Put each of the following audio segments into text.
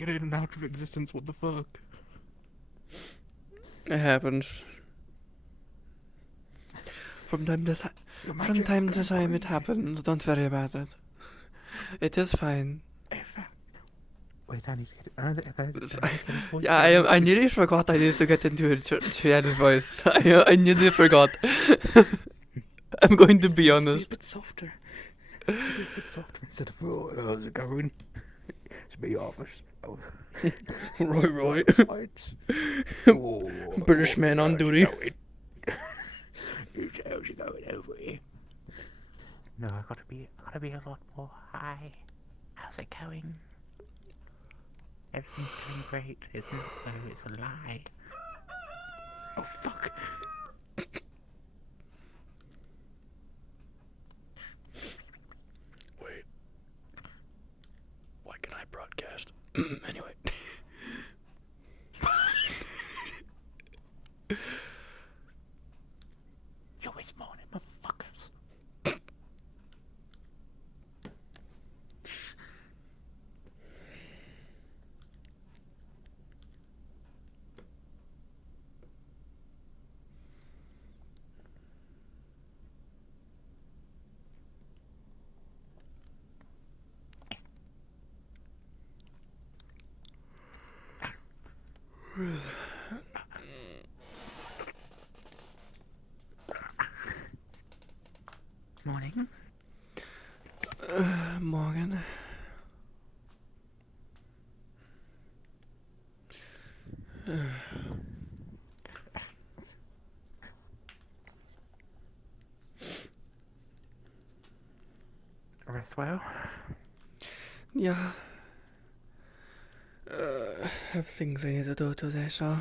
get in and out of existence. What the fuck? It happens. From time to time it happens. Don't worry about it. It is fine. Wait, I need to get it. Yeah, I nearly forgot I needed to get into a Triana's voice. I nearly forgot. I'm going to be honest. A bit softer. It's a bit softer instead of, oh, how's it going? It's me, office. Oh. Roy. Oh, British man on duty. How's it going over here? No, I gotta be a lot more high. How's it going? Everything's going great, isn't it? Though it's a lie. Oh fuck! Wait. Why can I broadcast? Anyway. Yo, it's morning, motherfuckers. Morning. Morgan. Rest well? Yeah. Have things I need to do today, so.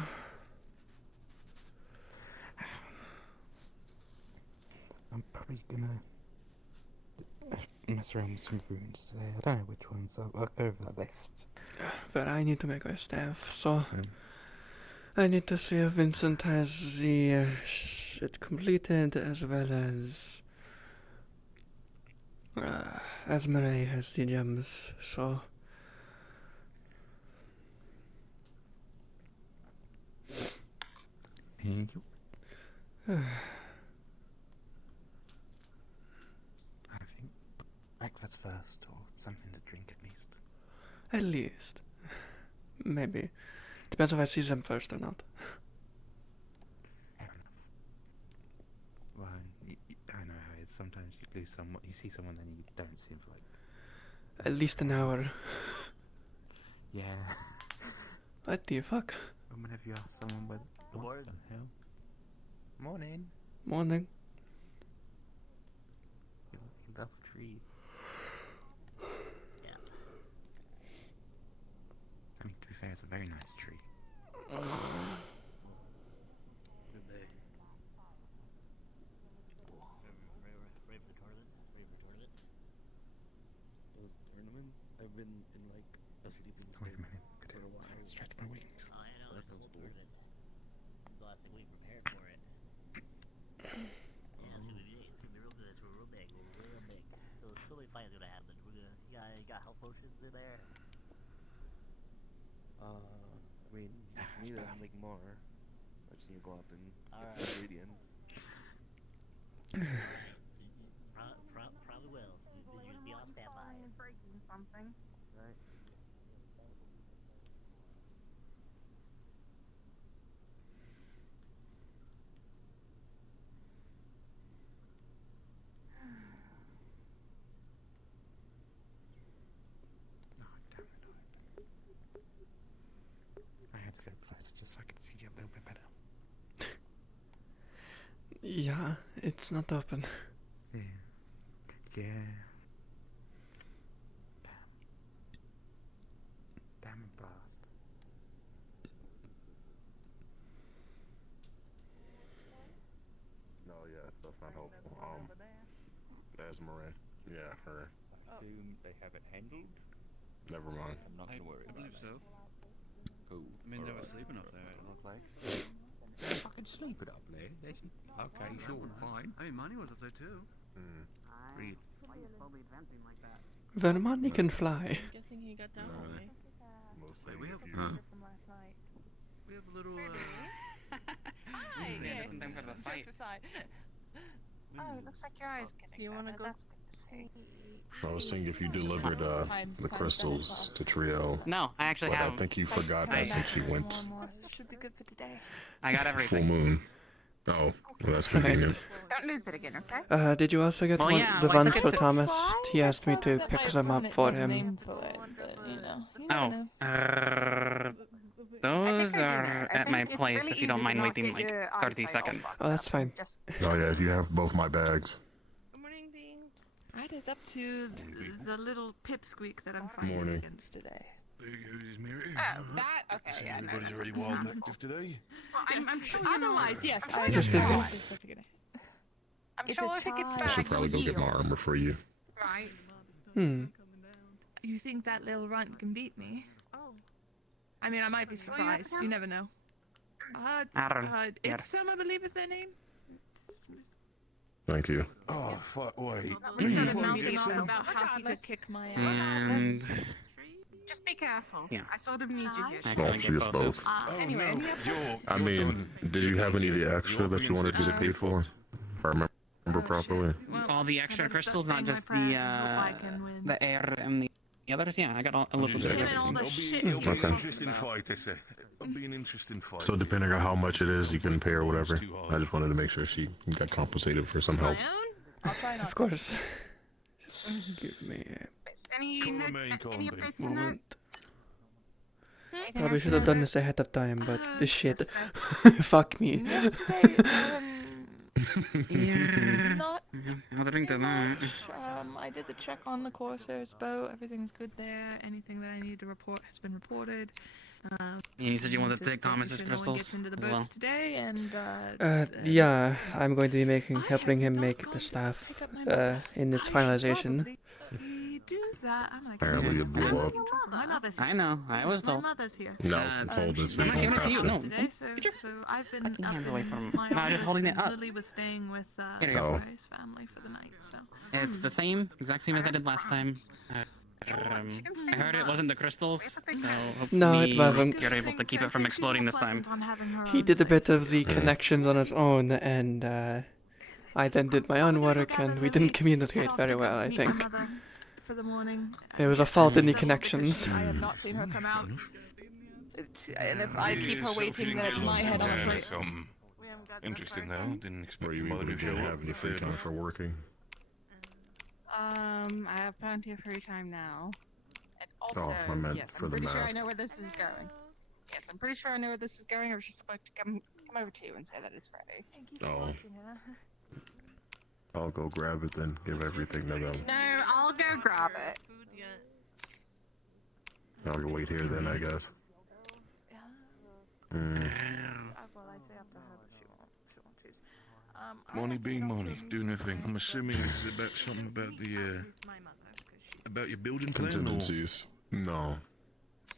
I'm probably gonna mess around with some runes today. I don't know which ones. I'll go over that list. But I need to make my staff, so. I need to see if Vincent has the shit completed as well as Murray has the gems, so. Thank you. I think breakfast first, or something to drink at least. At least. Maybe. Depends if I see them first or not. Fair enough. Well, I know how it is. Sometimes you lose someone, you see someone, then you don't see them for like... At least an hour. Yeah. What the fuck? And whenever you ask someone, what the hell? Morning. Morning. You love trees. Yeah. I mean, to be fair, it's a very nice tree. Good day. Ready for the tournament? Ready for the tournament? Those tournament? I've been in like a sleeping Wait a state minute. for a while. Stretch my wings. Oh, I know, That it's a sounds whole cool. tournament. The last thing we prepared for it. Yeah, it's gonna be real good. It's gonna be real big. Real big. So something fun is gonna happen. You got health potions in there. I mean, Ah, need that's to bad. make more. I just need to go out and Alright. get the ingredients. Probably will. So you just be on standby. Breaking something. Right? Oh, damn it. I had to go closer just so I could see you a little bit better. Yeah, it's not open. Yeah. Yeah. Damn it, blast. No, yeah, that's not helpful. There's Marie. Yeah, her. Assume they have it handled. Never mind. I'm not gonna worry I about believe it. so. Cool. I mean, they were sleeping up there. It look like. Fucking sleep it up there. Okay, sure, fine. I mean, Money was up there too. Read. Why are you slowly advancing like that? Vermani can fly. I'm guessing he got down already. Wait, we have Huh. from last night. we have a little. Hi. Yeah, Yes. just time for the fight. Jokes aside. Oh, it looks like your eyes getting Do you want to better. go? That's good to see. I was saying if you delivered the crystals to Triel, No, I actually but I have. think you forgot that since she went Should be good for today. I got full everything. moon. Oh, well, that's convenient. Don't lose it again, okay? Did you also get Well, one, yeah, the like ones the- for Thomas? He asked me to That pick might them run up it for with a him. name for it, but, you know, you never Oh, know. those I do are know. I at my think it's place really if you don't easy mind to not waiting get like your 30 eyesight all seconds. fucked Oh, that's up. fine. Just Oh yeah, you have both my bags. Good morning, Dean. That is up to the little pipsqueak that I'm fighting Morning. against today. Oh, that? Okay, yeah, no, Everybody's that's already just wild and not- active today. Well, I'm sure you Otherwise, yes, I'm sure I you Just know. did I'm It's sure a if it gets child. I bad, should probably go you'll get my yield. armor for you. Right. You think that little runt can beat me? Oh. I mean, I might be What do you have surprised. You never know. Aaron, here. Ipsum, I believe is their name. Thank you. Oh fuck! Wait. We started Before you mouthing get off some- about how he could Regardless. kick my ass. And Just be careful. Yeah. I sort of need you here. I Oh, accidentally she get is both both. those. Anyway, any other- I mean, did you have any of the extra that you wanted to pay for? If I remember properly. All the extra better start crystals, not saying my just prayers and hope I can win. the air and the others. Yeah, I got a little bit of Him and all everything. the shit it'll he be was an talking interesting about. fight, they say. It'll be an interesting fight. So depending on how much it is, you can pay or whatever. I just wanted to make sure she got compensated for some help. My own? I'll try not Of course. Just give me a Any Call note- me, call any me. updates on that? moment. Anything Probably else should have you done know? this ahead of time, but this shit. Yesterday. Fuck me. Yeah. Not I'll drink to that. I did the check on the Corsair's boat. Everything's good there. Anything that I need to report has been reported. And you said you wanted to Just take making Thomas's sure no one crystals gets into the as boats well. today, and Yeah, I'm going to be I helping have him not make gone the to staff pick up my mother's. in its I should finalization. probably do that. I'm like, Apparently you blew up. My mother's here. I know. I was My told. mother's here. No, Uh, told us she's they not don't giving it to have you, to. no. today, so I've been Fucking up hands away in from- my No, I'm just office, holding it and up. Lily was staying with Here you go. Ray's family for the night, so. It's the same, exact same as I did last time. I heard it wasn't the crystals, so hopefully No, it wasn't. you're able to keep it from exploding this time. He did a bit of the connections on his own, and I then did my own work, and we didn't communicate very well, I think. For the morning. There was a fault in the So, connections. because I have not seen her come out. And if I keep her waiting, then it's my head on a plate. Interesting though. Didn't expect Were you your mother able to to show have up. any free time for working? I have plenty of free time now. And also, I meant yes, for I'm the pretty sure I mask. know where this is going. Yes, I'm pretty sure I know where this is going. I was just about to come over to you and say that it's ready. Oh. I'll go grab it then. Give everything to them. No, I'll go grab it. I'll go wait here then, I guess. Mm. Well, I say after her, but she won't choose. Money being money, do nothing. I'm assuming this is about something about the about your building plan or contingencies. No.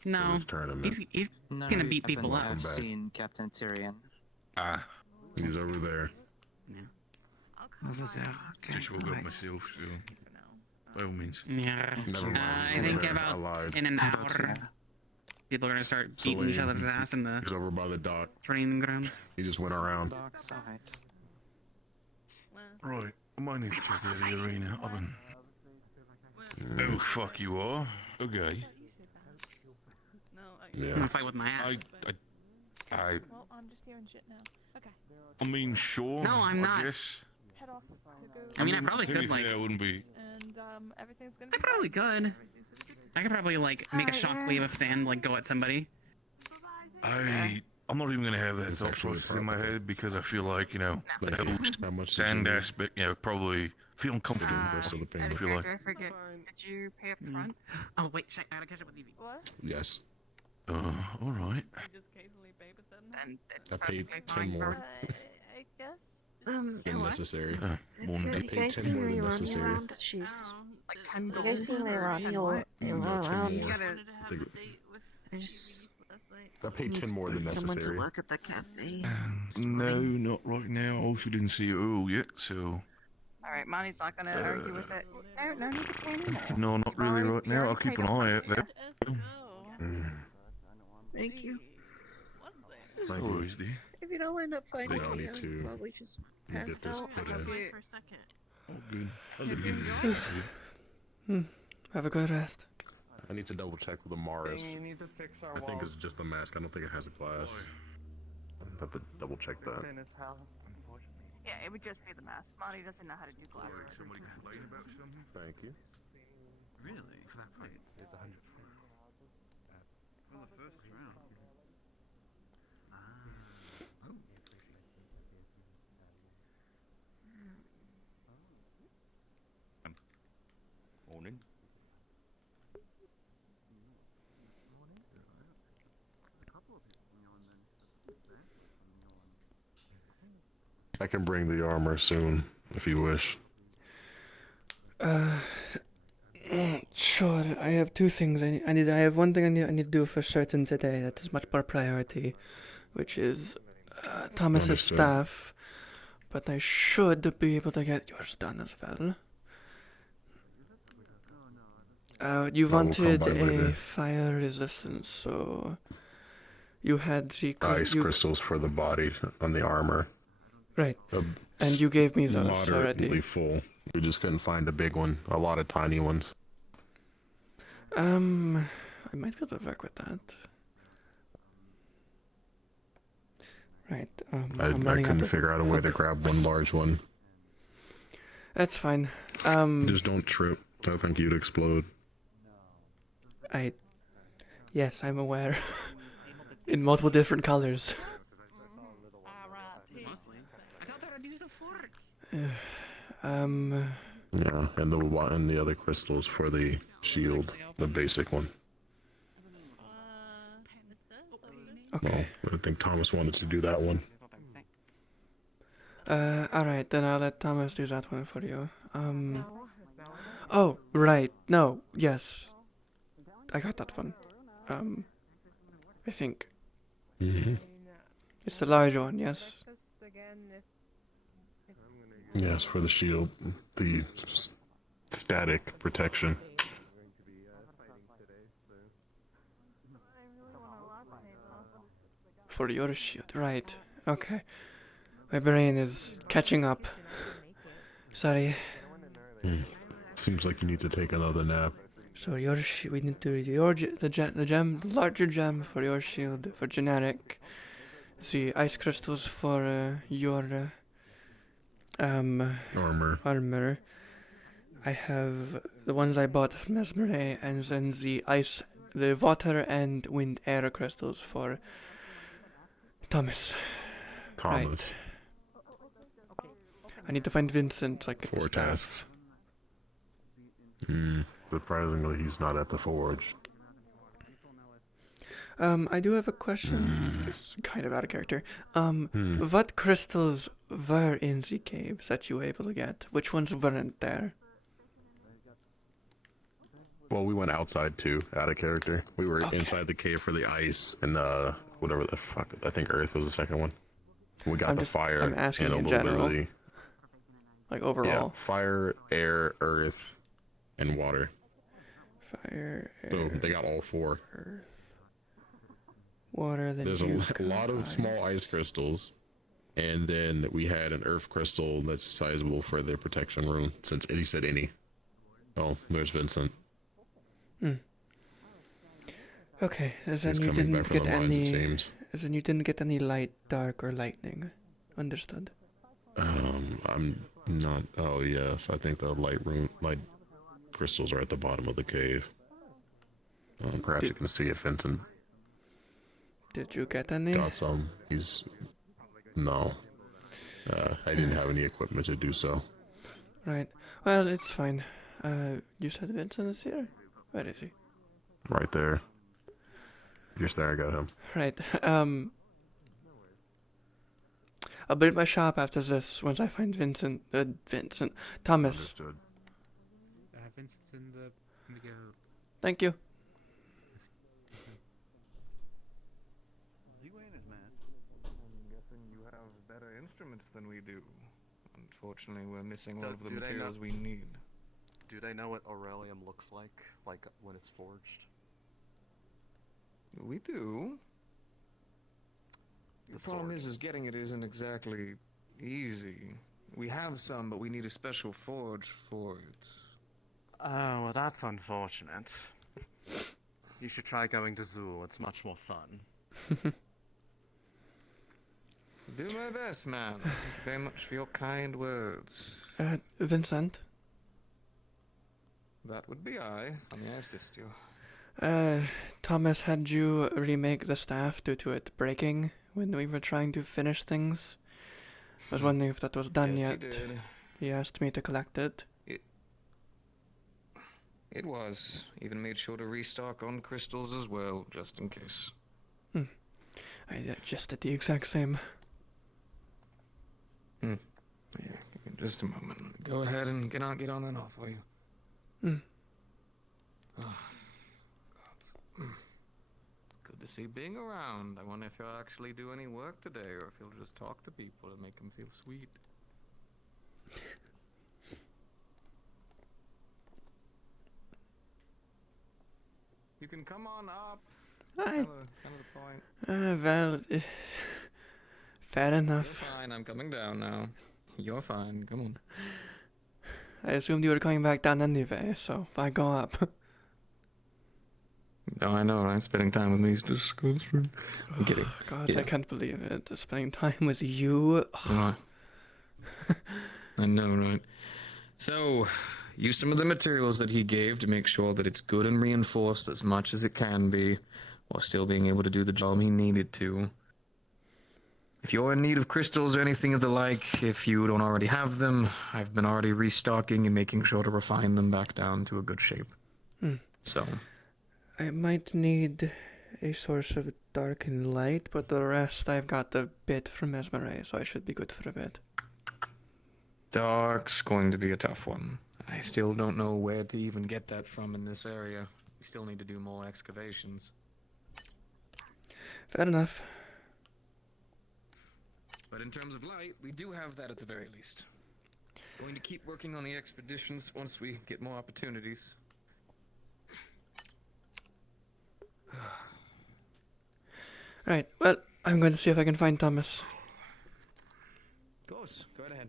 No, This tournament. he's gonna beat people up. I've seen Captain Tyrion. Ah, he's over there. Over there. Okay. Just woke up myself, so by all means. Yeah. Never mind, I he's think over there. I about lied. in an hour, people are gonna start beating each other's ass in the He's over by the dock. training grounds. He just went around. Dark side. Right, I might need to check out the arena. I've been. Oh fuck you are. Okay. I'm Yeah. gonna fight with my ass. Well, I'm just hearing shit now. Okay. I mean, sure. No, I'm not. I guess. Head off to go. I mean, I probably could like. I wouldn't be. And everything's gonna I be probably could. I could probably like make a shockwave of sand, like go at somebody. I'm not even gonna have that It's thought actually process in my probably- head because I feel like the whole How much sand aspect, probably feeling comfortable. Ah, I I feel like. forget. Did you pay up front? Oh wait, shit, I gotta catch up with Evie. What? Yes. All right. Then it's I paid perfectly 10 fine. more. I guess. Than necessary. Have you guys seen Leilani around? She's. Like 10 You gold. guys seen Leilani around? Gotta I just I paid need 10 more than someone to necessary. work at the cafe. No, not right now. I also didn't see it all yet, so. Alright, Monty's not gonna argue with it. No need to pay me more. No, not really right now. I'll keep an eye out there. Thank you. Thank you, Weasley. If you don't end up finding We all me, need to probably just get passed this out. put in. For Oh, a second. good. I'll leave you. Have a good rest. I need to double check with Amaris. You need to fix our I think it's just a mask. I don't think it has a glass. I have to double check that. Yeah, it would just be the mask. Monty doesn't know how to do glass. Somebody complain about something? Thank you. Really? For that fight? It's 100%. Well, the first round. Oh. Morning. I can bring the armor soon, if you wish. Sure. I have two things. I have one thing I need to do for certain today that is much more priority, which is Thomas's Understood. staff. But I should be able to get yours done as well. You I will come wanted by later. a fire resistance, so you had the Ice crystals for the body on the armor. Right. And you gave me those moderately already. full. We just couldn't find a big one. A lot of tiny ones. I might be able to work with that. Right. I couldn't figure out a way to grab one large one. That's fine. Just don't trip. I think you'd explode. Yes, I'm aware. In multiple different colors. Yeah, and the other crystals for the shield, the basic one. Okay. Well, I think Thomas wanted to do that one. Alright, then I'll let Thomas do that one for you. Oh, right. No, yes. I got that one. I think. Mm-hmm. It's the large one, yes. Yes, for the shield, the static protection. For your shield, right. Okay. My brain is catching up. Sorry. Seems like you need to take another nap. So your we need to do the larger gem for your shield for generic. The ice crystals for your armor. I have the ones I bought from Mesmere, and then the water and wind air crystals for Thomas. Right. I need to find Vincent so I can get the 4 staff. tasks. Surprisingly, he's not at the forge. I do have a question. It's kind of out of character. What crystals were in the caves that you were able to get? Which ones weren't there? Well, we went outside too, out of character. We were inside the cave for the ice and whatever the fuck. I think Earth was the second one. We got the fire I'm asking and a in little general. bit of the Like overall. Yeah, fire, air, earth, and water. Fire, air, So they got all 4. earth, water, then There's a lot of small ice crystals, and then we had an earth crystal that's sizable for their protection room. Since Eddie said any. Oh, there's Vincent. Okay, as He's in you coming back didn't from get the mines, it any. seems. As in you didn't get any light, dark, or lightning. Understood. I'm not. Oh yes, I think the light crystals are at the bottom of the cave. Perhaps you can see if Vincent Did you get any? got some. No. I didn't have any equipment to do so. Right. Well, it's fine. You said Vincent is here? Where is he? Right there. Just there, I got him. Right. I'll be at my shop after this once I find Vincent. Thomas. Understood. Vincent's in the go. Thank you. I'm guessing you have better instruments than we do. Unfortunately, we're missing all of the materials we need. Do they know what Aurelium looks like when it's forged? We do. The problem is getting it isn't exactly easy. We have some, but we need a special forge for it. Oh, well, that's unfortunate. You should try going to Zool. It's much more fun. Do my best, man. Thank you very much for your kind words. Vincent? That would be I. How may I assist you? Thomas had you remake the staff due to it breaking when we were trying to finish things. I was wondering if that was done Yes, yet. he did. He asked me to collect it. It was. Even made sure to restock on crystals as well, just in case. I just did the exact same. Yeah, give me just a moment. Go ahead and get on that off for you. Oh, God. It's good to see being around. I wonder if you'll actually do any work today, or if you'll just talk to people and make them feel sweet. You can come on up. It's kind of the point. Well, fair enough. You're fine. I'm coming down now. You're fine. Come on. I assumed you were coming back down anyway, so I go up. Oh, I know, right? Spending time with me is disgusting. I'm kidding. God, Yeah. I can't believe it. Spending time with you. I know, right? So, use some of the materials that he gave to make sure that it's good and reinforced as much as it can be, while still being able to do the job he needed to. If you're in need of crystals or anything of the like, if you don't already have them, I've been already restocking and making sure to refine them back down to a good shape. So, I might need a source of dark and light, but the rest I've got the bit from Mesmeray, so I should be good for a bit. dark's going to be a tough one. I still don't know where to even get that from in this area. We still need to do more excavations. Fair enough. But in terms of light, we do have that at the very least. Going to keep working on the expeditions once we get more opportunities. Right, well, I'm going to see if I can find Thomas. Of course, go right ahead.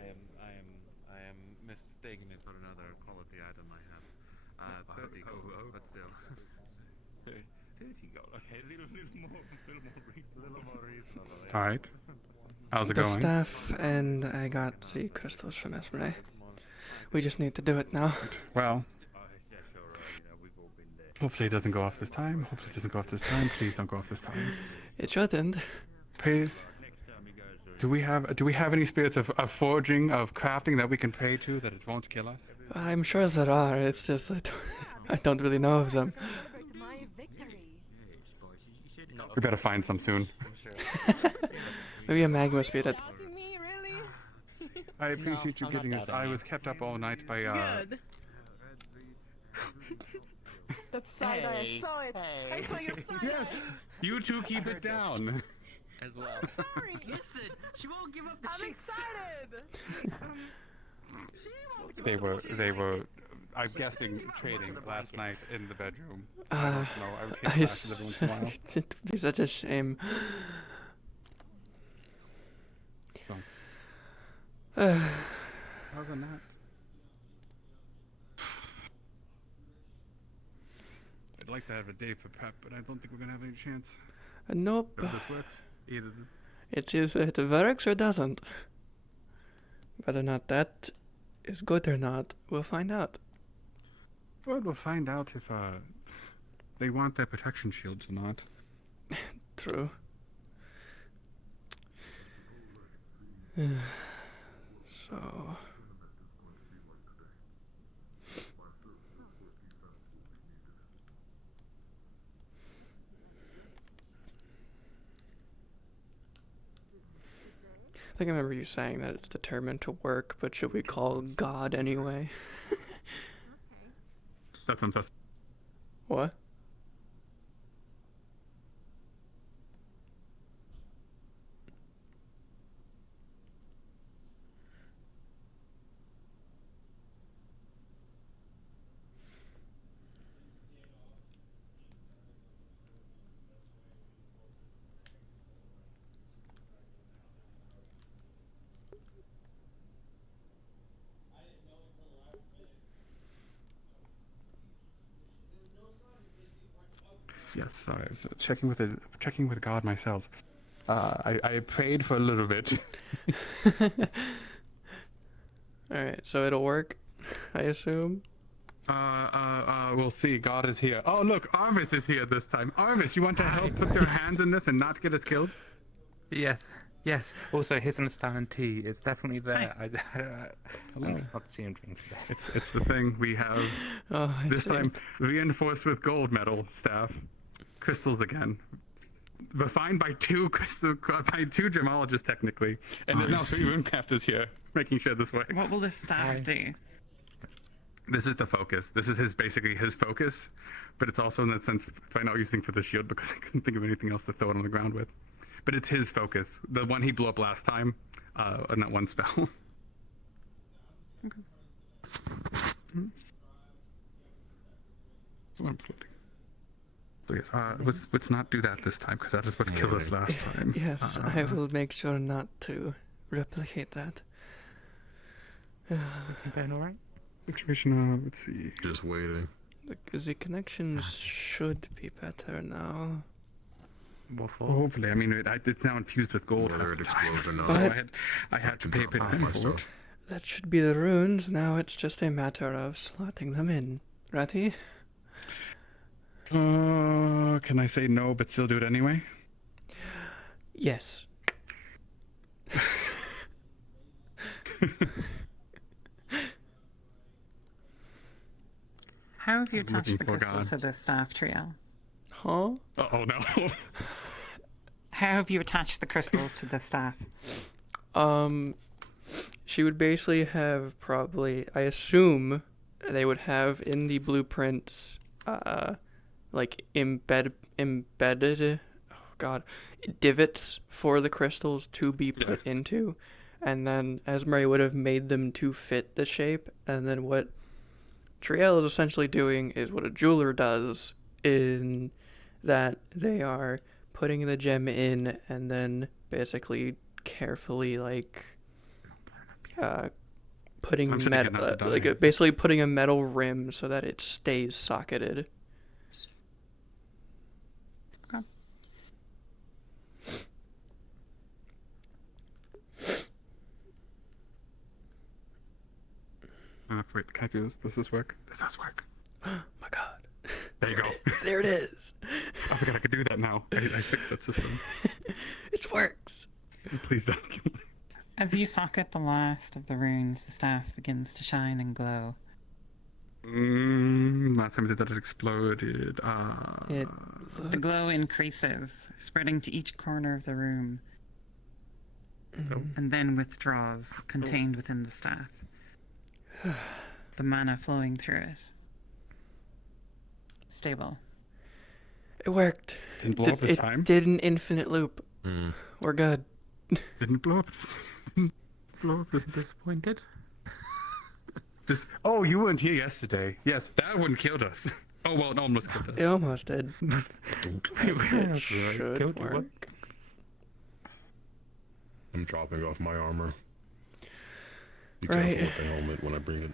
I am mistaking it for another quality item I have. 30 gold, but still. 30 gold. Okay, a little more reasonable. Yeah. All right. How's it the going? staff, and I got the crystals from Mesmeray. We just need to do it now. Well, hopefully it doesn't go off this time. Hopefully it doesn't go off this time. Please don't go off this time. It shouldn't. Please. Do we have any spirits of forging, of crafting that we can pray to that it won't kill us? I'm sure there are. It's just I don't really know of them. We better find some soon. Maybe a magma spirit. I appreciate you getting this. I was kept up all night by Good. That's side eye. I saw it. I saw your side Yes. You two keep it down. As well. Sorry. Listen, she won't give up the I'm chase. excited. They were, I'm guessing, trading last night in the bedroom. I don't know. I would hit I classes every once in a while. It'd be such a shame. So. Uh, Other than that, I'd like to have a day for prep, but I don't think we're gonna have any chance. Nope. If this works, either. It works or doesn't. Whether or not that is good or not, we'll find out. Well, we'll find out if they want their protection shields or not. True. So. think I remember you saying that it's determined to work, but should we call God anyway? That's what I'm What? Yes, sorry. So checking with God myself. I prayed for a little bit. Alright, so it'll work, I assume? We'll see. God is here. Oh, look, Arvis is here this time. Arvis, you want to help put their hands in this and not get us killed? Yes, yes. Also, his understand tea. It's definitely there. I'm not seeing drinks today. It's the thing we have. Oh, I this see. time reinforced with gold medal staff, crystals again. Refined by two gemologists technically, and there's now 3 runecrafters here, making sure this works. What will this staff do? This is the focus. This is basically his focus, but it's also in that sense right now using for the shield because I couldn't think of anything else to throw it on the ground with. But it's his focus. The one he blew up last time, on that one spell. Okay. I'm floating. So yes, let's not do that this time because that is what killed us last time. Yes, I will make sure not to replicate that. Doing alright? Situation, let's see. Just waiting. The connections should be better now. Hopefully, I mean, it's now infused with gold. Whether it explodes or not. So I had to pay for it. That should be the runes. Now it's just a matter of slotting them in. Ready? Can I say no, but still do it anyway? Yes. How have you I'm attached looking the for crystals God. to the staff trio? Huh? Oh no. How have you attached the crystals to the staff? She would basically have probably, I assume, they would have in the blueprints, like embedded, oh god, divots for the crystals to be put into, and then Esmeri would have made them to fit the shape, and then what Triel is essentially doing is what a jeweler does, in that they are putting the gem in and then basically carefully putting metal, basically putting a metal rim so that it stays socketed. Okay. Wait, can I do this? Does this work? This does work. My god. There you go. There it is. I forgot I could do that now. I fixed that system. It works. Please don't kill me. As you socket the last of the runes, the staff begins to shine and glow. Last time I did that, it exploded. The glow increases, spreading to each corner of the room, and then withdraws, contained within the staff. The mana flowing through it. Stable. It worked. Didn't blow up this time? It did an infinite loop. We're good. Didn't blow up. Disappointed. Oh, you weren't here yesterday. Yes, that one killed us. Oh well, it almost killed us. It almost did. It Should should work. I'm dropping off my armor. Be Right. careful with the helmet when I bring it.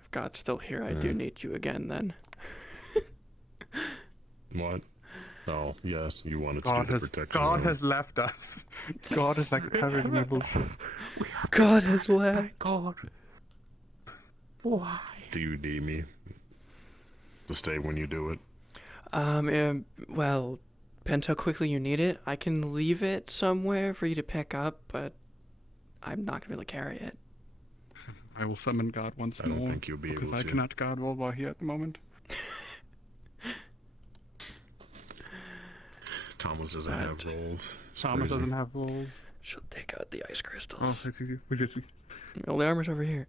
If God's still here, I do need you again then. What? Oh, yes, you wanted to God do the has protection. God room. has left us. God is like covered in my bullshit. God has left. God. Why? Do you need me to stay when you do it? Well, depends how quickly you need it. I can leave it somewhere for you to pick up, but I'm not gonna be able to carry it. I will summon God once I don't more. think you'll be because able I to. cannot God roll while here at the moment. Thomas doesn't have rolls. It's Thomas crazy. doesn't have rolls. She'll take out the ice Oh, crystals. we just. Well, the armor's over here.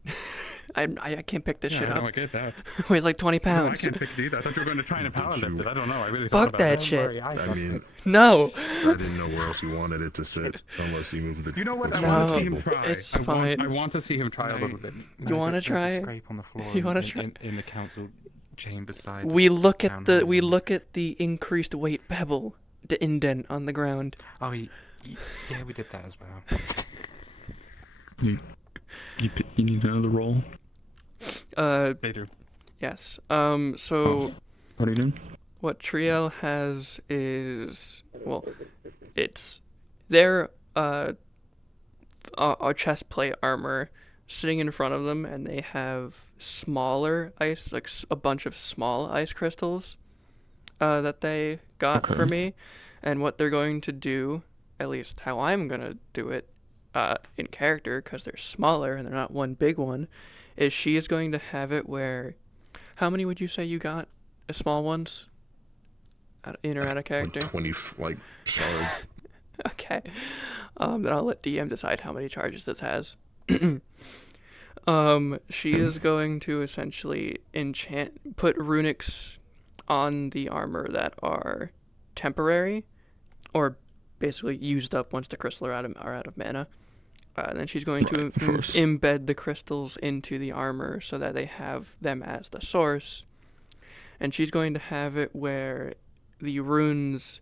I can't pick this shit I up. know, I get that. Weighs like 20 No, I pounds. can't pick it either. I thought you were going to try and power lift it. I don't know. I really Fuck thought about that it. shit. I mean, No. I didn't know where else you wanted it to sit unless you moved the. You know what? I the want to see table. him try. It's I want- fine. I want to see him try a little bit. You want to There's try a it? scrape on the floor You want to in, try? in the council chamber side. We look at town the hall. increased weight pebble, the indent on the ground. Oh, yeah, we did that as well. You need another roll? They do. Yes. So What are you doing? what Triel has is, well, it's their chest plate armor sitting in front of them, and they have smaller ice, like a bunch of small ice crystals that they got for me. And what they're going to do, at least how I'm going to do it in character, because they're smaller and they're not one big one, is she is going to have it where, how many would you say you got? Small ones? In or out of character? Like 20 shards. Okay. Then I'll let DM decide how many charges this has. She is going to essentially put runics on the armor that are temporary, or basically used up once the crystals are out of mana. And then she's going to embed the crystals into the armor so that they have them as the source. And she's going to have it where the runes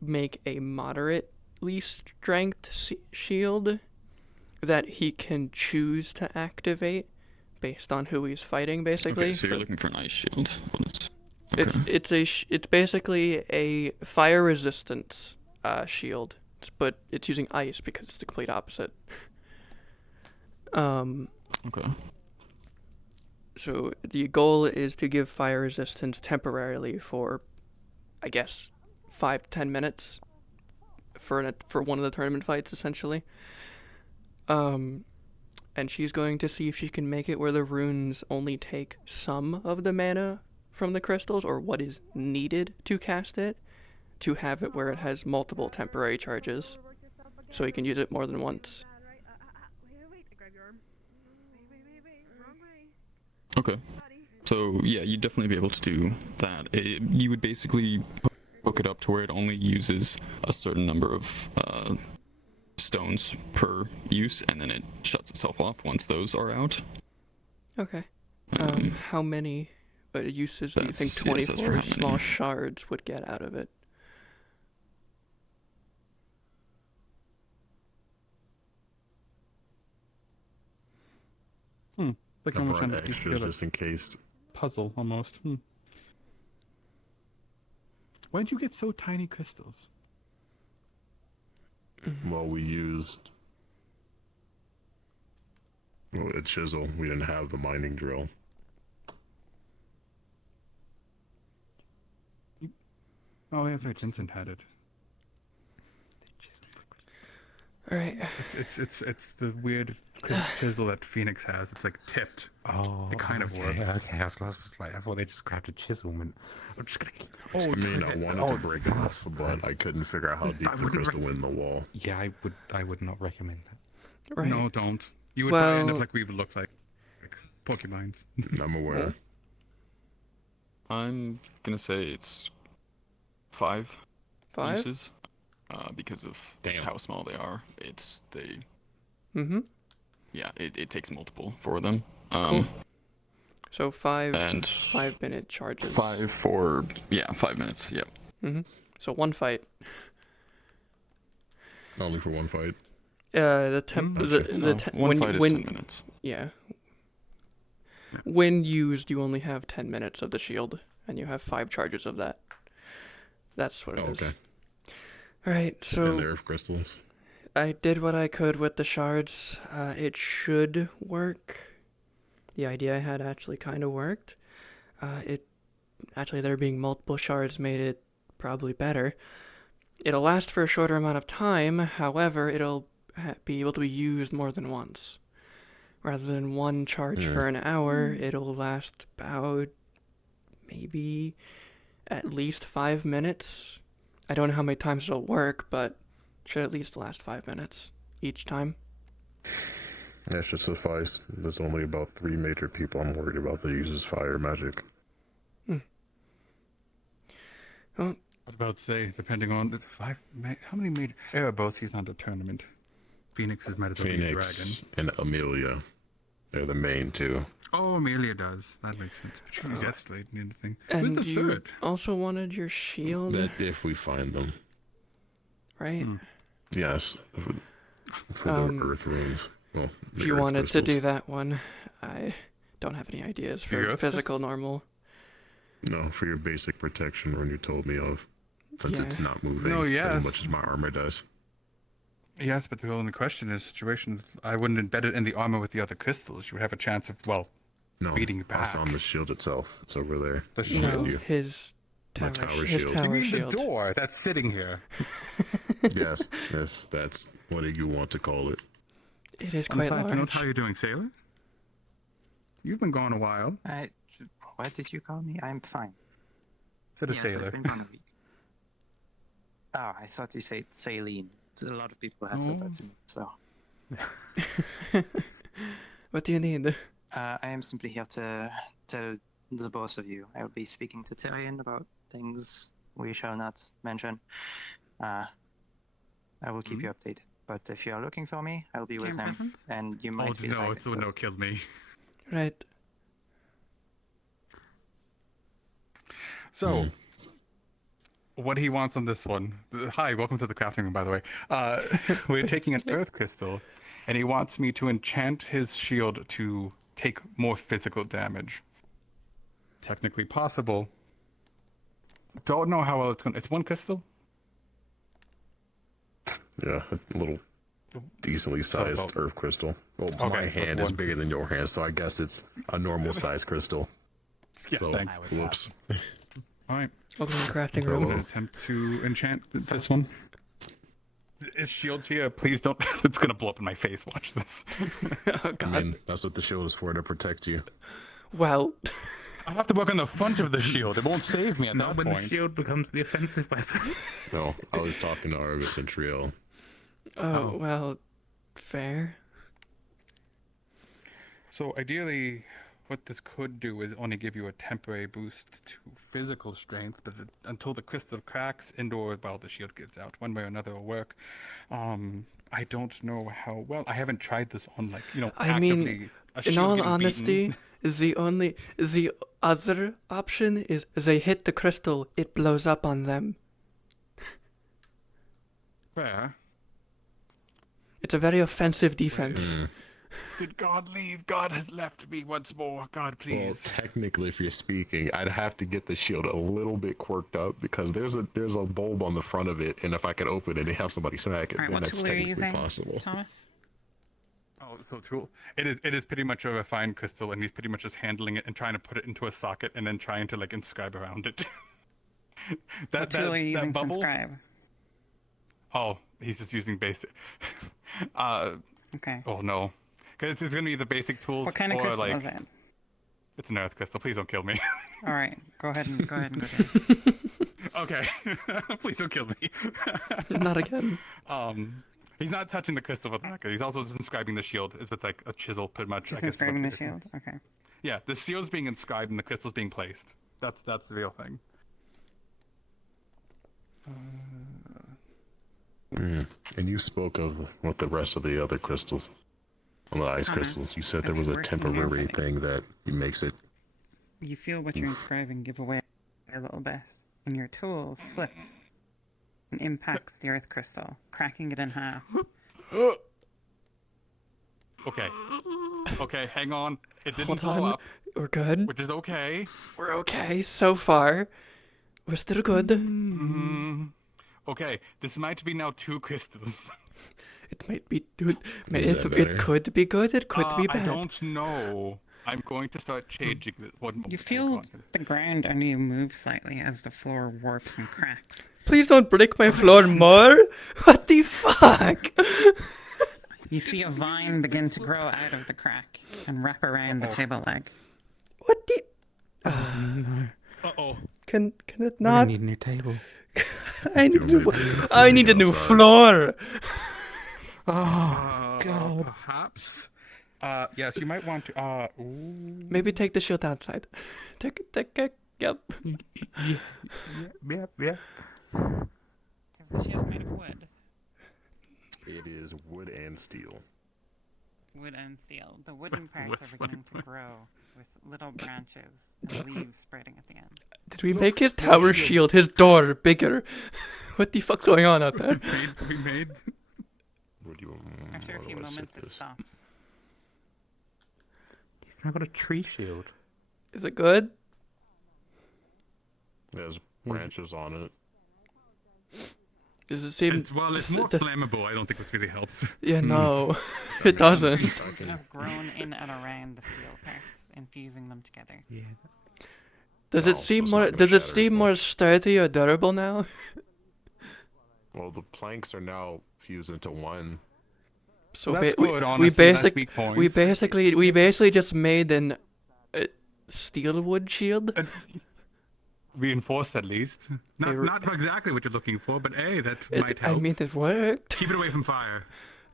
make a moderately strength shield that he can choose to activate based on who he's fighting, basically. Okay, so you're looking for an ice shield. It's basically a fire resistance shield, but it's using ice because it's the complete opposite. Okay. So the goal is to give fire resistance temporarily for, I guess, 5 to 10 minutes for one of the tournament fights, essentially. And she's going to see if she can make it where the runes only take some of the mana from the crystals, or what is needed to cast it, to have it where it has multiple temporary charges, so he can use it more than once. Okay. So, yeah, you'd definitely be able to do that. You would basically hook it up to where it only uses a certain number of stones per use, and then it shuts itself off once those are out. Okay. How many uses do you think yeah, it says for 24 how small many. shards would get out of it? Like I how much brought on the extras just in case. puzzle almost. Why did you get so tiny crystals? Well, we used a chisel. We didn't have the mining drill. Oh, that's right. Vincent had it. All right. It's the weird chisel that Phoenix has. It's like tipped. Oh, it kind of okay, works. Okay, I was like, I thought they just grabbed a chisel and went, I'm just gonna keep. I mean, I wanted to break it off, but I couldn't figure out how deep the crystal went in the wall. Yeah, I would not recommend that. Right. No, don't. You would probably end up like we would look like porcupines. I'm aware. I'm gonna say it's 5 5? uses, because of how small they are. Mm-hmm. Yeah, it takes multiple for them. Cool. So 5 and 5-minute charges. 5 minutes. Yep. Mm-hmm. So one fight. Only for one fight. One fight is 10 minutes. Yeah. When used, you only have 10 minutes of the shield, and you have 5 charges of that. That's what it is. Okay. Alright, so And there crystals. I did what I could with the shards. It should work. The idea I had actually kind of worked. Actually, there being multiple shards made it probably better. It'll last for a shorter amount of time, however, it'll be able to be used more than once. Rather than one charge for an hour, it'll last about maybe at least 5 minutes. I don't know how many times it'll work, but Should at least last 5 minutes each time. That should suffice. There's only about 3 major people I'm worried about that uses fire magic. Well, I was about to say, depending on how many major Erebos, he's not a tournament. Phoenix is might as well be a dragon. Phoenix and Amelia. They're the main two. Oh, Amelia does. That makes sense. Jeez, that's late in the thing. And Who's the you third? also wanted your shield, That if we find them. right? Yes. For the earth runes. Well, If the you earth wanted to do crystals. that one, I don't have any ideas The for earth physical normal. No, for your basic protection rune you told me of. Since it's not moving No, yes. as much as my armor does. Yes, but the only question is situation. I wouldn't embed it in the armor with the other crystals. You would have a chance of, well, No, beating you I was back. on the shield itself. It's over there. The Behind No, you. his My tower, tower his shield. tower You mean shield. the door that's sitting here? Yes, if that's what you want to call it. It is On quite side note, large. how are you doing, Sailor? You've been gone a while. What did you call me? I'm fine. Said a Yes, sailor. I've been gone a week. Oh, I thought you said saline. A lot of people have said that to me, so. What do you need? I am simply here to tell the both of you. I will be speaking to Tyrion about things we shall not mention. I will keep you updated. But if you are looking for me, I'll be with Game him. presents? And you might Oh be no, right. it's the one that killed me. Right. So, what he wants on this one. Hi, welcome to the crafting room, by the way. We're taking an earth crystal, and he wants me to enchant his shield to take more physical damage. Technically possible. Don't know how well it's going. It's one crystal. Yeah, a little decently sized earth crystal. Well, my Okay, so it's hand is one bigger than your hand, so I guess it's a normal sized crystal. Yeah, so, thanks. whoops. All right. Welcome to the crafting I'm room. gonna attempt to enchant this one. Is shield here? Please don't. It's gonna blow up in my face. Watch this. Oh I mean, that's what the shield is for, to protect you. Well, I have to work on the front of the shield. It won't save me at Not that when point. the shield becomes the offensive weapon. No, I was talking to Arvis and Triel. oh, well, fair. So ideally, what this could do is only give you a temporary boost to physical strength, but until the crystal cracks, indoor, while the shield gets out, one way or another will work. I don't know how well. I haven't tried this on, like, I actively. mean, a in shield all getting honesty, beaten. the other option is they hit the crystal, it blows up on them. Fair. It's a very offensive defense. Did God leave? God has left me once more. God, Well, please. technically, if you're speaking, I'd have to get the shield a little bit quirked up because there's a bulb on the front of it, and if I could open it and have somebody smack it, Alright, then what that's tool are you technically using, possible. Thomas? Oh, so cool. It is pretty much a refined crystal, and he's pretty much just handling it and trying to put it into a socket, and then trying to, like, inscribe around it. What tool are you using to bubble? inscribe? Oh, he's just using basic. Okay. Oh no, because it's gonna be the basic tools. What kind of or crystal like, is it? It's an earth crystal. Please don't kill me. All right, go ahead and go do it. Okay, please don't kill me. Not again. He's not touching the crystal with that. He's also just inscribing the shield. It's with like a chisel, pretty much. Just I guess, inscribing the about shield. Okay. Yeah, the shield's being inscribed and the crystal's being placed. That's the real thing. And you spoke of what the rest of the other crystals, on the ice Thomas, crystals. You said there as was you're a working there temporary with it. thing that makes it. You feel what you're inscribing give away a little bit, and your tool slips and impacts the earth crystal, cracking it in half. Okay. Okay, hang on. It didn't Hold blow on. up, We're good. which is okay. We're okay so far. We're still good. Okay, this might be now 2 crystals. It might be good. Is that It better? could be good. It could be I bad. don't know. I'm going to start changing this one more. You feel the ground under you move slightly as the floor warps and cracks. Please don't break my floor more. What the fuck? You see a vine begin to grow out of the crack and wrap around the table leg. What the? Oh no. Uh-oh. Can it We're not? gonna need a new table. I need a new, I need a new floor. Oh, God. Perhaps. Yes, you might want to. Maybe take the shield outside. Take it. Yep. Yeah. Is the shield made of wood? It is wood and steel. Wood and steel. The wooden parts What's are beginning to grow with little branches and leaves spreading at the end. Did we make his tower shield, his door, bigger? What the fuck's going on out there? We made. What do you want? After a few moments, it stops. He's not got a tree shield. Is it good? It has branches on it. Does it seem? It's more flammable. I don't think it really helps. Yeah, no, it doesn't. Have grown in and around the steel parts, infusing them together. Yeah. Does it seem more? Does it seem more sturdy or durable now? Well, the planks are now fused into one. So That's we good, honestly, that's weak points. we basically just made an steel wood shield. Reinforced at least. Not exactly what you're looking for, but hey, that might help. I mean, it worked. Keep it away from fire.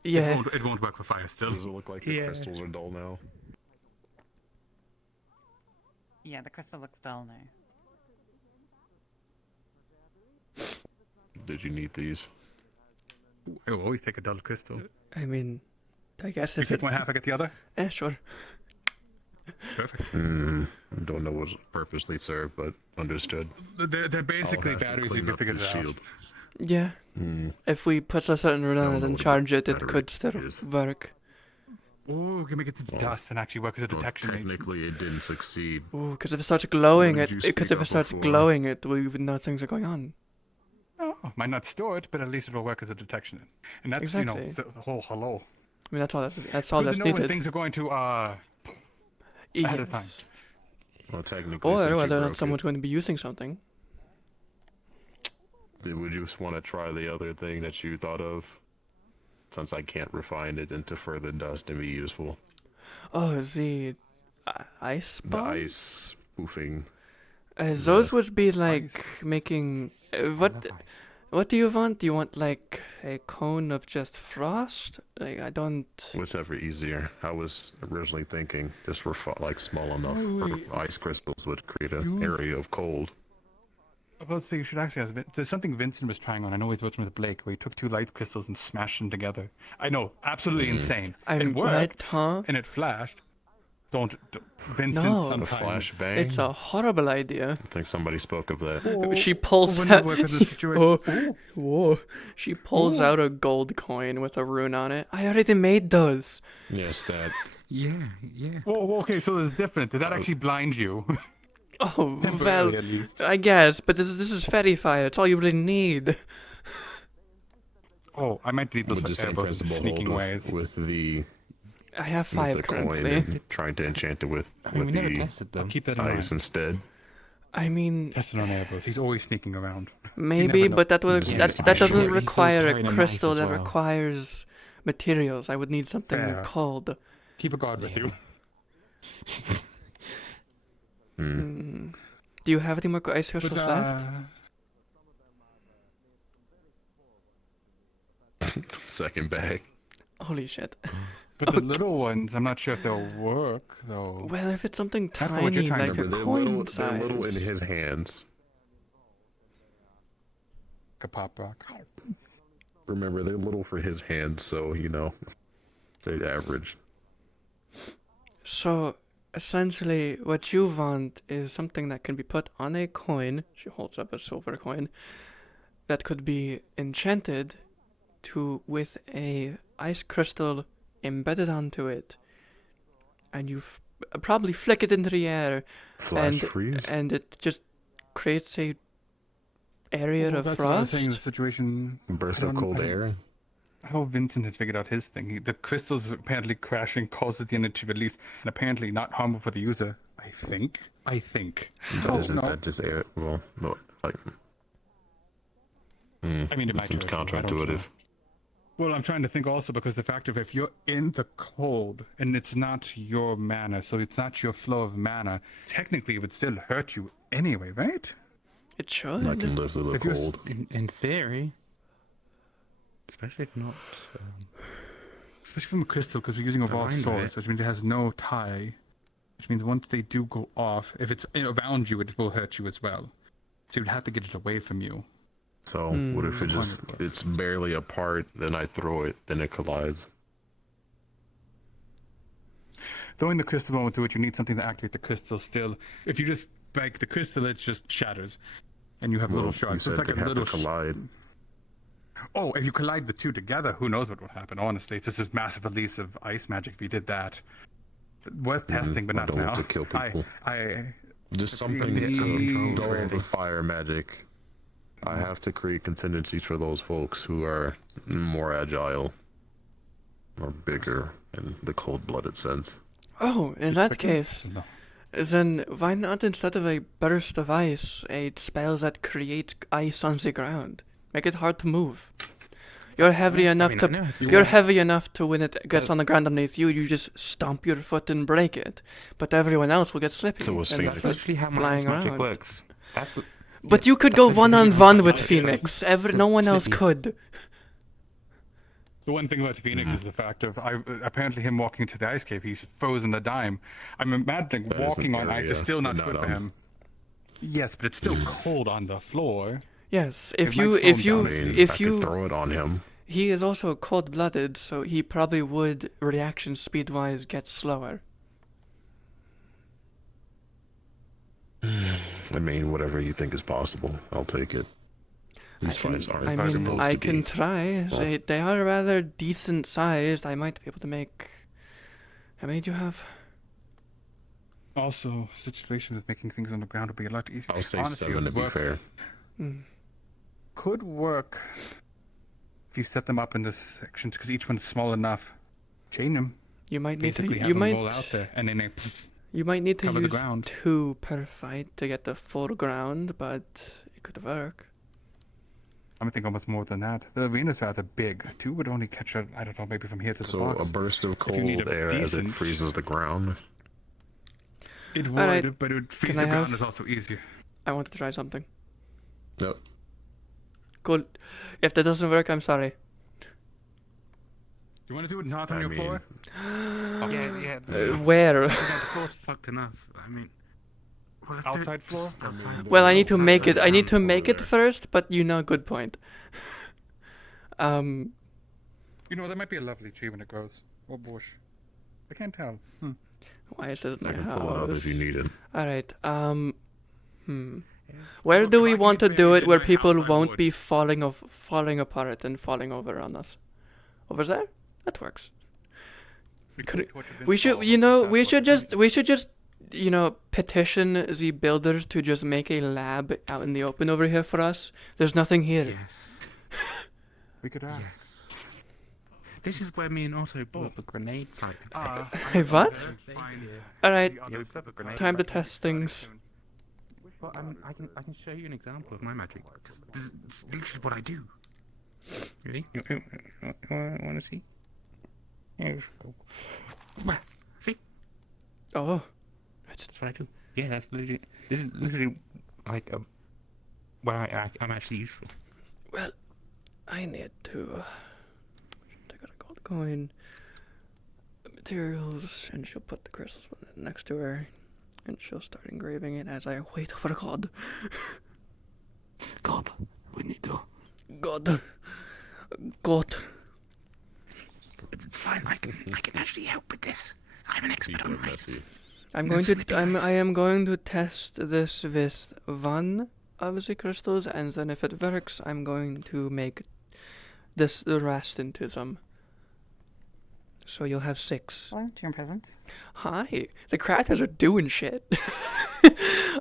Yeah. It won't work for fire still. Does it look like the crystals are dull now? Yeah, the crystal looks dull now. Did you need these? I will always take a dull crystal. I mean, I guess You if take it. one half, I get the other? Sure. Perfect. Don't know what purpose they serve, but understood. They're basically batteries. You can figure it out. Yeah. If we put a certain rule on it and charge it, it could still work. Oh, we can make it into dust and actually work as a detection. Technically, it didn't succeed. Ooh, because if it starts glowing, What did you because speak if it of starts before? glowing, we would know things are going on. Oh, might not store it, but at least it'll work as a detection. And that's Exactly. the whole hello. I mean, that's all Good that's to know when needed. things are going to ahead of time. Yes. Well, technically, Or since you whether or broke not someone's going to be using something. would you just want to try the other thing that you thought of? Since I can't refine it into further dust and be useful. Oh, the ice The bombs? ice spoofing. Those would be like making what do you want? Do you want like a cone of just frost? Like I don't. Whichever easier. I was originally thinking just for like small enough for ice crystals would create an area of cold. I was thinking you should actually have there's something Vincent was trying on. I know he's working with Blake, where he took two light crystals and smashed them together. I know, absolutely insane. It worked, and it flashed. Don't Vincent No. sometimes. A flashbang. It's a horrible idea. I think somebody spoke of that. She pulls wouldn't out. it work in this situation? Whoa! She pulls out a gold coin with a rune on it. I already made those. Yes, that. Yeah. Oh, okay, so it's different. Did that actually blind you? Oh well, Temporarily, at least. I guess, but this is fairy fire. It's all you really need. Oh, I might need those Would for the same arrows principle sneaking hold ways. with the I have with 5 the coin currently. and trying to enchant it with we never the tested them. I'll keep that in ice mind. instead. I mean, Test it on arrows. He's always sneaking around. maybe, know. but that would Yeah, that sure. doesn't He's require carrying a a knife crystal. as That well. requires materials. I would need something Fair. cold. Keep a guard with you. Do you have any more ice crystals left? Second bag. Holy shit. But the little ones, I'm not sure if they'll work though. Well, if it's something That's not what you're tiny, trying to like a Remember, they're coin little, size. they're little in his hands. A pop rock. Remember, they're little for his hands, so they're average. So, essentially, what you want is something that can be put on a coin. She holds up a silver coin. That could be enchanted with a ice crystal embedded onto it. And you probably flick it into the air. Flash freeze? And it just creates a area of that's frost. Another thing, the situation. Burst I of don't- cold I don't- air. How Vincent has figured out his thing. The crystals apparently crashing causes the energy release, and apparently not harmful for the user. I think. But isn't No. that just air? Well, no, like. I mean, it it might seems do it, I don't counterintuitive. know. Well, I'm trying to think also because the fact of if you're in the cold and it's not your mana, so it's not your flow of mana, technically it would still hurt you anyway, right? It should. I can live through the If you're cold. In theory. Especially if not. Especially from a crystal, because we're using a raw Aligned with source, it. which means it has no tie. Which means once they do go off, if it's around you, it will hurt you as well. So you'd have to get it away from you. So what if it's barely apart, then I throw it, then it collides? Throwing the crystal won't do it. You need something to activate the crystal still. If you just break the crystal, it just shatters. And you have little shards. So it's like a little collide. Oh, if you collide the two together, who knows what would happen, honestly. It's just this massive release of ice magic if you did that. Worth testing, but I not don't now. want to kill people. Just something to to dull the fire magic. I have to create contingencies for those folks who are more agile, or bigger, in the cold-blooded sense. Oh, in that case, then why not instead of a burst of ice, a spells that create ice on the ground? Make it hard to move. You're heavy enough You're heavy enough to when it gets on the ground underneath you, you just stomp your foot and break it. But everyone else will get slippy. So was and Phoenix. That's actually how my ice magic works. That's what, but you could go one-on-one with Phoenix. No one else could. The one thing about Phoenix is the fact of apparently him walking to the ice cave, he's frozen a dime. I'm imagining walking on ice is still not good for him. Yes, but it's still cold on the floor. Yes, I could throw it on him. He is also cold-blooded, so he probably would, reaction speed-wise, get slower. I mean, whatever you think is possible, I'll take it. These fights aren't supposed I to can be. try. Well, They are rather decent sized. I might be able to make. How many do you have? Also, situations with making things on the ground would be a lot easier. I'll say Honestly, 7 to it be would fair. Could work if you set them up in the sections, because each one's small enough. Chain them. You might need to. Basically have You them might. roll out there, and then they You might need to cover the use ground. 2 per fight to get the full ground, but it could work. I think almost more than that. The arena's rather big. 2 would only catch a, I don't know, maybe from here to the So box. a burst of If cold you need a air as it decent- freezes the ground. It would, Alright, but it would freeze can the I ground have is also easier. I want to try something. Yep. Cool. If that doesn't work, I'm sorry. Do you want to do it not on your floor? Where? The floor's fucked enough. I mean, well, let's do it Outside floor? just outside. Well, I need to make it. Outside I need to ground make over it there. first, but good point. You know, that might be a lovely tree when it grows. Or bush. I can't tell. Why is this in I my can pull it up if you house? need it. All right. Where do we want to do it where people won't be falling apart and falling over on us? Over there? That works. We should, we should just, petition the builders to just make a lab out in the open over here for us. There's nothing here. Yes. We could ask. Yes. This is where me and Otto blew up a grenade type. Hey, what? All right. Yeah, we blew up a grenade. Time to test things. Well, I can show you an example of my magic because this is literally what I do. Ready? You want to see? See? Oh, that's what I do. Yeah, that's literally. This is literally like where I'm actually useful. Well, I need to take out a gold coin, materials, and she'll put the crystals next to her, and she'll start engraving it as I wait for God. God, we need to. God. But it's fine. I can actually help with this. I'm an expert on ice. I am going to test this with 1 of the crystals, and then if it works, I'm going to make the rest into them. So you'll have 6. Hello, to your presents. Hi, the crafters are doing shit.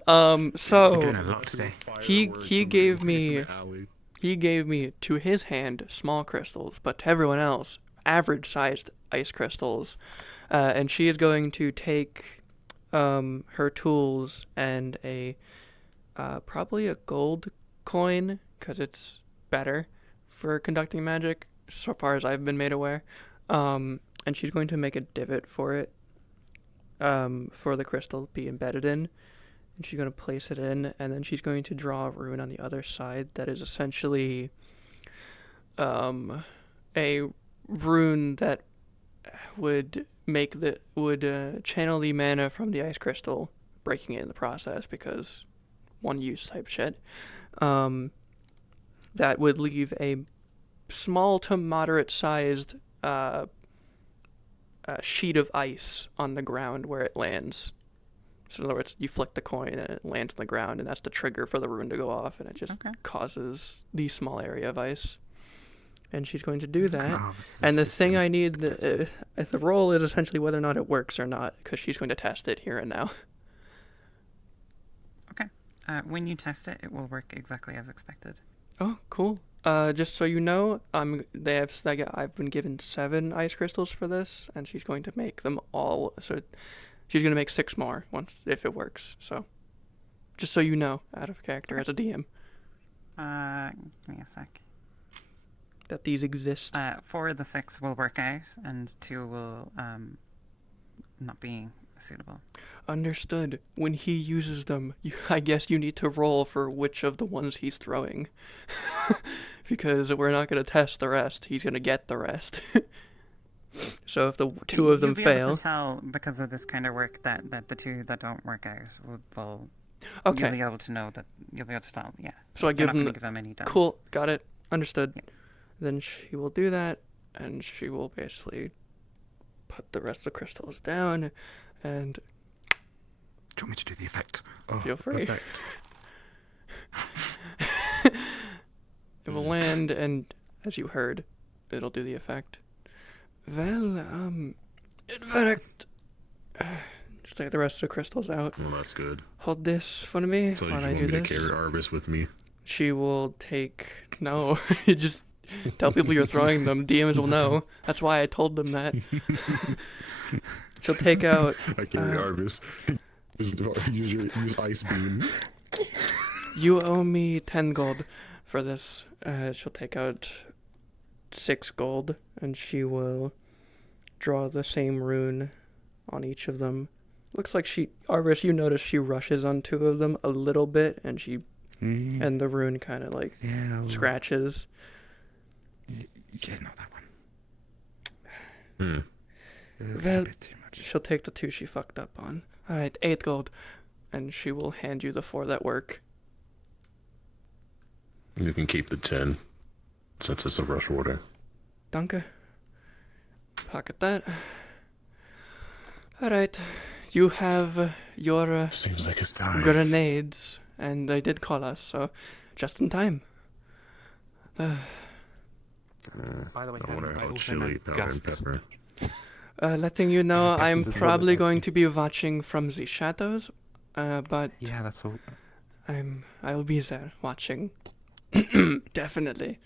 You're So doing a lot today. he gave me to his hand small crystals, but to everyone else average-sized ice crystals, and she is going to take her tools and a probably a gold coin because it's better for conducting magic, so far as I've been made aware. And she's going to make a divot for it, for the crystal to be embedded in, and she's going to place it in, and then she's going to draw a rune on the other side that is essentially a rune that would channel the mana from the ice crystal, breaking it in the process because one use type shit. That would leave a small to moderate sized sheet of ice on the ground where it lands. So in other words, you flick the coin and it lands on the ground, and that's the trigger for the rune to go off, and it just causes the small area of ice. And she's going to do that. And the thing I need, the roll is essentially whether or not it works or not, because she's going to test it here and now. Okay. When you test it, it will work exactly as expected. Oh, cool. Just so you know, I've been given 7 ice crystals for this, and she's going to make them all. So she's going to make 6 more if it works. So, just so you know, out of character as a DM. Give me a sec. That these exist. 4 of the 6 will work out, and 2 will not be suitable. Understood. When he uses them, I guess you need to roll for which of the ones he's throwing. Because we're not going to test the rest. He's going to get the rest. So if the 2 of them You'll be fail... able to tell, because of this kind of work, that the 2 that don't work out will Okay. You'll be able to know that. You'll be able to tell, yeah. So I You're not give gonna him... any dice. Cool. Got it. Understood. Yeah. Then she will do that, and she will basically put the rest of the crystals down, and... Do you want me to do the effect? Feel free. Effect. It will land, and as you heard, it'll do the effect. Well, it worked. Just take the rest of the crystals out. Well, that's good. Hold this for me So you while I want do me this. to carry Arbus with me? She will take... No, you just tell people you're throwing them. DMs will know. That's why I told them that. She'll take out... I carry Arbus. Use Ice Beam. You owe me 10 gold for this. She'll take out 6 gold, and she will draw the same rune on each of them. Looks like Arbus, you notice she rushes on 2 of them a little bit, and and the rune kind of like scratches. Yeah, not that one. Well, she'll take the 2 she fucked up on. Alright, 8 gold. And she will hand you the 4 that work. You can keep the 10, since it's a rush order. Danke. Pocket that. Alright, you have your Seems like it's time. Grenades, and they did call us, so just in time. By the way, I wonder I how also chili, meant powder, and gust. pepper. Letting you know, Gust I'm is what probably it's going to be watching from the shadows, but yeah, that's all. I'll be there watching. Definitely.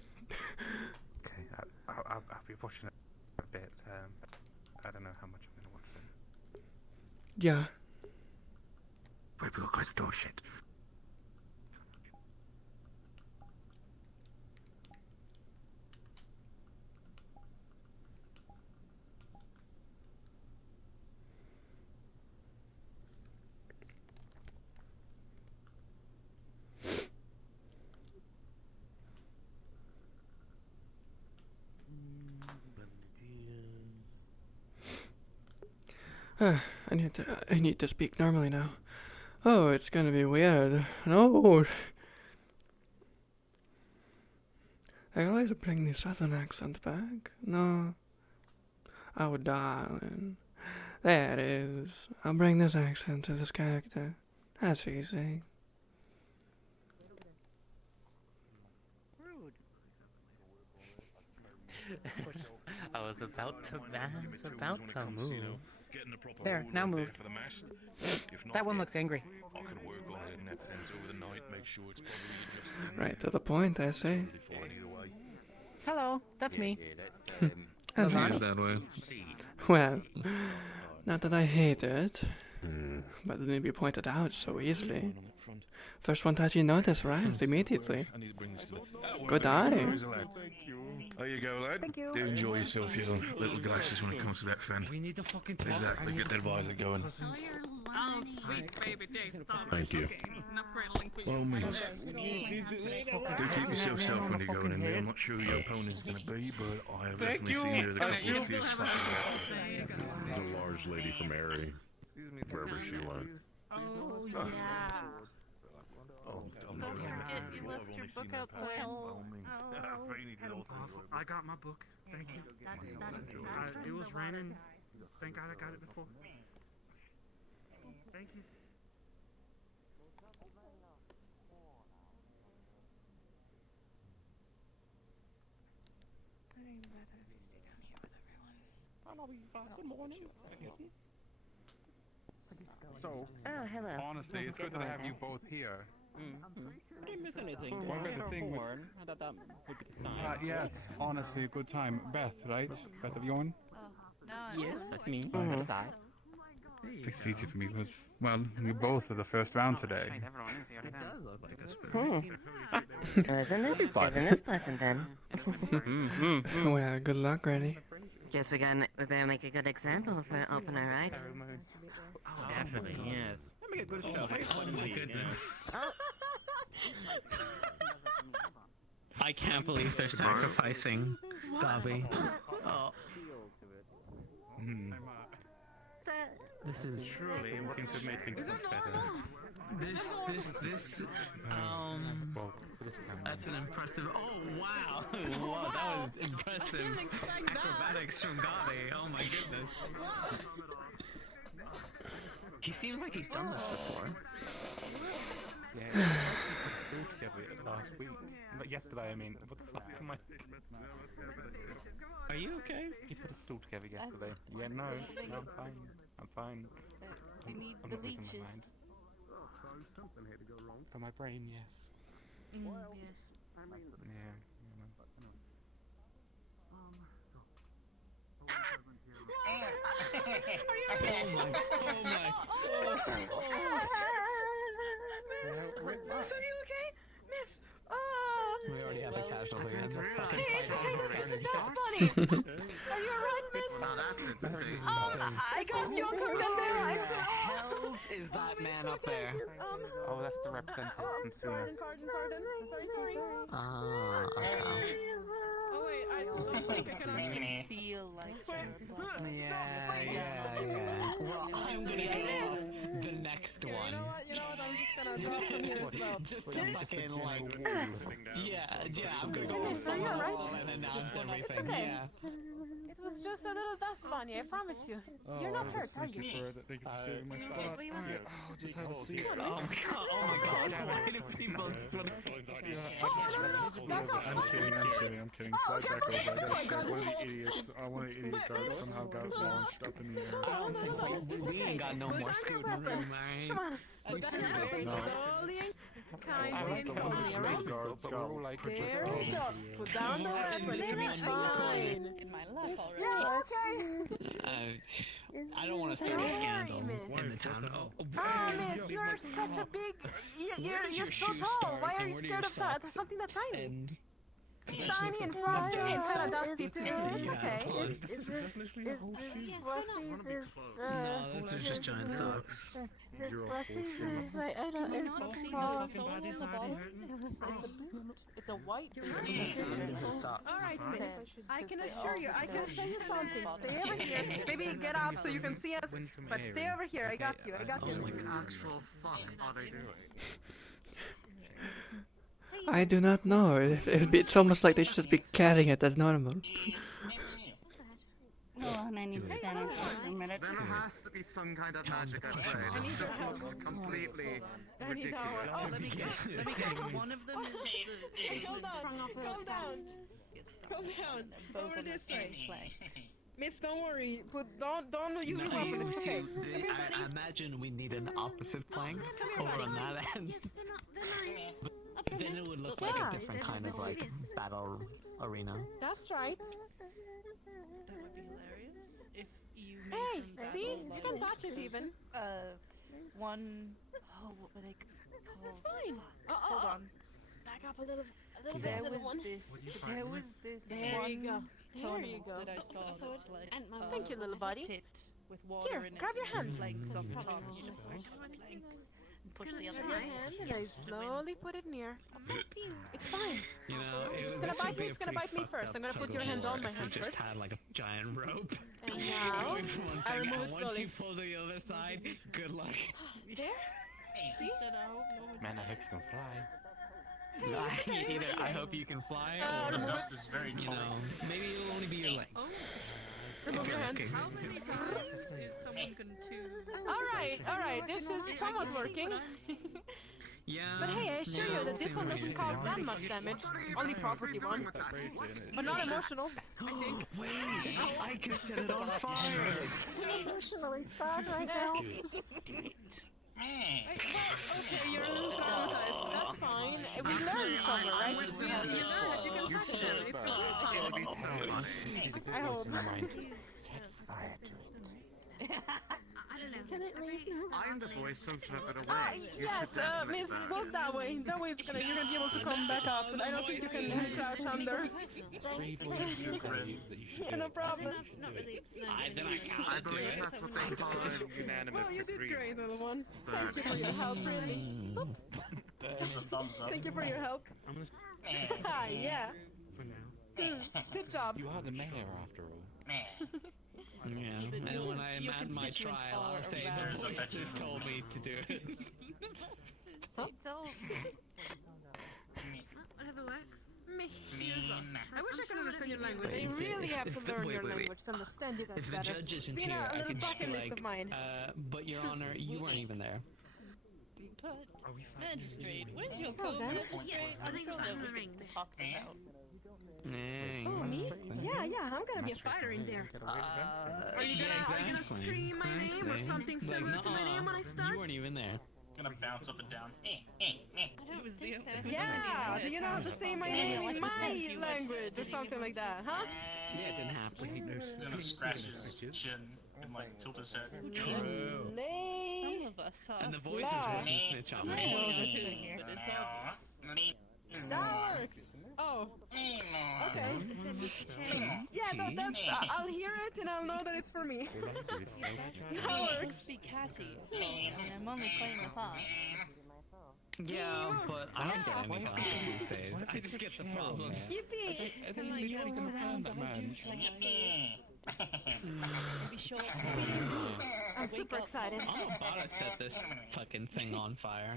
Okay, I'll be watching it a bit. I don't know how much I'm gonna watch them. Yeah. Wait, we'll go store shit. I need to speak normally now. Oh, it's gonna be weird. No. I always bring the southern accent back. No. Oh, darling. There it is. I'll bring this accent to this character. That's easy. I was about to move. There, now move. That one looks angry. Right to the point, I say. Hello, that's me. And It is that way. well, not that I hate it, but it didn't be pointed out so easily. First one that you notice, right? Immediately. Good eye. There you go, lad. Thank you. Do enjoy yourself, your little glasses when it comes to that fend. We need to fucking talk. Exactly, get that visor going. Oh, sweet baby Jason. Thank you. By all means. Do keep yourself safe when you're going in there. I'm not sure who your opponent's going to be, but I have definitely seen there's a couple of fierce fighters. The large lady from Airy, wherever she went. Oh, yeah. Don't forget you left your book outside. I got my book. Thank you. It was raining. Thank God I got it before. Thank you. Good morning. So, Oh, hello. honestly, it's good to have you both here. I didn't miss anything. Well, but the thing with- I thought that would be the sign. yes, honestly, a good time. Beth, right? Beth of Yorn? Yes, that's me. Mhm. That's I. Makes it easy for me because, well, you both are the first round today. Isn't this pleasant then? Well, good luck, Granny. Guess we better make a good example of our opener, right? Oh, definitely, yes. Let me get a good show. Oh my goodness. I can't believe they're sacrificing Gabi. Oh. This is Surely it seems to make things much better. That's an impressive. Oh wow! Whoa, that was impressive. Acrobatics from Gabi. Oh my goodness. He seems like he's done this before. Yeah, we put a stool together last week. But yesterday, I mean, what the fuck am I? Are you okay? You put a stool together yesterday. Yeah, no, I'm fine. I'm fine. I'm not losing my mind. For my brain, yes. Yes. Yeah. Miss, are you okay? Miss, We already have a casualty. And the fucking Hey, fight hasn't started. Bunny! Are you alright, Miss? Now that's interesting. I got your card in there. I'm Who the hell is that man up there? Oh, that's the representative from Sooners. Sorry. Ah, okay. Oh wait, I don't think I can actually feel like Yeah. Well, I'm gonna go the next one. You know what? I'm just gonna drop from here as well. Just to fucking like, yeah, I'm gonna go off the wall and announce everything. Yeah. It was just a little dust, Bonnie, I promise you. You're not hurt, are you? Thank you for saving my spot. Oh, just have a seat. Oh my god, why do people sort of... I'm kidding. Slide back over. I gotta one of the idiots. One of the idiot guards somehow got launched up in the air. I don't think we ain't got no more scooting room, alright? We scooted. No. Kindly and calmly, alright? Guards got There we go. Put down the weapon, it's fine. in my lap already. Yeah, okay. I don't want to start a scandal in the town. Oh, miss, you're such a big... You're so tall. Why are you scared of that? Something that's tiny. Tiny and frosty and kind of dusty too. It's okay. Is this Fluffy's No, those are just giant socks. Is this Fluffy's I don't It's a boot. It's a white boot. Alright, miss. I can assure you something. Stay over here. Maybe get up so you can see us. But stay over here. I got you. What the actual fuck are they doing? I do not know. It's almost like they should just be carrying it as normal. Oh, and I need to stand up for a minute. There has to be some kind of magic at play. This just looks completely ridiculous. Oh, let me guess. One of them is the... Hey, calm down. Over this way. Miss, don't worry. Don't use your weapon. It's okay. I imagine we need an opposite plank over on that end. But then it would look like a different kind of like battle arena. That's right. That would be hilarious if you Hey, made them see? battle You can touch it even. one... Oh, what were they called? That's fine. Hold on. back up a little bit, There little was one. this. There was this. There you go. one There you tunnel go. that I saw that was like Thank you, little buddy. pit with water Here, in it. grab your and hand. planks on the top. Probably You know, not. planks. And push the Grab other your way. hand and I slowly put it near. It's fine. You know, It's gonna bite me. It's gonna bite me first. I'm gonna put your hand on my hand If we just first. had like a giant rope. And now going from one I thing, remove and it once slowly. you pull to the other side, good luck. There. See? Man, I hope you can fly. Either I hope you can fly, or remove dust it. is very you know, maybe it'll only be your legs. Remove your hand. How many times is someone going to... All right. This is somewhat working. Yeah. But hey, I assure you that this one doesn't cause that much damage. Only property one. But not emotional. I think. Wait, I can set it on fire. I'm emotionally scarred right now. Okay, you're a little traumatized. That's fine. We learned somewhere, right? You learn that you can touch them. It's completely fine. I hope. I don't know. Can it leave now? I'm the voice from further away. You Yes, should definitely Miss, vote. move that way. That way you're gonna be able to come back up. I don't think you can crouch under. Yeah, no problem. Not really. I believe that's what they call an unanimous Well, you did great, agreement. little one. Thank you for your help, really. Thank you for your help. Ah, yeah. Good job. You are the mayor after all. Yeah, and when I'm at my trial, I'll say the voices told me to do it. Whatever works. Me. I wish I could understand your language. I really have to learn your language to understand you guys If the better. judge isn't It's been here, a I little can just be bucket list like, of mine. but Your Honor, you weren't even there. Magistrate, where's your Oh, code, then. magistrate? I think I'm the ring. Oh, me? Yeah, I'm gonna be a fighter in there. Are you gonna scream my name or something similar to my name when I start? You weren't even there. Gonna bounce up and down. It was the Yeah, do you know how to say my name in my language or something like that, huh? Yeah, it didn't happen. He's gonna scratch his chin and like tilt his head. True. Some of us are And the voices wouldn't snitch on me. but it's obvious. That works. Oh. Okay. Yeah, that's. I'll hear it and I'll know that it's for me. That works. Be catty. I'm only playing the part. Yeah, but I don't get any gossip these days. I just get the problems. Yippee! I'm super excited. I'm about to set this fucking thing on fire.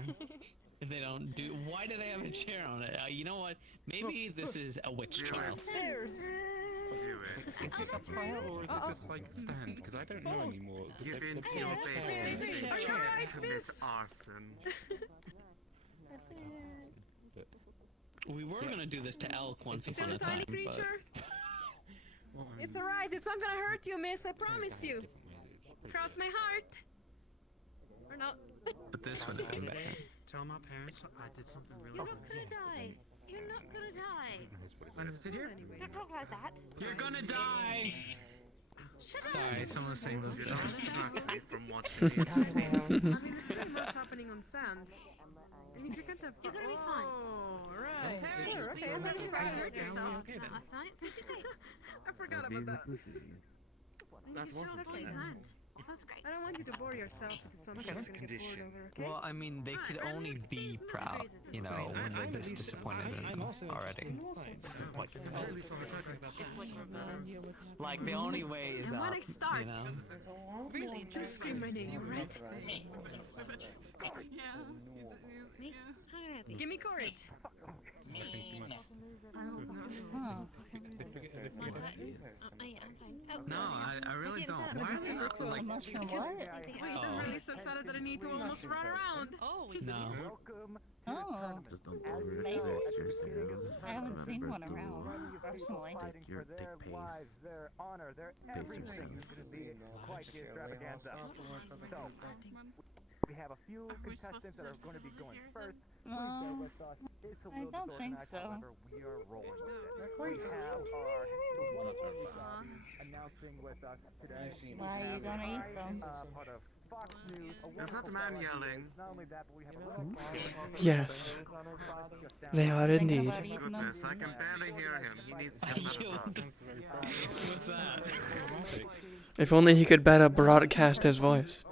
If they don't do, why do they have a chair on it? You know what? Maybe this is a witch trial. Stairs. Do it. Oh, that's right. Or is it just like stand? Because I don't know anymore. Give in to your base instincts and commit arson. We were gonna do this to elk once upon a Little tiny time, but creature. It's alright. It's not gonna hurt you, miss. I promise you. Cross my heart. Or not. but this would have been better. Tell my parents I did something really You're not gonna die. You're not gonna die. And sit here? Don't talk like that. You're gonna die. Sorry, someone was saying You that. don't distract me from watching the entertainment. I mean, it's really not happening on sand. And if you can't have You're gonna be fine. Oh, right. Parents, Sure, okay. please I'm not don't gonna hurt cry yourself. last night. So it's okay. I forgot about that. That wasn't Totally bad. planned. It was great. I don't want you to bore yourself with something you're Just gonna get bored condition. over, okay? Well, I mean, they could only be proud, you know, when they're this disappointed in them already. Like the only way is And when up, I start, you know. really, just scream my name, right? Me? How can I help you? Give me courage. I'm fine. Oh, No, I really don't. Why are they looking like? Wait, I'm really so excited that I need to almost run around. Oh, No. Oh. Just don't bother it. I haven't seen one around, personally. Take your take pace. Their honor, their Pace everything yourself. is going to be quite the extravaganza. So, We have a few contestants that are going to be going first. Please bear with us. It's a little disorganized, however, we are rolling with it. We have our announcing with us today. Why are you gonna eat them? Part of Fox News. Is that man yelling? Not only that, but we have a Yes. They are indeed. Goodness, I can barely hear him. He needs to get better bugs. If only he could better broadcast his voice.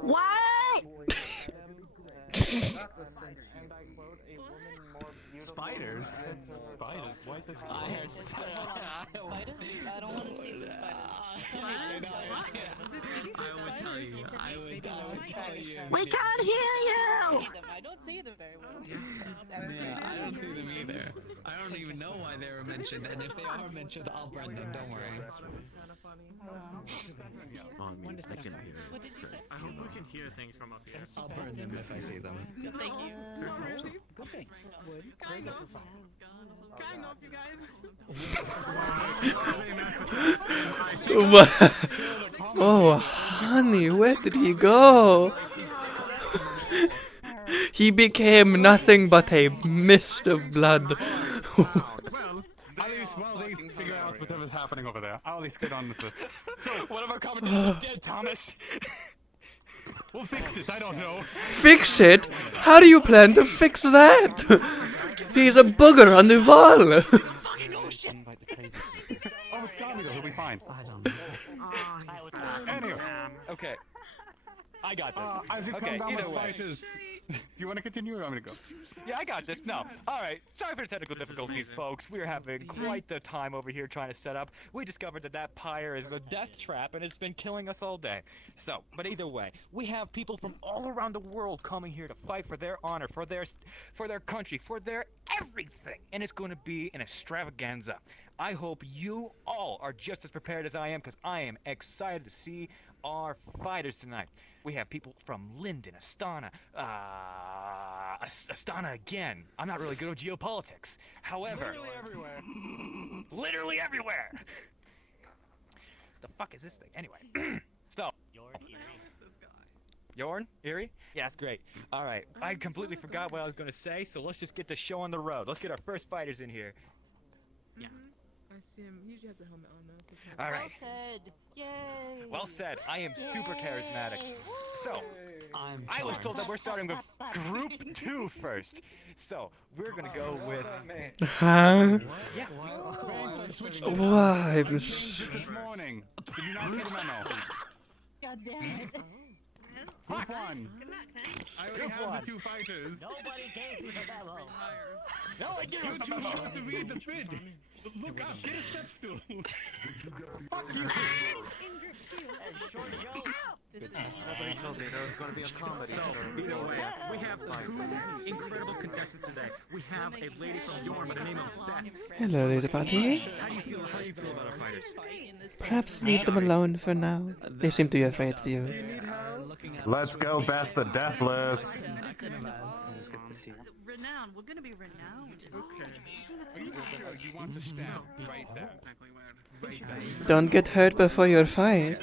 What? Spiders? Spiders? Why is this Spiders? I don't want to see the spiders. I would tell you. I would tell you. We can't hear you! I don't see them very well. Yeah, I don't see them either. I don't even know why they were mentioned, and if they are mentioned, I'll burn them, don't worry. I can hear What did you say? I hope we can hear things from up here. I'll burn them if I see them. Thank you. Kind of, you guys. What? Oh, honey, where did he go? He became nothing but a mist of blood. Well, at least while they figure out whatever's happening over there, I'll at least get on with it. So, one of our commentators is dead, Thomas. We'll fix it, I don't know. Fix it? How do you plan to fix that? He's a booger on the wall. Oh, it's Gami though, he'll be fine. I don't know. Oh, he's back. Anyway, Okay. I got this. as you Okay, come down either with way. fighters, do you want to continue or do you want me to go? Yeah, I got this. No. Alright, sorry for the technical difficulties, folks. We're having quite the time over here trying to set up. We discovered that pyre is a death trap and it's been killing us all day. So, but either way, we have people from all around the world coming here to fight for their honor, for their country, for their everything. And it's going to be an extravaganza. I hope you all are just as prepared as I am, because I am excited to see our fighters tonight. We have people from Linden, Astana, Astana again. I'm not really good at geopolitics. However, literally everywhere. Literally everywhere. The fuck is this thing? Anyway, so. Yorn? Erie? Yeah, that's great. All right, I completely forgot what I was going to say, so let's just get the show on the road. Let's get our first fighters in here. Yeah. I see him. He usually has a helmet on now. So it's not All Well right. said. Yay. Well said. I am super charismatic. So, I was told that we're starting with Group 2 first. So, we're going to go with... Huh? Yeah. Why? This morning. Did you not get the memo? God damn it. Group 1. I already have the 2 fighters. Nobody gave you the memo. No, I gave us the You memo. chose to read the thread. Look up, get a step stool. Fuck you. Nobody told me there was going to be a comedy. So, either way, we have 2 incredible contestants today. We have a lady from Yorn by the name of Beth. Hello, little buddy. How do you feel about our fighters? Perhaps leave them alone for now. They seem to be afraid of you. Let's go, Beth the Deathless. Renowned. We're gonna be renowned. Okay. You want to stand right there. Don't get hurt before your fight.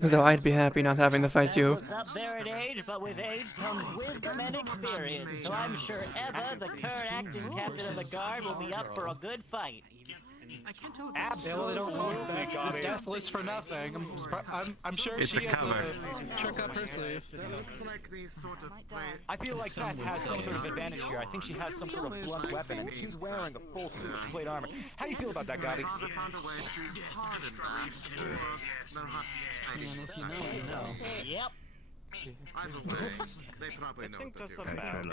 Though I'd be happy not having to fight you. Looks up there in age, but with age comes wisdom and experience. So I'm sure Eva, the current acting captain of the guard, will be up for a good fight. I can't tell if Absolutely don't want to thank God. deathless for nothing. I'm sure It's she a has cover. a trick up her sleeve. It looks like these sort of I feel like Beth has some sort of advantage here. I think she has some sort of blunt weapon, and she's wearing a full suit of plate armor. How do you feel about that, Gotti? I found a way to harden them. Yep. Either way, they probably know what they're doing.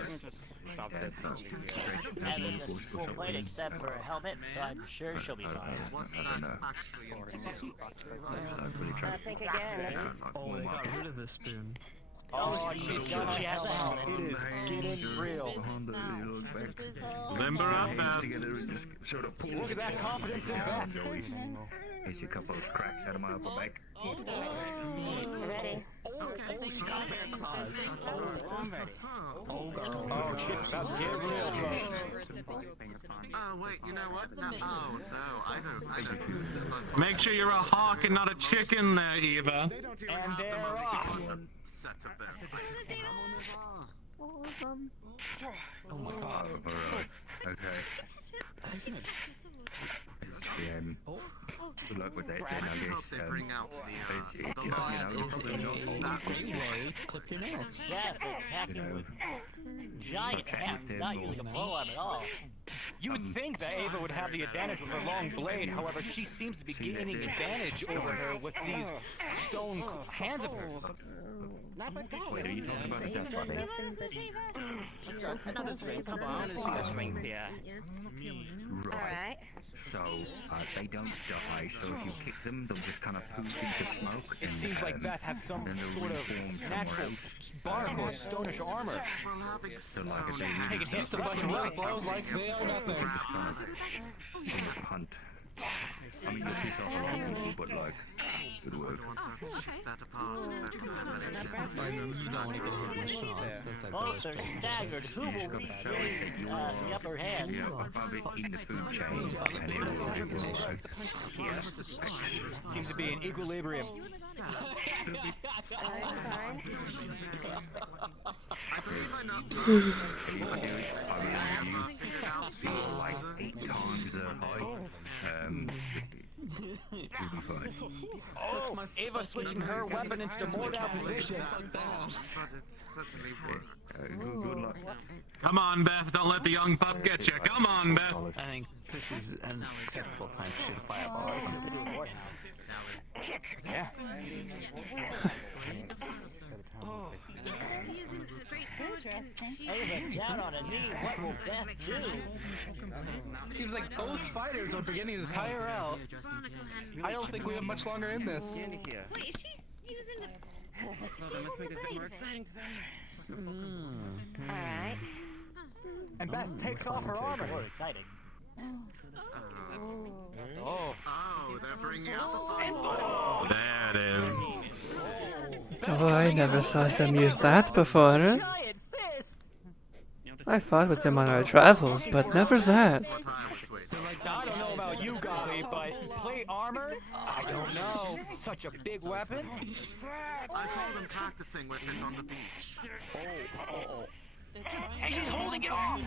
Evan's full plate except for her helmet, so I'm sure she'll be fine. What's that actually entail? Think again. Oh, they got rid of the spoon. Oh, she's got she has a helmet. It is getting real. Limber up, Beth. Look at that confidence in Beth. There's a couple of cracks out of my upper back. Ready? I'm ready. Oh, shit's about to get real, Oh wait, you know what? No, oh no, I know who this is. I saw Make sure you're a hawk and not a chicken there, Eva. They don't even have the most fun set of their All of them. Oh my god. Okay. Good luck with that. I do hope they bring out the you large know, it's probably not all that Clip your nails. Yeah, attacking giant hands, not using a polearm at all. You would think that Ava would have the advantage with her long blade, however, she seems to be gaining advantage over her with these stone hands of hers. Wait, are you talking about the death body? Come on, see the strength here. Right. So, they don't die, so if you kick them, they'll just kind of poof into smoke. It and, seems like Beth has some sort of natural bark or stonish armor. Well, having So, like, if stone they Taking hits to fucking rock blows like they are nothing. just kind of hunt. I mean, you'll piss off a lot of people, but like, good work. want to have to chip that apart if they're gonna have any chance of You don't want to get hit in the schnoz. That's like Both are staggered. Who You just will gotta reach show it that you're the upper hand? above it in the food chain, and it will Seems to be in equilibrium. I believe I know. Figured out like 8 times the height. You'll be fine. Oh, Ava switching her weapon into the more down position. But it certainly works. Good luck. Come on, Beth. Don't let the young pup get you. Come on, Beth. I think this is an acceptable time to shoot a fireball at somebody. Yeah. Using a great sword and she's Ava down on a knee. What will Beth do? Seems like both fighters are beginning to tire out. I don't think we have much longer in this. Wait, she's using the. Alright. And Beth takes off her armor. More exciting. Oh. Oh, they're bringing out the fireball. There it is. Oh, I never saw them use that before. I fought with them on our travels, but never that. I don't know about you, Golly, but plate armor? I don't know. Such a big weapon? I saw them practicing with it on the beach. And she's holding it off!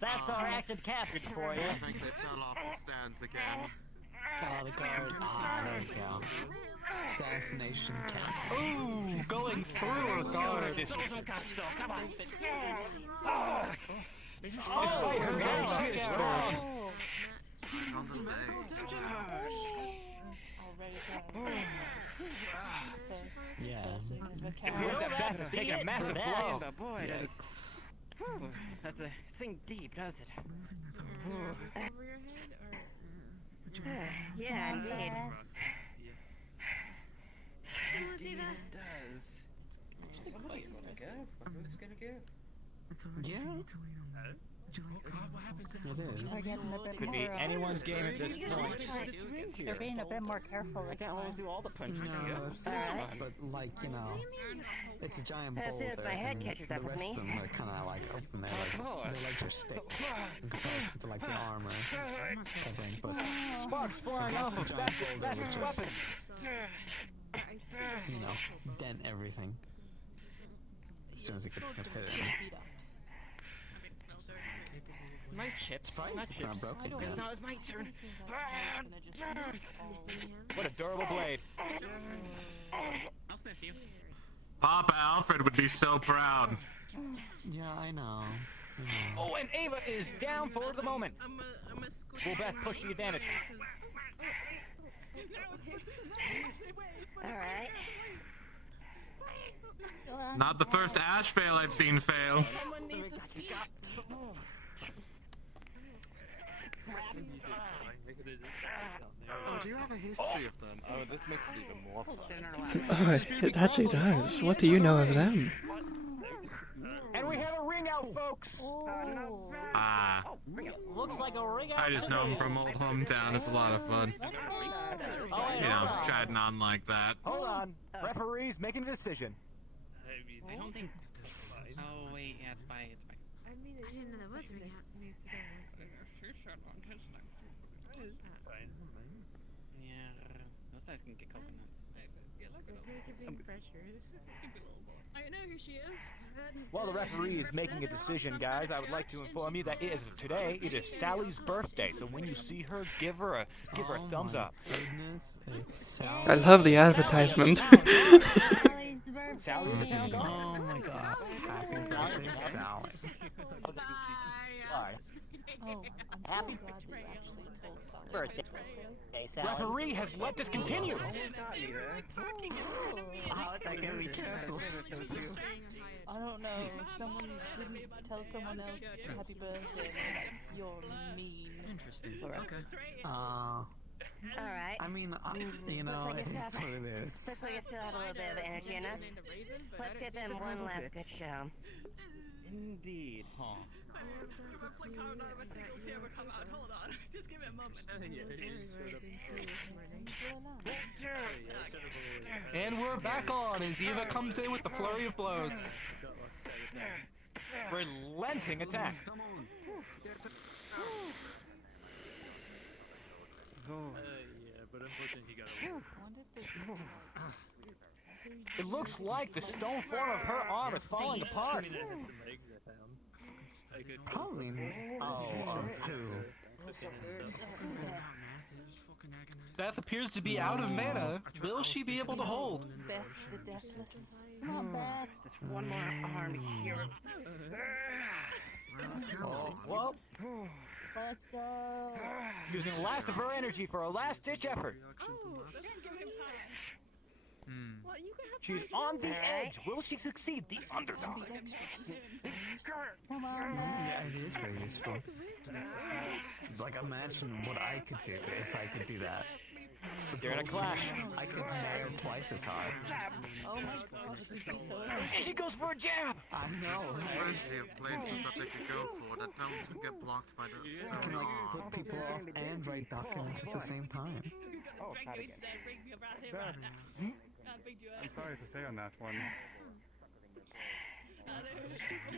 That's our active captain for you. I think they fell off the stands again. Oh, the guard. Ah, there we go. Assassination count. Ooh, going through a guard. Despite her name, she is strong. On the leg. Yeah. It appears that Beth has taken a massive blow. Boy, that's a thing deep, does it? Over your head or? Yeah, indeed. Come on, Eva. Somebody's gonna go. Somebody's gonna go. Yeah. What happens if It is. They're getting a bit Could be more, anyone's game at this point. They're being a bit more careful. I can't always do all the punching. No, it's, but like, you know, it's a giant That's boulder, it, my head and catches the up with rest me. of them are kind of like open. Their legs are sticks in comparison to like the armor covering. But Sparks flying off of giant boulder Beth's would just, weapon. you know, dent everything as soon as it gets hit. My chip. It's not broken yet. Now it's my turn. What a durable blade. I'll sniff you. Papa Alfred would be so proud. Yeah, I know. Oh, and Ava is down for the moment. Will Beth push the advantage? Alright. Not the first Ash fail I've seen fail. Oh, do you have a history of them? Oh, this makes it even more fun. Oh, it actually does. What do you know of them? And we have a ring out, folks. Ah, Looks like a ring out. I just know him from old hometown. It's a lot of fun. You know, chatting on like that. Hold on. Referee's making a decision. I don't think. Oh wait, yeah, it's by. I mean, I didn't know there was ring outs. Yeah, those guys can get coconuts. You're being pressured. I know who she is. While the referee is making a decision, guys, I would like to inform you that today it is Sally's birthday. So when you see her, give her a thumbs up. I love the advertisement. Sally the town guard. Oh my god. Happy birthday, Sally. Oh, I'm Happy so glad that you actually told Sally. birthday. Hey, Sally. Referee has let this continue. How is that gonna be canceled? I don't know. Someone didn't tell someone else happy birthday. Like, you're mean. Interesting. Okay. Alright. I mean, you know, it is what it is. Looks like it's still have a little bit of energy in us. Let's get them one last good show. Indeed. Huh. Just give it a moment. And we're back on as Eva comes in with the flurry of blows. Relenting attack. Come on. Yeah, but unfortunately he got away. It looks like the stone form of her arm is falling apart. Probably. Oh, who? Beth appears to be out of mana. Will she be able to hold? Beth the Deathless. Come on, Beth. Just one more arm here. Well, Let's go. using the last of her energy for a last-ditch effort. She's on the edge. Will she succeed? The underdog. Come on, Yeah, it is very useful. Like, imagine what I could do if I could do that. They're in a clash. I could nail twice as hard. Oh my god, this would be so And she goes for a jab. I There's know. plenty of places that they could go for that don't get blocked by the You stone can like arm. put people off and write documents at the same time. Oh, not again. I'm sorry to say on that one.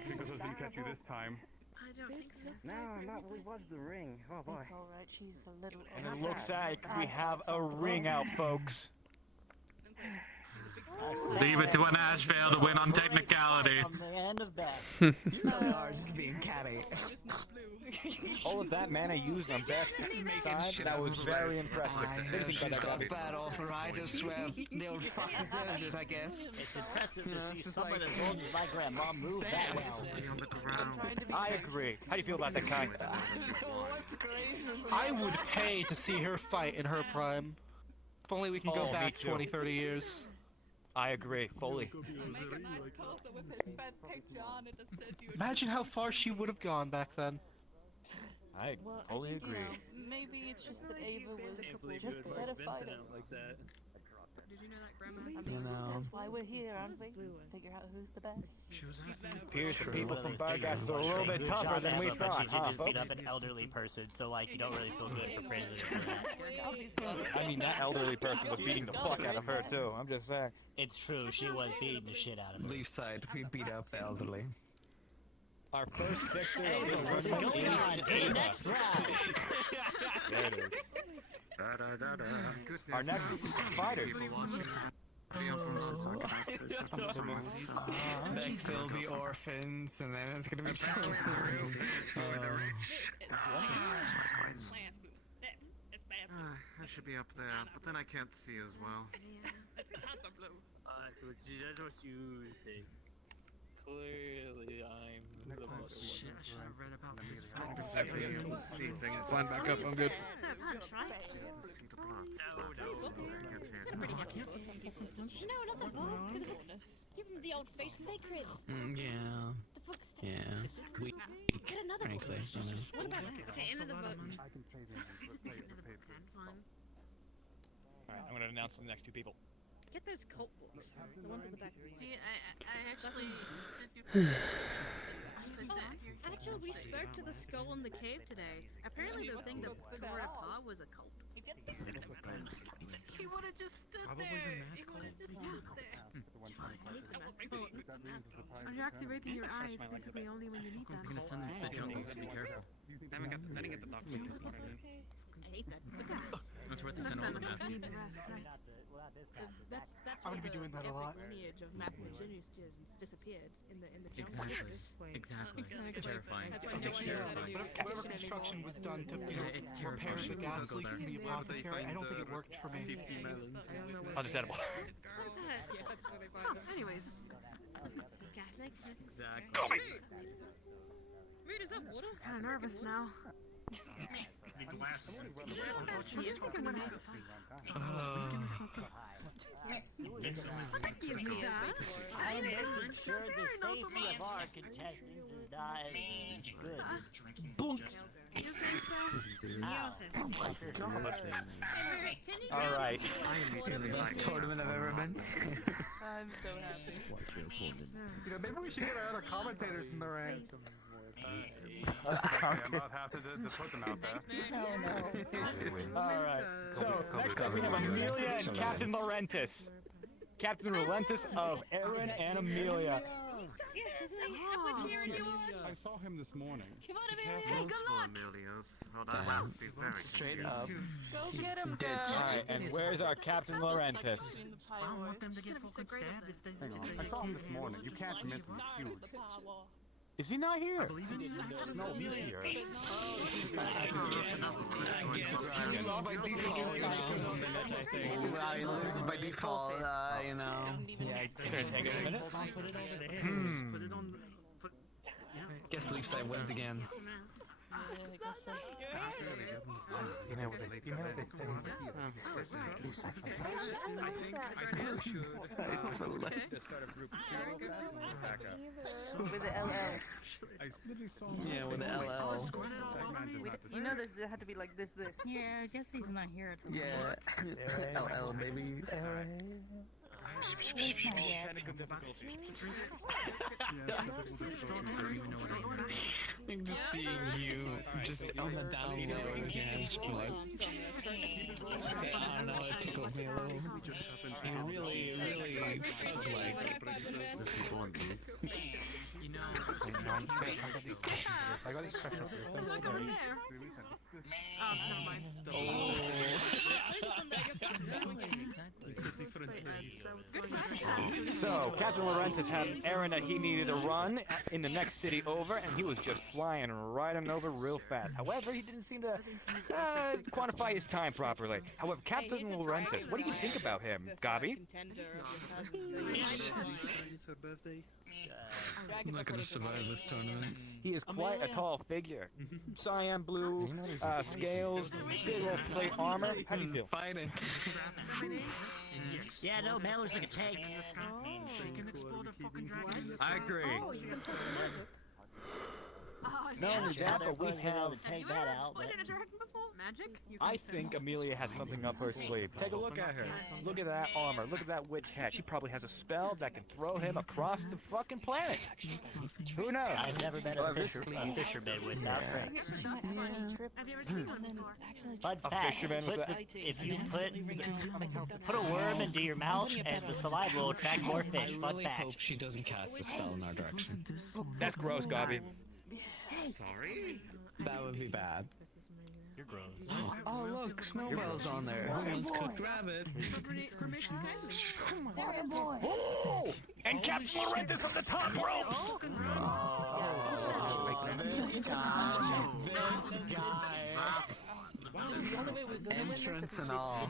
Because I didn't catch you this time. I don't think so. No, not really was the ring. Oh boy. It's alright, she's a little. And it looks like we have a ring out, folks. Leave it to an Ashvale to win on technicality. On the end is back. You really are just being catty. All of that mana used on Beth's side, that was very impressive. Didn't think She's about got that. bad arthritis. Well, the old fuck deserves it, I guess. It's impressive Yeah, to it's see just someone like- as old as my grandma move that well. Be on the ground. I agree. How do you feel about that, Kai? What's gracious? I would pay to see her fight in her prime. If only we can Oh, go me back too. 20, 30 years. I agree, fully. Imagine how far she would have gone back then. I fully agree. You know, maybe it's just that Ava was just a better fighter. Like that. Did you know that Grandma has I mean, You know. that's why we're here, aren't we? Figure out who's the best. Appears the True. people from Barghast are a Good little bit tougher job, than we Eva, but thought, she huh, did just beat folks? up an elderly person, so like you don't really feel good for praising her for that. I mean, that elderly person was beating the fuck out of her, too. I'm just saying. It's true, she was beating the shit out of her. Leaf side, we beat up the elderly. Our first victor Hey, of this this person round going is on to the Ava. next round. There it is. Our next fighter. Next will be orphans, and then it's gonna be children. I should be up there, but then I can't see as well. That's what you think. Clearly, I'm the Shit, I should have read about this. See things. Line back up, I'm good. It's a punch, right? Just to see the blood splatters when I get hit. No, not the book. Give him the old space sacred. Yeah. The book's Yeah. Weak, Get another frankly, book. you know. What about okay, into the book. Alright, I'm gonna announce the next two people. Get those cult books. The ones at the back. See, I actually. skull in the cave today. Apparently the thing that tore it apart was a cult. He would have just stood there. He would have just stood there. Are you activating your eyes basically only when you need them? I'm gonna send them to the jungle, so be careful. I didn't get the doctor. I hate that. It's worth the send over to Matthew. That's I'm where gonna be doing that a lot. The lineage of Matthew disappeared in the jungle at this point. Exactly. It's terrifying. That's why It's no one knows how to terrifying. do Whatever construction was done to It's repair the terrifying. gas Don't go leaks there. in the apothecary, I don't think it worked for me. Understandable. Yeah, that's where they find them. Anyways. Exactly. Read us up, Waddle. Kind of nervous now. The glasses. What do you think I'm gonna have to fight? Thank you, Mia. I am making sure the safety of our contestants is not as good. You think so? Alright. It's the best tournament I've ever been to. I'm so happy. You know, maybe we should get our other commentators in the ring. I'm not happy to put them out there. Alright. So, next up we have Amelia and Captain Laurentis. Captain Laurentis of Aaron and Amelia. I saw him this morning. Come on, Amelia. Multiple Amelias. Well, that must be very Straight confusing. up. Go get him, girl. Alright, and where's our Captain Laurentis? I don't want them to get fucking stabbed if they. I saw him this morning. You can't miss him. He's huge. Is he not here? No, he's here. He loses by default, you know. Yeah, it's gonna take a minute. Guess Leaf side wins again. With the LL. Yeah, with the LL. You know there had to be like this. Yeah, I guess he's not here at the Yeah. LL, baby. I'm just seeing you just on the down low again, like, just, I don't know, it tickled me a little. You really felt like. You know, I got these pressure. Look over there. Never mind. Oh. So, Captain Laurentis had an errand that he needed to run in the next city over, and he was just flying right on over real fast. However, he didn't seem to quantify his time properly. However, Captain Laurentis, what do you think about him, Gabi? I'm not gonna survive this tournament. He is quite a tall figure. Cyan blue, scales, big old plate armor. How do you feel? Fighting. yeah, no, man looks like a tank. I agree. No, only that, but we have. Take that out. Spider a dragon before? Magic? I think Amelia has something up her sleeve. Take a look at her. Look at that armor. Look at that witch hat. She probably has a spell that can throw him across the fucking planet. Who knows? I've never been a fisherman without tricks. Have you ever seen one before? Fun A fact, fisherman with if you put a worm into your mouth and the saliva will attract more fish. I Fun really fact. hope she doesn't cast a spell in our direction. That's gross, Gabi. Sorry? That would be bad. You're gross. Oh look, Snowbell's on there. Who wants cooked rabbit? Oh! And Captain Laurentis on the top rope! This guy. Entrance and all.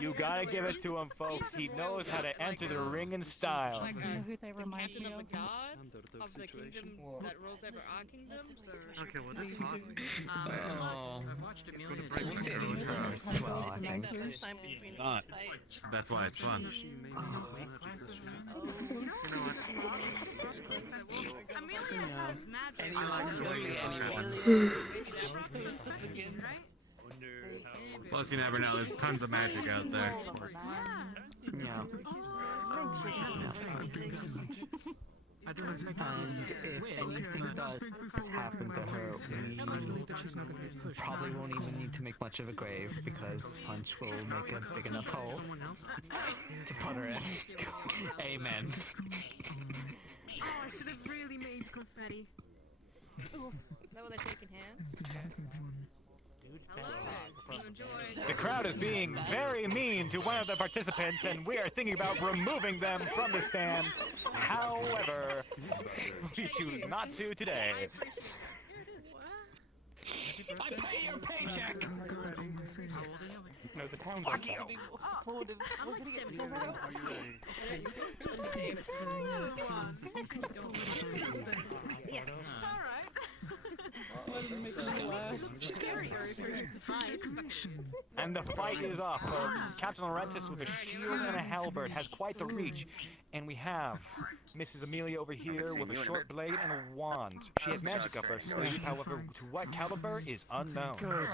You gotta give it to him, folks. He knows how to enter the ring in style. You know who they remind me Captain of of? the god of the kingdom that rules over our kingdoms, or... Okay, well, this hot. Oh. It's going to break the road. Well, I think. Not. That's why it's fun. Amelia has magic. I like Literally anyone. Right? Plus, you never know. There's tons of magic out there. Yeah. And if anything does happen to her, we probably won't even need to make much of a grave because the punch will make a big enough hole to put her in. Amen. Oh, I should have really made confetti. Oof. That was a shaking hand. The crowd is being very mean to one of the participants, and we are thinking about removing them from the stands. However, we choose not to today. I pay your paycheck! No, the town's Fuck on you! fire. Be more supportive. I'm We're like gonna get 7 pulled out. Yes. And the fight is off, folks. Captain Laurentis with a shield and a halberd has quite the reach. And we have Mrs. Amelia over here with a short blade and a wand. She has magic up her sleeve, however, to what caliber is unknown. Good.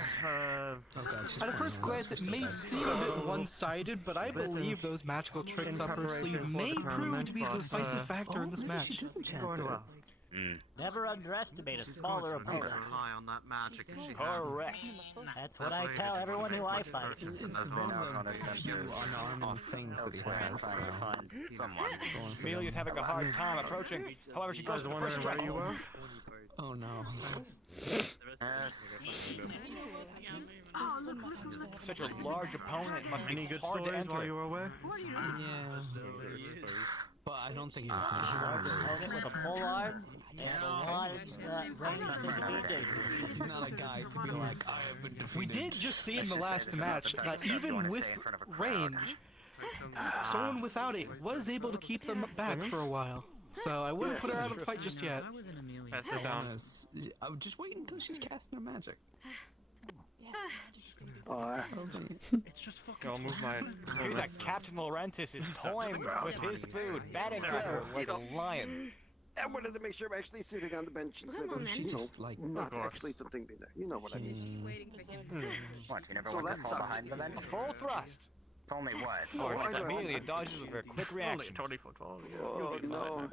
At a first glance, it may seem a bit one-sided, but I believe those magical tricks up her sleeve may prove to be the decisive factor in this match. Going well. Never underestimate a smaller opponent. Rely on that magic if she Correct. That's what I tell everyone who I fight. It's one of the few unarmed things that he has, so... Amelia's having a hard time approaching. However, she goes for the first strike. Oh no. Such a large opponent must be Any good hard to stories enter. while you were away? Yeah. But I don't think he's Opponent with a full arm and a lot of range that can be dangerous. He's not a guy to be like, I have been defeated. We did just see in the last match that even with range, someone without it was able to keep them back for a while. So I wouldn't put her out of the fight just yet. I'm just waiting until she's casting her magic. It's just fucking. I'll move my. Here's that Captain Laurentis is toying with his food, batting at her like a lion. I wanted to make sure I'm actually sitting on the bench instead of, She just like not actually something being there. You know what I mean. What, you never So want to that fall sucks. behind the bench? A full thrust. It's only what? Oh, I know. Amelia dodges with her quick reaction. Oh, no.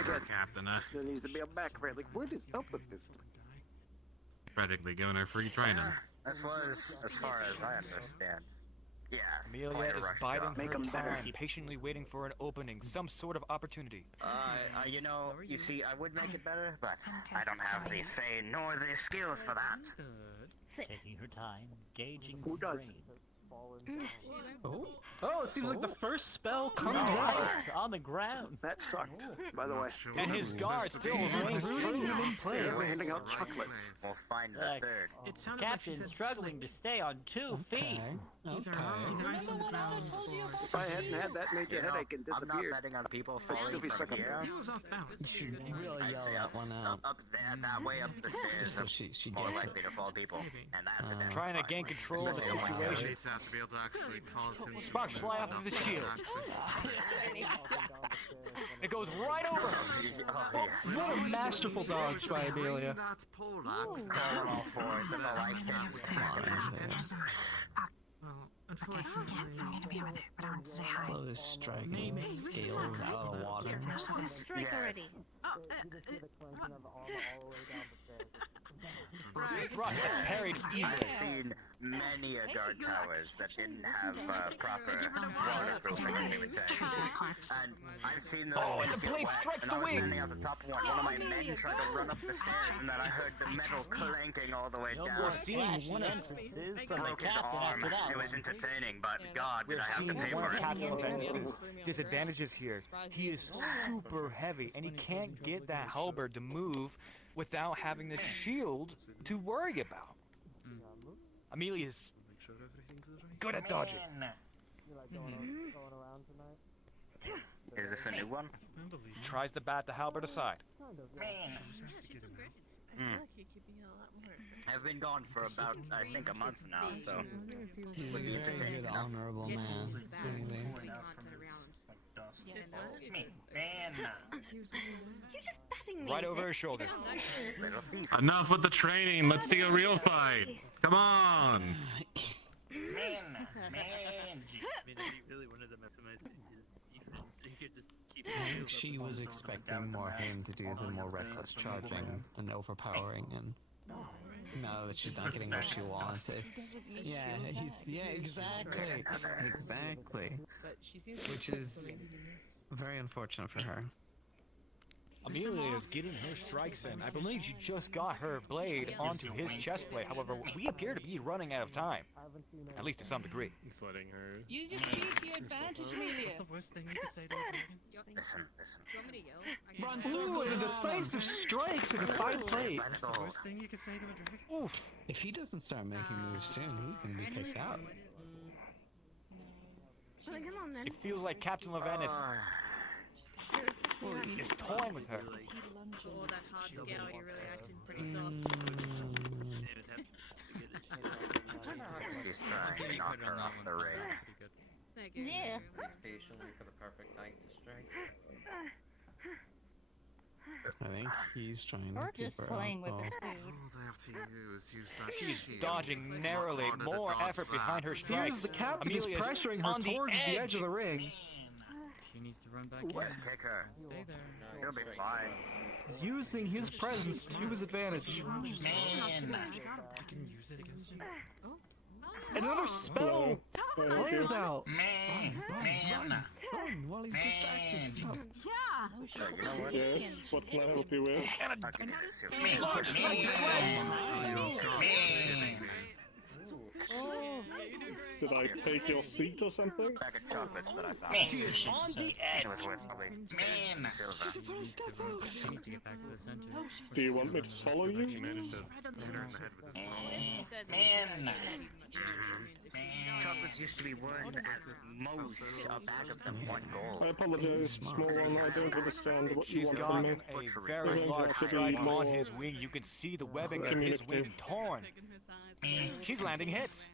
Again, Captain, there needs to be a back railing. Like, what is up with this? practically giving her free training. As far as I understand. Yeah. Amelia is biding her time, patiently waiting for an opening, some sort of opportunity. You know, you see, I would make it better, but I don't have the say nor the skills for that. Taking her time, gauging Who does? Oh, it seems like the first spell comes out. On the ground. That sucked, by the way. And his guard still remains true. Yeah, we're handing out chocolates. We'll find the third. Captain struggling to stay on 2 feet. If I hadn't had that major headache and I'm not disappeared, betting on people I'd still falling be from stuck up here. there. You should really yell that one out. Up there, that way up the stairs. Just so she more gets likely to fall people, and that's a death. Trying to gain control of the situation. Needs to be able to actually cause him to Sparks fly off of the shield. It goes right over her. What a masterful dodge by Amelia. That's Poleaxe. Calling all fours, that's all I can. Close striking scales out of the water. Strike already. Thrust parried easily. I've seen many a guard towers that didn't have proper waterproofing, you would say. And I've seen those Oh, things the get blade wet, strikes and the I was wing. standing at the top of one of my men tried to run up the stairs, and then I heard the metal clanking all the way No down. more seeing one entrances from the Broke his captain arm. after that It was one. entertaining, but God, did We're I have to seeing pay one for of it. Captain Laurentis' disadvantages here. He is super heavy, and he can't get that halberd to move without having the shield to worry about. Amelia's good at dodging. Is this a new one? Tries to bat the halberd aside. I've been gone for about, I think, a month now, so He's a would be very entertaining good, enough. honorable man. Really. You're just batting me. Right over his shoulder. Enough with the training. Let's see a real fight. Come on. Man. I mean, if you really wanted to maximize you could just keep I think she was expecting more him to do the more reckless charging and overpowering, and now that she's not getting what she wants, it's exactly. Which is very unfortunate for her. Amelia is getting her strikes in. I believe she just got her blade onto his chest plate. However, we appear to be running out of time. At least to some degree. He's letting her. Use your speed to your advantage, Amelia. What's the worst thing you could say to a dragon? Listen. You want me to yell? Run circles a decisive strike to the side plate. That's the worst thing you could say to a dragon? Oof. If he doesn't start making moves soon, he's gonna be kicked out. Well, come on then. It feels like Captain Leventis is toying with her. Oh, that hard scale, you're really acting pretty soft. He's trying to knock her off the ring. Thank you. Yeah. Patiently for the perfect time to strike. I think he's trying Or to keep just her playing up. with Oh. his food. All they have to use that She's shield. dodging It's narrowly, harder to more dodge effort that. behind her strikes. Seems the captain is Amelia's pressuring her on towards the edge of the ring. She needs to run back Just in. kick her. Stay there. You'll be fine. Using his presence to his advantage. You can use it against him. Another spell plays out. Run while he's distracted. Stop. Yes, what can I help you with? Did I take your seat or something? Bag of chocolates that I found. She is on the edge. It was worth probably silver. Do you want me to follow you? Chocolates used to be worth at most a bag of them 1 gold. I apologize, small one, I don't understand what you She's want from got me. a very large strike on his wing. You can see the webbing of his wing torn. She's landing hits.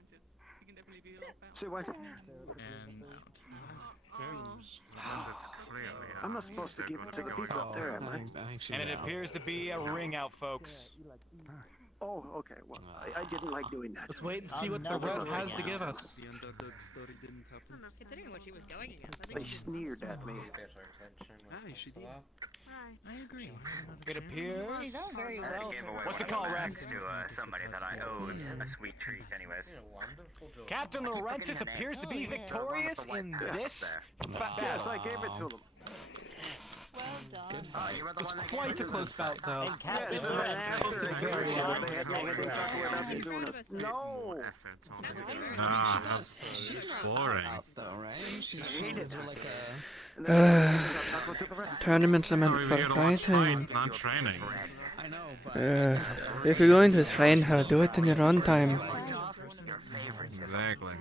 Say what? And I'm not supposed to give it to the people up there, am I? And it appears to be a ring out, folks. Oh, okay. Well, I didn't like doing that. Let's wait and see what the ref has to give us. Considering what she was going against, I They think she sneered at me. I agree. It appears. She's done very well. What's the call, Rex? To somebody that I owed a sweet treat, anyways. Captain Laurentis appears to be victorious in this battle. Yes, I gave it to them. Well done. It's quite a close bout, though. Yes, and I answered very well. They had negative chocolate up and doing it. No! Ah, that's boring. Though, right? She was like Tournaments are meant We're for here to watch fighting. fight, not training. I know, but If you're going to train her, do it in your own time. Exactly.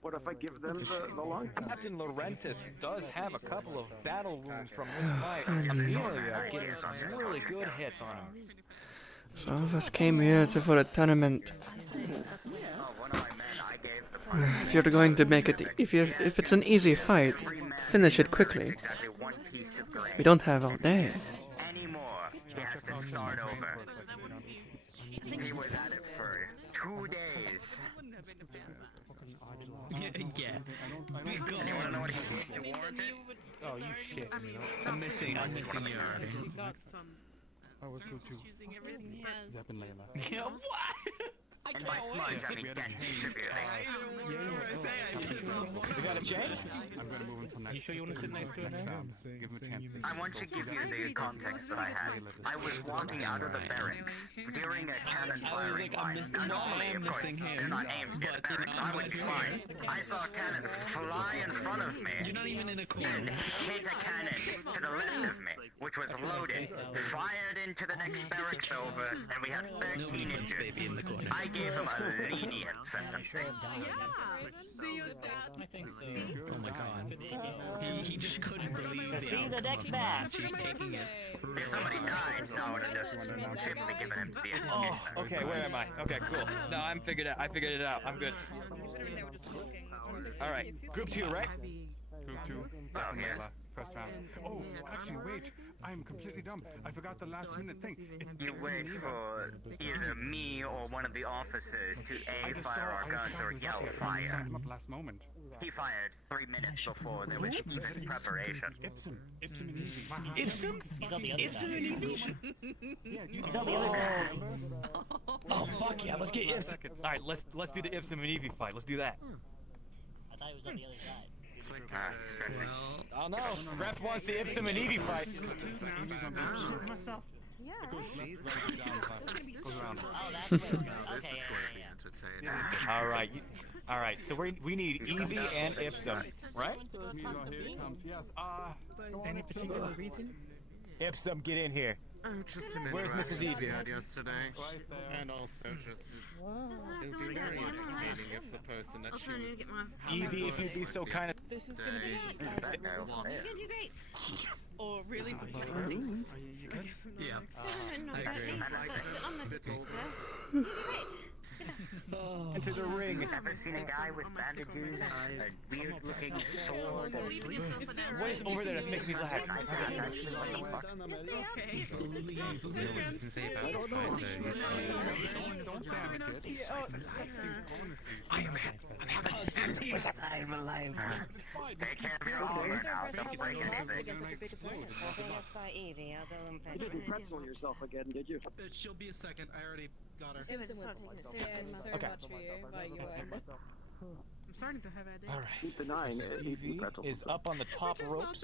What if I give them the long? Captain Laurentis does have a couple of battle wounds from this fight. Amelia getting some really good hits on him. Some of us came here for a tournament. If you're going to make it, if it's an easy fight, finish it quickly. We don't have all day. Anymore. He has to start over. He was at it for 2 days. yeah. And you wanna know what he warranted? Oh, you shit. I'm missing you already. I was good too. Zap and Layla. Yeah, what? And by smudge, I mean dent severely. We got a change? I'm gonna move into next. You sure you wanna sit next to her now? Give him a chance. I want to give you the context that I had. I was walking out of the barracks during a cannon firing line. Now, normally, of course, they're not aimed at the barracks. I would be fine. I saw a cannon fly in front of me. You're not even in a corner. And hit a cannon to the left of me, which was loaded. Fired into the next barracks over, and we had 13 injured. I gave him a lenient sentence. I think so. Oh my god. He just couldn't believe the See the outcome next of match. She's taking it. If somebody died, no, I would have just simply given him to the executioner. Oh, okay, where am I? Okay, cool. No, I figured it out. I'm good. Alright, group 2, right? Group 2. Oh, yeah. first round. Oh, actually, wait. I'm completely dumb. I forgot the last minute thing. You wait for either me or one of the officers to A, fire our guns or yell fire. Last moment. He fired 3 minutes before there was even preparation. Ipsum and Ipsum? He's on the other side. He's on the other side. Oh fuck yeah, let's get Ipsum. Alright, let's do the Ipsum and Evie fight. Let's do that. I thought he was on the other side. I don't know. Ref wants the Ipsum and Evie fight. Yeah. She's Goes around. Oh, that's where we're going. This is going to be entertaining. Alright, alright, so we need Evie and Ipsum, right? Any particular reason? Ipsum, get in here. Oh, just some Where's Mrs. interactions Evie? we had yesterday. And also just, it would be very entertaining if the person that she was... Evie, if you'd be so kind of... This is gonna be or really depressing. Yeah, I agree. Into the ring. Ever seen a guy with bandages, a weird-looking sword? What is over there that makes me laugh? I'm alive. Take care of your armor now. Don't break anything. You didn't pretzel yourself again, did you? She'll be a second. I already got her. Okay. I'm starting to have ideas. Alright. Keep denying it. Evie is up on the top ropes.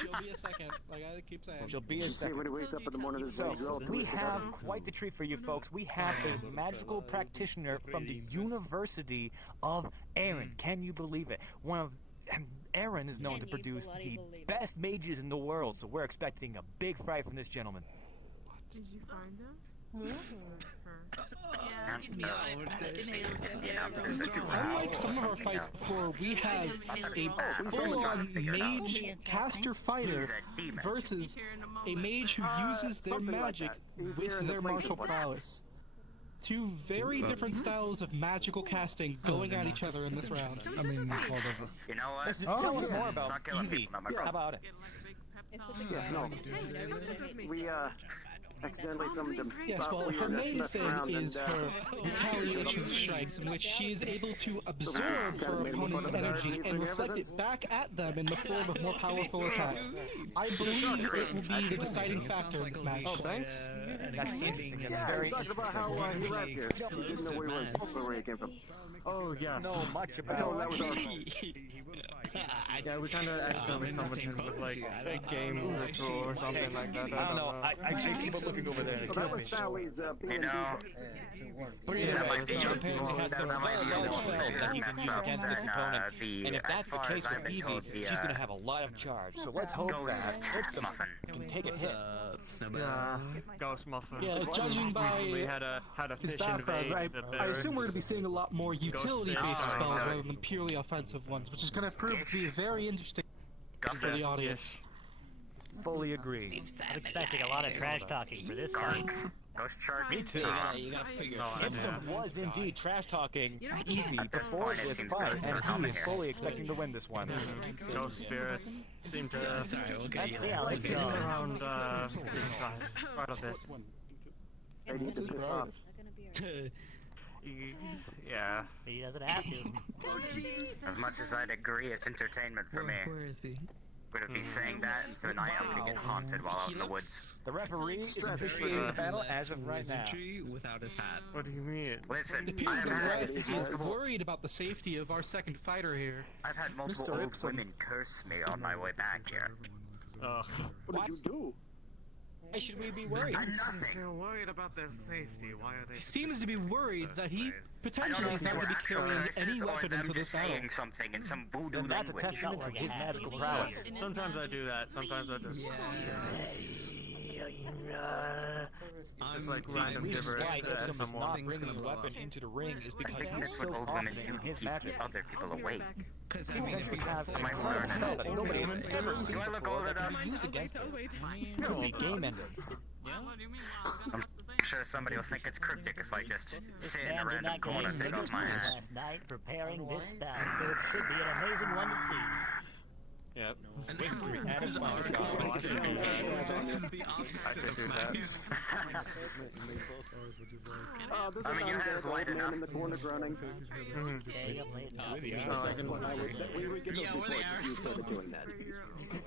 She'll be a second. Like I keep saying. She'll be a Did you see when he second. wakes up in the morning this So, day, drill we to have quite the treat for you folks. We have a magical practitioner from the University of Erin. Can you believe it? Erin is known to produce the best mages in the world, so we're expecting a big fight from this gentleman. Did you find him? Excuse me, I inhaled Unlike some of our fights before, we have a full-on mage caster fighter versus a mage who uses their magic with their martial prowess. Two very different styles of magical casting going at each other in this round. You know what? Tell us more about Evie. How about it? No. We, accidentally summoned him. Yes, well, her main thing is her retaliation strikes, in which she is able to absorb her opponent's energy and reflect it back at them in the form of more powerful attacks. I believe it will be the deciding factor in this match. Oh, thanks. That's interesting. That's very He talked about how he left here. He didn't know where he came from. Oh, yeah. Know much about that was our Yeah, we kind of accidentally summoned him with, like, a game ritual or something like that. I don't know. I just keep looking over there. So that was Sally's You know, But either way, he apparently has some very large spells that he can use against this opponent. And if that's the case with Evie, she's going to have a lot of charge. So let's hope that Ipsum can take a hit. Yeah, Ghost Muffin. Yeah, judging by had a his fish background, invade right, the I assume we're going to be barracks. seeing a lot more utility-based Ghost spells Muffin. rather than purely offensive ones, which is going to prove to be very interesting for the audience. Fully agree. I'm expecting a lot of trash talking for this fight. Ghost Shark. Me too. You gotta put your Ipsum was indeed trash talking Evie before this fight, and he is fully expecting to win this one. Ghost spirits seem to Sorry, we'll get you Let's see how this be goes. around inside quite a bit. They need to piss off. Yeah. He doesn't have to. As much as I'd agree, it's entertainment for me. Where is he? Would it be saying that tonight I'm gonna get haunted while out in the woods? The referee is officiating the battle as of right now. Without his hat. What do you mean? Listen, It appears I've the had ref is worried about the safety of our second fighter here. I've had multiple Mr. old Ipsum. women curse me on my way back here. What did you do? Why should we be worried? If they're worried about their safety, why are they... He seems to be worried that he I don't potentially know is if not these going were to be carrying actual any actors or weapon them into this just battle. saying something in some voodoo And that's a language. testament to his magical prowess. Sometimes I do that. Sometimes I just. Just like random The reason gibberish why to Ipsum is someone. not bringing a weapon into the ring is because I think he's that's so what old women confident do in to his keep magic. other people awake. Because I He mean, if potentially he's has I an might incredible learn spell it. that nobody has ever seen Do I look before old that enough? can be used against him. Could be game ending. I'm sure somebody will think it's cryptic if I just This sit in a man did random not corner get and any take off my sleep hat. last night preparing this spell, so it should be an amazing one to see. Yeah, Yep. And Wizardry at who's its finest. our Oh, I should do that. just the opposite of nice. I mean, your hair's white enough. In the corner grunting.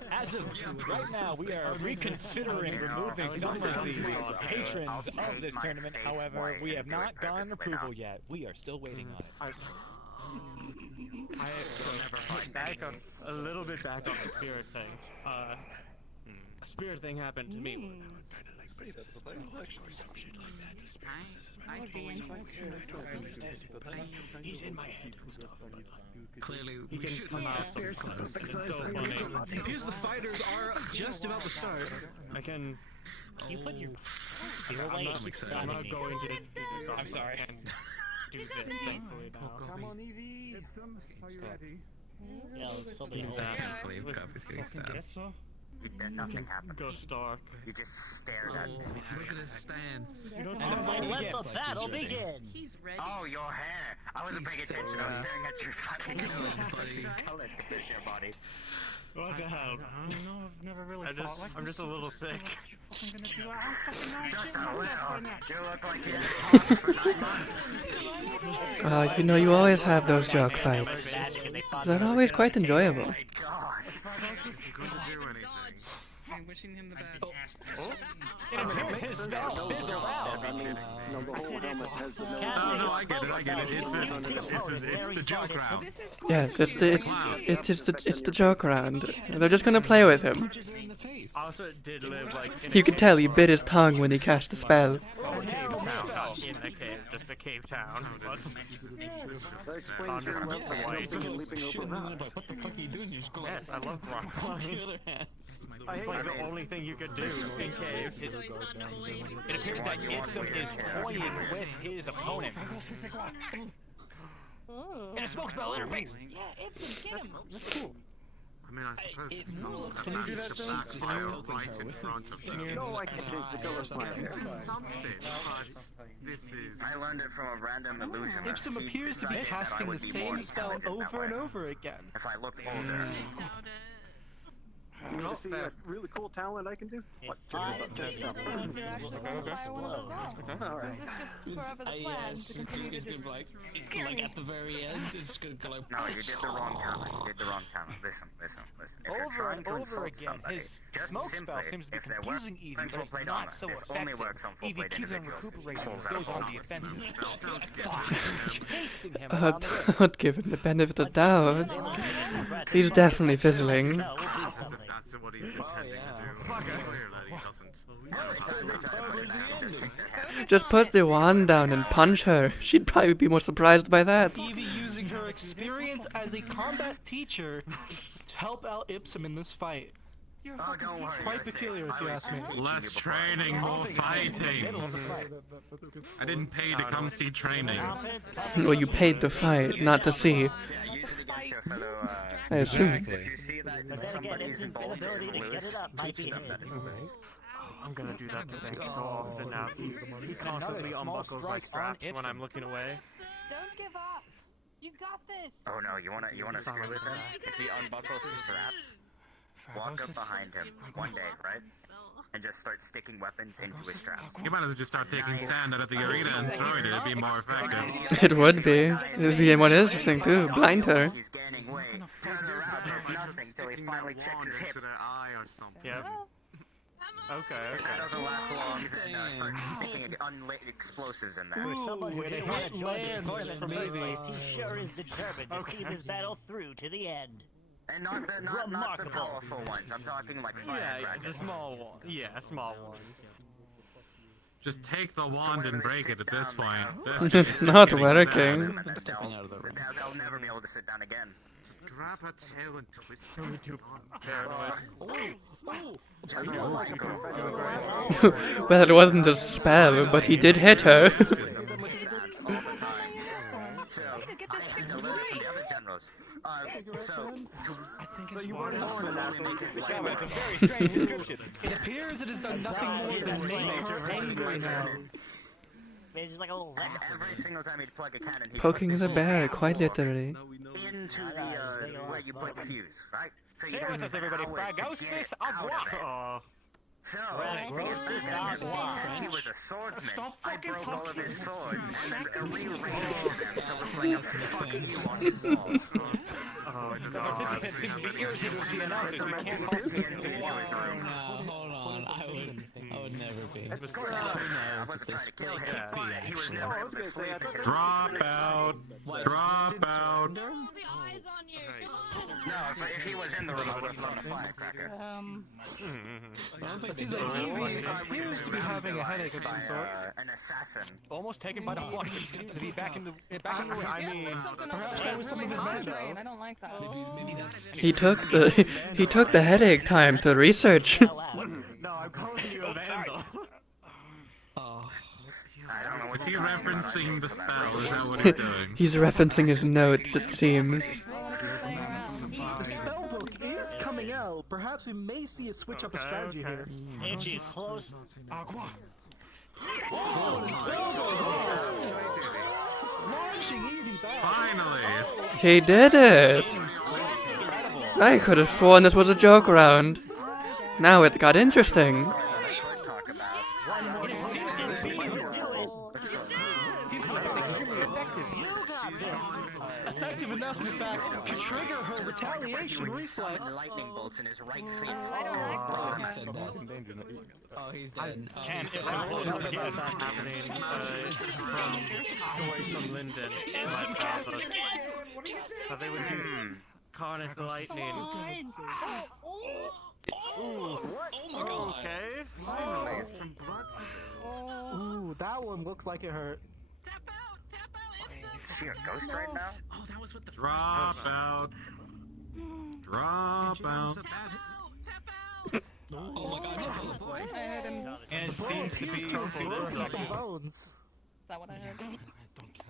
As of right now, we are reconsidering removing some of the patrons of this tournament. However, we have not gotten approval yet. We are still waiting on it. Back on a little bit back on the spirit thing. A spirit thing happened to me. He's in my head and stuff. Clearly, he we should come out. so funny. It appears the fighters are just about to start. I can. You put your. I'm not going to do this. I'm sorry. Do this, thankfully, now. Come on, Evie. Are you ready? Yeah, there's so many holes. Nothing happened. Go Stark. You just stared at me. Look at his stance. You don't Let the battle begin. He's ready. Oh, your hair. I wasn't paying attention. I was staring at your fucking color picture, buddy. What the hell? No, I've never really fought like I'm just a little sick. Just a little. You look like you haven't talked for 9 months. You know, you always have those jock fights. They're always quite enjoyable. Is he going to do anything? I'm wishing him the best. His spell fizzled out. No, I get it. It's the joke round. Yes, it's the joke round. They're just gonna play with him. I also did live like in You could tell he bit his tongue when he cast the spell. in a cave, just a cave town. That explains your leaping over rocks. What the fuck are you doing? You're just going. Yes, I love rock climbing. It's like the only thing you could do in caves. It appears that Ipsum is toying with his opponent. In a smoke spell interface. Yeah, Ipsum, get him. That's cool. I mean, I suppose because Can you do that, the John? fire right in front of them. No, I can change the color of my You hair. can do something, but this is... I learned it from a random illusionist. Ipsum appears to be casting the same spell over and over again. If I looked older. You want to see a really cool talent I can do? What? Alright. He's gonna be like at the very end, it's gonna go like. No, you did the wrong talent. You did the wrong talent. Listen. If you're Over trying and to over insult again, somebody, his just smoke spell simply, seems to be if they're confusing Evie, wearing but it's full-plate not armor, so this effective. only works on Evie full-plate keeps on individuals. recuperating, Pulls out goes on the a offensive. Chasing him I'd, around the ring. I'd give him the benefit of the doubt. He's definitely fizzling. As if that's what he's intending to do. It's clear that he doesn't. Just put the wand down and punch her. She'd probably be more surprised by that. Evie using her experience as a combat teacher to help out Ipsum in this fight. Oh, don't worry. Quite peculiar, if you ask me. Less training, more fighting. I didn't pay to come see training. Well, you paid to fight, not to see. I assume. If you see that somebody's involved in loose, might be I'm gonna do that to Bank so often now. He constantly unbuckles my straps when I'm looking away. Don't give up. You got this. Oh no, you wanna screw with him? If he unbuckles his straps, walk up behind him one day, right? And just start sticking weapons into his straps. You might as well just start taking sand out of the arena and throwing it. It'd be more effective. It would be. It'd be more interesting too. Blind her. He's gaining weight. Turns around, there's nothing till he finally checks his hip. Into their eye or something. Yep. Okay. If that doesn't last long, then start sticking unlit explosives in there. For someone who didn't want to join the land tournament for in the first me. place, he sure is determined to see this battle through to the end. And not the powerful ones. I'm talking like fire The small one. Yeah, small ones. Just take the wand and break it at this point. It's not working. They'll never be able to sit down again. Just grab her tail and twist it. Well, it wasn't a spell, but he did hit her. So, I had to learn from the other generals. So you weren't born in that make his life. It's a very strange description. It appears it has done nothing more than make her angry now. It's just like a little And every single time he'd plug a cannon, he'd Poking put the this bear, little quite hammer literally. into the where you put the fuse, right? So Share you'd with have us, everybody. hours to get Fragosis it out of it. Avoir. So, Fragosis since he was a swordsman, I broke all of his swords and then rearranged them to look like a fuck you on his wall. Participants seem to be irritated with the announcers. We can't possibly into his room. Hold on. I would never be. I wasn't trying to kill him, but he was never able to sleep because Drop out. Drop out. No, but if he was in the room, I would have thrown a firecracker. He seems to be having a headache of some sort. An assassin. Almost taken by the flush. He seems to be back in the room. I mean, perhaps that was some of his brain. I don't like that. He took the headache time to research. No, I'm calling you a vandal. Is he referencing the spell? Is that what he's doing? He's referencing his notes, it seems. The spell book is coming out. Perhaps we may see a switch up a strategy here. Itchy, close. Finally! He did it! I could have sworn this was a joke round. Now it got interesting. Effective enough, in fact, to trigger her retaliation reflex. Lightning bolts in his right face. He said that. Oh, he's dead. Can't it's important to get that happening from Linden, my father. So they would harness the lightning. Oh my god. Okay. Finally, some blood. Ooh, that one looked like it hurt. Is she a ghost right now? Oh, that was what the drop out. Drop out. Oh my god, I heard him. And it seems to be some bones. Is that what I heard?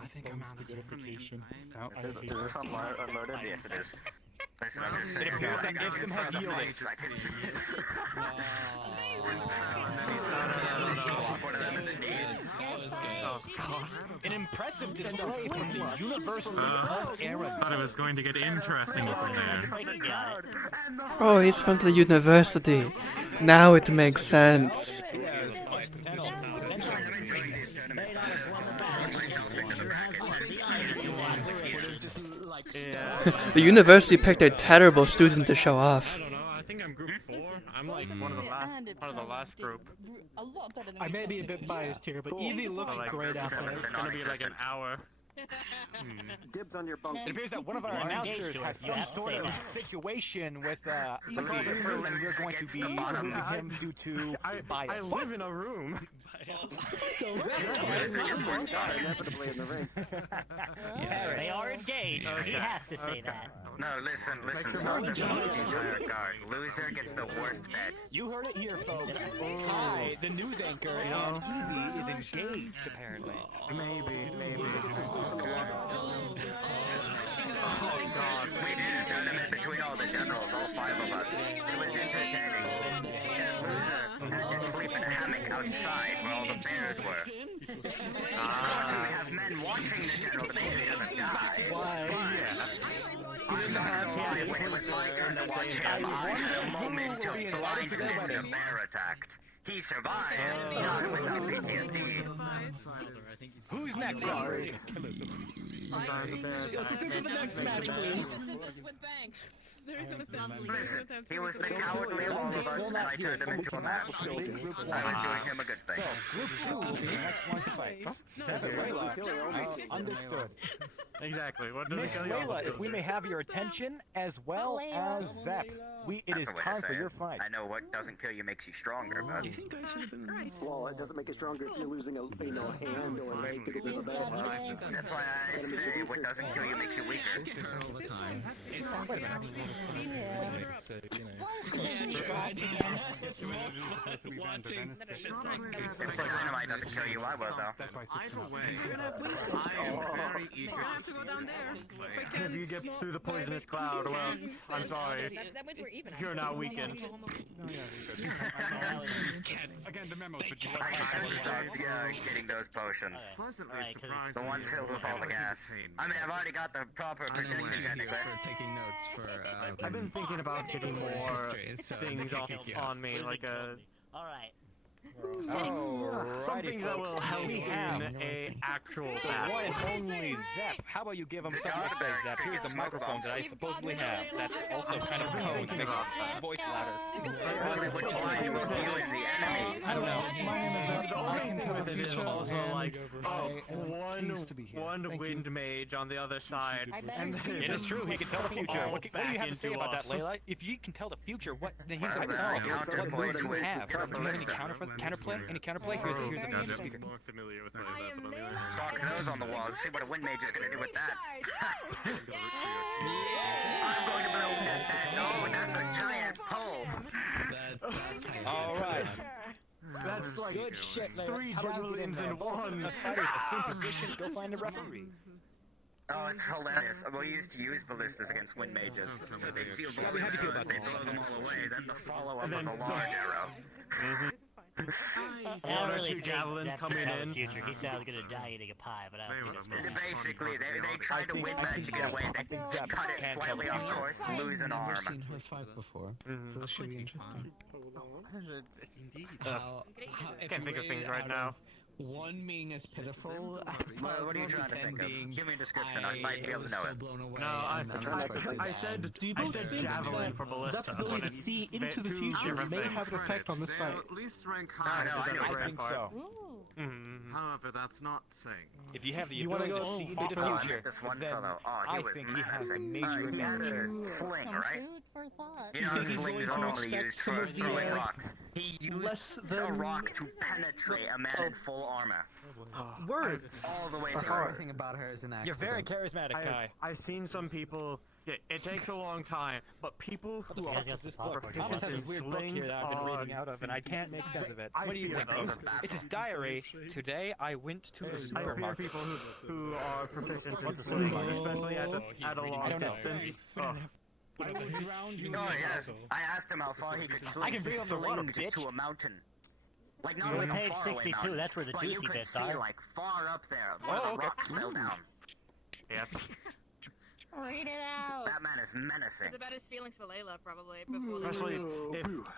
I think I'm out of verification. Is this unloaded? Yes, it is. Listen, I'm just It saying. appears that Gibson has yielded. An impressive display from the University of Arizona. Thought it was going to get interesting from there. Oh, he's from the university. Now it makes sense. The university picked a terrible student to show off. I don't know. I think I'm group 4. I'm like one of the last, part of the last group. A lot better than I may be a bit biased here, but Evie looked great out there. It's gonna be like an hour. Dibs on your bunk. It appears that one of our announcers has some sort of situation with the room, and we're going to be removing him due to bias. I live in a room. Inevitably in the ring. They are engaged. He has to say that. No, listen. Stop this entire guard. Loser gets the worst bet. You heard it here, folks. Kai, the news anchor, and Evie is engaged, apparently. Maybe. Oh god. We did a tournament between all the generals, all 5 of us. It was entertaining. Loser had to sleep in a hammock outside where all the bears were. We have men watching the general to make sure he doesn't die. Why? I'm not gonna lie, when it was my turn to watch him, I had a moment to blind him when the bear attacked. He survived, not without PTSD. Who's next? Listen, he was the cowardly of all of us, and I turned him into a man. I'm doing him a good thing. Group 2 will be the next one to fight. Understood. Exactly. What does Miss Layla, if we may have your attention, as well as Zep. It is time for your fight. I know what doesn't kill you makes you stronger, but... Well, it doesn't make it stronger if you're losing a hand or a leg because of a bad heart. That's why I say what doesn't kill you makes you weaker. All the time. idea. It's more fun watching shit talking. If dynamite doesn't kill you, I will though. Either way, I am very eager to see this play. If you get through the poisonous cloud, well, I'm sorry. That means we're even. You're now weakened. Again, the memo. I haven't stopped getting those potions. Pleasantly surprised. The ones filled with all the gas. I mean, I've already got the proper protection technically. For taking notes for. I've been thinking about getting more history, so things on me, like a. Alright. Some things that will help in a actual battle. One and only Zep. How about you give him something to say, Zep? Here's the microphone that I supposedly have. That's also kind of cone that makes the voice louder. I don't know. The only thing with it is also like, one wind mage on the other side. And It is true, he can tell the future. What do you have to say about that, Layla? If you can tell the future, then he's going to tell us what moves you have. Do you have any counterplay? Any counterplay? Here's the speaker. More familiar with Stock nose on the wall. See what a wind mage is going to do with that. I'm going to blow that. No, that's a giant pole. Alright. That's like good shit, Layla. 3 javelins in one. Assume position, go find a referee. Oh, it's hilarious. We used to use ballistas against wind mages. So they'd seal the Gabby, how do you feel about they that? blow them all away, then the follow-up with a large arrow. One or two javelins coming in. Future. He said I was gonna die eating a pie, but I don't think it's Basically, they tried to win magic in a way. They cut it slightly off course, lose an arm. I've never seen her fight before, so this should be interesting. Indeed. If Can't you think of rate things it right out now. of 1 being as pitiful as What are you possible trying to to 10 think of? being Give me a description. I might be able to was know so it. blown away. No, I said javelin for ballista. Zep's ability to see into the future may have an effect on this fight. At least rank No, high. I think so. However, that's not saying. If you have the You wanna ability to go see see into the I future, met this one then fellow. Oh, I he was think he has a menacing. major He had advantage. a sling, right? Food for thought. You know, think he's slings going are to normally expect used some for of the, throwing rocks. He less used a than- rock to penetrate a man in full armor. Words. All the way So through. everything about her is an You're very accident. charismatic, Kai. I've seen some people. It takes a long time, but people who are This book. Thomas proficient has in this weird book here slings that I've been are. reading out of, and I can't make sense of it. I What do you fear think? those. It's his diary. Today I went to the I fear supermarket. people who are proficient in slings, especially at a long distance. Oh. Oh yes, I asked him how far he could sling. I can bring up the water, just bitch. to a mountain. Like not You're like on a page faraway 62, mountain, that's where the but you juicy could bits see are. like far up there. One of the rocks fell down. Yeah. Read it out. That man is menacing. It's about his feelings for Layla, probably. Before Especially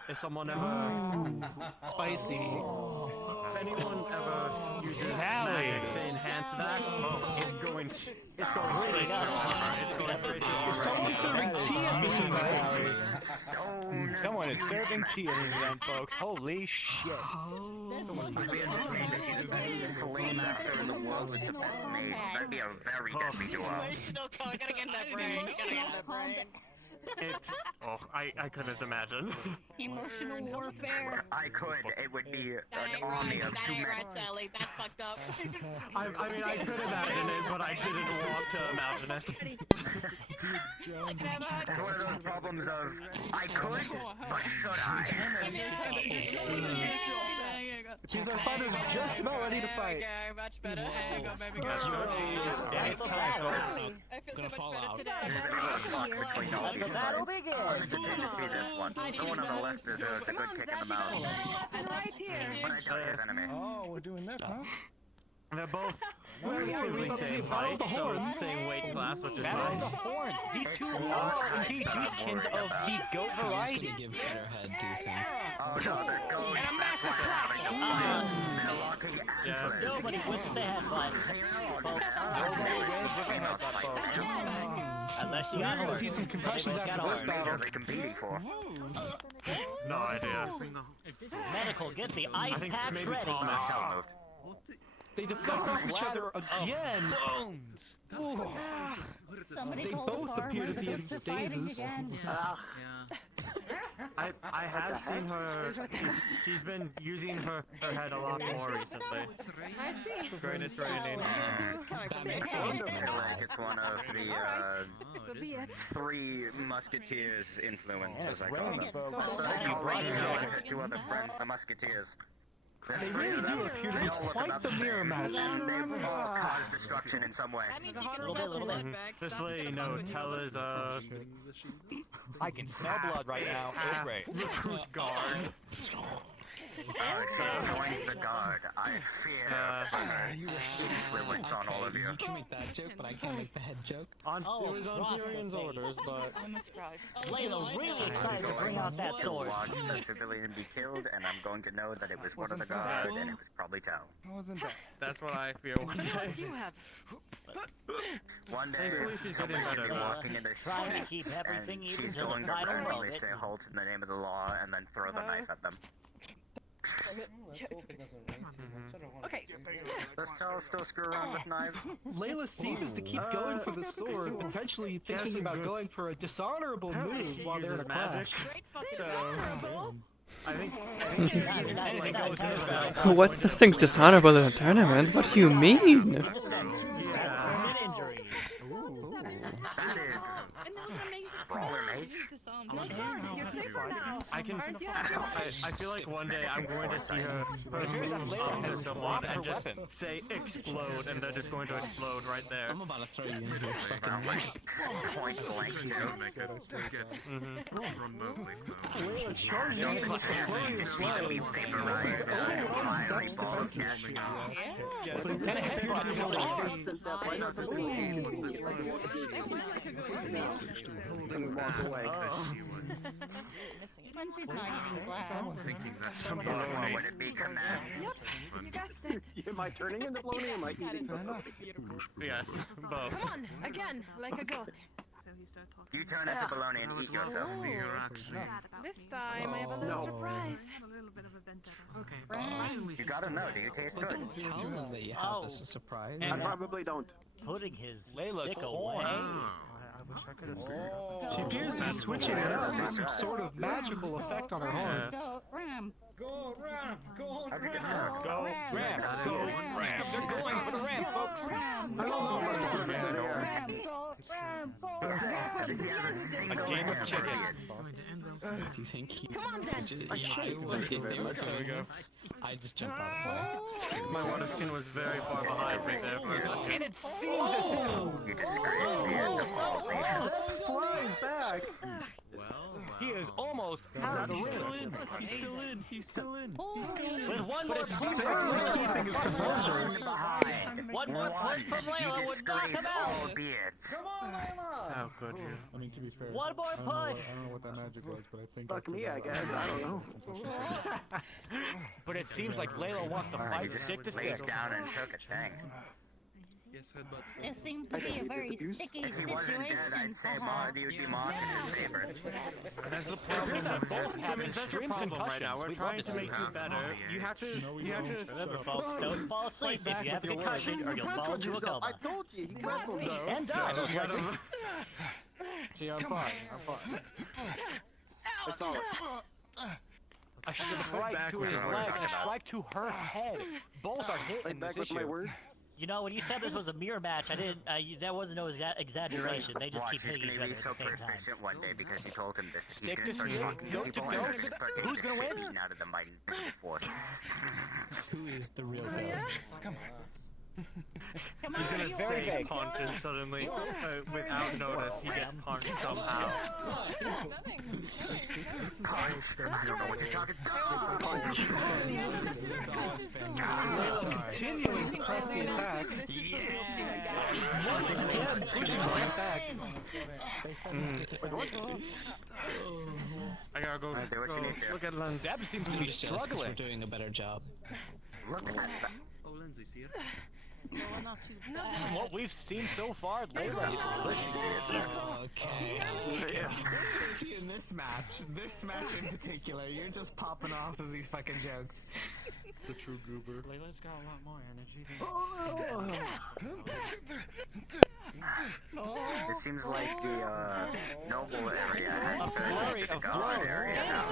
if someone ever Spicy. if anyone ever uses magic to enhance that, it's going straight to armor. It's going straight to armor. Someone's serving tea at this event. Someone is serving tea at this event, folks. Holy shit. I'd be entertained to see the best sling master in the world with the best mage. That'd be a very deadly duo. Emotional call. I gotta get in that brain. Gotta get in that brain. I couldn't imagine. Emotional warfare. I could. It would be an army of two men. Right, Sally. That's fucked up. I mean, I could imagine it, but I didn't want to imagine it. It's one of those problems of I could, but should I? Because our fighter's just about ready to fight. Okay, much better. There you go, baby girl. That's right. Yeah, it's time, folks. I feel so Gonna much fall better out. today. Let the battle begin. I'm entertained to see this one. The one on the left is a good kick in the mouth. I'm right here. When I tell his enemy. Oh, we're doing this, huh? They're both relatively same height, so same weight class, which is Battle of the nice. Horns. These two are indeed goosekins of the goat variety. Give better head, do you think? Oh no, the goats. That's why they're having to fight. They're locking antlers. Nobody wins the headbutt. Nobody wins with a headbutt, folks. Unless you got We're gonna horns. see some concussions They both after got this horns. battle. What are they competing for? No idea. Medical, get the I ice think packs maybe ready. Thomas. They deflect off each other again. Bones. Somebody They called both the appear to farmer be in because they're fighting stasis. again. I I have seen her. She's been using her head a lot more recently. I see. Great training. That makes sense. I feel like it's one of the three musketeers influences I call them. I started calling two other friends the musketeers. They really do appear to be quite the mirror match. And they all cause destruction in some way. Just so you know, Tel is I can smell blood right now. It's great. Recruit guard. She joins the guard. I fear influence on all of you. You can make that joke, but I can't make the head joke. It was on Tyrion's orders, but... I'm a scribe. Layla's really excited to bring out that sword. Watch a civilian be killed, and I'm going to know that it was one of the guard, and it was probably Tao. That's what I fear one day. One day, somebody's going to be walking in the streets, and she's going to randomly say halt in the name of the law, and then throw the knife at them. Okay. Does Tel still screw around with knives? Layla seems to keep going for the sword, potentially thinking about going for a dishonorable move while they're in a clash. So, I think anything goes in his bag. What? Nothing's dishonorable in a tournament. What do you mean? I feel like one day I'm going to see her and someone and just say explode, and they're just going to explode right there. I'm about to throw you into this fucking point blank Get remotely Would it be command? Am I turning into Bloney? Am I eating? Yes, both. Come on, again, like a goat. You turn into bologna and eat yourself. This time I have a little surprise. You gotta know, do you taste good? Don't tell them that you have this as a surprise. I probably don't. Putting his Layla's dick horn. away. She appears to be switching it up with some sort of magical effect on her horn. Go, Ram. Go, Ram. Go, How'd you get Ram. that? Go, Ram. Go, Ram. They're going for the Ram, folks. I don't know how much to put it in there. A game of chicken. Do you think he Come on, then. if they were going, I just jump out of the way. My water skin was very far behind me there for a second. And it seems as if... You disgraced me at the fall Flies back! He is almost out of the ring. He's still in. He's still in. He's still in. With one more But it push seems from like Layla. Keeping his composure. One more push from Layla You would knock him disgrace all out. beards. Come on, Layla. How could you? I mean, to be fair, One more I don't know push. what that magic was, but I think. Fuck me, I guess. I don't know. But it seems like Layla wants to You fight just stick to laid stick. down and took a thing. Yes, headbutts. It seems to be a very sticky If he wasn't dead, I'd say you would be Marcus's favorite. That's the problem. Simmons, that's your problem right now. We're trying to make you better. You have to. Remember, folks, don't fall asleep if you have a concussion, or you'll fall into a coma. I told you, he canceled though. And die. Just let him. See, I'm fine. I'm fine. I saw it. A strike to his leg and a strike to her head. Both are hit Right in this back with my issue. words. You know, when you said this was a mirror match, I didn't. That wasn't no exaggeration. They just Watch, keep he's hitting each gonna other be at so the same time. proficient one day because you told him this. He's Stick gonna to start stick, talking to goat to people and goat. they're gonna start Who's getting the gonna shit win? beaten out of them by invisible force. Who is the real villain? He's gonna say punch and suddenly, without notice, he gets punched somehow. I don't know what you're talking about. Layla continuing to press the attack. Once again, pushing the attack. I gotta go. Do what you need to. Look at Lens. Zeb seems to I'm be just jealous because we're struggling. doing a better job. Look at that. Oh, Lindsay's here. not too From what we've seen so far, Layla is pushing. Okay. Especially in this match in particular, you're just popping off of these fucking jokes. The true goober. Layla's got a lot more energy than. It seems like the noble area has A flurry of blows. area now.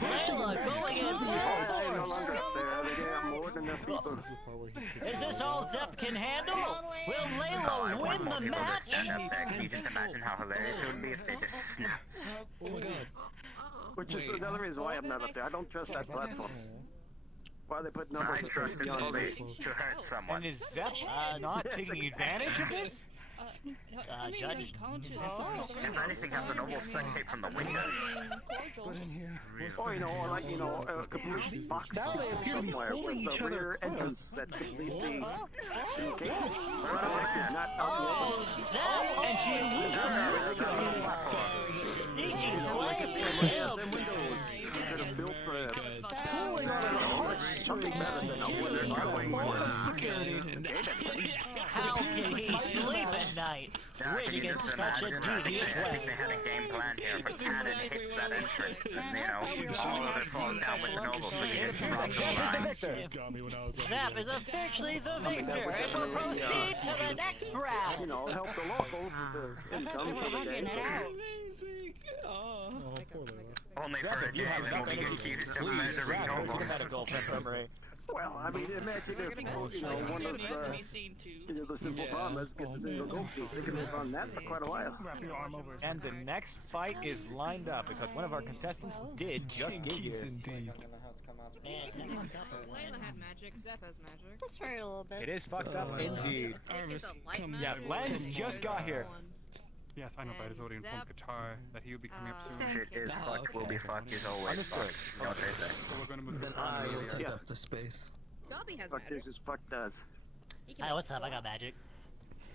Layla, going in No longer up there. They got more than enough people. Is this all Zep can handle? Will Layla win the match? Stand up there. Can you just imagine how hilarious it would be if they just snapped? Oh my god. Which is another reason why I'm not up there. I don't trust that platform. Why they put numbers I trust it fully to hurt someone. And is Zep not taking advantage of this? Judge. If anything, have the noble spectate from the window. Or, completely boxed Now they appear to be somewhere holding with each the other rear close. entrance that's completely encased. Not out And she Pulling on a heartstrings to How can he sleep at night? Wishing in such a devious I think way. they had a game plan here, but Cannon hits that entrance, and all of it falls down with the noble, so he just drops the line. Zap is officially the victor and will proceed to the next round. Help the locals with their income for the day. Amazing. Oh. Only for a day that will be accused of murdering nobles. Well, I mean, imagine if, one of the simple farmers gets a single gold piece. They can live on that for quite a while. And the next fight is lined up because one of our contestants did just get here. Indeed. Layla had magic, Zep has magic. Just for a little bit. It is fucked up indeed. Yeah, Lens just got here. Yes, I know, but it's already informed Qatar that he will be coming up soon. Shit is fucked, will be fucked, is always fucked. You know what they say. So we're gonna move Then I will take up the space. Dobby has Fuck magic. this is fuck does. Hi, what's up? I got magic.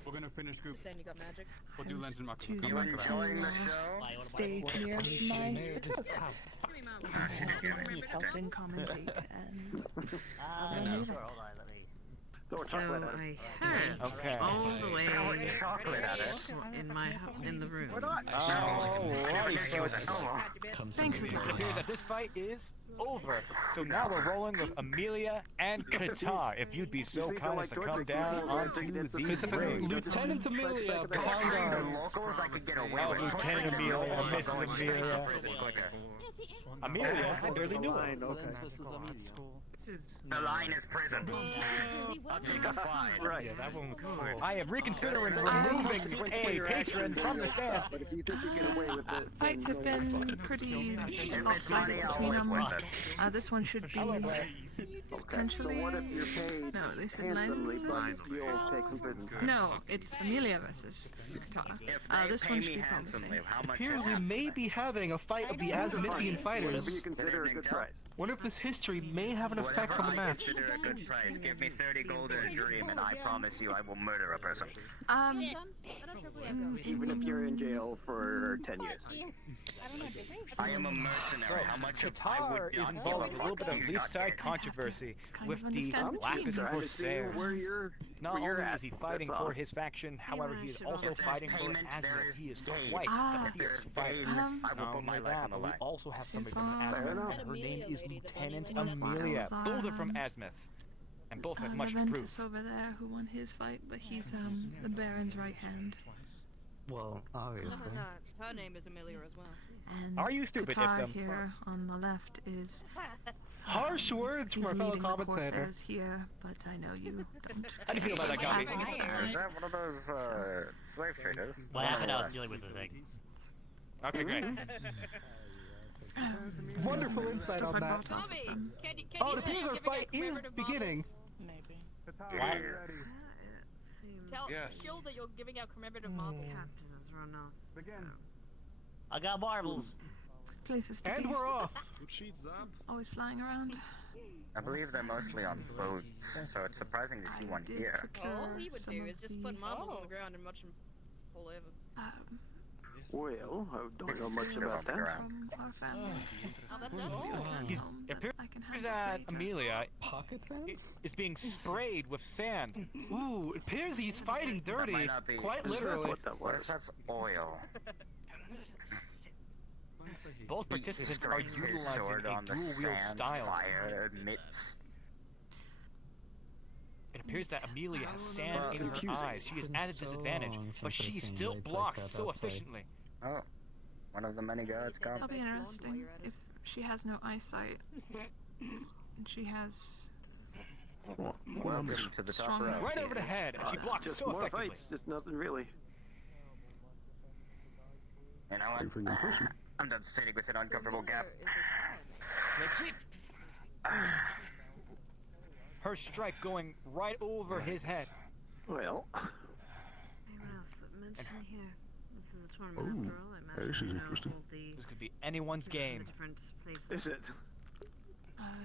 We're gonna finish group. Saying you got magic. We'll do Lens and Mako. You enjoying the show? Stay near my helping commentate and So I had Okay. all the way Chocolate at it. in the room. Thanks, it appears that this fight is over. So now we're rolling with Amelia and Qatar. If you'd be so kind as to come down onto the ring. Lieutenant Amelia, pound arms. Locals I could get away with. Lieutenant Amelia, Mrs. Amelia. Amelia, I barely knew her. The line is prison. I'll take a fine. Right. Yeah, that one was cool. I am reconsidering removing a patron from the stand. But if you think you get away with it, fights have been pretty lopsided between them. This one should be potentially. So what if you're paid No, they said handsomely Lens plus versus. you'll take some prison? No, it's Amelia versus Qatar. This one should be promising. Appears we may be having a fight of the Azimithian fighters. Whatever you consider a good price. Wonder if this history may have an effect on the match. Consider a good price. Give me 30 gold and a dream, and I promise you I will murder a person. Even if you're in jail for 10 years. I am a mercenary. How much of I Qatar would is not involved give with a a little fuck bit of you leaf not side dead. controversy with the understand what Lapis you mean. Corsairs. Not where you're only at, is he fighting that's all. for his faction, however, he is also fighting for Azimuth. He is quite Ah. the fierce fighter. I will Not put my only life that, on the but we line. also have somebody from Fair Azimuth. enough. Her name is Lieutenant With Amelia. Balzar Both are from and Azimuth. And both have much proof. Leventus over there who won his fight, but he's the Baron's right hand. Well, obviously. Her name is Amelia as well. And Are you stupid, Qatar Ipsum? here on the left is. Harsh words from He's our fellow leading the commentator. Corsairs here, but I know you don't. How do you feel about that, Gabi? Is that one of those slave traders? What happened? I was dealing with the thing. Okay, great. Wonderful insight Stuff on I that. bought off of them. Oh, it appears our fight is beginning. Maybe. Tell Yes. Shield that you're giving out commemorative marbles. Captain has run off. Again. I got marbles. Places to And be. we're off. Always flying around. I believe they're mostly on boats, so it's surprising to see one did here. All we would some do of is just the- put marbles on the ground and watch them fall over. Well, I don't know much Still about on the that. ground. From our family. Oh, that Once does you feel return He's- home, it appears I can have that a fate. Amelia Pocket sand? is being sprayed with sand. Ooh, it appears he's fighting That dirty. might not be. Quite Is that literally. what that What if was? that's oil? Both participants are Strikes his utilizing sword a on the dual-wield sand, style. fire emits It appears that Amelia has sand in her confusing. eyes. She is at a disadvantage, but she still blocks so efficiently. Oh, one of the many guards come. That'll be interesting if she has no eyesight and she has. Welcome to the top row. Right over the head, and she blocks Just so more effectively. fights, just nothing really. You know what? I'm done sitting with an uncomfortable gap. Leg sweep. Her strike going right over his head. Well. And here. This is a tournament after all. I imagine this is interesting. this could be anyone's game. Is it?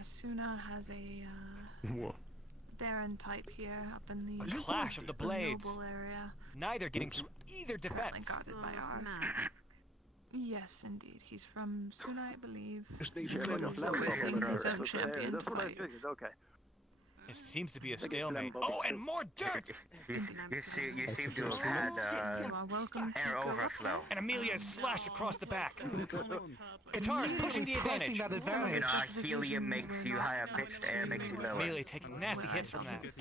Suna has a What? Baron type here up in the A clash of the blades. noble area. Neither getting through either Apparently defense. guarded by our. Yes, indeed. He's from Suna, I believe. Just He's need like a his own champion. That's what I figured. Okay. It seems to be a They get stalemate. flamboyant Oh, and too. more dirt! You seem to have had You are welcome to air go. overflow. And Amelia is slashed across the back. Qatar is pushing the advantage. You know how helium makes you higher pitched, air makes you lower. Amelia taking nasty hits from that. There's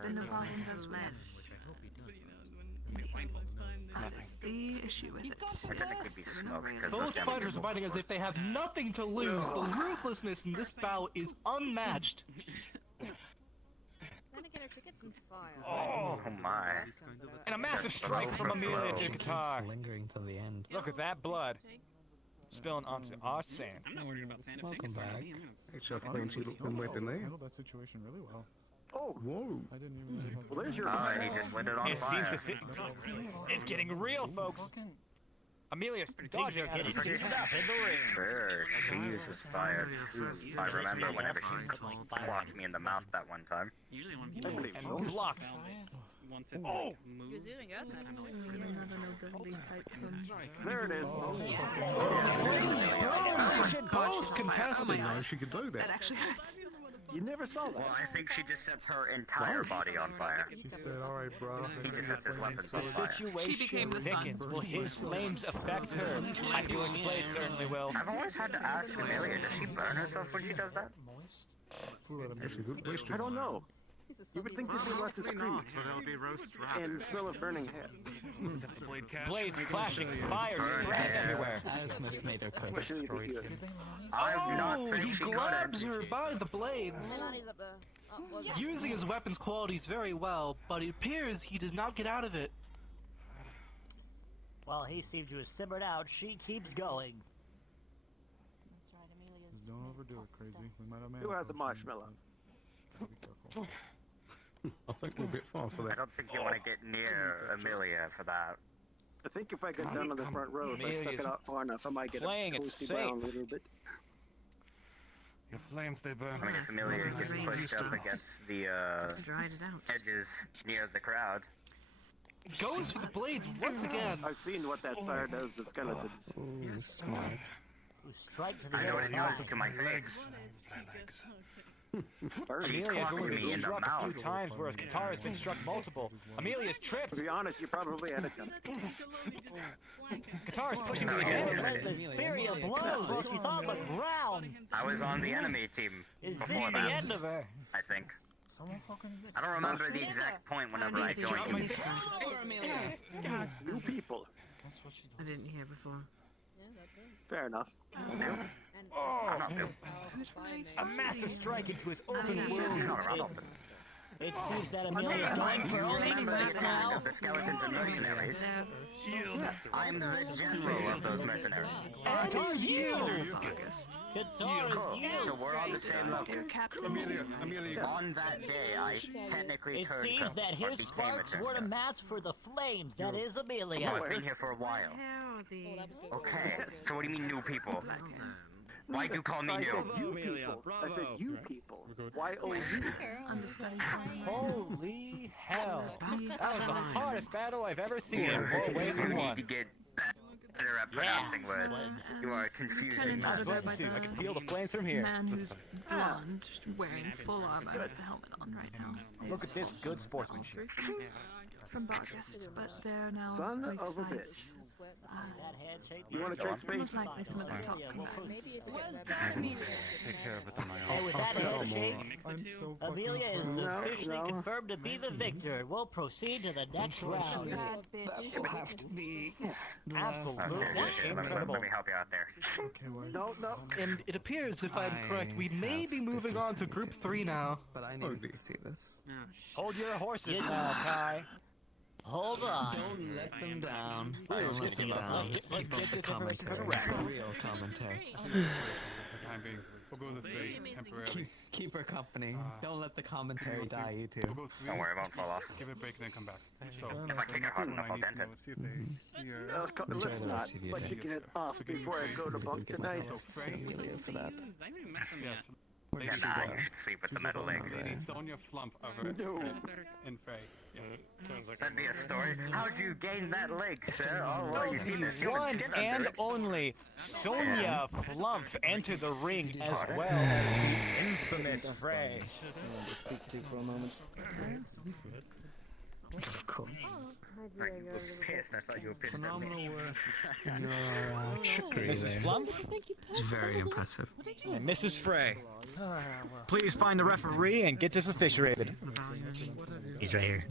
been no problems as well. That is the issue with it. Both fighters are fighting as if they have nothing to lose. The ruthlessness in this bout is unmatched. Oh my. And a massive strike from Amelia to Qatar. Lingering till the end. Look at that blood. Spilling onto our sand. I'm not worried about sand. Welcome back. It's a fancy looking weapon there. handled that situation really well. Oh, whoa. I didn't even really have well, there's your. Oh, and he just lit it on It seems fire. to fit. It's getting real, folks. Amelia's dodging out of it. She's up in the ring. Sure, she uses fire. I remember whenever she clocked me in the mouth that one time. Usually when I believe so. And blocked. once it's Oh! like moved, There it is. Both contesting. No, she could do that. That actually hurts. You never saw that. Well, I think she just sets her entire body on fire. She said, alright, bro. He just sets his weapons on The fire. She became the sun. thickens. Will his flames affect her? I feel like the blaze certainly will. I've always had to ask Amelia, does she burn herself when she does that? I don't know. You would think there'd be less discreet. not, so there'll be roast rabbits. And smell of burning hair. Blaze clashing, fire spreading everywhere. Smith made her cook. Especially the viewers. I'm not Oh, saying he she grabs couldn't. her by the blades, using his weapon's qualities very well, but it appears he does not get out of it. While he seemed to have simmered out, she keeps going. Don't overdo it, crazy. We might have Who has a marshmallow? I think we're a bit far for I that. don't think you want to get near Amelia for that. I think if I get down on the front row, if I stuck it out far enough, I might get Playing a it toasty safe. brown a little bit. Your flames, they burn. I mean, if Amelia gets pushed up against the edges near the crowd. Goes for the blades once again. I've seen what that fire does to skeletons. Ooh, smart. Strike to the I know what head. it does to my face. Amelia has clocked only me been in the struck a mouth. few times, whereas Qatar has been struck multiple. Amelia's tripped. To be honest, you probably had it done. Qatar is pushing to the And end. relentless fury of blows while she's on the ground. I was on the enemy team Is this before the that, end of her? I think. I don't remember the exact point whenever I joined. New people. I didn't hear before. Fair enough. I'm not new. A massive strike into his open He's wound. not around often. It seems that Amelia's going for You only remember the first attack now. of the skeletons and mercenaries? I'm the general of those mercenaries. Qatar's you! Qatar is you. So we're on the same level. Amelia. On that day, I technically It turned seems that or his became a sparks were a turncoat. match for the flames. That is No, Amelia. I've been here for a while. Okay, so what do you mean new people? Why do you call me I said new? you people. I said you people. Y-O-U. Understudy. Holy hell. That was the fine. hardest battle I've ever seen in 4 ways You in need one. to get better at pronouncing words. You are confusing me. I was looking to. I can feel the flames from here. Man who's blonde, wearing full armor with the helmet on right now. Look at this good sportsmanship. from Bargast, but they're now Son like of a sites. You want to trade space? Most likely some of the top Take combatants. care of it on my Hey, own. with that handshake, I'm so Amelia is officially confirmed to be the victor. We'll proceed to the next round. That will have to be Absolutely incredible. Let me help you out there. No. And it appears, if I'm correct, we may be moving on to Group 3 now. But I need to see this. Hold your horses now, Kai. Hold on. Don't let them down. Don't let them down. Keep up the commentary. Real commentary. For the time being, we'll go this way temporarily. Keep her company. Don't let the commentary die, you two. We'll go three, Don't worry, it won't fall off. give it a break and then come back. So, If I kick it hard enough, I'll dent it. see if they see our... Let's not budget it off before I go to bunk tonight. For that. Yeah, nah, you should sleep with the metal leg. Sonia Flump over in Frey. That'd be a story. How'd you gain that leg, sir? Oh, well, you see there's human One skin and under it. only Sonia Flump enter the ring as well as the infamous Frey. Speak to for a moment. Of course. Like, you were pissed. I thought you were pissed at me. Mrs. Flump? It's very impressive. And Mrs. Frey. Please find the referee and get this officiated. He's right here.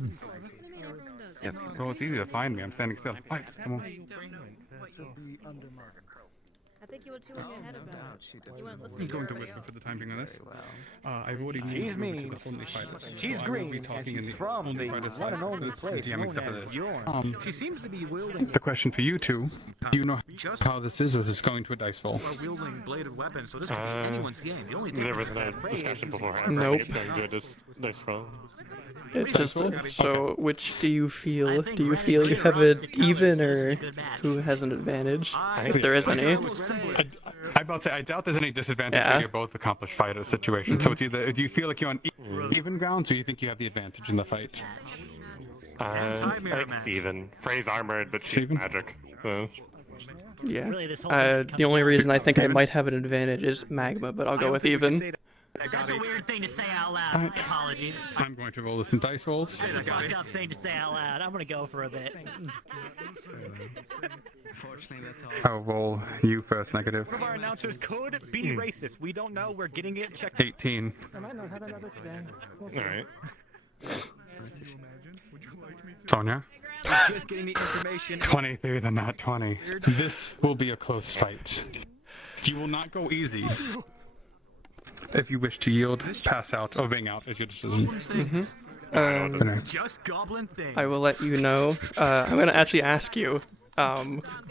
Yes, so it's easy to find me. I'm standing still. Right, come on. I think you were too in your head about. You weren't I'm listening. going to whisper for the time being on this. I've already She's moved to mean. the Only Fighters. She's so I will green, be and talking she's in the from Only the Fighters one side. and only That's place DMing known stuff for as this. Yorn. She seems to be wielding The question for you two, do you know how this is, or is this going to a dice roll? a wielding bladed weapon, so this could be anyone's game. The only There was difference no about Frey discussion is beforehand. Nope. It's going to just nice roll. It's just so. Which do you feel? Do you feel you have it even, or who has an advantage, if there is any? I'm about to say, I doubt there's any disadvantage. Yeah. You're both accomplished fighters situation. So it's either, do you feel like you're on even grounds, or you think you have the advantage in the fight? I think it's even. Frey's armored, but she's magic. So. Yeah. Really, this whole The only reason I think I might have an advantage is magma, but I'll go with even. That's a weird thing to say out loud. My apologies. I'm going to roll this in dice rolls. That's a fucked up thing to say out loud. I'm gonna go for a bit. Unfortunately, that's all. I'll roll you first, negative. One of our announcers could be racist. We don't know. We're getting it checked. 18. I might not have another today. Alright. Sonia? We're just getting the information. 23 than not 20. This will be a close fight. You will not go easy. If you wish to yield, pass out, or ring out as your decision. Just goblin things. I will let you know. I'm gonna actually ask you,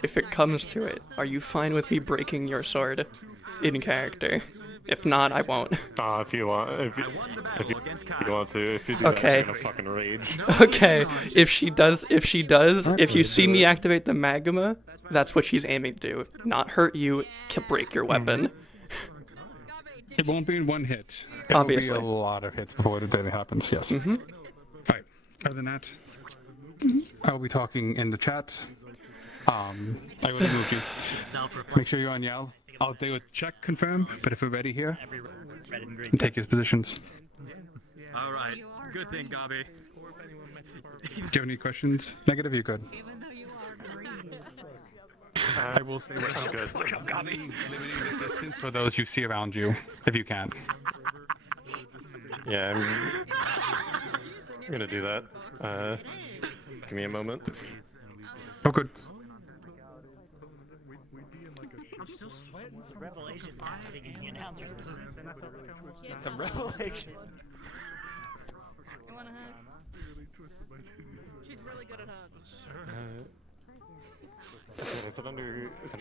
if it comes to it, are you fine with me breaking your sword in character? If not, I won't. If you want, if you want to, if you do Okay. that, I'm gonna fucking rage. Okay. If you see me activate the magma, that's what she's aiming to do. Not hurt you, break your weapon. It won't be in one hit. It Obviously. will be a lot of hits before it happens, yes. Right. Other than that, I will be talking in the chat. I will remove you. Make sure you're on yell. I'll do a check confirm, but if we're ready here, take your positions. All right. Good thing, Gabi. Do you have any questions? Negative, you're good. I will say what's good. For those you see around you, if you can. Yeah, I'm gonna do that. Give me a moment. Oh, good. Revelation happening in the announcers. Some revelation. You want a hug? She's really good at hugs. Is it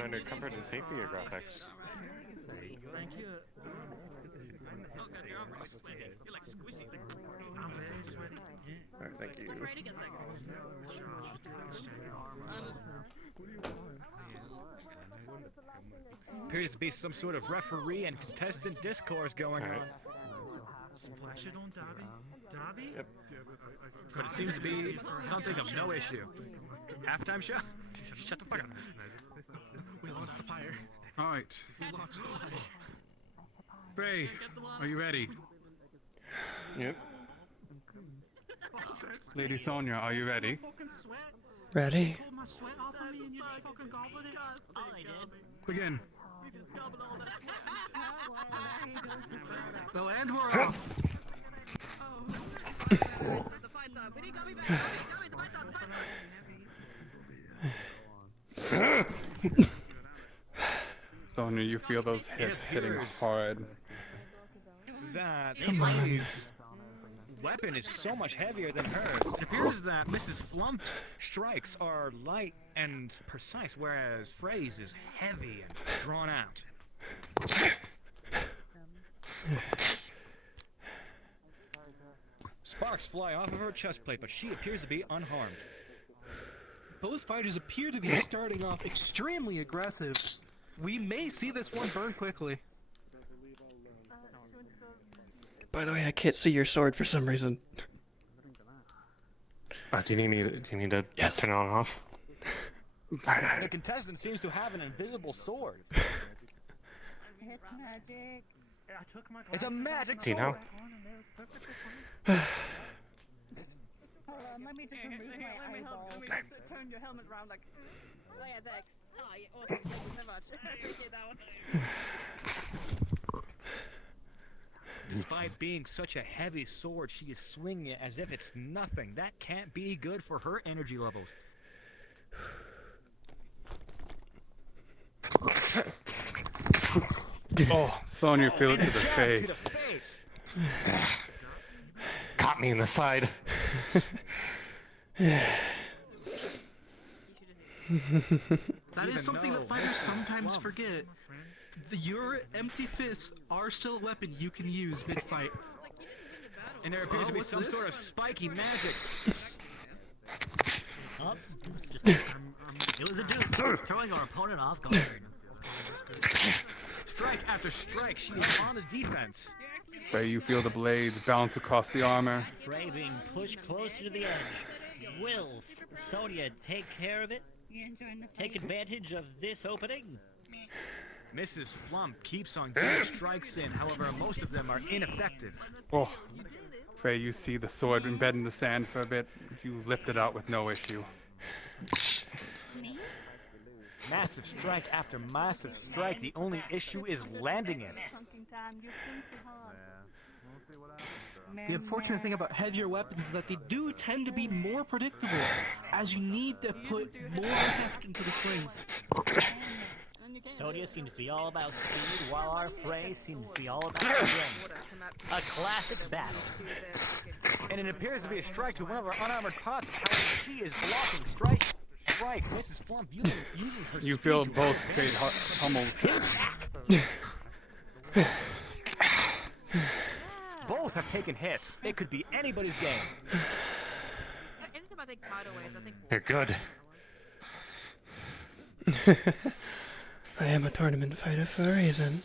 under comfort and safety or graphics? Thank you. Alright, thank you. Appears to be some sort of referee and contestant discourse going on. Flash it on Dobby? Yep. But it seems to be something of no issue. Halftime show? Shut the fuck up. We lost the pyre. Alright. We lost the pyre. Ray, are you ready? Yep. Lady Sonia, are you ready? Ready? Begin. Oh, and we're off. Sonia, you feel those hits hitting hard. That Come on. lady's weapon is so much heavier than hers. It appears that Mrs. Flump's strikes are light and precise, whereas Frey's is heavy and drawn out. Sparks fly off of her chest plate, but she appears to be unharmed. Both fighters appear to be starting off extremely aggressive. We may see this one burn quickly. By the way, I can't see your sword for some reason. Do you need to turn it on off? The contestant seems to have an invisible sword. It's magic. It's a magic Do you know? Hold on, let me just remove my eyeballs. Turn your helmet around like... Oh yeah, thanks. Oh yeah, awesome. Thank you so much. I appreciate that one. Despite being such a heavy sword, she is swinging it as if it's nothing. That can't be good for her energy levels. Oh, Sonia, feel it to the face. Caught me in the side. That is something that fighters sometimes forget. Your empty fists are still a weapon you can use mid-fight. And there appears to be what's some this? sort of spiky magic. Oh, it was a dude throwing our opponent off guard. Strike after strike, she is on the defense. Where you feel the blades bounce across the armor. Frey being pushed closer to the edge. Will Sonia take care of it? Take advantage of this opening? Mrs. Flump keeps on getting strikes in, however, most of them are ineffective. Oh, Frey, you see the sword embed in the sand for a bit. You lift it out with no issue. Massive strike after massive strike. The only issue is landing it. The unfortunate thing about heavier weapons is that they do tend to be more predictable, as you need to put more heft into the swings. Sonia seems to be all about speed, while our Frey seems to be all about strength. A classic battle. And it appears to be a strike to one of our unarmored pots. However, she is blocking strike. Mrs. Flump using her You speed feel to both her trade hits. hummels. Both have taken hits. It could be anybody's game. Anytime I think cutaways, I think... You're good. I am a tournament fighter for a reason.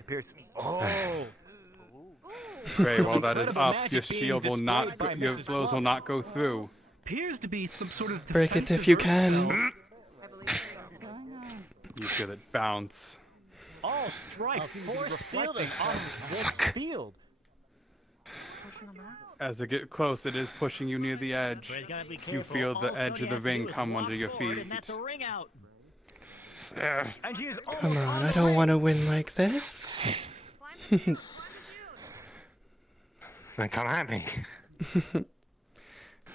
Appears. Oh. Frey, while that is Incredible up, magic your being shield will not, displayed by your Mrs. blows will not go through. Appears to be some sort of Break it if defensive you earth can. You feel it bounce. All strikes force fielding on this field. As they get close, it is pushing you near the edge. You feel the edge of the ring come under your feet. And that's a ring out. And she is Come on, I don't want to win like this. Then come at me.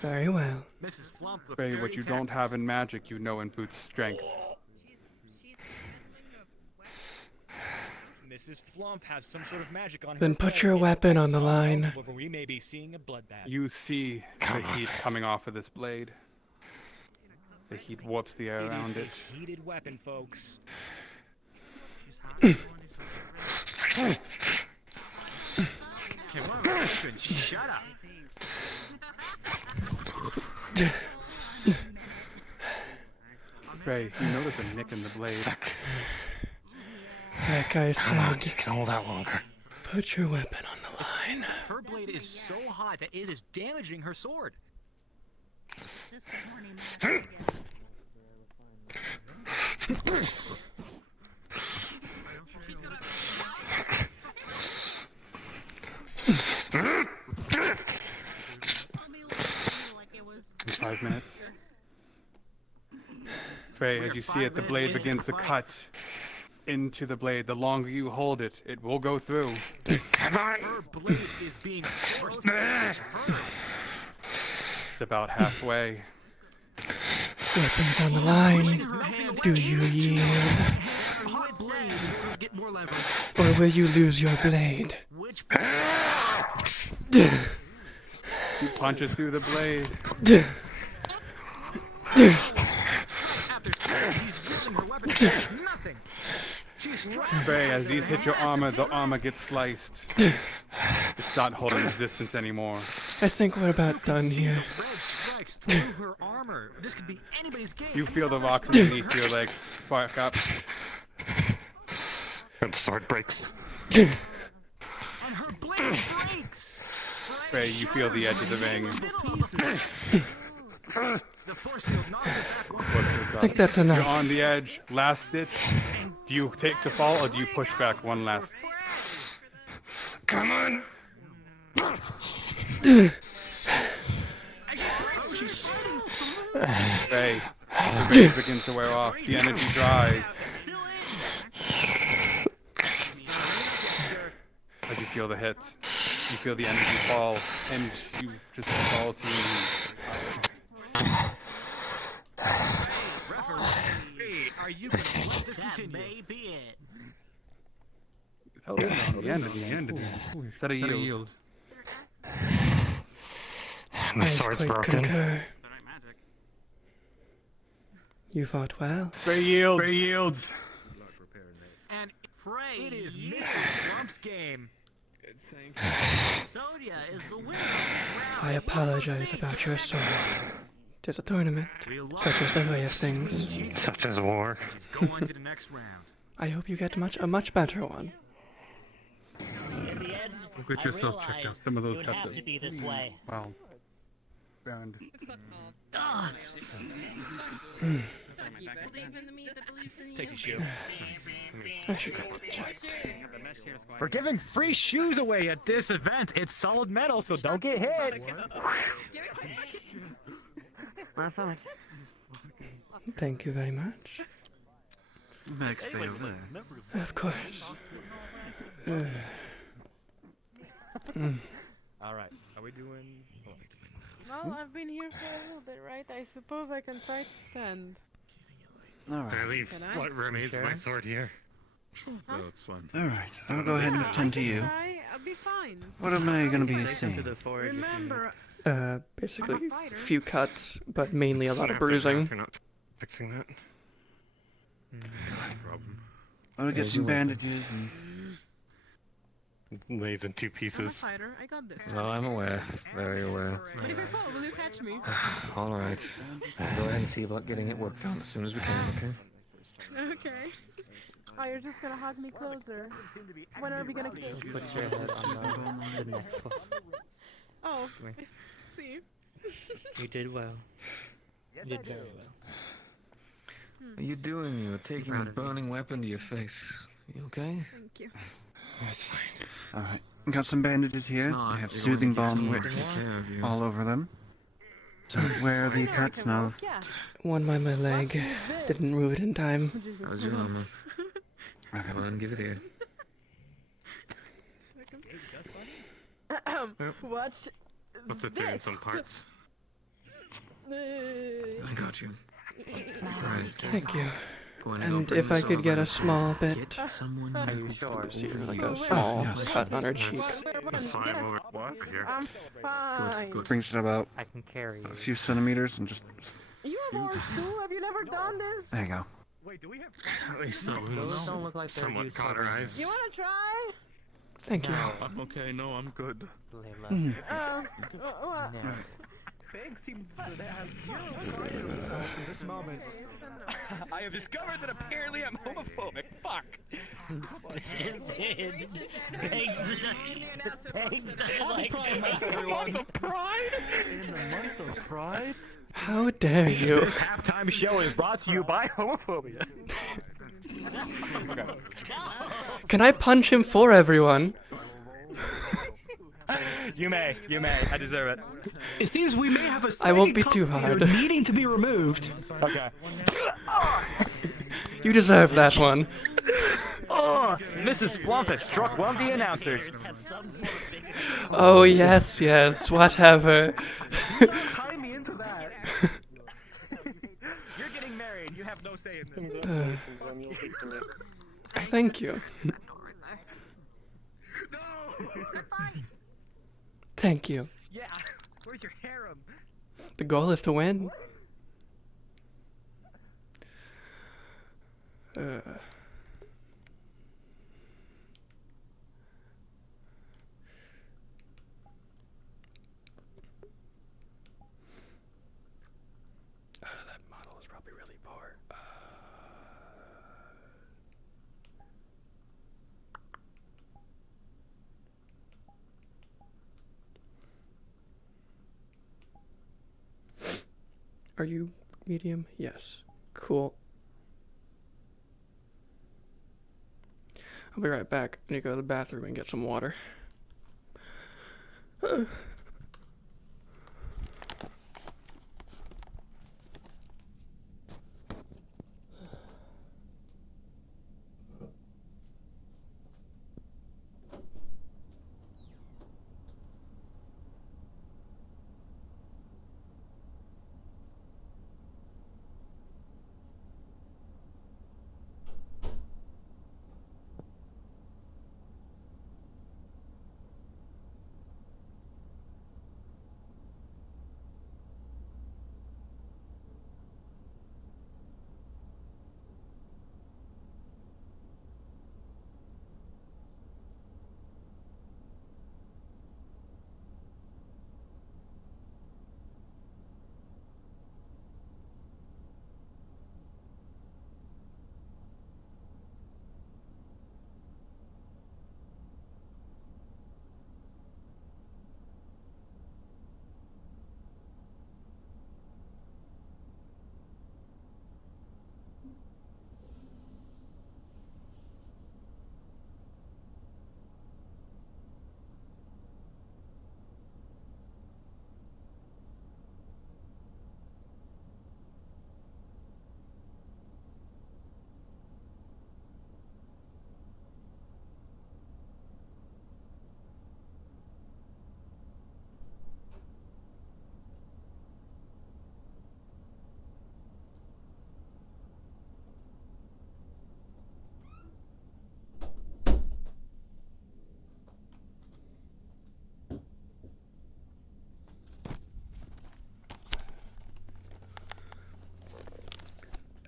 Very well. Mrs. Flump with Frey, dirty what you don't have in magic, you know in Boots' strength. Mrs. Flump has some sort of magic on her. Then put your weapon on the line. Where we may be seeing a bloodbath. You see the heat coming off of this blade. The heat warps the air around it. A heated weapon, folks. Okay, one question. Shut up. Frey, you notice a nick in the blade. Like I said, You can hold out longer. put your weapon on the line. Her blade is so hot that it is damaging her sword. Trey, as you see it, the blade begins to cut into the blade. The longer you hold it, it will go through. Come on! Her blade is being forced. It's about halfway. Weapons on the line. Do you yield? Hot blade will get more leverage. Or will you lose your blade? She punches through the blade. Trey, as these hit your armor, the armor gets sliced. It's not holding resistance anymore. I think we're about done here. Her armor. This could be anybody's game. You feel the rocks underneath your legs spark up. And the sword breaks. And her blade breaks. Trey, you feel the edge of the ring. The force field knocks it back. I think that's enough. You're on the edge. Last ditch. Do you take the fall or do you push back one last? Come on. Trey, the rage begins to wear off. The energy dries. As you feel the hit, you feel the energy fall, and you just fall to your knees. Referee, are you going to let this continue? That may be it. Oh, no, the end of the end. Is that a yield? And the sword's broken. Concur. You fought well. Trey yields. Trey yields. And Frey, it is Mrs. Plump's game. Sonia is the winner of this round. I apologize about your sword. There's a tournament. Such is the way of things. Such as war. Go on to the next round. I hope you get a much better one. In the end, Get yourself checked out. Some of those it would cuts have to be this way. Wow. Round. Take your shoe. I should get this checked. For giving free shoes away at this event, it's solid metal, so don't get hit. Thank you very much. Max Bay over there. Of course. Alright, are we doing... Well, I've been here for a little bit, right? I suppose I can try to stand. Alright. Can I leave Can I? what remains of my sword here? No, it's fine. Alright, I'll go ahead and attend to you. I'll be fine. What am I gonna be seeing? Remember, Basically, a few cuts, but mainly a lot of bruising. You're not fixing that. Problem. I'll get some bandages and... Lays in two I'm a pieces. fighter. I got this. Oh, I'm aware. Very aware. But if I fall, will you catch me? Alright. We'll go ahead and see about getting it worked on as soon as we can, okay? Okay. Oh, you're just gonna hug me closer. When are we gonna kiss? Put your head on the neck. Oh, Come here. I see. You did well. You did very well. What are you doing? You're taking a burning weapon to your face. You okay? Thank you. That's fine. Alright, got some bandages here. They have soothing balm wicks all over them. So where are the cuts now? One by my leg. Didn't move it in time. How's your armor? Come on, give it here. Watch Put it through in some parts. I got you. Right. Thank you. Go on And open if I this could up get and a small bit, someone I who could can see do like you. a small cut on her cheek. I'm fine. Good. Brings it about I can carry a few centimeters and just... You have horse too? Have you never done this? There you go. Wait, do we have... At least Those don't look like they're somewhat used cauterized. You wanna try? Thank you. I'm okay. No, I'm good. What? Thanks, team, for that. This moment. I have discovered that apparently I'm homophobic. Fuck. Month of Pride? In the month of Pride? How dare you? This halftime show is brought to you by homophobia. Can I punch him for everyone? You may. I deserve it. It seems we may have a I won't be second too commentator hard. needing to be removed. Okay. You deserve that one. Oh, Mrs. Flump has struck one of the announcers. Oh yes, whatever. Tie me into that. You're getting married. You have no say in this. Thank you. Thank you. Yeah. Where's your harem? The goal is to win. That model is probably really poor. Are you medium? Yes. Cool. I'll be right back. I need to go to the bathroom and get some water.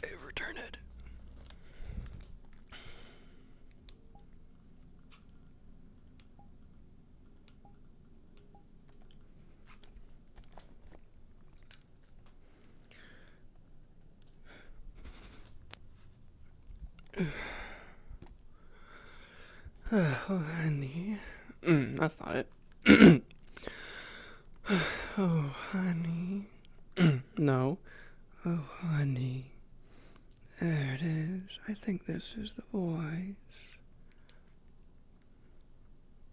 Overturn it. Oh, honey. That's not it. Oh, honey. No. Oh, honey. There it is. I think this is the voice.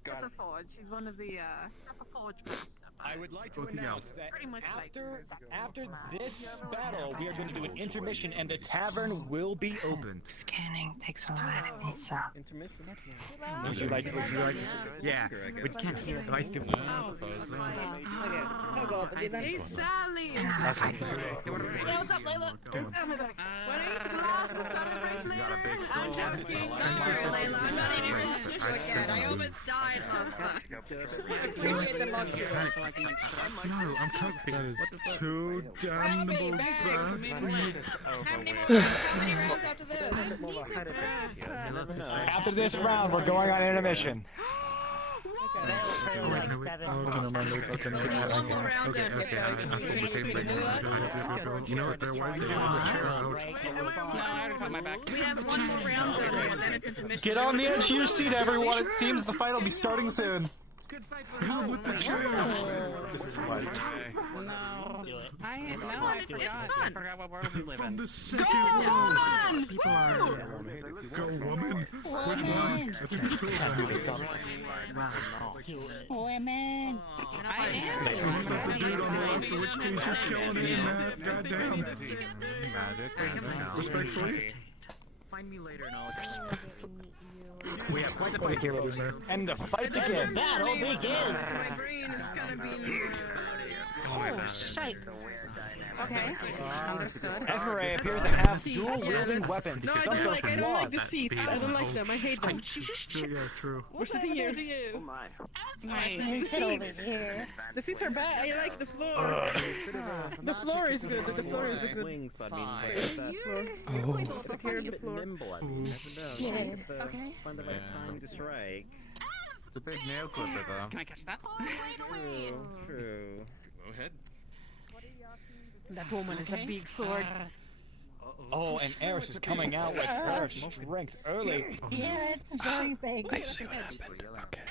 Got the Forge. She's one of the Forge master. I would like to announce that after this battle, we are going to do an intermission, and the tavern will be open. Scanning takes a lot of pizza. Would you like to yeah, we can't hear it, but I still Hey, Sally! What's up, Layla? What are you glass to celebrate later? I'm joking. Don't worry, Layla. I'm not eating glass with you again. I almost died last time. Appreciate the monkey. No, I'm cooking. That is too damnable bad. How many rounds after this? After this round, we're going on intermission. You know what there was? We have one more round and then it's intermission. Get on the edge of your seat, everyone. It seems the fight will be starting soon. Him with the chair. This is why. No. I forgot what world we live in. From the second Go, world. woman! People are. Go, woman. Which one? I think it's Women. I am. That's a dude on the left, in which case you're killing it in that. Goddamn. Respectfully. Find me later and I'll We have quite the fight here, and the fight begins. Battle begins. My brain is gonna be. Oh, shite. Okay, understood. Esmeralda appears to have dual-wielding weapons. No, I don't like the seats. I don't like them. I hate them. Yeah, true. We're sitting here. Oh my. Nice. Sit over here. The seats are bad. I like the floor. The floor is good. The floor is good. Wings, but I mean, Oh. Secure the floor. nimble, I mean, you never know. Yeah. Okay. Find the right time to strike. It's a big nail clipper, though. Can I catch that? True. Go ahead. That woman is a big sword. Oh, and Eris is coming out with her strength early. Yeah, it's very big. I see what happened. Okay.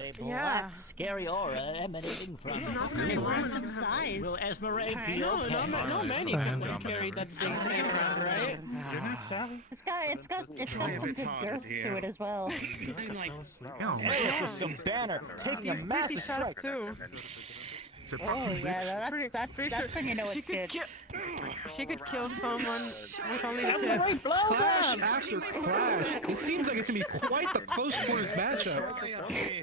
a black, Yeah. scary aura emanating from Not it. very Will long. Size. Will Esmeralda be No, okay? no many can carry that big thing around, right? It's got some good girth to it as well. Eris with some banner, taking a massive strike. Too. Oh yeah, that's when you know it's good. She could kill someone with only a Clash tip. after clash. It seems like it's gonna be quite the close quarters matchup.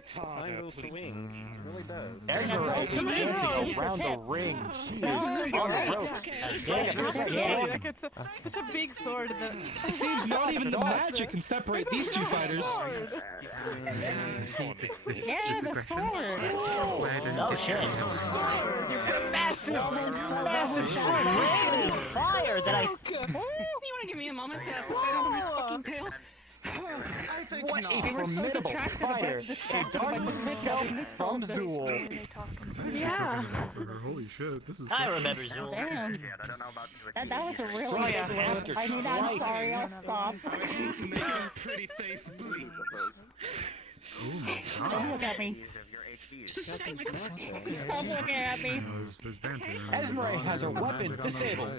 Time will swing. It really does. Esmeralda is dancing around the ring. She is on the ropes. It's a big sword. It seems not even the magic can separate these two fighters. Yeah, the sword. Oh shit. Massive fire that I... You wanna give me a moment to fight over my fucking tail? What a formidable fighter! A dark fell from Zool. Yeah. Holy shit, this is. I remember Zool. Damn. That was a really Strike big blow. after I mean, I'm strike. sorry, I'll stop. Pretty face bleed. Oh my Don't god. look at me. Don't look at me. There's banter. Esmeralda has her weapons disabled. I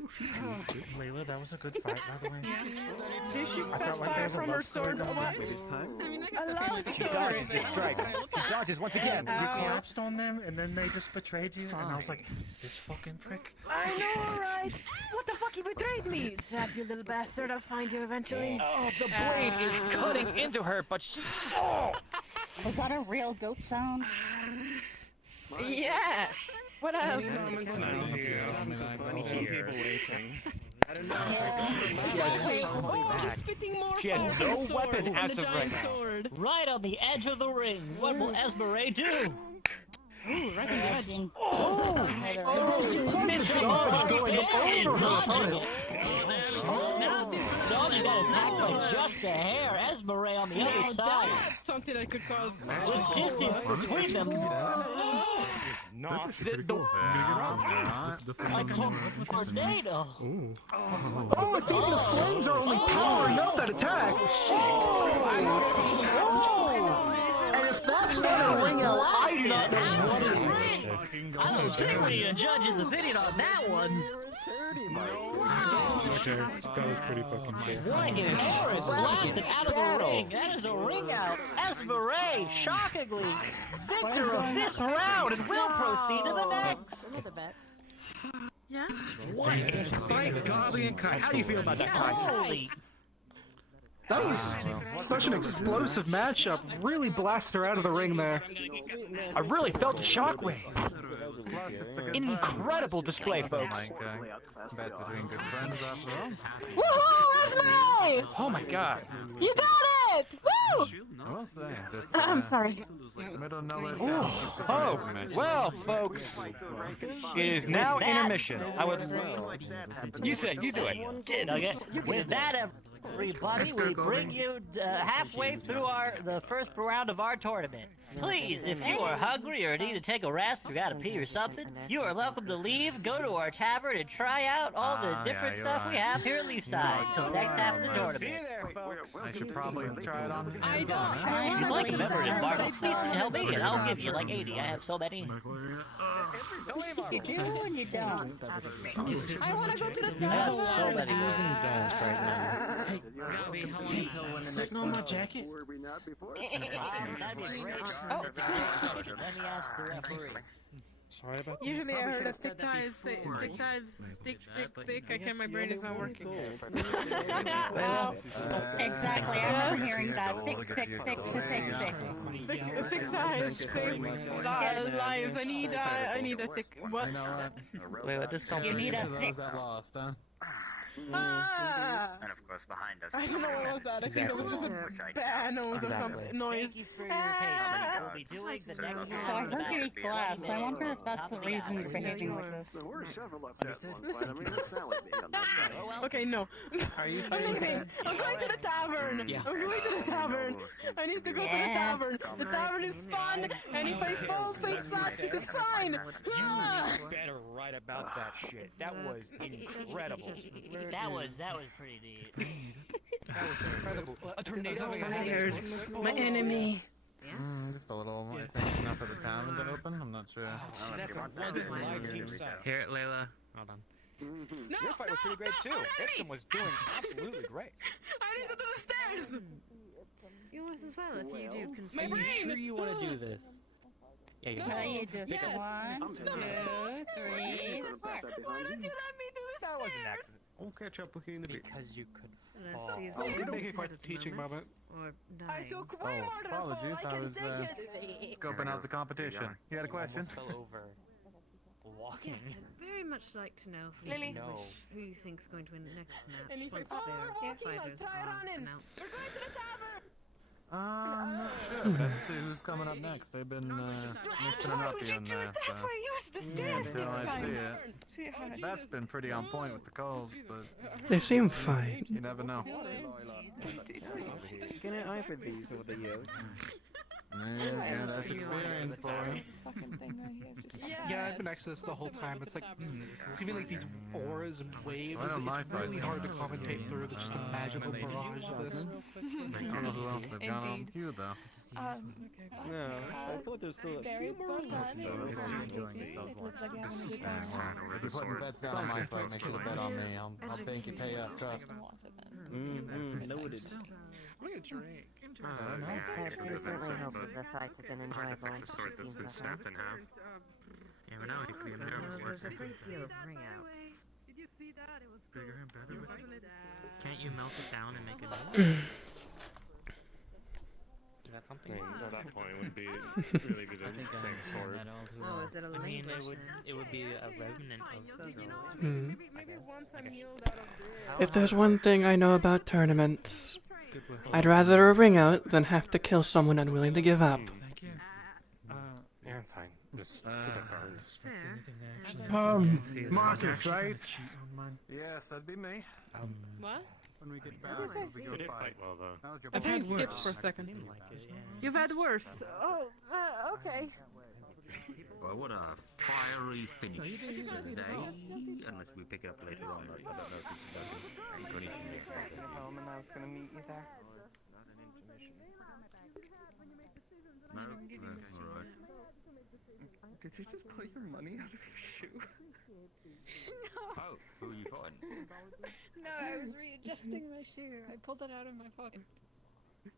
will shoot you, bitch. Layla, that was a good fight, by the way. Did she I felt like there was a from her love story sword? going What? on this time. A love She story. dodges this strike. She dodges once again. You collapsed on them, and then they just betrayed you, and I was like, this fucking prick. I know, right? What the fuck, you betrayed me? Zap, you little bastard. I'll find you eventually. Oh, the blade is cutting into her, but she... Oh! Was that a real goat sound? Yes. What else? She's spitting more She has fire no sword weapon from as the of right giant now. sword. Right on the edge of the ring. What will Esmeralda do? Ooh, right on the edge. Missing dodge going over her opponent. Dodge got attacked by just a hair. Esmeralda on the other Now side. that's something I could cause. With distance between them. That's actually pretty cool. This is definitely Tornado. Oh, it's even the flames are only powering up that attack. And if that's not a ring out, I do not know what is. I don't think we need a judge's opinion on that one. Okay, that was pretty fucking cool. What in hell is blasted out of the ring? That is a ring out. Esmeralda, shockingly, victor of this round and will proceed to the next. Yeah? What in Christ's godly and kind? How do you feel about that, Kai? Holy. That was such an explosive matchup. Really blasted her out of the ring there. I really felt a shockwave. Incredible display, folks. Bet between good friends after all. Woohoo, Esmeralda! Oh my god. You got it! Woo! I will say, this, I'm sorry. middle nowhere Ooh. town. Oh, well, folks, it is now intermission. I would. You said you do it. Okay. With that, everybody, we bring you halfway through the first round of our tournament. Please, if you are hungry or need to take a rest or got to pee or something, you are welcome to leave, go to our tavern, and try out all the different stuff we have here at Leafside. Till next half of the tournament. I should probably try it on I don't. If you'd like to member in Marvel, please tell me and I'll give you like 80. I have so many. You do and you don't. I want to go to the I have tavern. so many more. Hey, Gabby, how long until when the next Sitting on my jacket. Were we not before? That'd be great. Oh. Let me ask the referee. Sorry about that. Usually I heard of said thick that ties, before. thick ties, thick. I can't, my brain is not working. Well, exactly. I remember hearing that. Thick. Thick ties, thick lives. I need a thick, what? You know what? Wait, what does You need a thick. Those that lost, huh? Ah! And of course behind us. I don't know what was that. I think it was just a bad nose or something. Noise. Thank you for your patience. We'll be doing the next So I heard you class. I wonder if that's the reason you're behaving like this. There were several upset ones, but I mean, it's not like being on that side. Okay, no. Are you I'm leaving. I'm going to the tavern. Yeah. I'm going to the tavern. I need to go to the tavern. The tavern is fun, and if I fall face flat, this is fine. Ah! You better write about that shit. That was incredible. That was pretty neat. That was incredible. A tornado. There's my enemy. Just a little. I think enough of the tavern to open. I'm not sure. Here, Layla. Hold on. Your fight was pretty great too. Ipsum was doing absolutely great. I need to do the stairs. Yours as well, if you do My consider. brain. Sure you want to do this? Yeah, you No, you just Yes. 1, 2, 3, 4. Why don't you let me do the That was an stairs? accident. I'll catch up with you in a bit. Because you could Let's fall. see if Oh, it's we make it head quite a at the teaching moment. Or I dying. took way more than a fall. Apologies, I I can was take it. scoping out the competition. You had a question? Almost fell over. Walking. Yes, I'd very much like to know who, Lily. you wish, who you think's going to win the next match And if once we're their walking, I'll fighters try it are on in. announced. We're going to the tavern. I'm not sure. Let's see who's coming up next. They've been mixing it up here and there. That's why I use the stairs Until next I time. see it. That's been pretty on point with the calls, but They seem fine. you never know. Can I eye for these over the years? Yeah, that's experience for you. This fucking thing right here is just Yeah, I've been next to this the whole time. It's like, it's even like these auras and waves. Well, my It's really fight hard to was- commentate through the magical barrage of this. I don't know who else they've got on queue, though. No, I thought there was still a very few well more done. left, though. It looks like you're having a good time. If you're putting bets down on my fight, make sure to bet on me. I'll bank you pay up, trust. Noted. I'm gonna drink. It certainly helps that the fights have been enjoyable and sword that's been snapped in half. Yeah, we're now equally in There's a great deal of ring outs. Bigger and better with it. Can't you melt it down and make it That's something. at that point, it would be really be the same sword. Oh, is it a I mean, language it would be a remnant of Hmm. Maybe once I'm healed out of this. If there's one thing I know about tournaments, I'd rather a ring out than have to kill someone unwilling to give up. Thank you. Yeah, fine. Just Marcus, right? Yes, that'd be me. What? When we get back, What did we you go say? fight. well, though. How's your I've had ball? skips for a second. You've had worse. Oh, okay. Well, what a fiery finish to the day. Unless we pick it up later on. I don't know if it's going to make Home and I was gonna meet you there. No, alright. Did you just pull your money out of your shoe? Oh, who are you fighting? No, I was readjusting my shoe. I pulled it out of my pocket.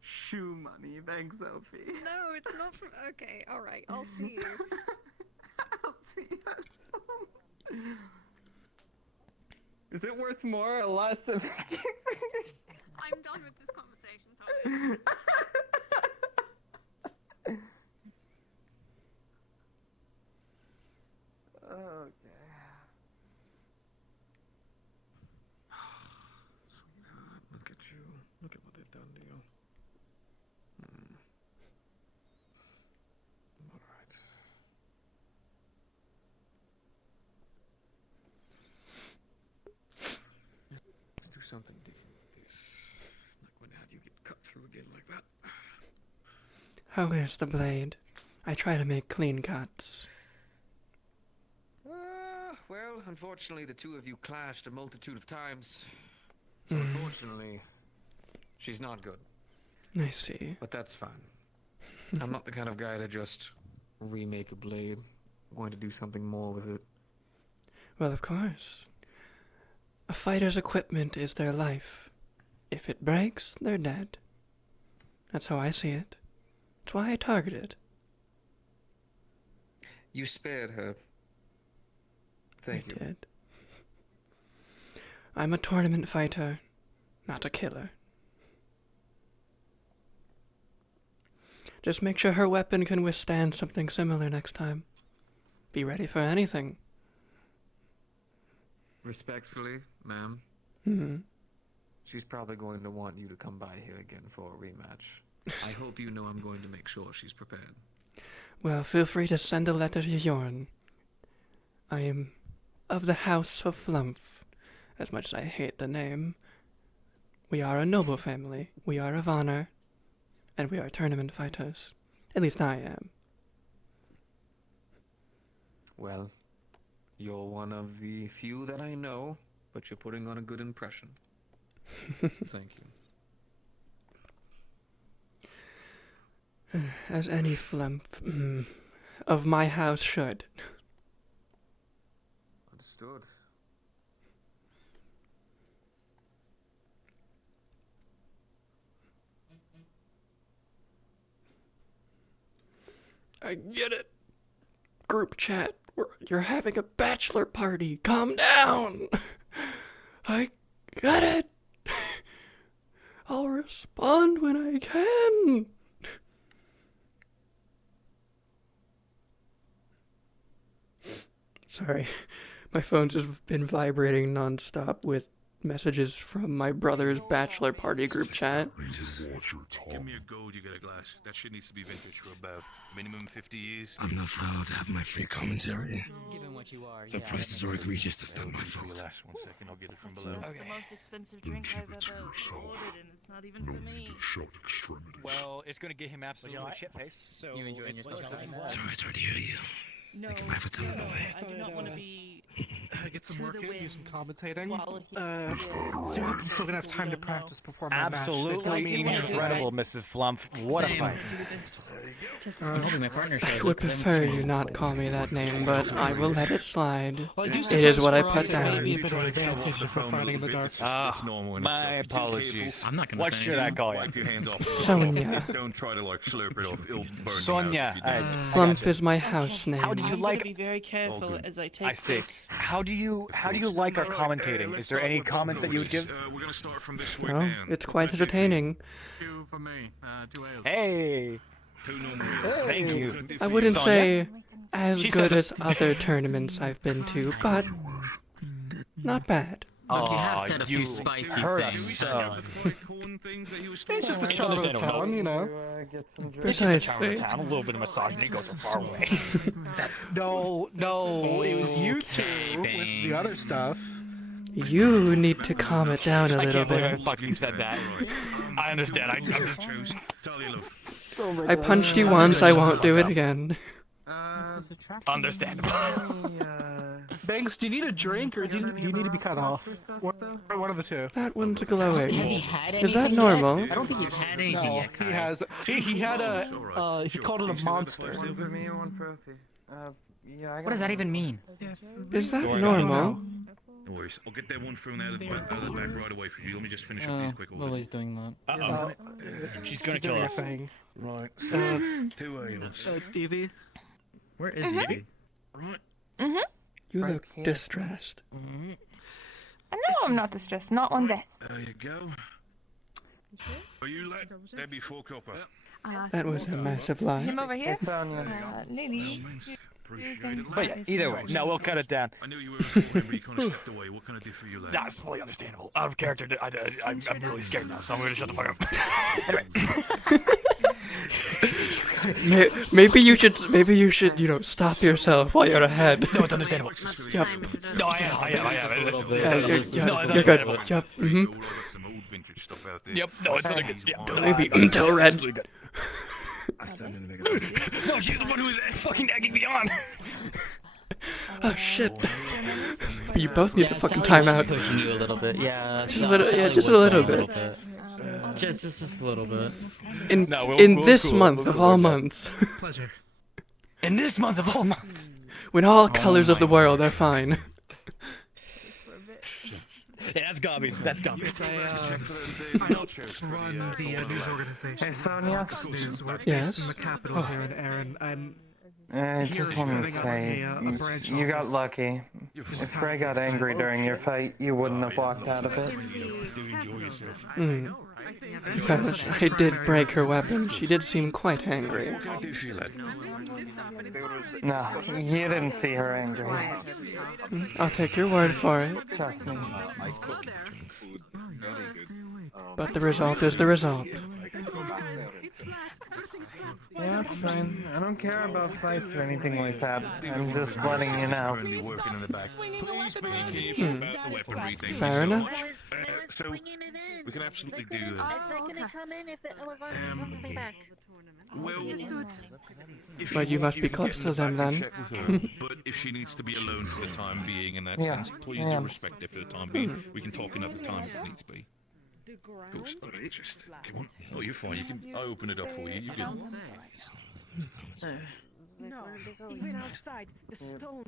Shoe money, thanks, Sophie. No, it's not from. Okay, alright, I'll see you. I'll see you at home. Is it worth more or less? I'm done with this conversation, Tommy. Okay. Sweetheart, look at you. Look at what they've done to you. Alright. Let's do something different with this. Not going to have you get cut through again like that. How is the blade? I try to make clean cuts. Well, unfortunately, the two of you clashed a multitude of times. So, Mm. unfortunately, she's not good. I see. But that's fine. I'm not the kind of guy to just remake a blade. I'm going to do something more with it. Well, of course. A fighter's equipment is their life. If it breaks, they're dead. That's how I see it. That's why I targeted. You spared her. Thank you. I did. I'm a tournament fighter, not a killer. Just make sure her weapon can withstand something similar next time. Be ready for anything. Respectfully, ma'am. Hmm. She's probably going to want you to come by here again for a rematch. I hope you know I'm going to make sure she's prepared. Well, feel free to send a letter to Yorn. I am of the House of Flumph, as much as I hate the name. We are a noble family, we are of honor, and we are tournament fighters. At least I am. Well, you're one of the few that I know, but you're putting on a good impression. So thank you. As any Flumph of my house should. Understood. I get it. Group chat. You're having a bachelor party. Calm down. I get it. I'll respond when I can. Sorry, my phone's just been vibrating nonstop with messages from my brother's bachelor party group chat. Give me a gold, you get a glass. That shit needs to be vintage for about minimum 50 years. I'm not proud to have my free commentary. Given what you are, The prices are egregious, that's not my fault. 1 second, I'll get it from below. The most expensive drink I've ever ordered, and it's not even for me. Well, it's gonna get him absolutely shit-faced, so... You enjoying yourself? Sorry, I tried to hear you. No, I have a ton away. I do not want to be Get some to work the in, do wind some commentating. while he- I'm still gonna have time to practice before my match. Absolutely incredible, Mrs. Flumph. What a fight. I'm hoping my partner shows I up, would 'cause I haven't prefer seen you him. not call me that name, but I will let it slide. Well, I do It suppose is what I for put us, it may be a down. bit of advantage for fighting in the dark. It's normal in My itself. apologies. I'm not gonna What say should I anything. call Wipe you? your hands off. Sonia. Don't try to like slurp it off. It'll burn Sonia. you out if you do. Flumph is my house name. How do you I'm like... gonna be very careful good. as I take I see. this. How do you like our commentating? Is there any comments that you would give? We're gonna start from this way Well, down. it's quite entertaining. Two for me. 2 ales. Hey! Two normal ales. Thank you. I wouldn't Sonia? say as She good said- as other tournaments I've been to, but not bad. Look, you have Aw, said a you few spicy heard us. things. It's just the charm of town, you know. Precisely. A little bit of misogyny goes so far away. No, it was you two with the other stuff. You need to calm it down a I little can't believe I bit. fucking said that. I understand. I'm just... I punched you once, I won't do it again. Understandable. Banks, do you need a drink or do you need to be cut off? One of the two. That one's glowing. Has he had Is that anything normal? yet? I don't think he's had anything No, yet, Kai. he has. He had a. He called it a monster. What does that even mean? Is that normal? No worries. I'll get that one thrown out of the back right away for you. Let me just finish up these quick orders. Lily's doing that. Uh-oh. She's gonna kill us. Right. 2 ales. Evie? Where is Evie? Right. You look distressed. Mm-hmm. No, I'm not distressed. Not one bit. There you go. Are you let Debbie full copper? That was a massive lie. Him over here. Lily. But yeah, either way. No, we'll cut it down. I knew you were for him, but you kind of stepped away. What can I do for you, lad? That's fully understandable. Out of character, I'm really scared now, so I'm gonna shut the fuck Maybe you should, stop yourself while you're ahead. No, it's understandable. Yep. No, I am. Yeah, you're good. Yep. Mm-hmm. Yep. No, it's really good. Yeah. Maybe until red. No, she's the one who's fucking egging me on. Oh shit! You both need a fucking timeout. Pushing you a little bit, yeah. Just a little, just a little bit. Just a little bit. In No, this cool. month We'll of cool all with that. months. Pleasure. In this month of all months. When all colors of the world are fine. Yeah, that's garbage. That's garbage. I help run the news organization. Hey, Sonia? News. We're Yes? based in the capital here in Erin. I'm I here just wanted to setting up say, a branch you got office. lucky. If Bray got angry during your fight, you wouldn't have walked out of it. Mm. Yes, I did break her weapon. She did seem quite angry. No, you didn't see her angry. I'll take your word for it. Trust me. But the result is the result. Yeah, it's fine. I don't care about fights or anything like that. I'm just letting you know. Fair enough. So, we can absolutely do Is that. that gonna come in if it was on the way back? Well, if But she you wants must be to close get to in the them back and then. check with her, but if she needs to be alone for the time being in that Yeah, sense, please yeah. do respect it for the time being. We can talk another time if it needs be. Cool. Alright, just come on. Oh, you're fine. You can. I open it up for you. You can. No, even outside, the stone,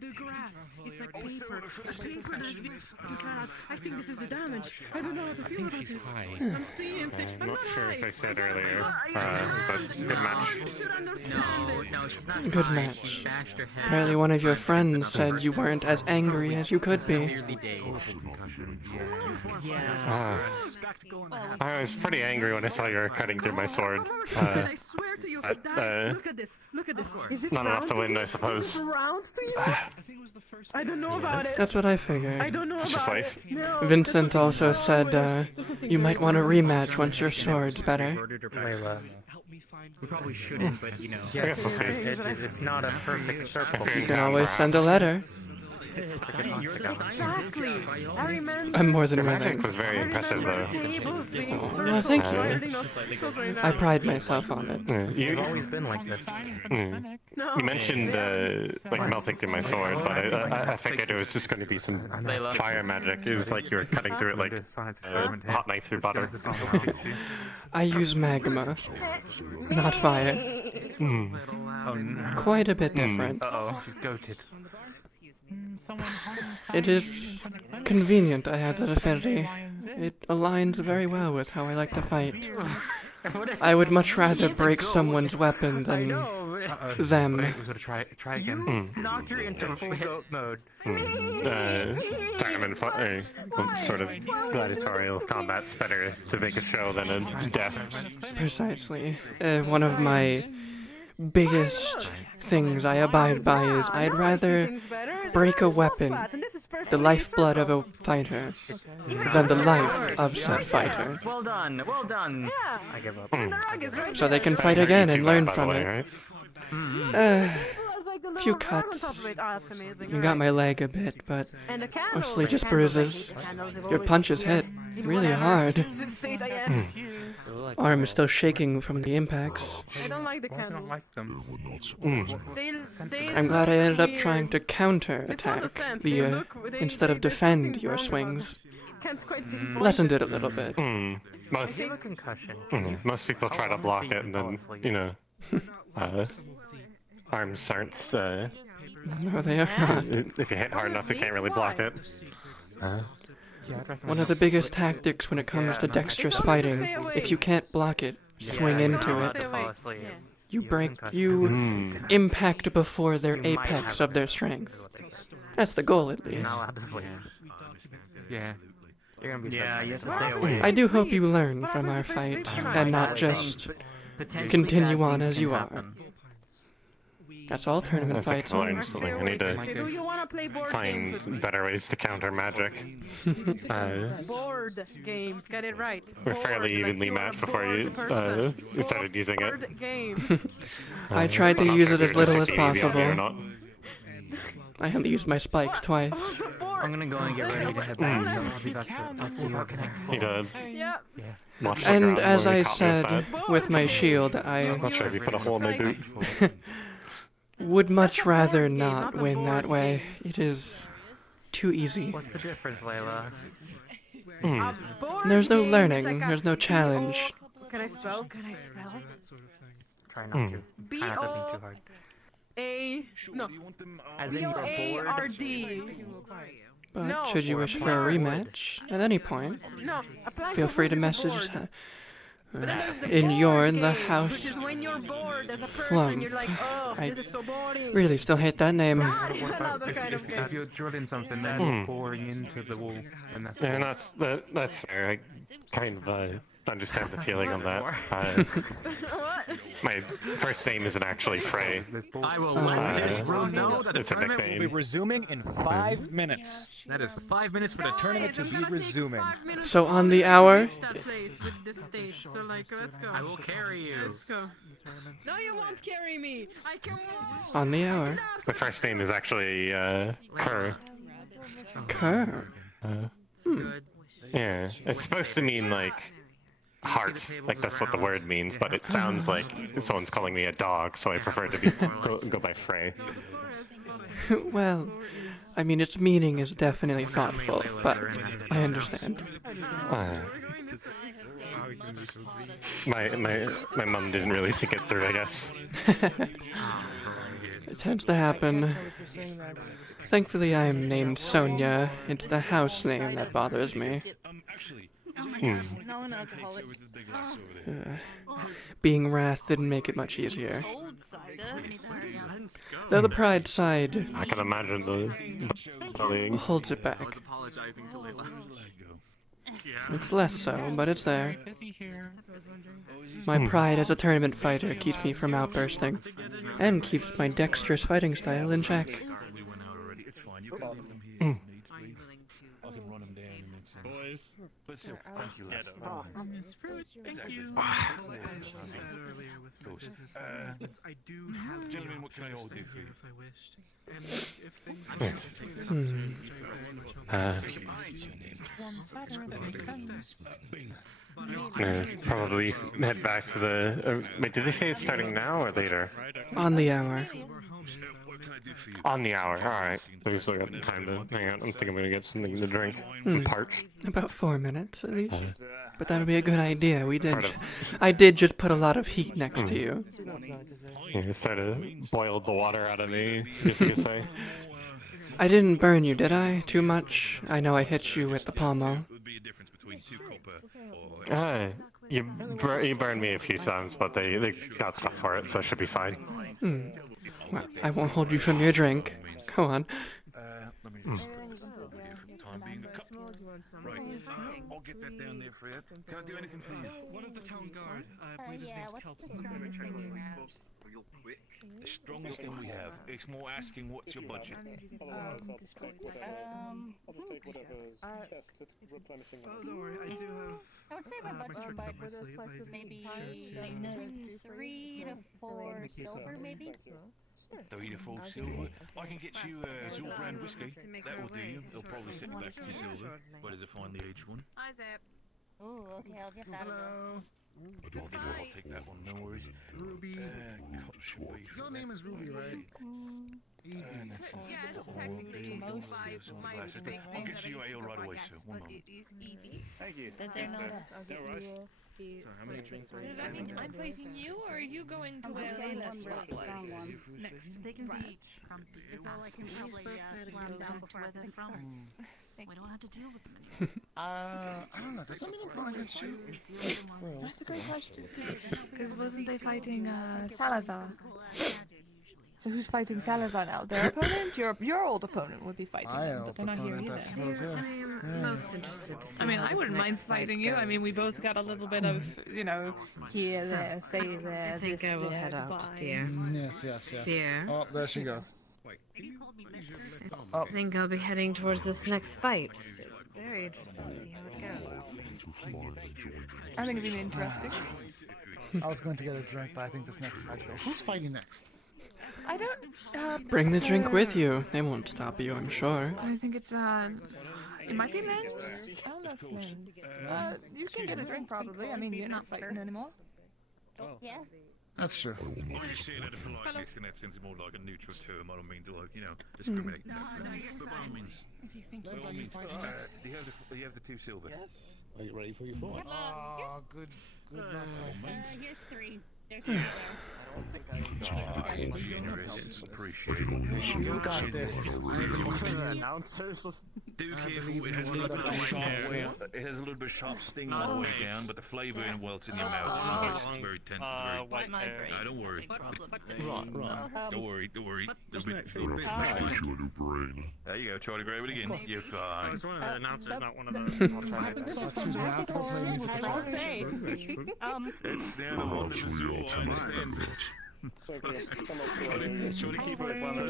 the grass, it's like paper. The paper does this. I think this is the damage. I don't know how to feel about this. I'm seeing things. I'm not Sure high. if I said earlier, but good match. No, she's not Good high. match. She bashed her head Apparently one of your friends said you weren't as angry as you could be. severely dazed. I was pretty angry when I saw you were cutting through my sword. I swear to you, look at this. Look at this. Is this Not enough round to win, you? I suppose. Is this round to you? I don't know about it. That's what I figured. I don't know It's just about life. it. No, Vincent also said you might want a rematch once your sword's better. Layla. We probably shouldn't, but you know. I guess we'll see. It's not a perfect circle. You can always send a letter. You're the Exactly. I remember. I'm more than Your willing. magic was very impressive, though. Well, thank you. I pride myself on it. You've always been like this. You mentioned like melting through my sword, but I figured it was just going to be some fire magic. It was like you were cutting through it like hot knife through butter. I use magma, not fire. Oh no. Quite a bit different. Uh-oh. She's goated. It is convenient I have that affinity. It aligns very well with how I like to fight. I would much rather break someone's weapon than them. Okay, we gotta try again. Knocked her into Full goat mode. Tournament sort of gladiatorial combat's better to make a show than a death. Precisely. One of my biggest things I abide by is I'd rather break a weapon, the lifeblood of a fighter, than the life of said fighter. Well done, well done. I give up. So they can fight again and learn from it. Few cuts. You got my leg a bit, but mostly just bruises. Your punches hit really hard. Arm is still shaking from the impacts. I don't like the candles. I'm glad I ended up trying to counter attack instead of defend your swings. Lessened it a little bit. Most people try to block it, and then you know, arms aren't. No, they are not. If you hit hard enough, you can't really block it. One of the biggest tactics when it comes to dexterous fighting, if you can't block it, swing into it. You impact before their apex of their strength. That's the goal, at least. Yeah. You're gonna be you have to stay away. I do hope you learn from our fight, and not just continue on as you are. That's all tournament fights are. I need to find better ways to counter magic. Board games, get it right. We're fairly evenly matched before you started using it. Game. I tried to use it as little as possible. I only used my spikes twice. I'm gonna go and get ready to head back, so I'll be back soon. I'll see you over there. He does. Yeah. And as I said, with my shield, I'm not sure if you put a hole in my boot. would much rather not win that way. It is too easy. What's the difference, Layla? There's no learning. There's no challenge. Can I spell? Can I spell? Try not to. Try not to think too hard. No. As in you're bored. B-O-A-R-D. But No. should you wish for a rematch at any point, No. Apply feel for free to bored. message But then there's the in bored Yorn the game, house. Which is when you're bored as a person, Flump. you're like, oh, I this is so boring. really still hate that name. Another kind of If you're drilling something, then Hmm. you're boring into the wall, and that's Yeah, that's fair. I kind of understand the feeling on that. My first name isn't actually Frey. I will let this room know that the It's a tournament will be nickname. Resuming in 5 minutes. That is 5 minutes for the Tournament to be resuming. So on the hour, That place with this stage. So like, let's go. I will carry you. Let's go. No, you won't carry me. I can walk. on the hour. My first name is actually Kerr. Kerr. Yeah, it's supposed to mean like heart, like that's what the word means, but it sounds like someone's calling me a dog, so I prefer to go by Frey. Well, I mean, its meaning is definitely thoughtful, but I understand. My mom didn't really think it through, I guess. It tends to happen. Thankfully, I am named Sonia. It's the house name that bothers me. No, an alcoholic. Being Wrath didn't make it much easier. Though the pride side I can imagine the bullying. holds it back. Apologizing to Layla. It's less so, but it's there. My pride as a tournament fighter keeps me from outbursting, and keeps my dexterous fighting style in check. Boys, but still, thank you, lads. Thank you. Of course. I do have Gentlemen, what can I all do for you? if I wished. And if Probably head back to the. Wait, did they say it's starting now or later? On the hour. On the hour. All right. We still got time to hang out. I think I'm gonna get something to drink. Parched. About 4 minutes at least. But that would be a good idea. Sort of. I did just put a lot of heat next to you. You sort of boiled the water out of me, I guess you could say. I didn't burn you, did I? Too much? I know I hit you with the pommel. You burned me a few times, but they got stuff for it, so it should be fine. Well, I won't hold you from your drink. Go on. I'll get that down there, Fred. Can I do anything for you? one of the town guard, I believe his name's Kelton. The strongest thing we have. It's more asking what's your budget. Oh, don't worry, I do have. I would say my budget tricks up my sleeve. maybe Sure. like 3 to 4 silver, maybe. 3 to 4 silver. I can get you Zul brand whiskey. That will do you. It'll probably set you back 2 silver. What is it for on the aged one? Hi, Zap. Ooh, okay, I'll get that. Hello. I'll take that one, no worries. Ruby. Your name is Ruby, right? Yes, technically, my big I'll name get that you I ale use right for away, podcasts, sir. One but moment. it is Evie. Thank you. Then they're not us. No rush. So how many drinks are you Does that mean I'm fighting you, or are you going to where Layla spot was? Next. They can Right. be grumpy. It's all I can probably slam down before where they're from. We don't have to deal with them anymore. I don't know. Does that mean I'm going against you? That's a great question. Because wasn't they fighting Salazar? So who's fighting Salazar now? Their opponent? Your old opponent would be fighting them, but they're not here either. Most interested. I mean, I wouldn't mind fighting you. I mean, we both got a little bit of, here, there, say there, I think this, I will there, head out, goodbye. dear. Yes. Dear. Oh, there she goes. I think I'll be heading towards this next fight. So very interested to see how it goes. I think it'd be interesting. I was going to get a drink, but I think this next fight's go. Who's fighting next? I don't. Bring the drink with you. They won't stop you, I'm sure. I think it's it might be Lens. I don't know if it's Lens. You can get a drink probably. I mean, you're not fighting anymore. Yeah. That's true. I'm just saying that politeness in that sense is more like a neutral term. I don't mean to, like, you know, discriminate. No, But by all means. If you think By all means. Do you have the 2 silver? Yes. Are you ready for your fight? Oh, good Here's 3. There's 3 there. You got this. Announcers. Do careful, it has a little bit of sharp sting on the way down, but the flavour and welts in your mouth. It's very tense. It's very... My brain. Don't worry. Right. Don't worry. There'll be... There you go, try to grab it again. You're fine. It's one of the announcers, not one of the... It's the other one. I understand. Try to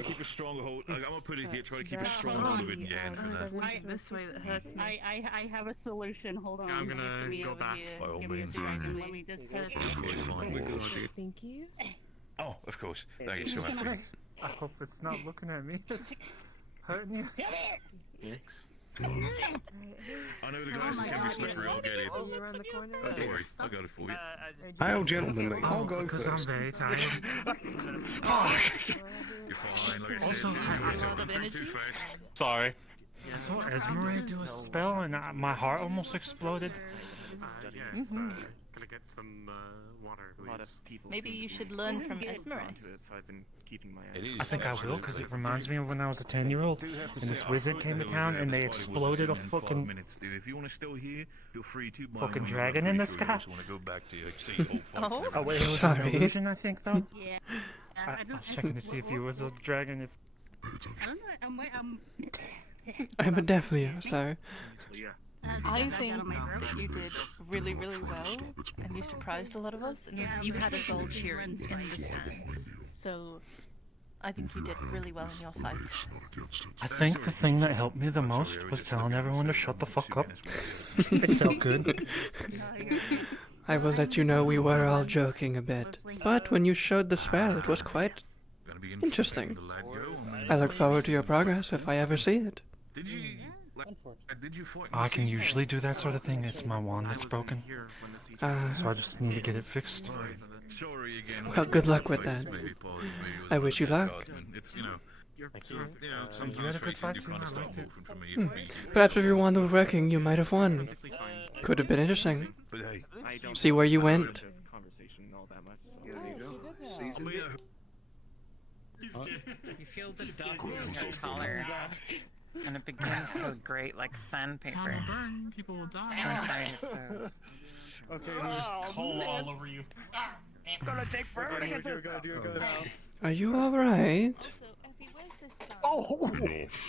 keep a strong hold. I'm gonna put it here. Try to keep a strong hold of it in your hand for that. This way that hurts me. I have a solution. Hold on. I'm gonna go back. By all Give me a means. second. Let me just Thank you. Oh, of course. Thank you so much. I hope it's not looking at me. It's hurting you. Yes. I know the glasses can be slippery. I'll get it. Don't worry. I got it for you. I'll gentlemanly. I'll go Because I'm first. very tired. Fuck! You're fine. Like I Also, said, too fast. Sorry. I saw Esmeralda do a spell and my heart almost exploded. Yes, gonna get some water, please. A lot of people Maybe seem you to should be learn from drawn Esmeralda. to it, so I've been keeping my It eyes. is. I think I will because it Absolutely. reminds me of when I was a 10-year-old and this wizard came to town and they exploded a fucking If you want to still here, feel free to. fucking dragon in the sky. Want to go back to see old folks. Oh wait, it was Sorry. an illusion, I think though. Yeah. I was checking to see if you was a dragon. If I'm a definitely sir. I think you did really, really well, and you surprised a lot of us, and you had us all cheering in the stands. So, I think you did really well in your fight. I think the thing that helped me the most was telling everyone to shut the fuck up. It felt good. I will let you know we were all joking a bit, but when you showed the spell, it was quite interesting. I look forward to your progress if I ever see it. Did you? Did you fight? I can usually do that sort of thing. It's my wand that's broken, so I just need to get it fixed. Sorry again. Well, good luck with that. I wish you luck. It's, you know, sometimes faces do kind of start moving for me. Perhaps if your wand was working, you might have won. Could have been interesting. But hey, See where you went. Conversation all that much. So. there you go. You feel the dust in your collar, and it begins to grate like sandpaper. People will die. Inside your clothes. Okay, there's coal all over you. It's gonna take forever to get this out. Are you alright? Oh!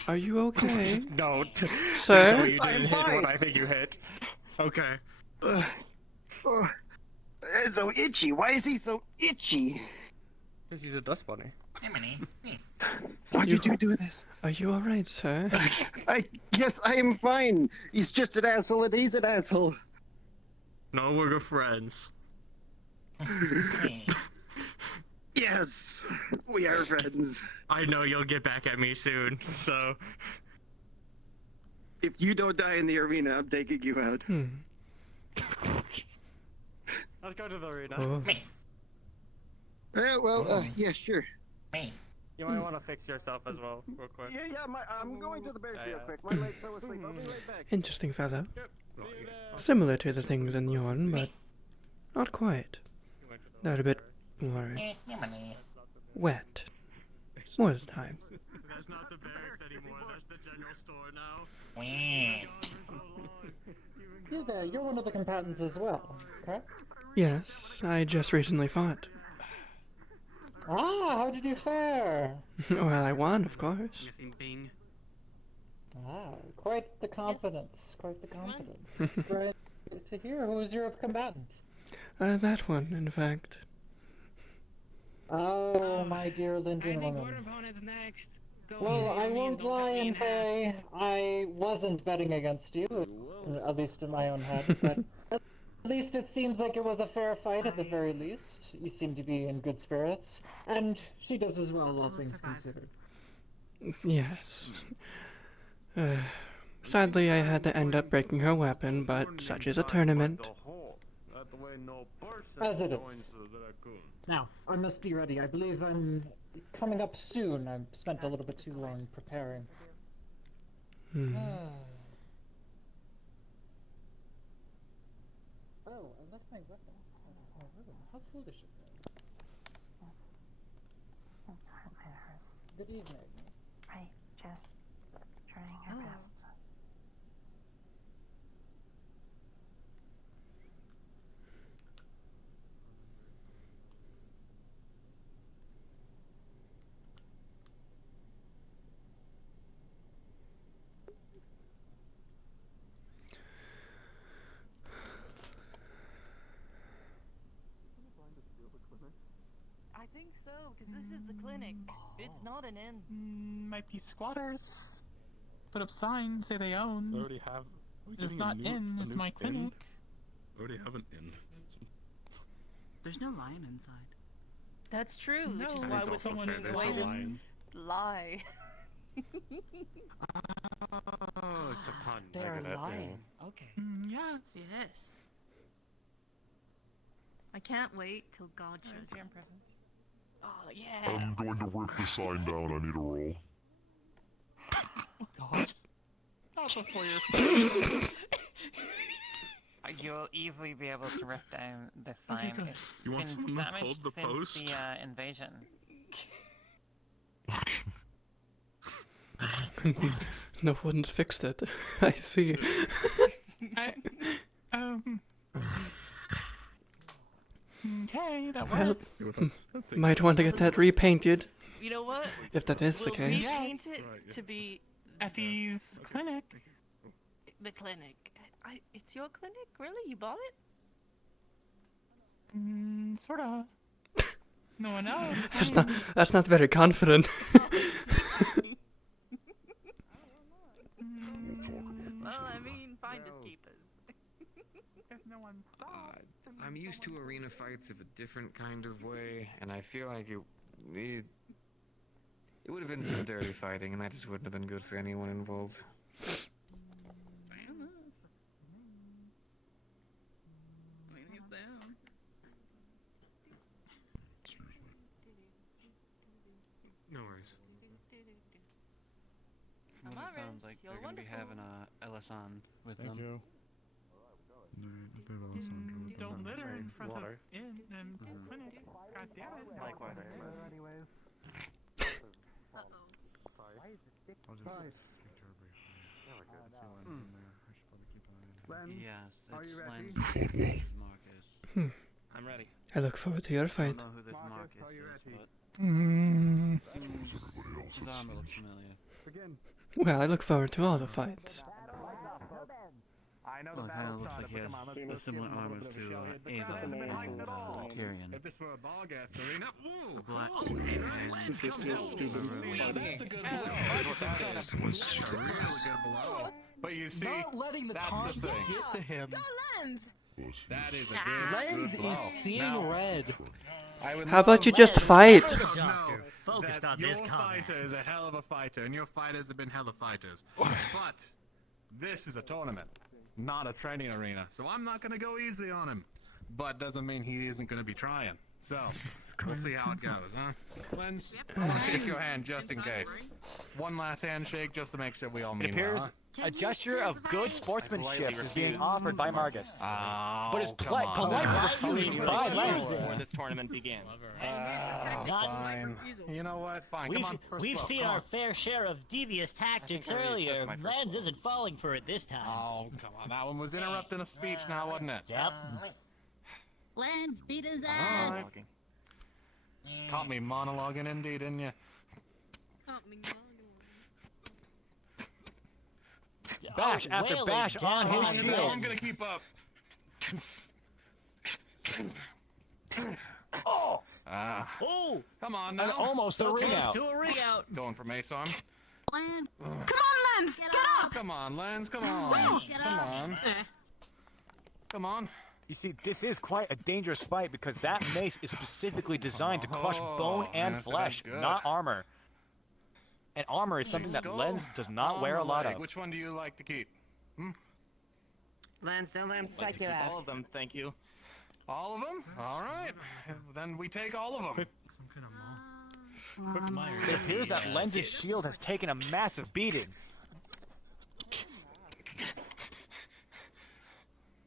Are you okay? No. Sir? You didn't hit what I think you hit. Okay. It's so itchy. Why is he so itchy? Because he's a dust bunny. Why did you do this? Are you alright, sir? Yes, I am fine. He's just an asshole and he's an asshole. No, we're good friends. Yes, we are friends. I know you'll get back at me soon, so... If you don't die in the arena, I'm taking you out. Let's go to the arena. Oh. Yeah, sure. You might want to fix yourself as well, real quick. I'm going to the bear real quick. My leg fell asleep. I'll be right back. Interesting fellow. Similar to the things in Yorn, but not quite. Not a bit more wet. More of the time. That's not the barracks anymore, that's the general store now. You there, you're one of the combatants as well, correct? Yes, I just recently fought. Ah, how did you fare? Well, I won, of course. Ah, quite the confidence, quite the confidence. It's great to hear. Who was your combatant? That one, in fact. Oh, my dear Lyndon woman. Well, I won't lie and say I wasn't betting against you, at least in my own head, but at least it seems like it was a fair fight at the very least. You seem to be in good spirits, and she does as well, all things considered. Yes. Sadly, I had to end up breaking her weapon, but such is a tournament. As it is. cool. Now, I must be ready. I believe I'm coming up soon. I've spent a little bit too long preparing. Oh, I left my weapons inside of my room. How foolish of me. Good evening. Right, just trying her best. I think so, because this is the clinic. It's not an inn. Might be squatters. Put up signs, say they own. I already have. It's not inn, it's my clinic. I already have an inn. There's no lion inside. That's true, which is No, why it's we're also taking true, there's away no this lion. lie. Oh, it's a pun. They're I get it, lying. Okay. Yes. Yes. I can't wait till God shows up. Oh, yeah. I'm going to rip the sign down. I need a roll. God. Not before your You'll easily be able to rip down the sign. It's You want been someone to damaged hold the since post? the invasion. No one's fixed it. I see. Okay, that Well, works. might want to get that repainted. You know what? If that is the We'll case. repaint it to be Effie's clinic. the clinic. It's your clinic? Really? You bought it? Sorta. No one else. That's not very confident. Well, I mean, finders keepers. There's no one. I'm used to arena fights of a different kind of way, and I feel like it would have been some dirty fighting, and that just wouldn't have been good for anyone involved. No worries. From what it sounds like They're gonna be having a Ellis on with Thank them. you. Don't litter in front of inn and clinic. God damn it. Likewise. Anyways. Yes, Are you it's ready? Lens. Marcus. I'm ready. I look forward to your I fight. don't know who this Marcus is, but his armor looks familiar. Well, I look forward to all the fights. Well, it kind of looks like he has a similar armors to Ava and Tyrion. If this were a ball gas arena, woo! Black Someone's Jesus. But you see, Not letting the that's taunt the thing. get to him. Lens! That is a Lens good blow. is seeing Now, red. How about you just fight? Doctor, focused on your this combat. fighter is a hell of a fighter, and your fighters have been hell of fighters. But this is a tournament, not a training arena. So I'm not gonna go easy on him. But doesn't mean he isn't gonna be trying. So we'll see how it goes, huh? Lens, I want to shake your hand just in case. One last handshake just to make sure we all It mean appears well, a gesture of good sportsmanship is being refuse. offered by Marcus. huh? But is come polite on now. refused by Lens. Before this tournament began. Fine. You know what? Fine. Come on. First We've blow, seen come our on. fair share of devious tactics I already took earlier. my first Lens blow. isn't falling for it this time. Oh, come on. That one was interrupting a speech now, wasn't it? Yep. Lance beat his All ass. right. Caught me monologuing indeed, didn't you? Bash after wailing bash down on his on shield. I'm gonna keep up. Oh! Oh! Come on And now. almost a So ring close out. to a ring out. Going for Mace arm. Lance, Come on, Lens! Get up! Come on, Lens. Come on. Come on. Come on. You see, this is quite a dangerous fight because that mace is specifically designed to crush bone and yes, it is flesh, good. not armor. And armor is something that Skull, Lens does not wear a armor lot leg. of. Which one do you like to keep? Lens, don't let him Like to psych you keep all out. of them, thank you. All of them? All right. Then we take all of them. It appears that Lens's shield has taken a massive beating.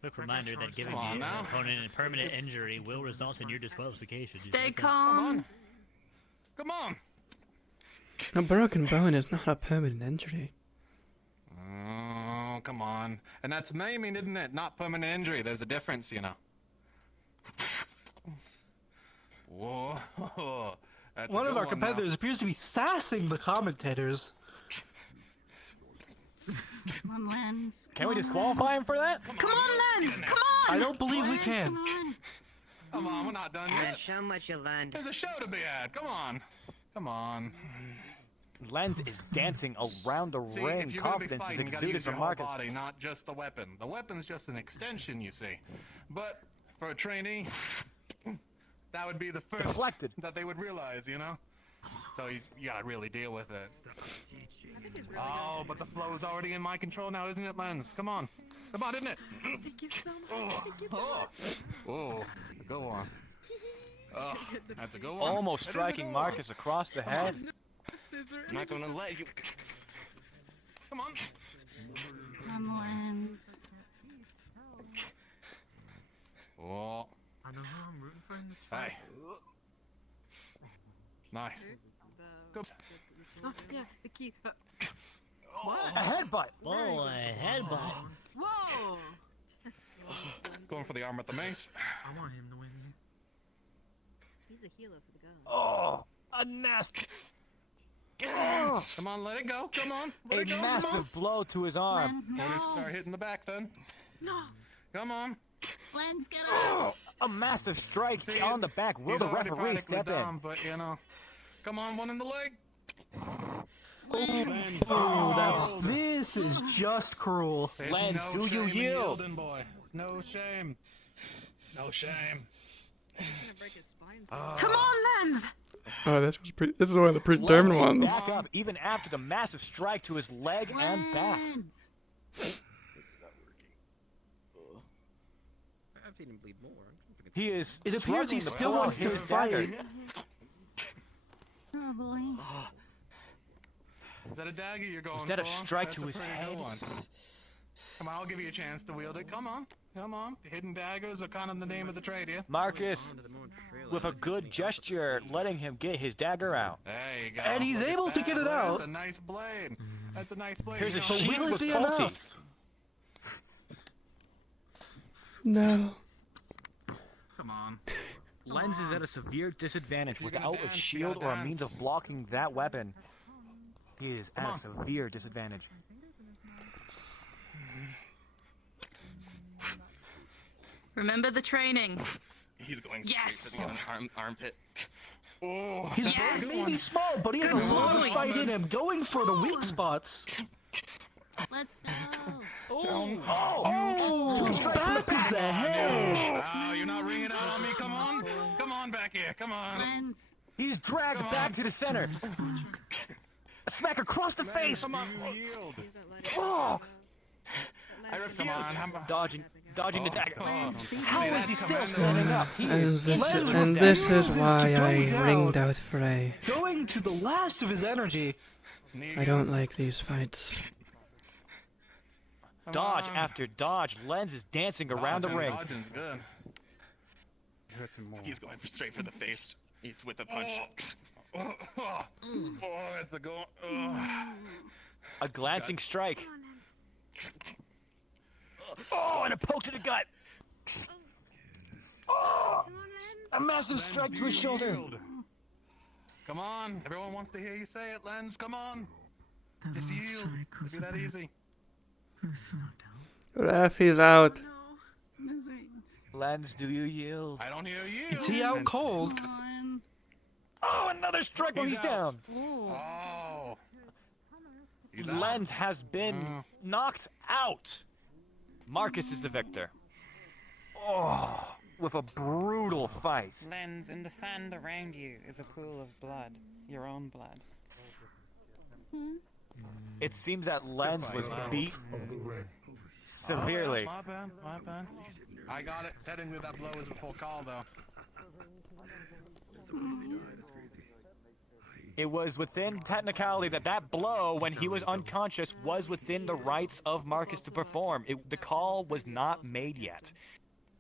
Quick reminder that giving Come on your now. opponent a permanent injury will result in your disqualification. Stay Come calm. on. Come on. A broken bone is not a permanent injury. Oh, come on. And that's maiming, isn't it? Not permanent injury. There's a difference, you know. Whoa. That's One a of good our competitors appears to be sassing the commentators. Come on, Lens. Can we disqualify him for that? Come on, Lens! Come on! I don't believe we can. Come on, we're not done yet. Show them what you learned. There's a show to be had. Come on. Come on. Lens is dancing around the See, ring. if you're gonna be Confidence is fighting, you gotta exuded use your from whole Marcus. body, not just the weapon. The weapon's just an extension, you see. But for a trainee, that would be the first Deflected. that they would realize, you know? So you gotta really deal with it. Oh, but the flow is already in my control now, isn't it, Lens? Come on. Come on, isn't it? Thank you so much. Thank you so much. Oh, go on. Oh, that's a good one. Almost That is a striking good Marcus across the head. Scissor. I'm not gonna let you. Come on. Come on, Lens. Oh. I know how I'm rooting for in this fight. Hey. Nice. Good. Oh, yeah, the key. What? A headbutt. Whoa, a headbutt. Whoa! Going for the arm at the mace. I want him to win here. He's a healer for the gods. Oh, a nasty. Oh, Come on, let it go. Come on. a Let it go. massive blow to his arm. Lens, start hitting the back then. No. Come on. Lens, get Oh, up. a massive strike See, on the back. Will he's the already referee practically step down, in? But, you know. Come on, one in the leg. Oh, now this is just cruel. There's Lens, no do you shame in yield? yielding, boy. It's no shame. No shame. Come on, Lens! Oh, this is one of the predetermined Lens ones. is back up even after the massive strike to his leg and back. Lens. I've seen him bleed more. He is. It appears he struggling to still pull wants out to his fight. dagger. Oh, boy. Is that a dagger you're going Instead for? of strike That's to a his pretty head. good one. Come on, I'll give you a chance to wield it. Come on. Come on. The hidden daggers are kind of the name of the trade here. Marcus, with a good gesture, letting him get his dagger out. There you go. And he's Look at able to that. get it That's out. a nice blade. That's a nice blade. Here's a You know, sheath will it was be faulty. enough? No. Come on. Lens is at a severe disadvantage. You're gonna Without a dance, you shield gotta or a means dance. of blocking that weapon, he is Come at on. a severe disadvantage. Remember the training. He's going Yes. straight to the armpit. Oh, His Yes. body may be small, but he has a Good lot boy. of fight in him, going for the weak spots. Let's go. Oh, back of the head. Oh, you're not ringing out on me. Come on. Come on back here. Come on. Lens. He's dragged Come back on. to the center. A smack across the face. Come on. Oh, Come on. dodging the dagger. Oh. How is he still Commando. standing up? He And is this, standing and up. this is He why refuses to I go down. ringed out Frey. Going to the last of his energy. I don't like these fights. Dodge after dodge. Lens is dancing around the ring. Dodging's good. He's going straight for the face. He's with a punch. Oh, that's a go. A glancing strike. Oh, and a poke to the gut. Oh, a massive strike to his shoulder. Come on. Everyone wants to hear you say it, Lens. Come on. Just yield. It'll be that easy. Ref, he's out. Lens, do you yield? I don't hear you. Is he out cold? Come on. Oh, another strike when he's down. Ooh. Oh. He's out. Lens has been knocked out. Marcus is the victor. Oh, with a brutal fight. Lens, in the sand around you is a pool of blood. Your own blood. It seems that Lens was beat severely. My bad. My bad. I got it. Technically, that blow was before call, though. It was within technicality that blow, when he was unconscious, was within the rights of Marcus to perform. The call was not made yet.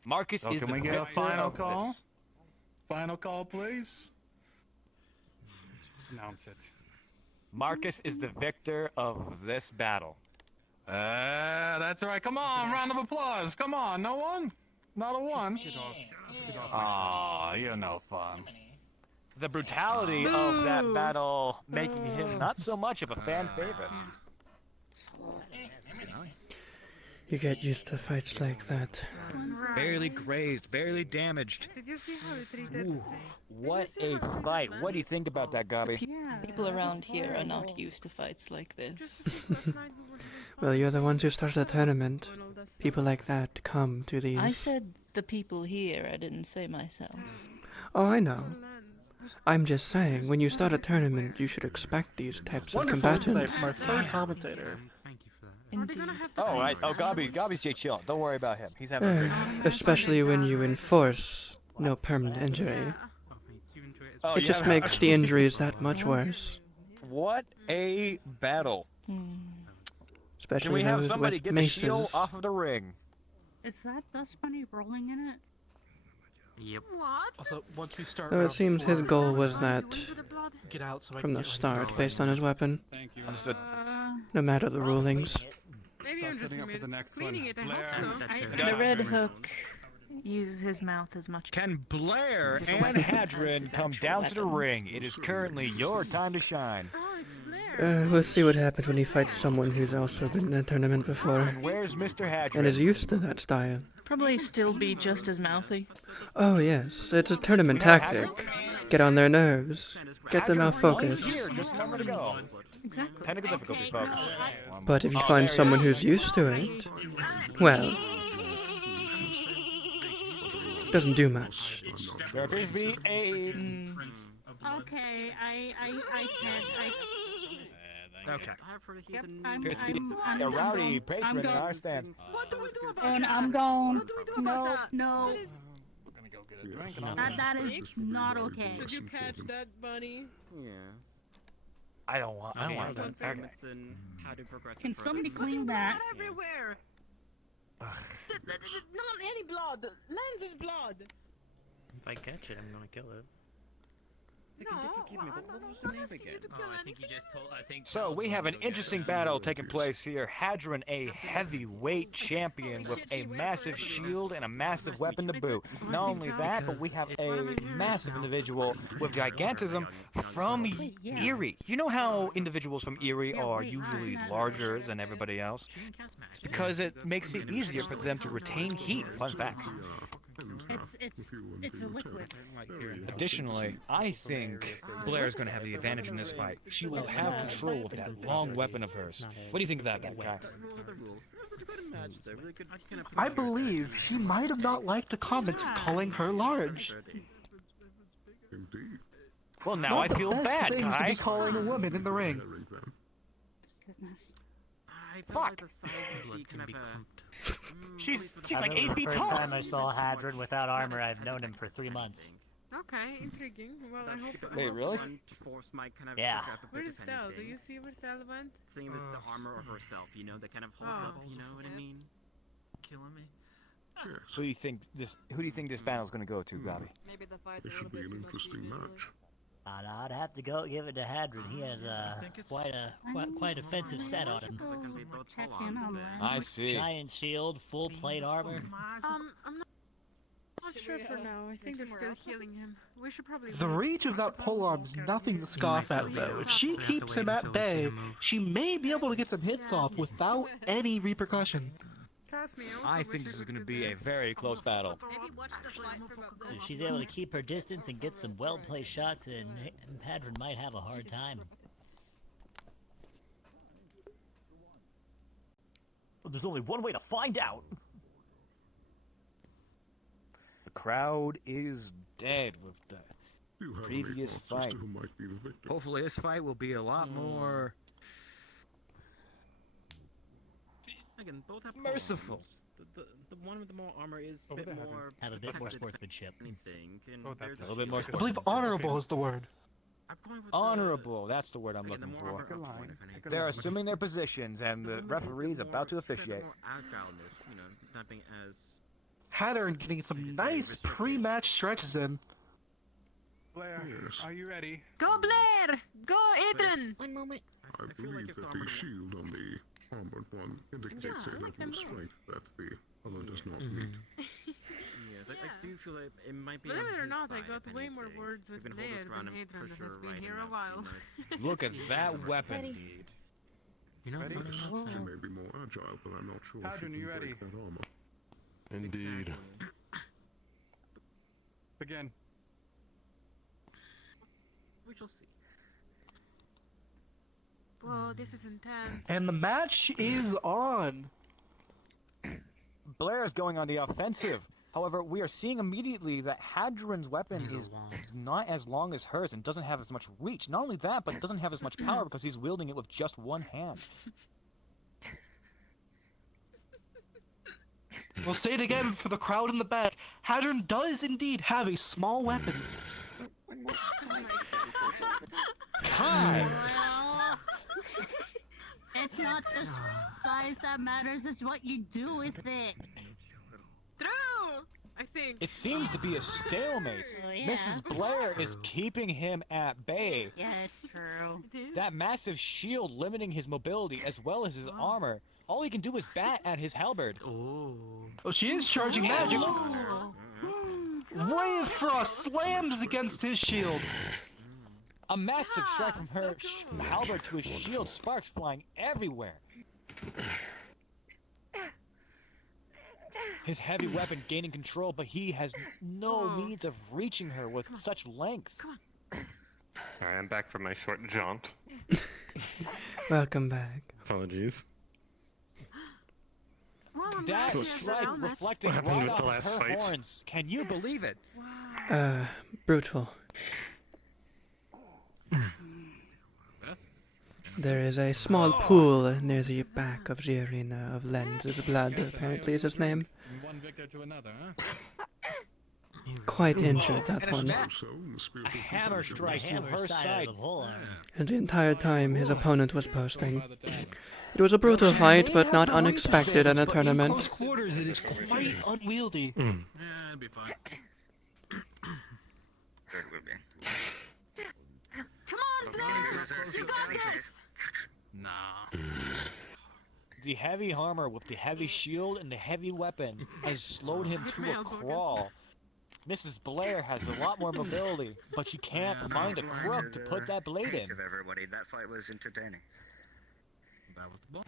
Marcus is Can the we get a victor final of call? this. Final call, please. Announce it. Marcus is the victor of this battle. That's right. Come on, round of applause. Come on, no one? Not a one? Aw, you're no fun. The brutality of that battle making him not so much of a fan favorite. You get used to fights like that. Barely grazed, barely damaged. Did you see how he treated? Ooh, what a fight. What do you think about that, Gabi? People around here are not used to fights like this. Well, you're the ones who started the tournament. People like that come to these. I said the people here, I didn't say myself. Oh, I know. I'm just saying, when you start a tournament, you should expect these types of combatants. My third commentator. Gabi's Jay chill. Don't worry about him. He's having a great time. Especially when you enforce no permanent injury. Oh, It just makes the injuries that much worse. What a battle. Especially Can we have those somebody with get the shield maces. off of the ring? Is that dust bunny rolling in it? Yep. What? Also, once we start. Though it round seems his four, goal was that get out so I from can the get ready. start, based on his weapon. Thank you. Understood. No matter the rulings. Maybe I'm just setting up for the next cleaning one. it. I hope so. The Red Hook uses his mouth as much. Can Blair and Hadron come down to the ring? It is currently your time to shine. Oh, it's Blair. We'll see what happens when he fights someone who's also been in a tournament before. Where's Mr. Hadron? And is used to that style. Probably still be just as mouthy. Oh yes, it's a tournament tactic. Get on their nerves. Get them out focused. Here, just a moment ago. Exactly. Technical difficulties, folks. But if you find someone who's used to it, well, doesn't do much. There appears to be a... Okay, I can't. Okay. Yep, Appears to be a rowdy patron in our stand. What do we do about And that? I'm gone. What do we do about that? No. Drink That is not okay. Should you catch that bunny? Yeah. I don't want that. Okay. Can somebody clean that? Blood everywhere. Not any blood. Lens is blood. If I catch it, I'm gonna kill it. No, I'm not asking you to kill anything. So we have an interesting battle taking place here. Hadron, a heavyweight champion with a massive shield and a massive weapon to boot. Not only that, but we have a massive individual with gigantism from Erie. You know how individuals from Erie are usually larger than everybody else? It's because it makes it easier for them to retain heat. Fun facts. It's a liquid. Additionally, I think Blair's going to have the advantage in this fight. She will have control of that long weapon of hers. What do you think of that guy? I believe she might have not liked the comments calling her large. Indeed. Well, now I feel bad, things to guy. be calling a woman in the ring. Fuck. She's like 8 feet First tall. time I saw Hadron without armor, I've known him for 3 months. Okay, intriguing. Well, I hope. Wait, really? Yeah. Where's Stell? Do you see where Stell went? Same as the armor of herself, you know, that kind of holds up, you know what I mean? Killing me. Who do you think this battle's going to go to, Gabi? Maybe the fight. This should be an interesting match. I'd have to go give it to Hadron. He has quite offensive set on him. Check in on that. I see. Giant shield, full plate armor. I'm not sure for now. I think they're still healing him. We should probably. The reach of that polearm's nothing to scoff at, though. If she keeps him at bay, she may be able to get some hits off without any repercussion. I think this is going to be a very close battle. If she's able to keep her distance and get some well-placed shots, then Hadron might have a hard time. Well, there's only one way to find out. The crowd is dead with the You have any previous thoughts fight. as to who might be the victor? Hopefully this fight will be a lot more Again, both have merciful. the one with the more armor is a bit more. Have a bit more sportsmanship. Anything. And A there's little bit more. I believe honorable is the word. Honorable, that's the word I'm looking for. They're assuming their positions, and the referee's about to officiate. More agileness, you know, not being as. Hattern getting some nice pre-match stretches in. Blair, are you ready? Go Blair! Go Adrian! One moment. I believe that the shield on the armored one indicates a level of strength that the other does not meet. Yes, I do feel like it might be. Believe on it or his not, I side, got if way more anything. words with We've been holding Blair us around than him Adrian for that sure has been right here now, a while. Look at that weapon. You know, she may be more agile, but I'm not sure she Hadron, can you ready? break that armor. Indeed. Begin. We shall see. Whoa, this is intense. And the match is on. Blair is going on the offensive. However, we are seeing immediately that Hadron's weapon is not as long as hers and doesn't have as much reach. Not only that, but it doesn't have as much power because he's wielding it with just one hand. We'll say it again for the crowd in the back. Hadron does indeed have a small weapon. Hi! Well, it's not the size that matters, it's what you do with it. True! I think. It seems to be a stalemate. Oh, yeah. Mrs. Blair is keeping him at bay. Yeah, it's true. That massive shield limiting his mobility as well as his armor. All he can do is bat at his halberd. Oh, she is charging magic. Wave Frost slams against his shield. A massive strike from her halberd to his shield, sparks flying everywhere. His heavy weapon gaining control, but he has no means of reaching her with such length. I am back from my short jaunt. Welcome back. Apologies. That strike reflecting What happened right with the off last her fight? horns. Can you believe it? Brutal. There is a small pool near the back of the arena of Lenz's blood, apparently is his name. One victor to another, huh? Quite injured, that And one. a hammer strike to her side. And the entire time his opponent was posting. It was a brutal fight, but not unexpected in a But in tournament. close quarters, it is quite unwieldy. Yeah, it'd be fine. Come on, Blair! You got this! Nah. The heavy armor with the heavy shield and the heavy weapon has slowed him to a crawl. Mrs. Blair has a lot more mobility, but she can't find a crook to put that blade in. Everybody, that fight was entertaining. That was the ball.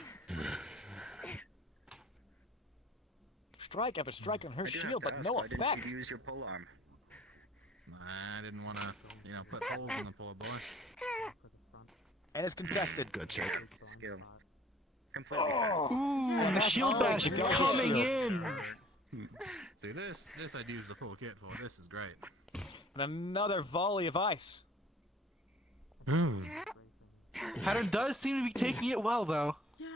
Strike after strike on her I do have shield, to but ask, no why didn't effect. you use your pole arm? I didn't want to, put holes in the poor boy. And it's contested. Good check. Skill. Completely fair. Ooh, and the shield bash coming in. See, this I'd use the full kit for. This is great. And another volley of ice. Hattern does seem to be taking it well, though. Yeah.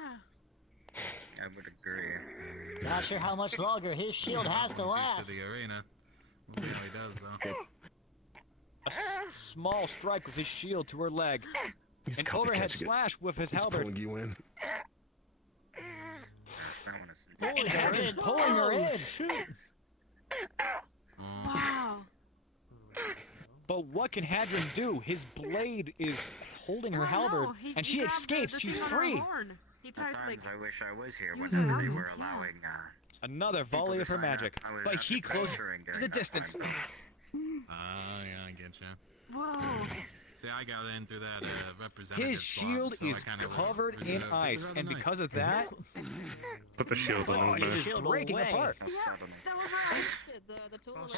I would agree. Not sure how much longer his shield has to He's last. used to the arena. We'll see how he does, though. A small strike with his shield to her leg. He's An copycatching overhead it. slash with his He's halberd. pulling you in. That one is... And Hadron's pulling her in. Wow. But what can Hadron do? His blade is holding her Oh, halberd, no, and she grabbed escapes. the She's thing on her free. horn. He tried to, like, Sometimes I wish I was here use when her they out. were Yeah. allowing, Another volley of her magic. But he closes to the distance. Yeah, I get you. Whoa. See, I got in through that representative His shield slot, so I is kinda was covered in reserved. It was ice, rather and nice. because of that, Put the shield on it him. is breaking apart. Yeah, that was right. The total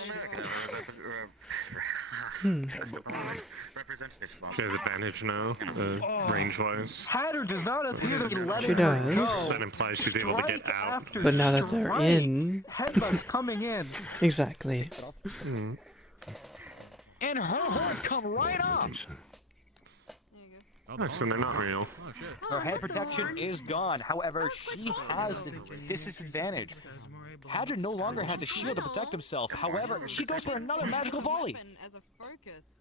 representative slot. She has advantage now, range-wise. Hattern does not appear to be letting She her does. go. That implies she's able to get Strike out. after But now that they're strike. in, Headbutts coming in. exactly. And her horns come right off. Oh, so they're not real. Her head protection is gone. However, she has the disadvantage. Hadron no longer has a shield to protect himself. However, she goes for another magical volley. As a focus.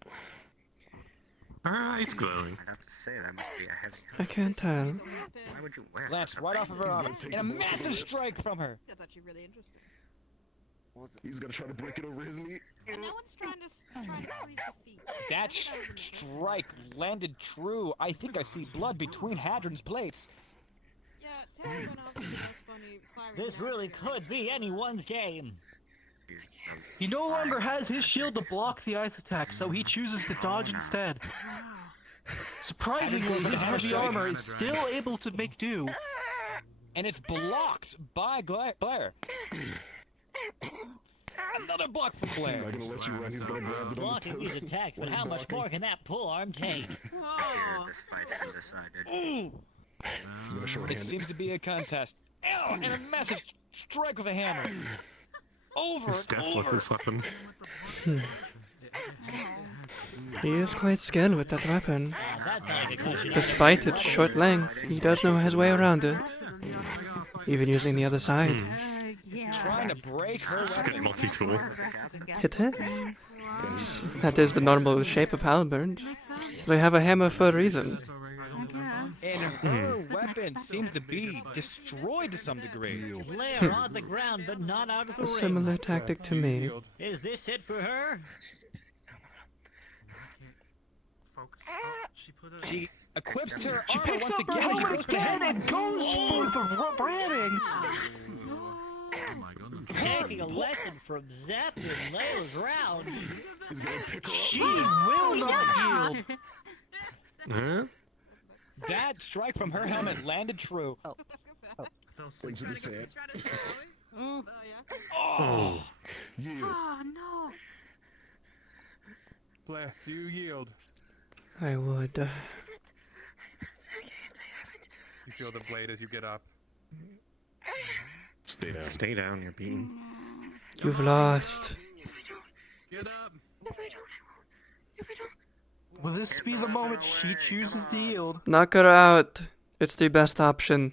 It's glowing. I have to say, that must be a heavy. I can't tell. Why would you wear Glanced such a right off of her armor, and a massive strike from her. That's actually really interesting. He's gonna try to break it over his knee. And no one's trying to squeeze the feet. That strike landed true. I think I see blood between Hadron's plates. Yeah, Terry went off with the best bunny firing. This really could be anyone's game. He no longer has his shield to block the ice attack, so he chooses to dodge instead. Surprisingly, his heavy armor is still able to make do. And it's blocked by Blair. Another block from Blair. He's not gonna let you run. He's gonna grab it. Blocking these attacks, but how much more can that pull arm take? Whoa. This fight's been decided. It seems to be a contest. Ow! And a massive strike with a hammer. Over He's and death with over. this weapon. He is quite skilled with that weapon. That's not a good question. Despite its short length, he does know his way around it. Even using the other side. Trying to break her It's a good weapon. multi-tool. It is. That is the normal shape of halberds. They have a hammer for a reason. And her weapon seems to be destroyed to some degree. Blair on the ground, but not out of the A ring. similar tactic to me. Is this it for her? She equips her She armor picks once up her again. She helmet goes to again hit and goes for the ramming. Taking a lesson from Zep in Layla's round. She will not yield. Huh? That strike from her helmet landed true. Into the sand. Oh. Yield. Oh no. Blair, do you yield? I would. You feel the blade as you get up. Stay down. Stay down, you're beaten. You've lost. Get up! Will this be the moment she chooses to yield? Knock her out. It's the best option.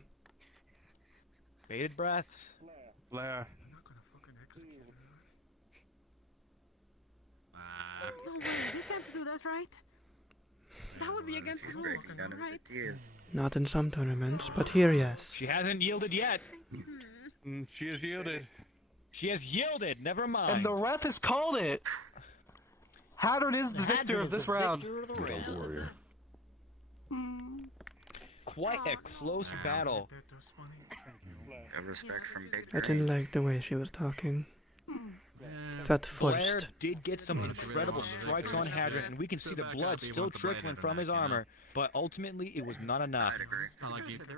Bated breaths. Blair. No way, they can't do that, right? That would be against the rules, right? Not in some tournaments, but here, yes. She hasn't yielded yet. She has yielded. She has yielded. Never mind. And the ref has called it. Hadron is the victor of this round. Quite a close battle. Respect from Big I didn't like the way she was talking. Felt Blair forced. did get some incredible strikes on Hadron, and we can see the blood still trickling from his armor, but ultimately it was not enough.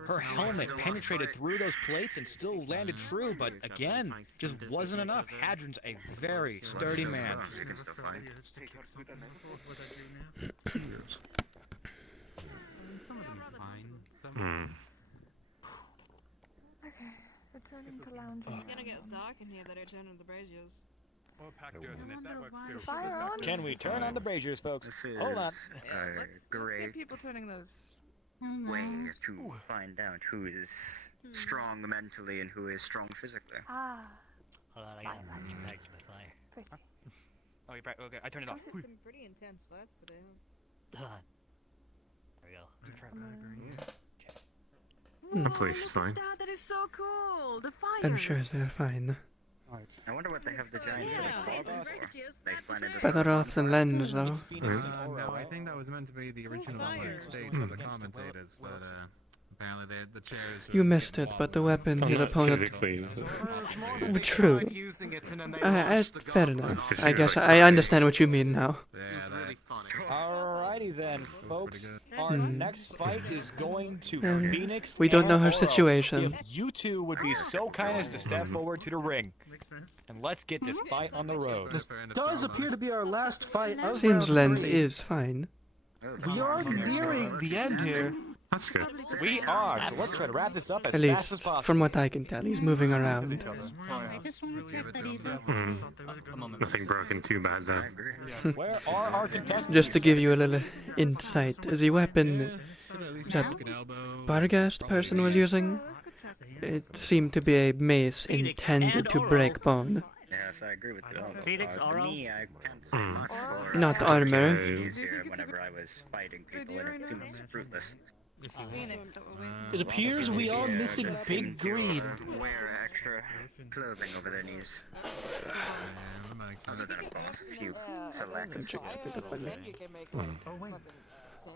Her helmet penetrated through those plates and still landed true, but again, just wasn't enough. Hadron's a very sturdy man. Okay, returning to lounging. It's gonna get dark in here that I turn on the braziers. Fire on. Can we turn on the braziers, folks? Hold on. Let's get people turning those. way to find out who is strong mentally and who is strong physically. Ah. Hold on, I gotta text my fire. Pretty. Oh, you're right. Okay, I turned it off. Some pretty intense vibes today. Hold on. There we go. Hopefully she's fine. That is so cool. The fire. I'm sure they're fine. I wonder what they have the giant Yeah. size balls for. They explained it Better off than Lens, though. No, I think that was meant to be the original stage for the commentators, but apparently the chairs. You missed it, but the weapon his opponent. Physically. True. Fair enough. I guess I understand what you mean now. Alrighty then, folks. Our next fight is going to Phoenix. We don't know her and Oro. situation. If you two would be so kind as to step forward to the ring, and let's get this fight on the road. This does appear to be our last fight of Seems round Lens 3. is fine. We are nearing the end here. That's good. We are, so let's try to wrap this up as At fast as least, possible. from what I can tell, he's moving around. I just want to check that he's Nothing broken too bad though. Where are our contestants? Just to give you a little insight, the weapon that Barghast person was using, it seemed to be a mace intended to break bone. Yes, I agree with you. Phoenix, For me, I can't say much for Not armor. easier whenever I was fighting people and it seems fruitless. It appears we are missing Big Green. Wear extra clothing over their knees. Other than, of course, a few select. Oh, wait. I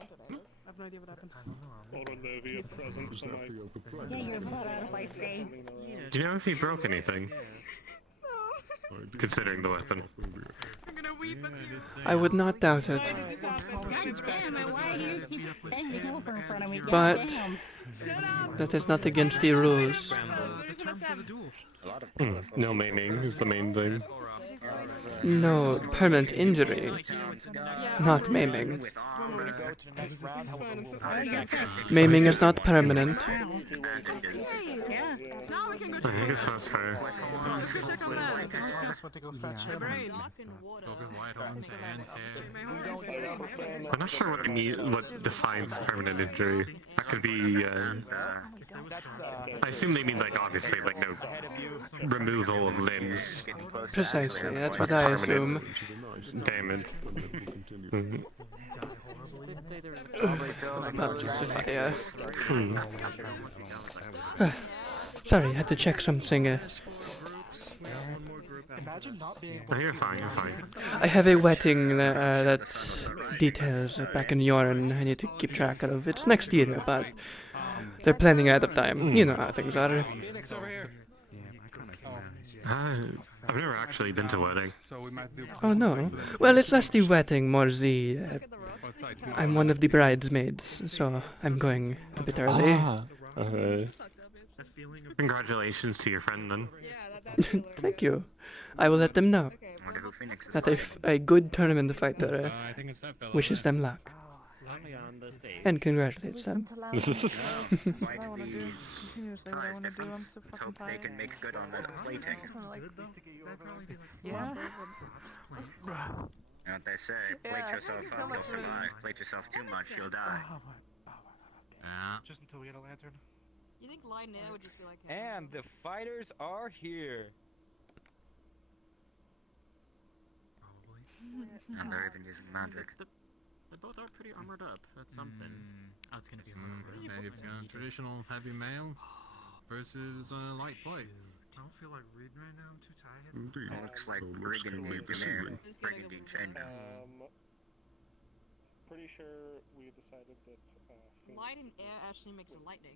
have no idea what happened. Yeah, you're blood out of my face. Do you know if he broke anything? Considering the weapon. I'm gonna weep at you. I would not doubt it. Goddamn, why do you keep bending over in front of me? But Goddamn. that is not against the rules. No maiming is the main thing. No permanent injury. Not maiming. Maiming is not permanent. Yeah. Now we can go I think it sounds fair. I'm not sure what they mean, what defines permanent injury. That could be, I assume they mean, like, obviously, like, no removal of limbs. Precisely, that's what I assume. Damage. Apologies if I, sorry, had to check something. Oh, you're fine, you're fine. I have a wedding that details back in Yoren I need to keep track of. It's next year, but they're planning ahead of time. You know how things are. I've never actually been to a wedding. Oh no. Well, it's less the wedding, more the... I'm one of the bridesmaids, so I'm going a bit early. Congratulations to your friend then. Thank you. I will let them know that a good tournament fighter wishes them luck. And congratulates them. Might be size difference. Let's hope they can make good on the plating. Yeah. You know what they say, plate yourself up, you'll survive. Plate yourself too much, you'll die. Just until we get a lantern. You think light and air would just be like... And the fighters are here. And they're even using magic. They both are pretty armored up. That's something. Oh, it's gonna be hard. You've got traditional heavy mail versus light plate. I don't feel like reading right now. I'm too tired. Indeed. Looks like Almost Brigandine always deceiving. Brigandine chainmail. Pretty sure we decided that. Light and air actually makes a lightning.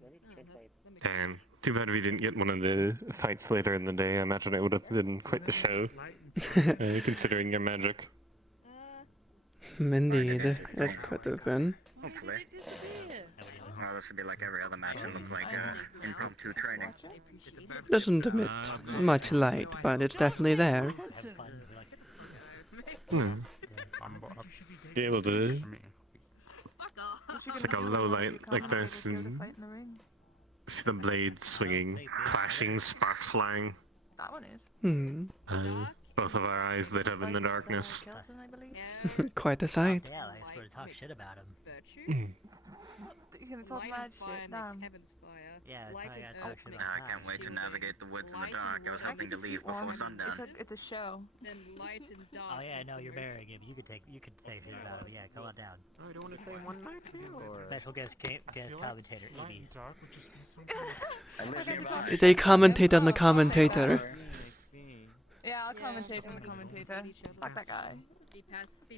Damn. Too bad we didn't get one of the fights later in the day. I imagine it would have been quite the show. Considering your magic. Indeed, it could have been. Hopefully. Well, this would be like every other match. It looked like impromptu training. Doesn't emit much light, but it's definitely there. Be able to... It's like a low light like this, and see the blades swinging, clashing, sparks flying. That one is. Both of our eyes lit up in the darkness. Quite a sight. Yeah, like sort of talk shit about him. You can talk mad shit, damn. Yeah, that's how I gotta talk shit about I can't wait to navigate the woods in the dark. I was hoping to leave before sundown. It's a show. Then light and dark. Oh yeah, no, you're marrying him. You could say shit about him. Yeah, come on down. Oh, you don't want to stay one night here, or Special guest commentator, Evie. They commentate on the commentator. Yeah, I'll commentate on the commentator. Fuck that guy. Be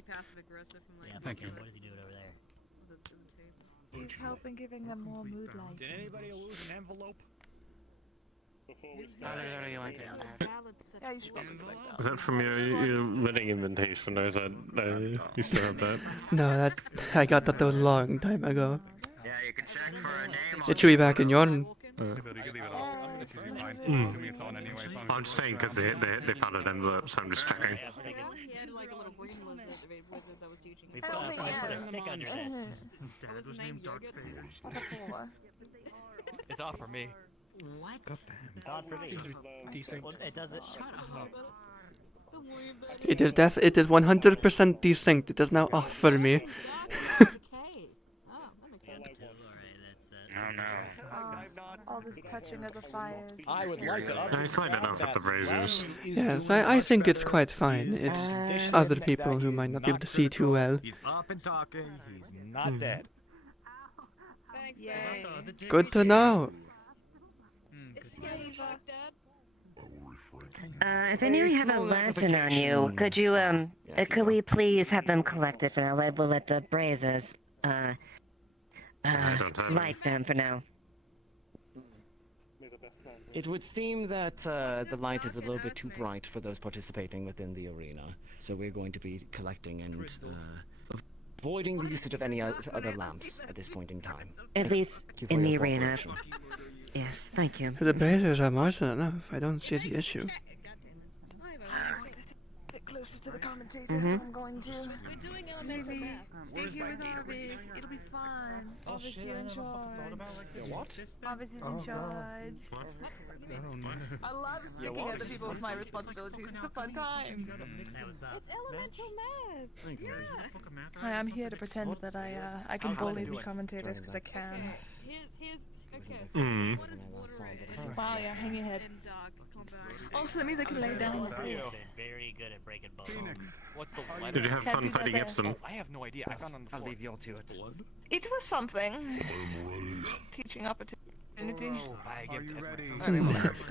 passive aggressive and like... Yeah, thank you. What is he doing over there? He's helping giving them more mood light. Did anybody lose an envelope? Yeah, you should probably collect that. Is that from your wedding invitation, or is that... you still have that? No, that I got that a long time ago. Yeah, you can check for a name. It should be back in Yoren. I'm just saying because they found an envelope, so I'm just checking. He had like a little green wizard that was teaching him. We put a stick under this. His dad was named Dark Vader. What's a 4? It's off for me. What? Goddamn. It's odd for me. Decent. Well, it doesn't. Shut up. It is it is 100% desynced. It is now off for me. Oh no. All this touching of the fires. I would like to I slight enough with the braziers. Yes, I think it's quite fine. It's other people who might not be able to see too well. He's up and talking. He's not dead. Yay. Good to know. If any of you have a lantern on you, could you, could we please have them collected for now? We'll let the brazers, light them for now. It would seem that the light is a little bit too bright for those participating within the arena, so we're going to be collecting and avoiding the usage of any other lamps at this point in time. At least in the arena. Yes, thank you. The braziers are more than enough. I don't see the issue. Closer to the commentators, Mhm. so I'm going to. We're doing elemental math. Stay here with Arvis. It'll be fun. Arvis, you're in charge. What? Arvis is in charge. I love sticking at the people with my responsibilities. It's a fun time. It's elemental math. Hi, I'm here to pretend that I can bully the commentators because I can. Mm. Wow, yeah, hang your head. Also, that means I can lay down with you. Very good at breaking bones. What's the letter? Did you have fun fighting Epsom? I have no idea. I found on the floor. I'll leave y'all to it. It was something. Teaching opportunity.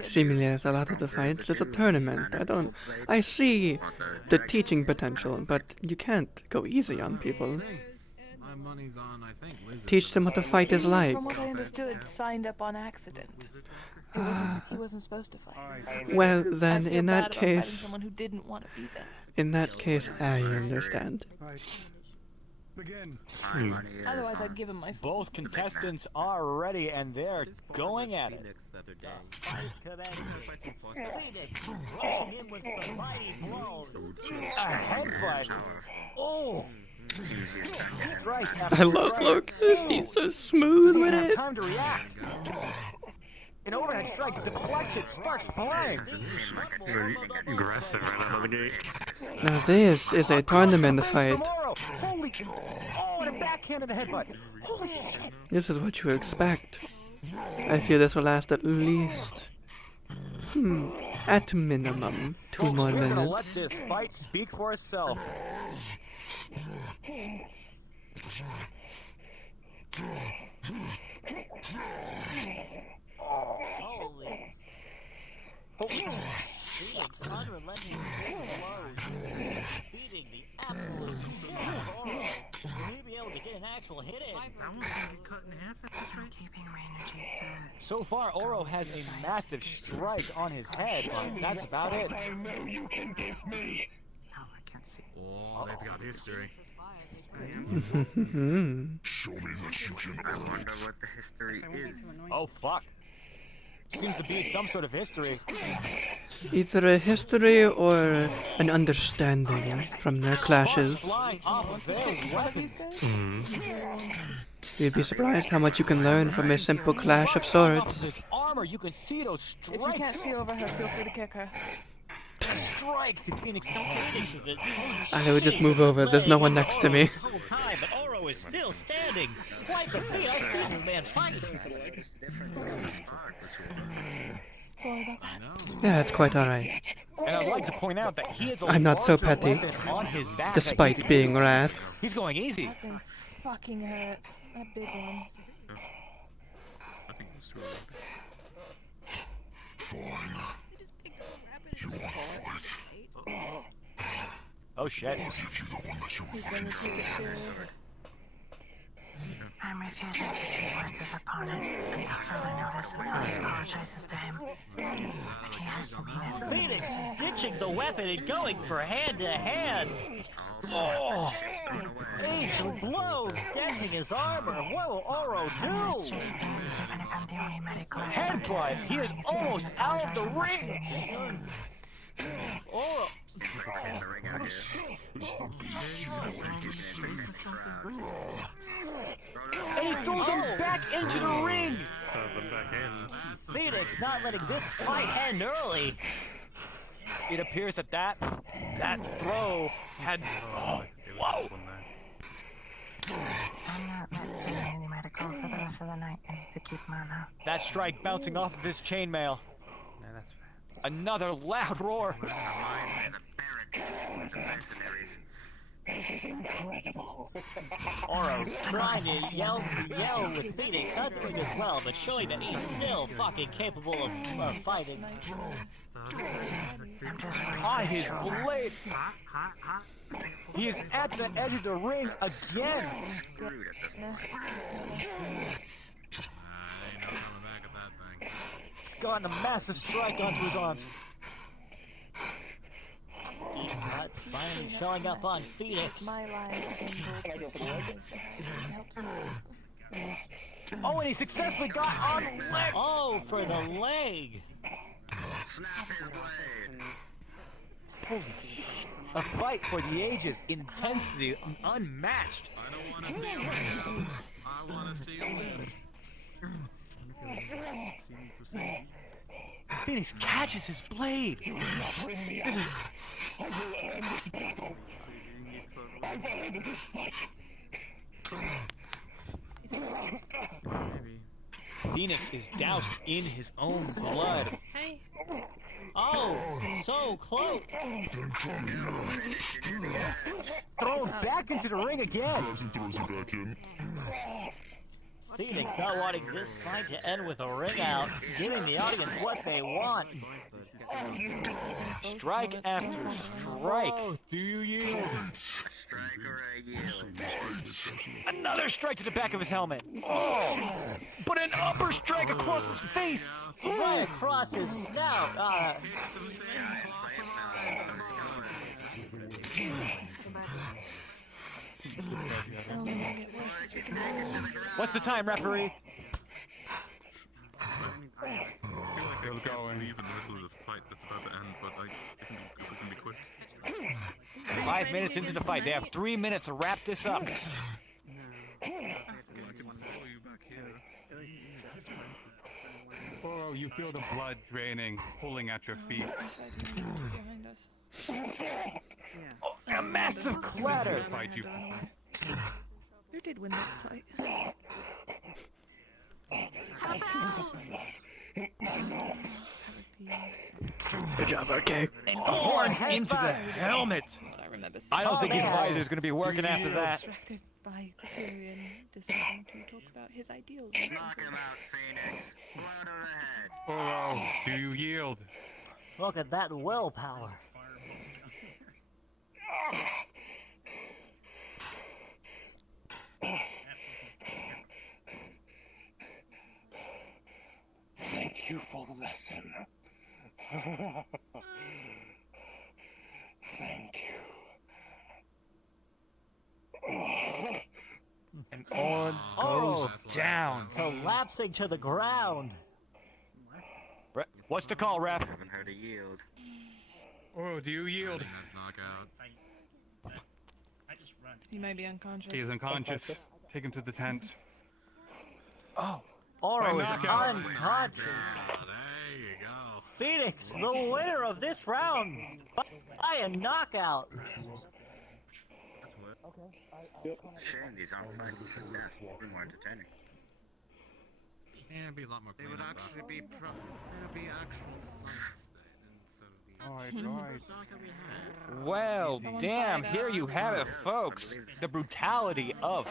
Seemingly, as a lot of the fights, it's a tournament. I see the teaching potential, but you can't go easy on people. My money's on, I think, Lizard. Teach them what the fight is like. From what I understood, signed up on accident. He wasn't supposed to fight. Well, then, I feel in bad that about fighting case, someone who didn't want to be there. in that case, I understand. Begin. Otherwise, I'd give him my. Both contestants are ready and they're going at it. A headbutt. Oh. I love Locust. He's so smooth with it. Time to react. An overhead strike deflected, sparks flying. Very aggressive right out of the gate. Now this is a tournament fight. Holy! Oh, and a backhanded headbutt. Holy shit! This is what you expect. I feel this will last at least, at minimum, 2 more We're gonna let minutes. this fight speak for itself. Holy. Phoenix unrelenting blows, beating the absolute shit out of Oro. Will he be able to get an actual hit in? That one's gonna get cut in half at this rate. So far, Oro has a massive strike on his head, but that's about it. Oh, they've got history. Show me that you can I wonder what the history is. Oh, fuck. Seems to be some sort of history. Either a history or an understanding from their clashes. Flying off of their weapons. You'd be surprised how much you can learn from a simple clash of swords. Armor, you can see those strikes. If you can't see over her, feel free to kick her. Strike to Phoenix's head. I would just move over. There's no one next to me. Whole time, but Oro is still standing. Quite the feat. I've seen this man fight. Sorry about that. Yeah, it's quite alright. And I'd like to point out that he is a I'm not so larger petty, weapon on his back that despite he's being using. Wrath. He's going easy. That thing fucking hurts. That big one. I think it's true. Oh shit. He's gonna take it serious. I'm refusing to treat Wardens' opponent until further notice until he apologizes to him. But he has to mean it. Phoenix ditching the weapon and going for hand to hand. Oh. Each blow denting his armor. What will Oro do? Even if I'm the only medic left. Headbutt. He is almost out of the ring. Oro. In the ring out here. And he throws him back into the ring! Throws him back in. Phoenix not letting this fight end early. It appears that throw had... Oh, whoa! I'm not letting any medical for the rest of the night. I need to keep mana. That strike bouncing off of his chainmail. Yeah, that's fair. Another loud roar. This is incredible. Oro's trying to yell with Phoenix, not doing as well, but showing that he's still fucking capable of fighting. On his blade. He is at the edge of the ring again. He's gotten a massive strike onto his arms. Deep cut, finally showing up on Phoenix. My lies tingled. Oh, and he successfully got on the leg. Oh, for the leg. Snap his blade. Holy shit. A fight for the ages, intensity unmatched. I don't want to see him win. I want to see him win. Phoenix catches his blade. This is... Phoenix is doused in his own blood. Hey. Oh, so close. Thrown back into the ring again. Phoenix not wanting this fight to end with a ring out, giving the audience what they want. Strike after strike. Oh, do you yield? Strike or a yield. Another strike to the back of his helmet. Oh, but an upper strike across his face. Right across his snout. What's the time, referee? Still going. Leave in the middle of the fight that's about to end, but like, if we can be quick. 5 minutes into the fight. They have 3 minutes to wrap this up. Oh, you feel the blood draining, pulling at your feet. Oh, a massive clatter. Who did win that fight? Tap out! Good job, RK. And horn into the helmet. I remember. I don't think his visor is going to be working after that. Distracted by Criterion deciding to talk about his ideals. Knock him out, Phoenix. Blow to the head. Oh, do you yield? Look at that willpower. Thank you for the lesson. Thank you. And on goes down. Collapsing to the ground. What's the call, ref? Haven't heard a yield. Oh, do you yield? Knockout. He may be unconscious. He is unconscious. Take him to the tent. Oh, Oro is unconscious. There you go. Phoenix, the winner of this round by a knockout. Shame these aren't fights. Yeah, be more entertaining. Yeah, it'd be a lot more. They would actually be there'd be actual fights then instead of these. Well, damn, here you have it, folks. The brutality of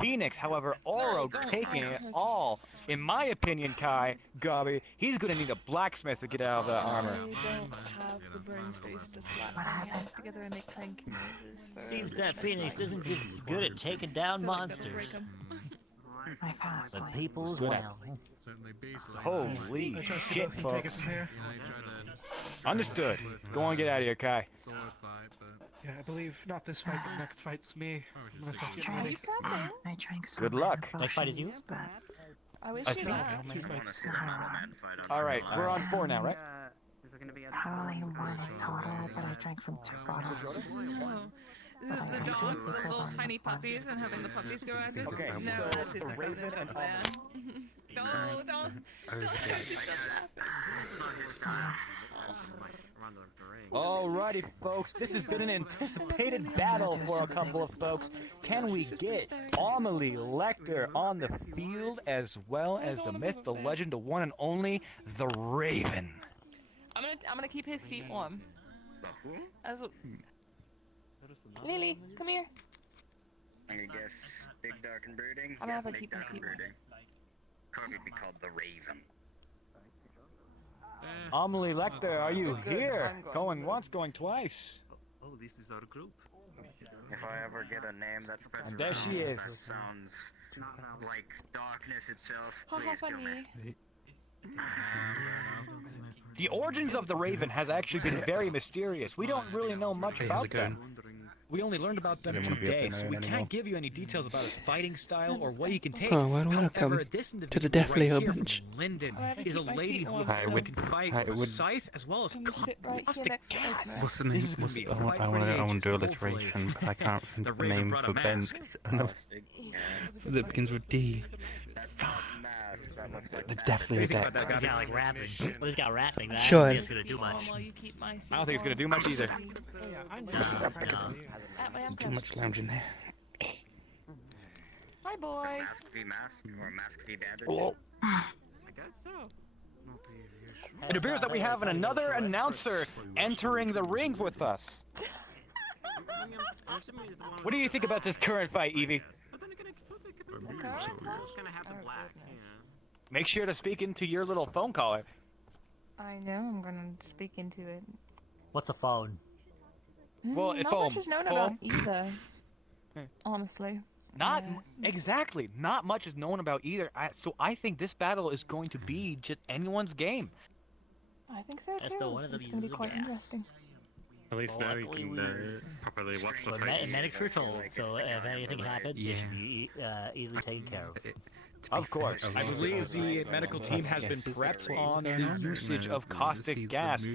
Phoenix, however, Oro taking it all. In my opinion, Kai, Gabi, he's gonna need a blacksmith to get out of that armor. I don't have the brain space to slap my hands together and make clanky noises. Seems that Phoenix isn't just good at taking down monsters, but people's well. Holy shit, folks. Understood. Go on, get out of here, Kai. Yeah, I believe not this fight, but next fight's me. I drank some Good luck. Next fight is you? but I wish I you think- luck. Alright, we're on 4 now, right? probably one total, but I drank from 2 bottles. No. The dogs, the little tiny puppies, and having the puppies go at it. Okay, No, so that's his a raven and plan. Don't she stop laughing. Alrighty, folks, this has been an anticipated battle for a couple of folks. Can we get Amelie Lecter on the field as well as the myth, the legend, the one and only, the Raven? I'm gonna keep his seat warm. Lily, come here. I'm gonna guess big, dark, and brooding. I'm gonna have her big, keep her dark, and seat warm. brooding. Could be called the Raven. Amelie Lecter, are you here? Going once, going twice. Oh, this is our group. If I ever get a name that's better, And there she is. Sounds like darkness itself. How Please kill me. funny. The origins of the Raven has actually been very mysterious. We don't really know much about them. We only learned about them today, so we can't give you any details about his fighting style or what he can take. Oh, welcome to the Death Layer bench. Linden is a lady who can fight with scythe as well as caustic gas. I want to do alliteration, but I can't think of the name for Ben. That begins with D. The Death Layer deck. He's got like rapping. Well, he's got rapping. That Sure. I don't think it's gonna do much. I don't think it's gonna do much either. Too much lounge in there. Hi, boys. Mask v mask or mask v bandage. Oh. I guess so. It appears that we have another announcer entering the ring with us. What do you think about this current fight, Evie? Gonna have the black. Make sure to speak into your little phone caller. I know, I'm gonna speak into it. What's a phone? Well, Not much is known about either. Honestly. Not exactly. Not much is known about either. So I think this battle is going to be just anyone's game. I think so too. That's the one of them It's gonna be uses quite gas. interesting. At least now you can properly watch the But fight. medics were told, so if anything happened, it should be easily taken care of. Of course. I believe the medical team has been prepped on the usage of caustic gas.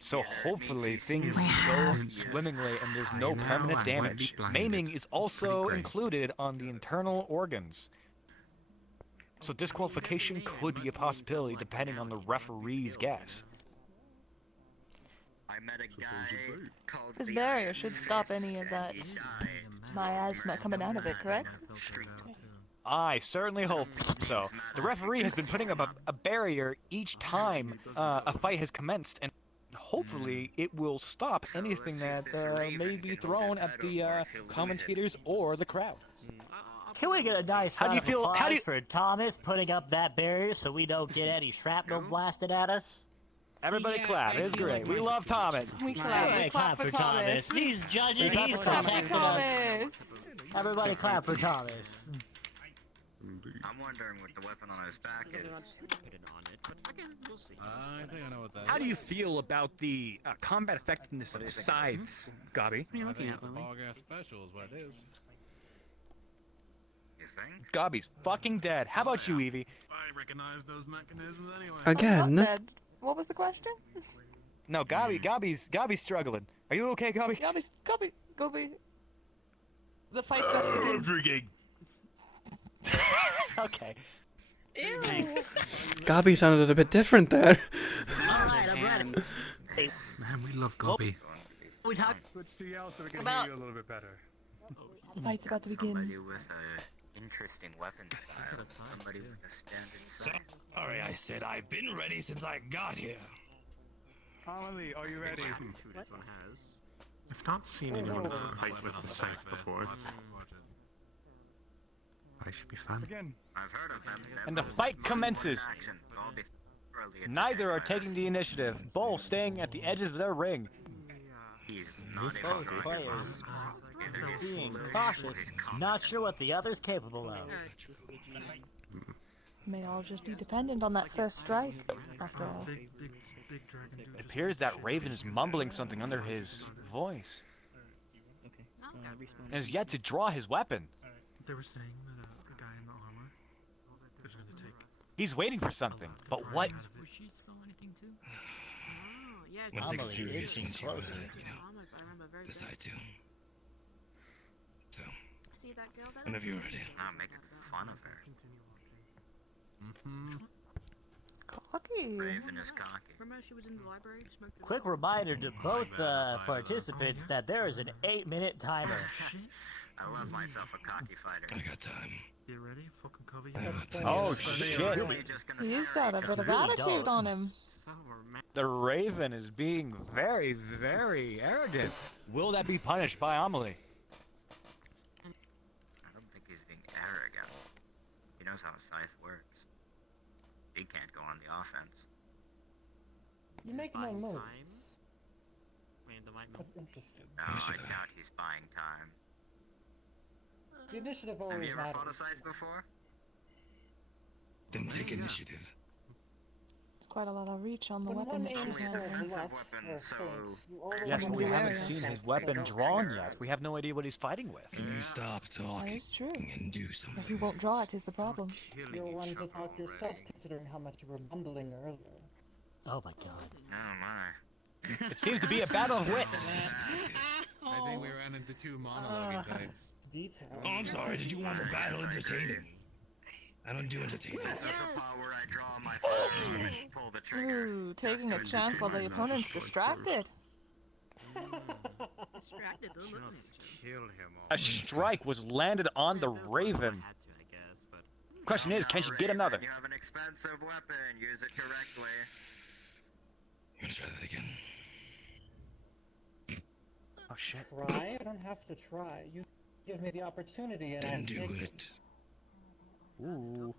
So hopefully things go swimmingly and there's no permanent damage. Maiming is also included on the internal organs. So disqualification could be a possibility depending on the referee's guess. I met a guy called This barrier should stop any of that miasma coming out of it, correct? I certainly hope so. The referee has been putting up a barrier each time a fight has commenced, and hopefully it will stop anything that may be thrown at the commentators or the crowd. Can we get a nice round of applause for Thomas putting up that barrier so we don't get any shrapnel blasted at us? Everybody clap. It's great. We love Thomas. We clap. We clap for Thomas. He's judging. We He's clap for protecting us. Thomas. Everybody clap for Thomas. I'm wondering what the weapon on his back is. I think I know what that is. How do you feel about the combat effectiveness of scythes, Gobby? What are you looking at, Lily? Bog-ass special is what it is. You think? Gobby's fucking dead. How about you, Evie? I recognize those mechanisms anyway. Again. Not dead. What was the question? No, Gobby's struggling. Are you okay, Gobby? Gobby. The fight's about to begin. Drinking. Okay. Ew. Gobby sounded a bit different there. Alright, I'm ready. Man, we love Gobby. We talk Switch to yell so we can about hear you a little bit better. the fight's about to begin. Somebody with a interesting weapon style. Somebody with a standard sight. Sorry, I said I've been ready since I got here. Amelie, are you ready? This one has. I've not seen anyone fight with the scythe before. I should be fine. Again. I've heard of them. And the fight commences. Neither are taking the initiative, both staying at the edges of their ring. He's Both players being cautious, not sure what the other's capable of. May all just be dependent on that first strike, after all. It appears that Raven is mumbling something under his voice. And has yet to draw his weapon. They were saying that the guy in the armor is going to take. He's waiting for something, but what? Would she spell anything too? Oh, yeah. When things serious Amelie, and it's you, closer. decide to. So, See that girl there? whenever you're ready. I'm making fun of her. Cocky. Raven is cocky. Remember she was in the library? Smoked a Quick reminder to both participants that there is an 8-minute timer. I love myself a cocky fighter. I got time. You ready? Fucking cover Oh shit! He's got a bit of attitude on him. The Raven is being very, very arrogant. Will that be punished by Amelie? I don't think he's being arrogant. He knows how a scythe works. He can't go on the offense. You make no moves. That's interesting. No, I doubt he's buying time. The initiative Have always you ever matters. fought a scythe before? Then take initiative. It's quite a lot of reach on the When weapon one that she's aims for handling. left weapon, or so... face, you always Yes, but we use haven't your seen his hand. weapon drawn yet. We have no idea what he's fighting with. Can you stop That talking is true. and do If something? he won't draw it is the problem. You're one to talk yourself, considering how much you were mumbling earlier. Oh my god. Oh my. It seems to be a battle of wits. I think we ran into two monologuing types. Detail. Oh, I'm sorry. Did you want the battle entertaining? I don't do entertainment. This is the part where I draw my firearm and pull the trigger. Ooh, taking a chance while the opponent's distracted. distracted though, look at Just me. kill him A strike was landed on the Raven. Question is, can she get another? You have an expensive weapon. Use it correctly. You wanna try that again? Oh shit. Try? I don't have to try. You give me the opportunity and I'll Then do take it. Ooh.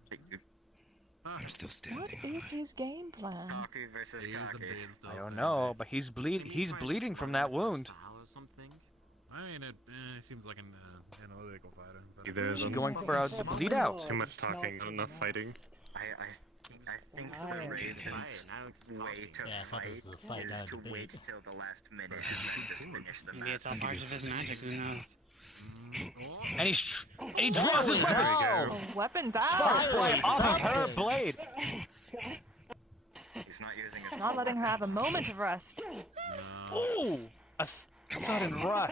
I'm still What standing. is his game plan? Cocky versus cocky. I don't know, but he's bleeding from that wound. I mean, it seems like an analytical fighter. But There's She's going for a bleed out. too much talking, not enough fighting. I think the Raven's way to fight is to wait till the last minute and just finish the Maybe it's all match. parts of his magic, who knows? And he draws his weapon. Oh, weapons out! Sparks fly off of her blade. He's not using his Not letting her have a moment of rest. Ooh, a sudden rush.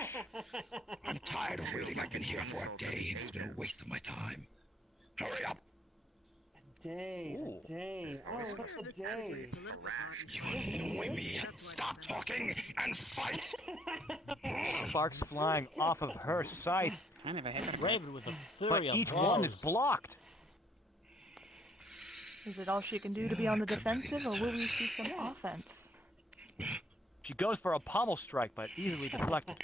I'm tired of waiting. I've been here for a day and it's been a waste of my time. Hurry up! a day. Oh, what's a day? You annoy me. Stop talking and fight! Sparks flying off of her scythe. Kind of a head Raven with a But flurry of each blows. one is blocked. Is it all she can do to be on the defensive, or will we see some offense? She goes for a pommel strike, but easily deflected.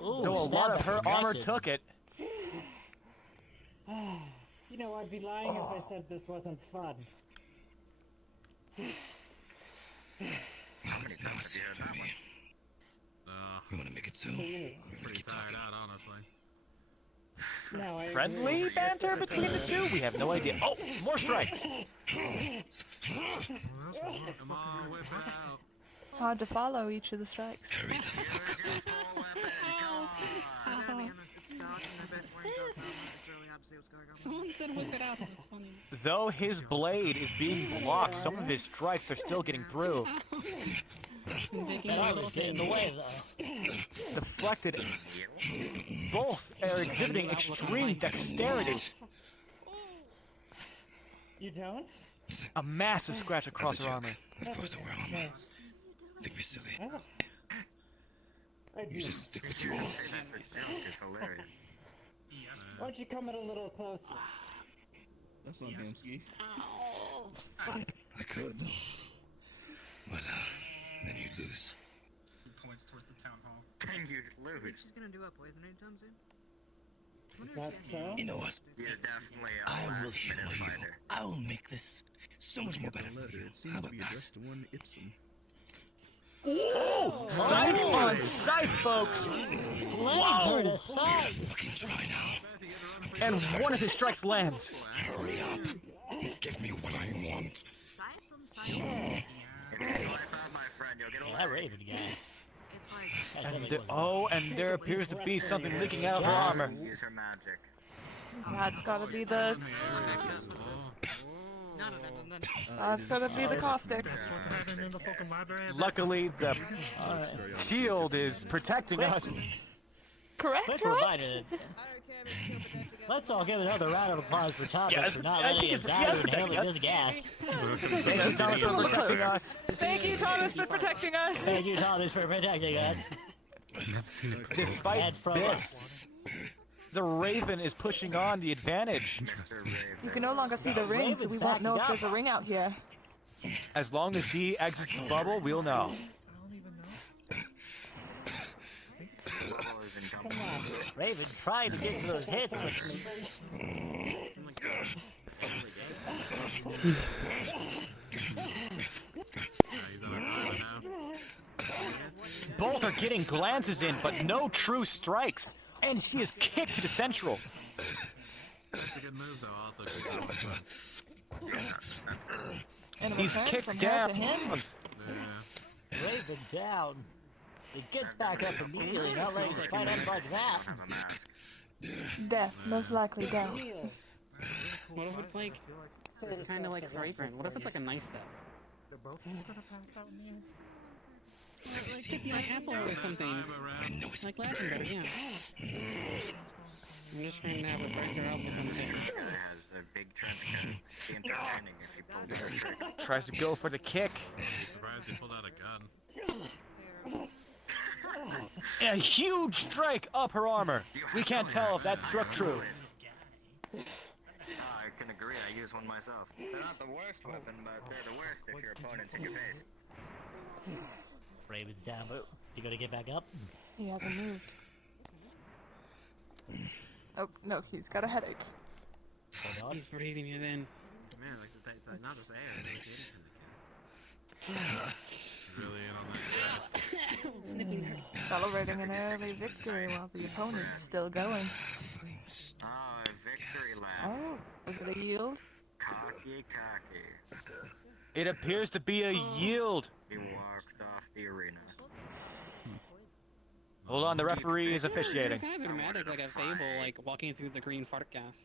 Ooh, Though a lot of her armor took it. You know, I'd be lying if I said this wasn't fun. It's not safe for me. You wanna make it so? Pretty tired out, honestly. No, I Friendly agree. banter between the two? We have no idea. Oh, more strikes! Come on, whip it out. Hard to follow each of the strikes. Someone said whip it out, it was funny. Though his blade is being blocked, some of his strikes are still getting through. That arm is getting in the way, though. Deflected. Both are exhibiting extreme dexterity. You don't? A massive scratch across her armor. Of course I wear armor. Think we're silly. I do. You just stick with your own. It's hilarious. Why don't you come in a little closer? That's not Hamsky. I could. But, then you'd lose. He points towards the town hall. Then you'd I think lose. she's gonna do a poison anytime soon. Is that so? You know what? He's definitely a I will last show minute you. fighter. I will make this so much more better for you. How about that? to one Ipsum. Ooh! Scythe on scythe, folks! Blade to side. Fucking try now. And one of his strikes lands. Hurry up. Give me what I want. If you swipe out, my friend, you'll get away. That Raven guy. It's like And there appears to be something leaking out of her armor. Use her magic. That's gotta be the... no. That's gonna be the caustic. Luckily, the shield is protecting us. Correct, right? Let's all give another round of applause for Thomas for not letting him die to inhaling this gas. Thank you, Thomas, for protecting us. Thank you, Thomas, for protecting us. Thank you, Thomas, for protecting us. Despite this, the Raven is pushing on the advantage. You can no longer see the ring, so we won't know if there's a ring out here. As long as he exits the bubble, we'll know. Come on, Raven, trying to get those hits with me. Both are getting glances in, but no true strikes. And she is kicked to the central. And he's kicked down. Raven down. He gets back up immediately, not letting the fight end like that. Death, most likely death. What if it's like kind of like fragrant? What if it's like a nice death? They're both gonna pass out in like pick me like apple or something. Like laughing better, yeah. I'm just trying to have a brighter outlook on things. Has a big trench coat. Be entertaining if he pulled out a trick. Tries to go for the kick. Surprised he pulled out a gun. A huge strike up her armor. We can't tell if that struck true. I can agree, I use one myself. They're not the worst weapon, but they're the worst if your opponent's in your face. Raven's down, but you gonna get back up? He hasn't moved. Oh, no, he's got a headache. He's breathing it in. Man, like not the Really in on that gas. Snipping her. Celebrating an early victory while the opponent's still going. Ah, a victory lap. Oh, was it a yield? Cocky. It appears to be a yield. He walked off the arena. Hold on, the referee is officiating. It's kind of dramatic, like a fable, like walking through the green fart gas.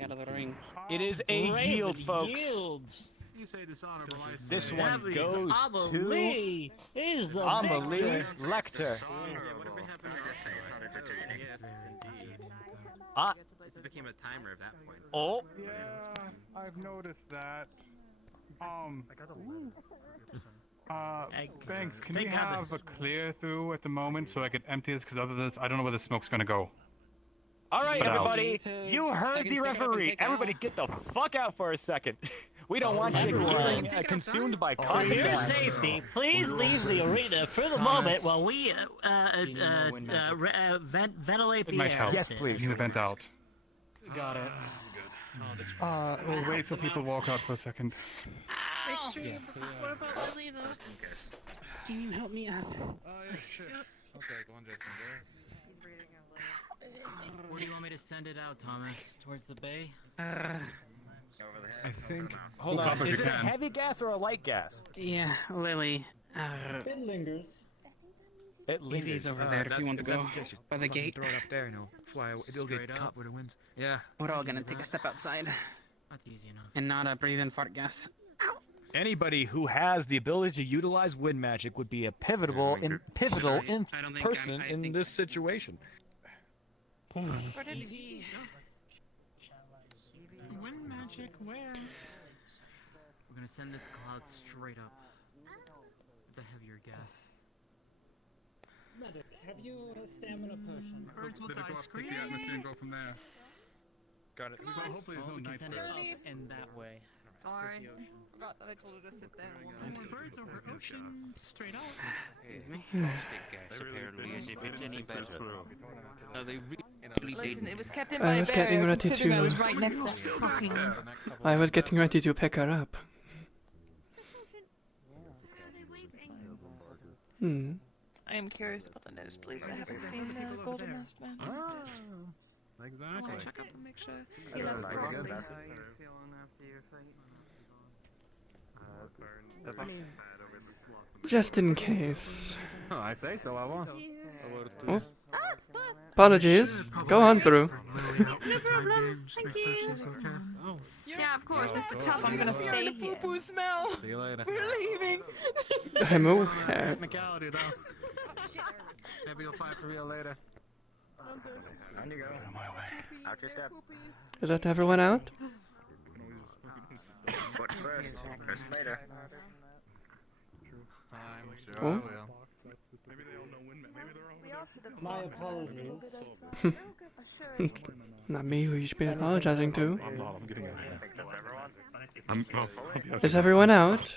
Out of the ring. It is a Raven yield, folks. Yields. You say dishonorable, I say. This one goes Amelie is the Amelie victor. Lecter. It became a timer at that point. Oh. Yeah, I've noticed that. Thanks. Can we have a clear through at the moment so I could empty this? Because other than this, I don't know where the smoke's gonna go. All right, But everybody. You heard the referee. Everybody get the fuck out for a second. We don't want you getting consumed by For caustic your gas. safety, please leave the arena for the moment while we ventilate the Might air. help. Yes, please. You need to vent out. Got it. We'll wait till people walk out for a second. Make sure you. What about Lily though? Can you help me out? Okay, go on, Jason. Where do you want me to send it out, Thomas? Towards the bay? I think. Hold on. Is it a heavy gas or a light gas? Yeah, Lily. It lingers. It lingers. Evie's over there if you want to go by the gate. Throw it up there, fly away. It'll get caught with the winds. Yeah. We're all gonna take a step outside. That's easy enough. And not breathe in fart gas. Anybody who has the ability to utilize wind magic would be a pivotal person in this situation. Where did he? Wind magic, where? We're gonna send this cloud straight up. It's a heavier gas. Medic, have you a stamina potion? Birds will Did it die go up, pick the screaming. atmosphere and go from there? Got it. Hopefully there's no We can night send it birds. up in that way. Sorry. Forgot that I told her to sit there. More birds over ocean, straight up. Excuse me? Apparently, as if it's any better. No, they really Listen, it was kept in I my was bag, getting ready considering I to. was right next to that fucking... I was getting ready to pick her up. I am curious about the nosebleeds. I haven't seen the Golden Masked Man. Exactly. Check up and make sure he left properly. Just in case. Oh, I say so, I won't. Oh. Apologies. Go on through. Yeah, Of course, Mr. Tough, I'm gonna stay here. Poo-poo smell. See you later. We're leaving. I'm Technicality, though. Maybe you'll fight for real later. On you go. Out your step. Is that everyone out? Foot first, first later. I'm sure Oh. I will. My apologies. Not me who you should be apologizing to. I'm not. I'm getting out of here. Is everyone out?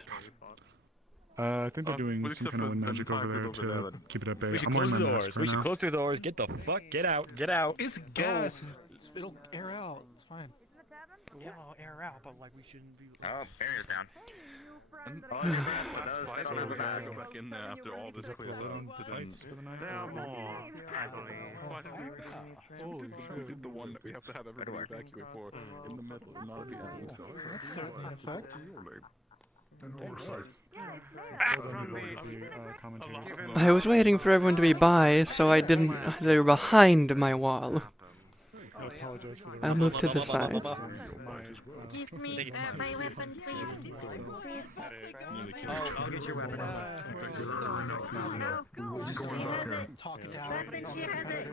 I think they're doing some kind of wind magic over there to keep it at bay. I'm wearing my mask right We should now. close the doors. Get the fuck. Get out. Get out. It's gas. It'll air out. It's fine. Yeah, I'll air out, but like we shouldn't be. Oh, barrier's down. I don't go back in there after all this clears up to then. There are more, I believe. Holy shit. We did the one that we have to have everybody evacuate for in the middle, not at the end. That's certainly a fact. I was waiting for everyone to be by, so I didn't. They were behind my wall. I apologize for the I'll move to the side. Excuse me, my weapon, please. Please. I'll get your weapon. Talk it down. Listen, she has it.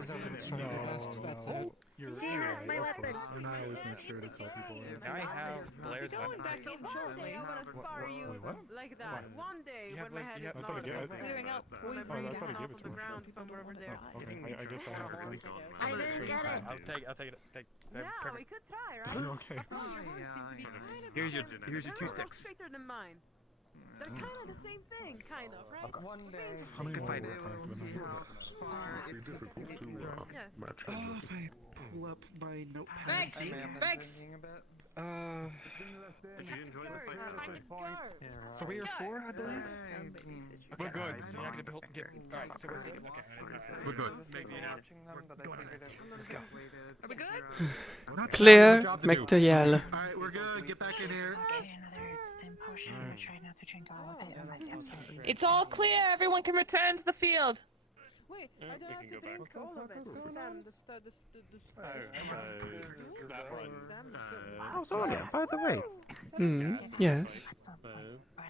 That's it. She has my weapon. And I always make sure to tell people. I have Blair's weapon. Back in shortly. I'm gonna spar you like that. One day when my head is I thought I gave it. clearing out poison I thought I gas gave it off to the him. ground somewhere over there. Okay, I guess I have it then. I didn't get it. I'll take it. Yeah, we could try, right? Okay. Here's your 2 sticks. Straighter than mine. They're kind of the same thing, kind of, right? One day. How many Good more fight. time for the night? Pretty difficult to match. Oh, if I pull up my notepad. Thanks. Did you enjoy the fight? 3 or 4, I believe. We're good. So you're not gonna be able to get. Alright, so we're leaving. Okay. We're good. Let's go. Are we good? Clear. Make the yell. Alright, we're good. Get back in here. Get another stem potion and try not to drink all of it unless you have something. It's all clear. Everyone can return to the field. Wait, I don't have to drink all of it. Oh, Sonia, by the way. Yes.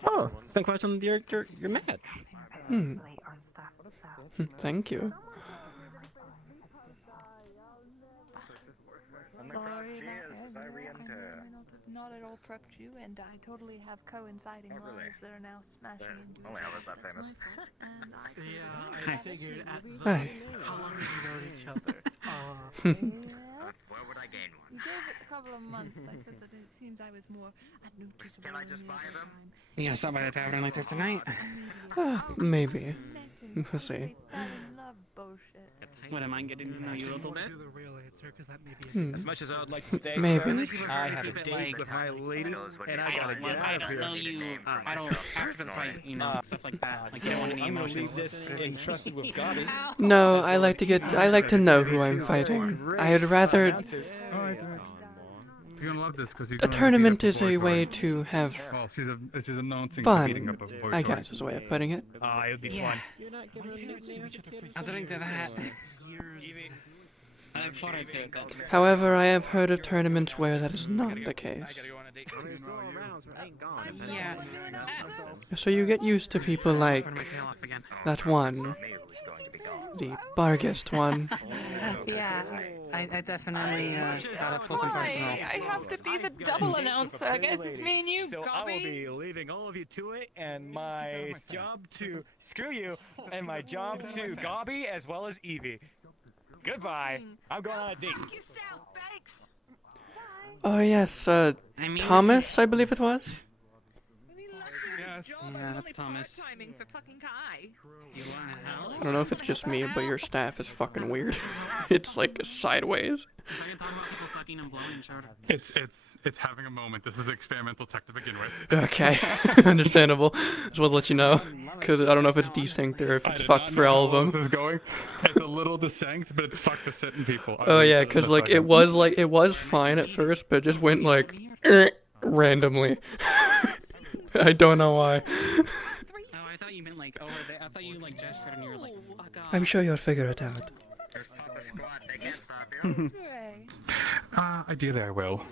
Oh, congrats on your match. Thank you. Sorry about everyone. Not at all prepped you, and I totally have coinciding lies that are now smashing into Only how is that famous? Yeah, I figured at the Hi. how long have you known each other? Where would I gain one? You gave it a couple of months. I said that it seems I was more noticeable. Can I just buy them? You gonna stop by the tavern later tonight? Maybe. We'll see. What, am I getting to know you a little bit? The real answer, because that may be As much as I would like to stay, Maybe. sir, I have a date with my lady, and I gotta get out of here. I don't know you. I don't act for the fight, you know, stuff like that. Like, you don't want any I'm gonna emotions. leave this entrusted with Gabi. No, I like to know who I'm fighting. I'd rather. You're gonna love this because A tournament is a way to have Well, she's announcing beating fun, up a boy I toy. guess is a way of putting it. It would be Yeah. fun. I'll drink to that. I look forward to it, though. However, I have heard of tournaments where that is not the case. Yeah. So you get used to people like Turn my tail off again. that one, the Bargist one. Yeah, I definitely got up close and personal. I have to be the double announcer. I guess it's me and you, So I will Gobby. be leaving all of you to it, and my job to screw you, and my job to Gabi as well as Evie. Goodbye. I'm going on a date. Oh yes, Thomas, I believe it was. Yeah, that's Thomas. Timing for fucking Kai. Do you want help? I don't know if it's just me, but your staff is fucking weird. It's like sideways. If I can talk about people sucking and blowing, sure. It's having a moment. This is experimental tech to begin with. Okay, understandable. Just want to let you know, because I don't know if it's desynced or if it's fucked for all of them. This is going. It's a little desynced, but it's fucked to sitting people. Oh yeah, because like it was fine at first, but it just went like randomly. I don't know why. Oh, I thought you meant like over there. I thought you like gestured and you were like, fuck off. I'm sure you'll figure it out. There's a squad. They can't stop you. Ideally, I will.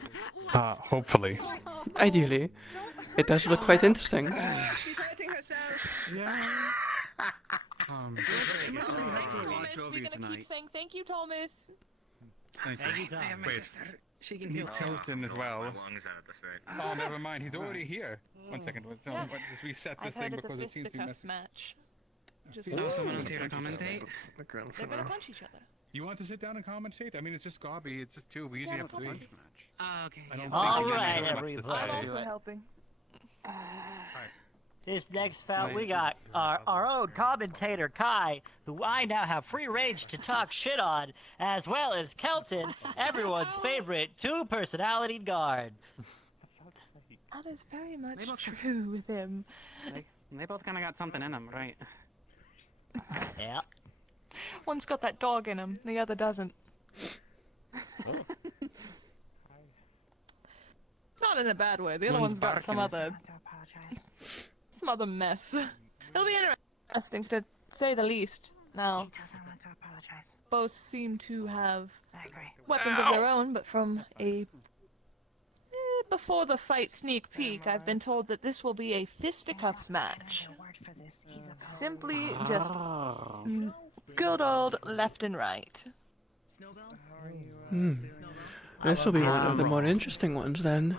Hopefully. Ideally. It does look quite interesting. She's hurting herself. Yeah. Thomas, thanks, Thomas. We're gonna keep saying thank you, Thomas. Thank Thank you. you, Tom. Wait, She can need heal. Tilton as well. Lungs out this way. Oh, never mind. He's already here. 1 second. Let's reset this thing because it seems to be fisticuffs messing. match. Just Oh, someone was here to commentate? They're gonna punch each other. You want to sit down and commentate? I mean, it's just Gobby. It's just 2. We usually have 3. Oh, okay. I don't All think right, we have much to everybody. say. I'm also helping. This next bout, we got our own commentator, Kai, who I now have free range to talk shit on, as well as Kelton, everyone's favorite two-personality guard. That is very much true with him. They both kind of got something in them, right? Yeah. One's got that dog in him, the other doesn't. Not in a bad way. The other one's got some other mess. It'll be interesting to say the least. Now, both seem to have weapons of their own, but from a before the fight sneak peek, I've been told that this will be a fisticuffs match. Simply just good old left and right. This will be one of the more interesting ones then.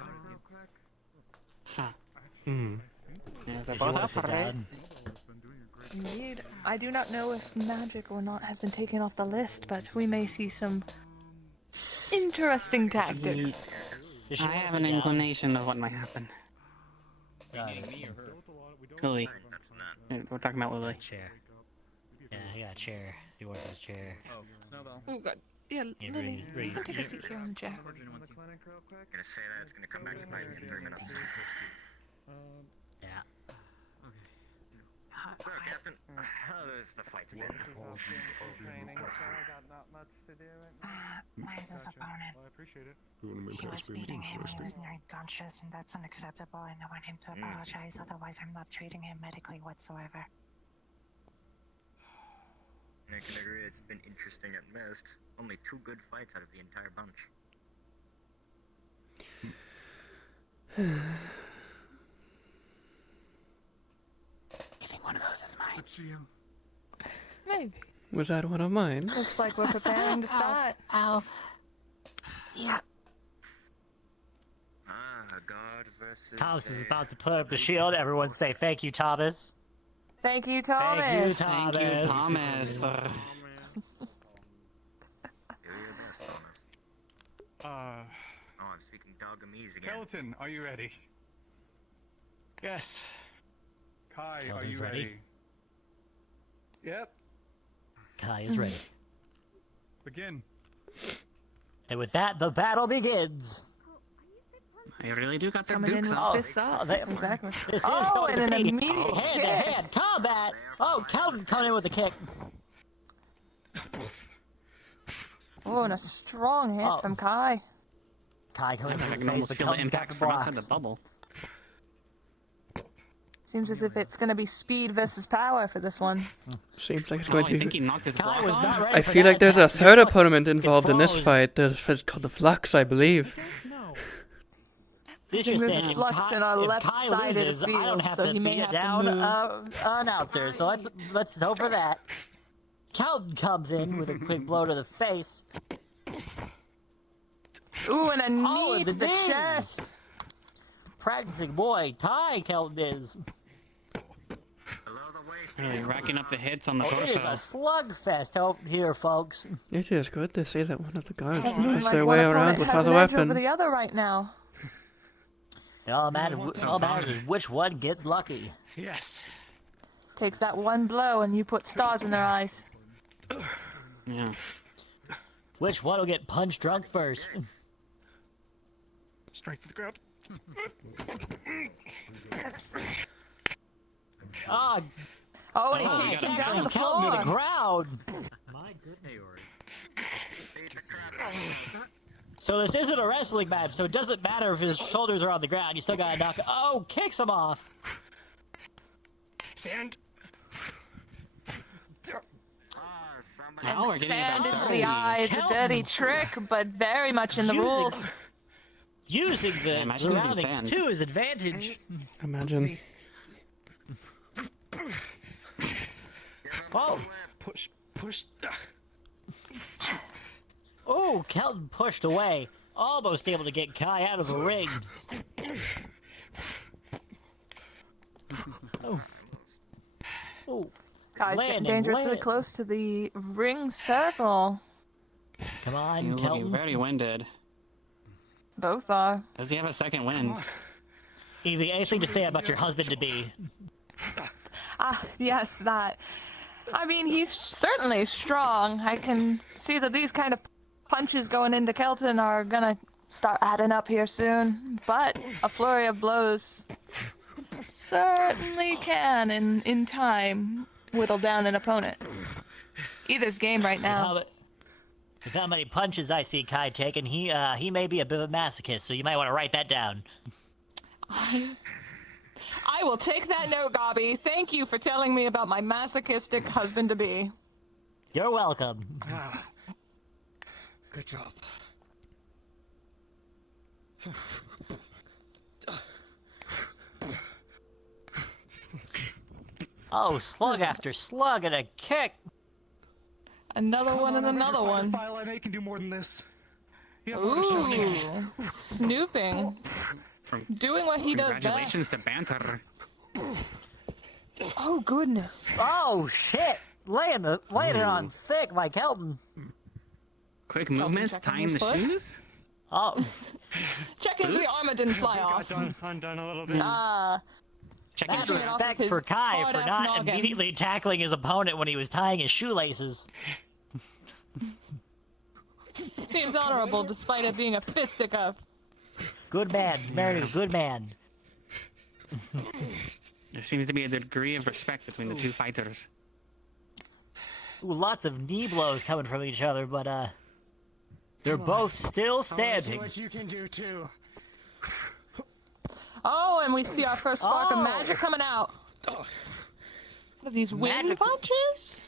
They're both up for it. Indeed. I do not know if magic or not has been taken off the list, but we may see some interesting tactics. I have an inclination of what might happen. Lily. We're talking about Lily. Chair. Yeah, I got a chair. You want this chair? Oh, Snowball. Oh god. Yeah, Lily, you can take a seat here on the chair. I'm gonna say that it's gonna come back to bite me in 3 minutes. Yeah. So, Captain, how is the fight been? My opponent. I appreciate it. He was beating him, he was near unconscious, and that's unacceptable, and I want him to apologize, otherwise I'm not treating him medically whatsoever. I can agree it's been interesting at best. Only 2 good fights out of the entire bunch. You think one of those is mine? Maybe. Was that one of mine? Looks like we're preparing to start. Ow. Yeah. God versus... Thomas is about to put up the shield. Everyone say thank you, Thomas. Thank you, Thomas. Thank you, Thomas. Thank you, Thomas. Do your best, Thomas. Oh, I'm speaking Doggamese again. Kelton, are you ready? Yes. Kai, are Kelton's you ready? ready? Yep. Kai is ready. Begin. And with that, the battle begins. I really do got their Coming in dukes with up. fists up. Exactly. This is Oh, going and to an be immediate hand-to-hand combat. Oh, Kelton coming in with a kick. Oh, and a strong hit from Kai. Kai coming in I with can a almost face feel the Kelton impact back from blocks. outside the bubble. Seems as if it's going to be speed versus power for this one. Seems like it's Oh, going I to think be... he knocked his Kai block was off. not ready I for feel that like there's a attack. third opponent involved in this froze. fight. It's called the Flux, I believe. This There's just a in, flux in our if left Kai side of the loses, I don't field, have so to he may be have a to down move. announcer. So let's hope for that. Kelton comes in with a quick blow to the face. Ooh, and a Oh, knee the to the knee. chest. Practicing boy, Kai Kelton is. Really racking up the hits on the It is a torso. slugfest out here, folks. It is good to see that one of the guards Doesn't seem knows like their one way opponent around has without a an edge over weapon. the other right now. All that matters is which one gets lucky. Yes. Takes that one blow and you put stars in their eyes. Yeah. Which one will get punch drunk first? Straight to the ground. Ah, Oh, and he Oh, takes you him got down to the Kelton to the floor. ground. My goodness. So this isn't a wrestling match, so it doesn't matter if his shoulders are on the ground. You still gotta knock. Oh, kicks him off. Sand. Now we're getting about Sand into starting. the eye is a dirty trick, but very much in the rules. using the imagine using surroundings sand. to his advantage. Imagine. Oh, push. Oh, Kelton pushed away, almost able to get Kai out of the ring. Oh. Oh. Kai's getting Landing, dangerously land. close to the ring circle. Come on, You're looking Kelton. very winded. Both are. Does he have a second wind? Evie, anything to say about your husband-to-be? Ah, yes, that. I mean, he's certainly strong. I can see that these kind of punches going into Kelton are gonna start adding up here soon. But a flurry of blows certainly can, in time, whittle down an opponent. Either's game right now. With how many punches I see Kai taking, he may be a bit of a masochist, so you might want to write that down. I will take that note, Gobby. Thank you for telling me about my masochistic husband-to-be. You're welcome. Good job. Oh, slug after slug and a kick. Another one and another one. File I may can do more than this. Ooh, snooping. Doing what he does best. Congratulations to Banter. Oh, goodness. Oh, shit. Laying it on thick like Kelton. Quick movements, tying the shoes? Oh. Checking the armor didn't fly off. Undone a little bit. Checking respect for Kai for not immediately tackling his opponent when he was tying his shoelaces. Seems honorable despite it being a fisticuff. Good man, very good man. There seems to be a degree of respect between the two fighters. Ooh, lots of knee blows coming from each other, but they're both still standing. What you can do too. Oh, and we see our first spark of magic coming out. What are these wind punches?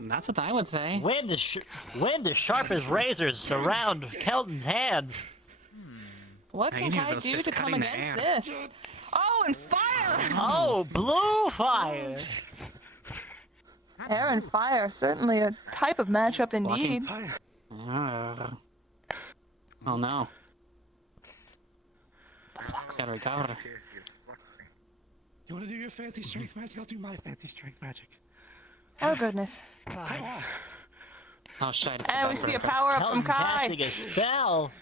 That's what I would say. Wind is sharp as razors surround Kelton's hands. What can Kai do to come against this? Oh, and fire! Oh, blue fire! Air and fire, certainly a type of matchup indeed. Oh no. Gotta recover. You wanna do your fancy strength magic? I'll do my fancy strength magic. Oh, goodness. Oh, shit. And we see a power up from Kai. Casting a spell.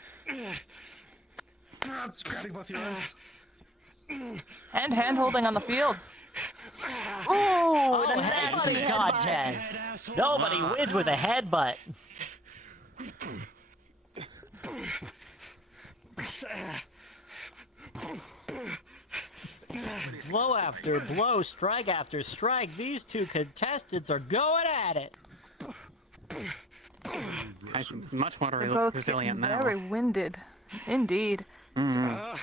Just grabbing both your arms. And hand-holding on the field. Ooh, the nasty contest. Nobody wins with a headbutt. Blow after blow, strike after strike, these two contestants are going at it. I seem much more They're both resilient getting now. very winded. Indeed. Mm.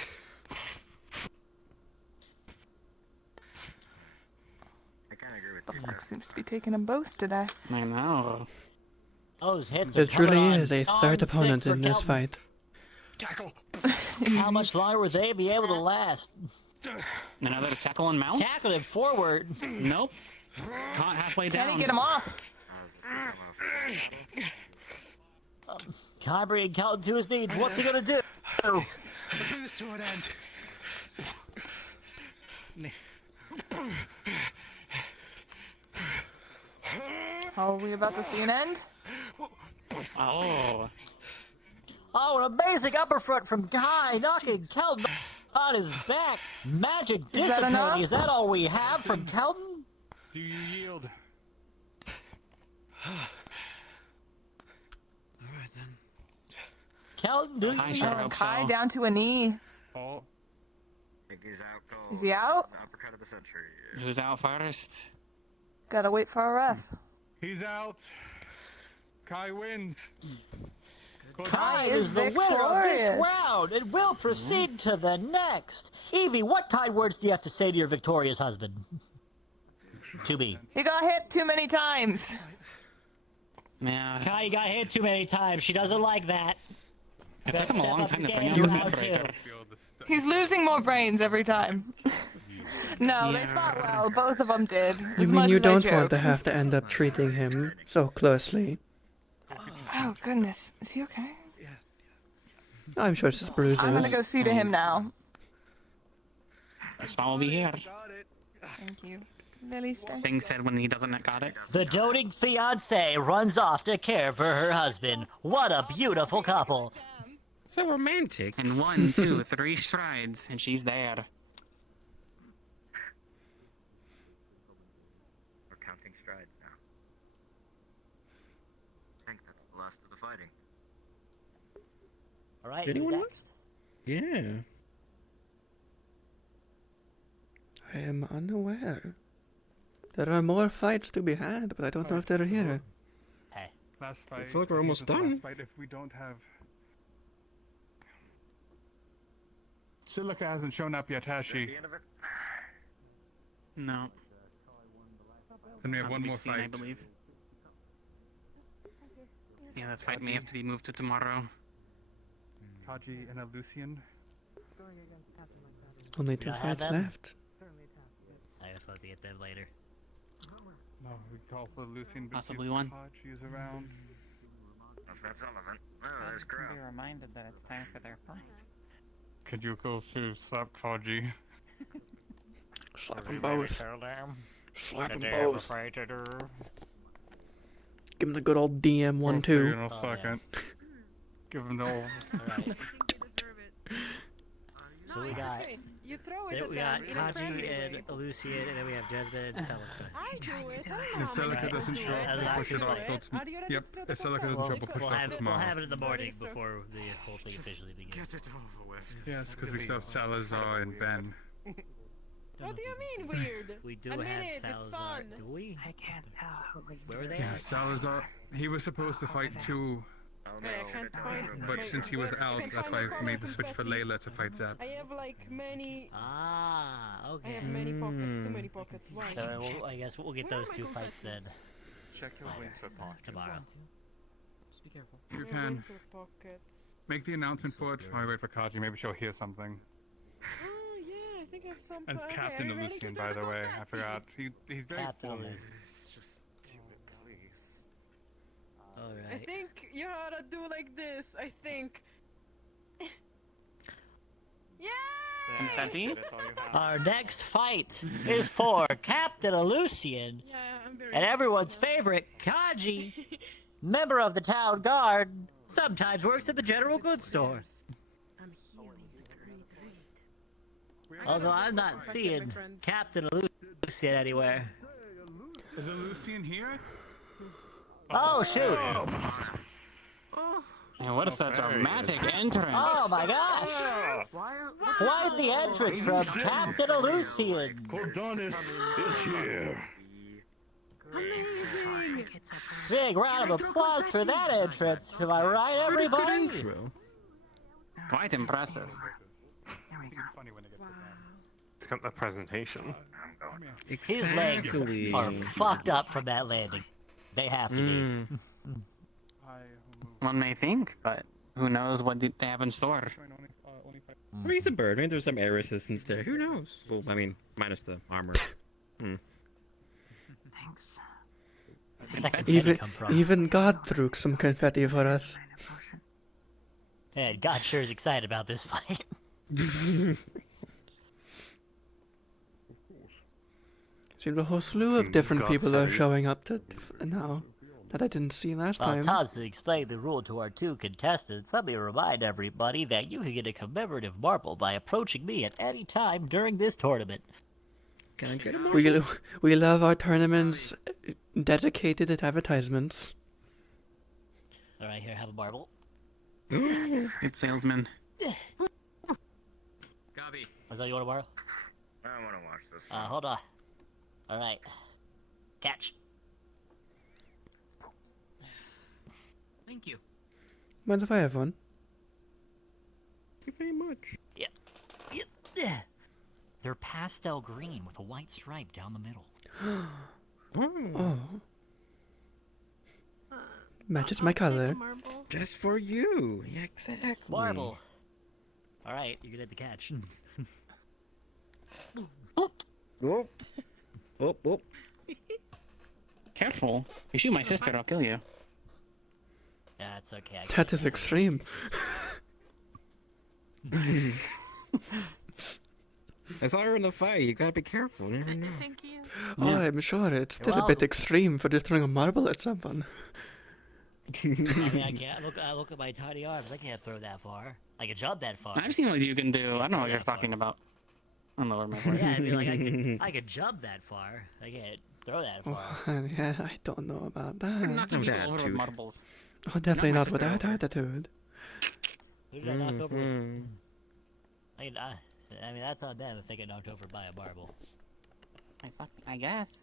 The fuck seems to be taking them both today. I know. Those hits There are coming truly on is a darn third thick opponent for in this Kelton. fight. Tackle. How much longer will they be able to last? Another tackle and mount? Tackle him forward. Nope. Caught halfway down. Can he get him off? Kai bringing Kelton to his knees. What's he gonna do? Let's bring this to an end. Are we about to see an end? Oh. Oh, an amazing uppercut from Kai, knocking Kelton on his back. Magic Is that enough? dissipating. Is that all we have from Kelton? Do you yield? Alright then. Kelton, do I you sure yield? hope Kai so. down to a knee. Oh. He's out cold. Is he out? Uppercut of the century. Who's out first? Gotta wait for a ref. He's out. Kai wins. Kai is is the winner of victorious. this round and will proceed to the next. Evie, what kind words do you have to say to your victorious husband? To be. He got hit too many times. Yeah. Kai got hit too many times. She doesn't like that. It took him a long time to bring up You the have decorator. He's losing more brains every time. No, they fought well. Both of them did. You mean you don't want to have to end up treating him so closely? Oh goodness, is he okay? I'm sure it's just bruises. I'm gonna go see to him now. That's why we'll be here. Thank you. Lily, stay. Thing said when he doesn't got it. The doting fiancée runs off to care for her husband. What a beautiful couple. So romantic. And 1, 2, 3 strides, and she's there. We're counting strides now. I think that's the last of the fighting. Alright, Anyone who's left? Yeah. I am unaware. There are more fights to be had, but I don't know if they're here. Hey. Last fight. I feel like we're almost this is the done. last fight if we don't have. Silica hasn't shown up yet, has she? No. Then we have Not one that more we've seen, I fight. believe. Yeah, that fight may have to be moved to tomorrow. Kaji and a Lucian. Only We 2 don't have fights them? left. I guess we'll have to get them later. No, we call for Lucian. But Possibly if one. Kaji is around. If that's relevant. Oh, there's Be Crow. reminded that it's time for their fight. Could you go through slap Kaji? Slap them both. Slap them both. Give him the good old DM Go 1 through 2. in a second. Give him the old. Alright. So we got... You throw it There at we them got in a friendly Kaji way. and Lucian, and then we have Jasmine and Celica. I do it. If Celica doesn't show up, we'll push it off till Yep, if Celica doesn't show up, we'll push it off till tomorrow. We'll have it in the morning before the whole thing officially begins. Get it over with. Yes, because we still have Salazar and Ben. What do you mean weird? We do Admit have it, it's Salazar. fun. Do we? I can't tell. Where are they Yeah, at? Salazar. He was supposed to fight too, but since he was out, that's why I made the switch for Layla to fight Zap. I have like many. Ah, okay. I have many pockets. Too many pockets. Why? So I guess we'll get those 2 fights then. Check your winter pockets. Tomorrow. Just be careful. You can make the announcement for it. While we wait for Kaji, maybe she'll hear something. Oh yeah, I think I have some. And it's okay, Captain are you ready Lucian, to by do the way. fight? I forgot. He's very Captain full. Lucian. Just do it, please. I Alright. think you ought to do like this. I think. Yeah. Confetti? Our next fight is for Captain Lucian Yeah, I'm very. and everyone's favorite Kaji, member of the town guard, sometimes works at the general goods store. I'm healing the great. Although I'm not seeing Captain Lucian anywhere. Is a Lucian here? Oh shoot! And what if that's a dramatic entrance? Oh my gosh! Quite the entrance from Captain Lucian. Cordonis is here. Amazing! Big round of applause for that entrance. Am I right, everybody? Quite impressive. It's got the presentation. His legs are fucked up from that landing. They have to be. One may think, but who knows what they have in store. I mean, he's a bird. Maybe there's some air resistance there. Who knows? Well, I mean, minus the armor. Thanks. Even God threw some confetti for us. Man, God sure is excited about this fight. Seems a whole slew of different people are showing up to now that I didn't see last time. Todd's to explain the rule to our 2 contestants. Let me remind everybody that you can get a commemorative marble by approaching me at any time during this tournament. Can I get a marble? We love our tournaments dedicated at advertisements. Alright, here, have a marble. Good salesman. Gabi. Is that you want to borrow? I want to watch this. Hold on. Alright. Catch. Thank you. Mind if I have one? Thank you very much. Yeah. They're pastel green with a white stripe down the middle. Oh. Matches my color. Just for you. Yeah, exactly. Marble. All right, you're gonna have to catch. Whoop. Whoop, whoop. Careful. If you shoot my sister, I'll kill you. Yeah, it's okay. That is extreme. I saw her in the fight. You gotta be careful. You never know. Thank you. Oh, I'm sure it's still a bit extreme for just throwing a marble at someone. I mean, I can't look at my tiny arms. I can't throw that far. I can jump that far. I've seen what you can do. I don't know what you're talking about. I don't know what my voice. Yeah, I mean, like I could jump that far. I can't throw that far. Oh, yeah, I don't know about that. I'm knocking people over with marbles. Oh, definitely not with my that sister attitude. Who did I knock over? I mean, that's on them if they get knocked over by a marble. I guess.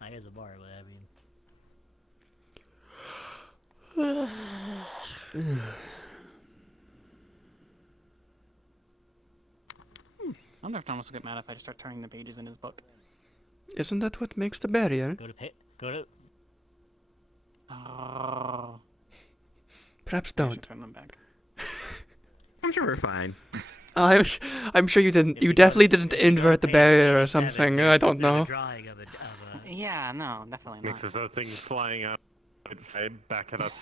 I guess a marble. I mean. I wonder if Thomas will get mad if I just start turning the pages in his book. Isn't that what makes the barrier? Go to. Oh. Perhaps don't. Turn them back. I'm sure we're fine. Oh, I'm sure you didn't. You definitely didn't invert the barrier or something. I don't know. Yeah, no, definitely not. Makes this other thing flying out back at us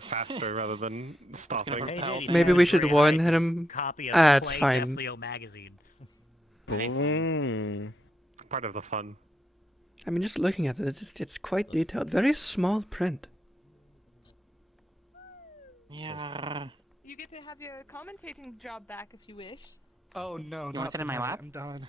faster rather than stopping. Maybe we should warn him. It's fine. Part of the fun. I mean, just looking at it, it's quite detailed. Very small print. Yeah. You get to have your commentating job back if you wish. Oh no! You want to sit in my lap? I'm done.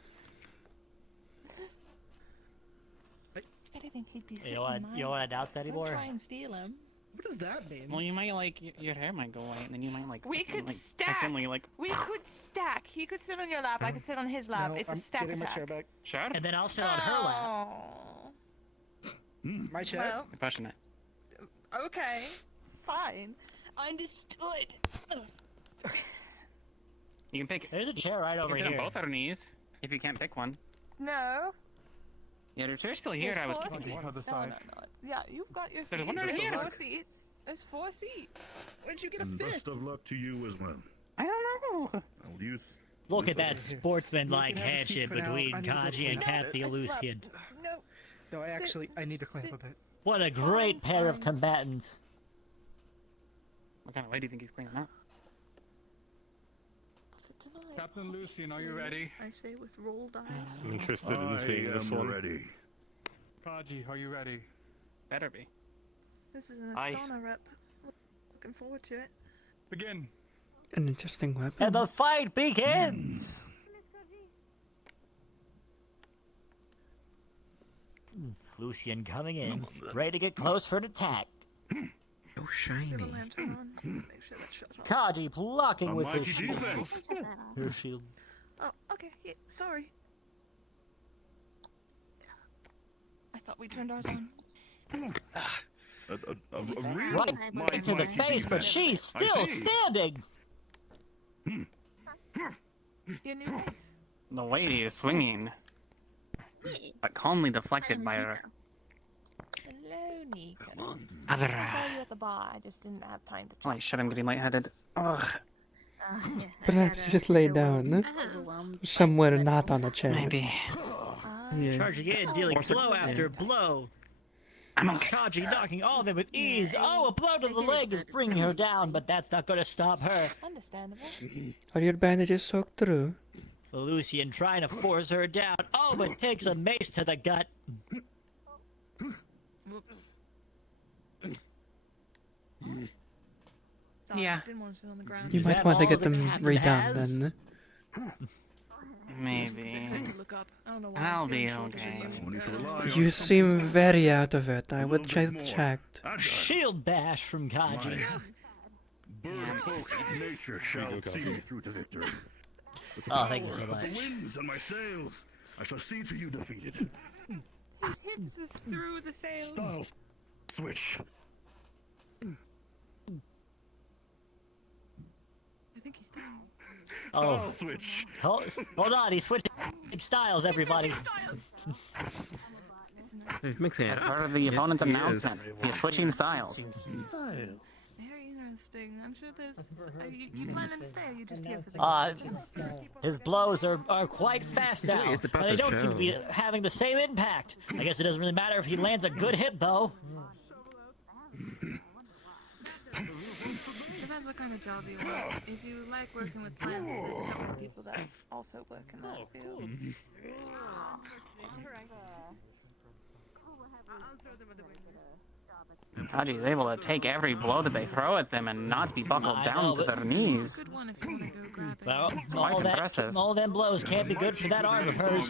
I didn't think he'd be You don't want to doubts anymore? Don't try and steal him. What does that mean? Well, you might like your hair might go white, and then you might like. We could like, stack. accidentally, like. We could stack. He could sit on your lap. I could sit on his lap. No, it's a I'm stack getting my attack. chair back. Sure. And then I'll sit on her lap. My chair. Well, You're pushing it. okay, fine. Understood. You can pick. There's a chair right over you can sit here. on both our knees if you can't pick one. No. Yeah, the chair's still here. There's I was four kicking seats. it. One other No, side. no. Yeah, you've got your There's seats. one over There's here. 4 seats. There's 4 seats. When'd you get a And fifth? best of luck to you as well. I don't know. I'll use. Look at that sportsman-like You can have a seat handship for now. between I need to go Kaji and clean. Captain Lucian. No. No, I need to clean up a bit. What a great pair of combatants. What kind of way do you think he's cleaning up? Captain Lucian, are you ready? I say with roll dice. I'm interested in seeing this one. Ready. Kaji, are you ready? Better be. This is an Aye. Astana rep. Looking forward to it. Begin. An interesting weapon. And the fight begins! Lucian coming in, ready to get close for an attack. So shiny. Lantern on. Make sure that's shut off. Kaji blocking A with his mighty shield. defense. Her shield. Oh, okay. Yeah, sorry. I thought we turned ours on. A real Right mighty into the face, but defense. she's I still see. standing! Your new face. The lady is swinging, but calmly deflected by her. Hello, Nico. Other. I saw you at the bar. I just didn't have time to Holy shit! I'm getting lightheaded. Ugh. Perhaps you just lay down. Somewhere not on a chair. Maybe. Charging in, dealing blow after blow. Kaji knocking all of them with ease. Oh, a blow to the leg is bringing her down, but that's not going to stop her. Understandable. Are your bandages soaked through? Lucian trying to force her down. Oh, but takes a mace to the gut. Sorry, Yeah. I didn't want to sit on the ground. You Is might that want to all get the them captain redone has? then. Maybe. I had to look up. I don't know why. I'll I'm feeling be shorter okay. than you. You seem very out of it. I would have checked. Shield bash from Kaji. Bird folk of nature shall see me through to victory. With the Oh, thank you power so of much. the winds and my sails, I shall see to you defeated. His hips is through the sails. Style switch. I think he's down. Oh, Style switch. hold on, he's switching styles, everybody. Switching styles. Isn't it? Mixing it As up. part of the Yes, opponent's he announcement, is. he is switching styles. Very interesting. I'm sure there's. You planning to stay? Or are you just here for the His blows are quite fast now, It's about and they the don't seem to be show. having the same impact. I guess it doesn't really matter if he lands a good hit, though. Depends what kind of job you want. If you like working with plants, there's a couple of people that also work in that field. Kaji is able to take every blow that they throw at them and not be buckled I down know, to but- their knees. Well, Quite all them blows can't be good for that arm of hers.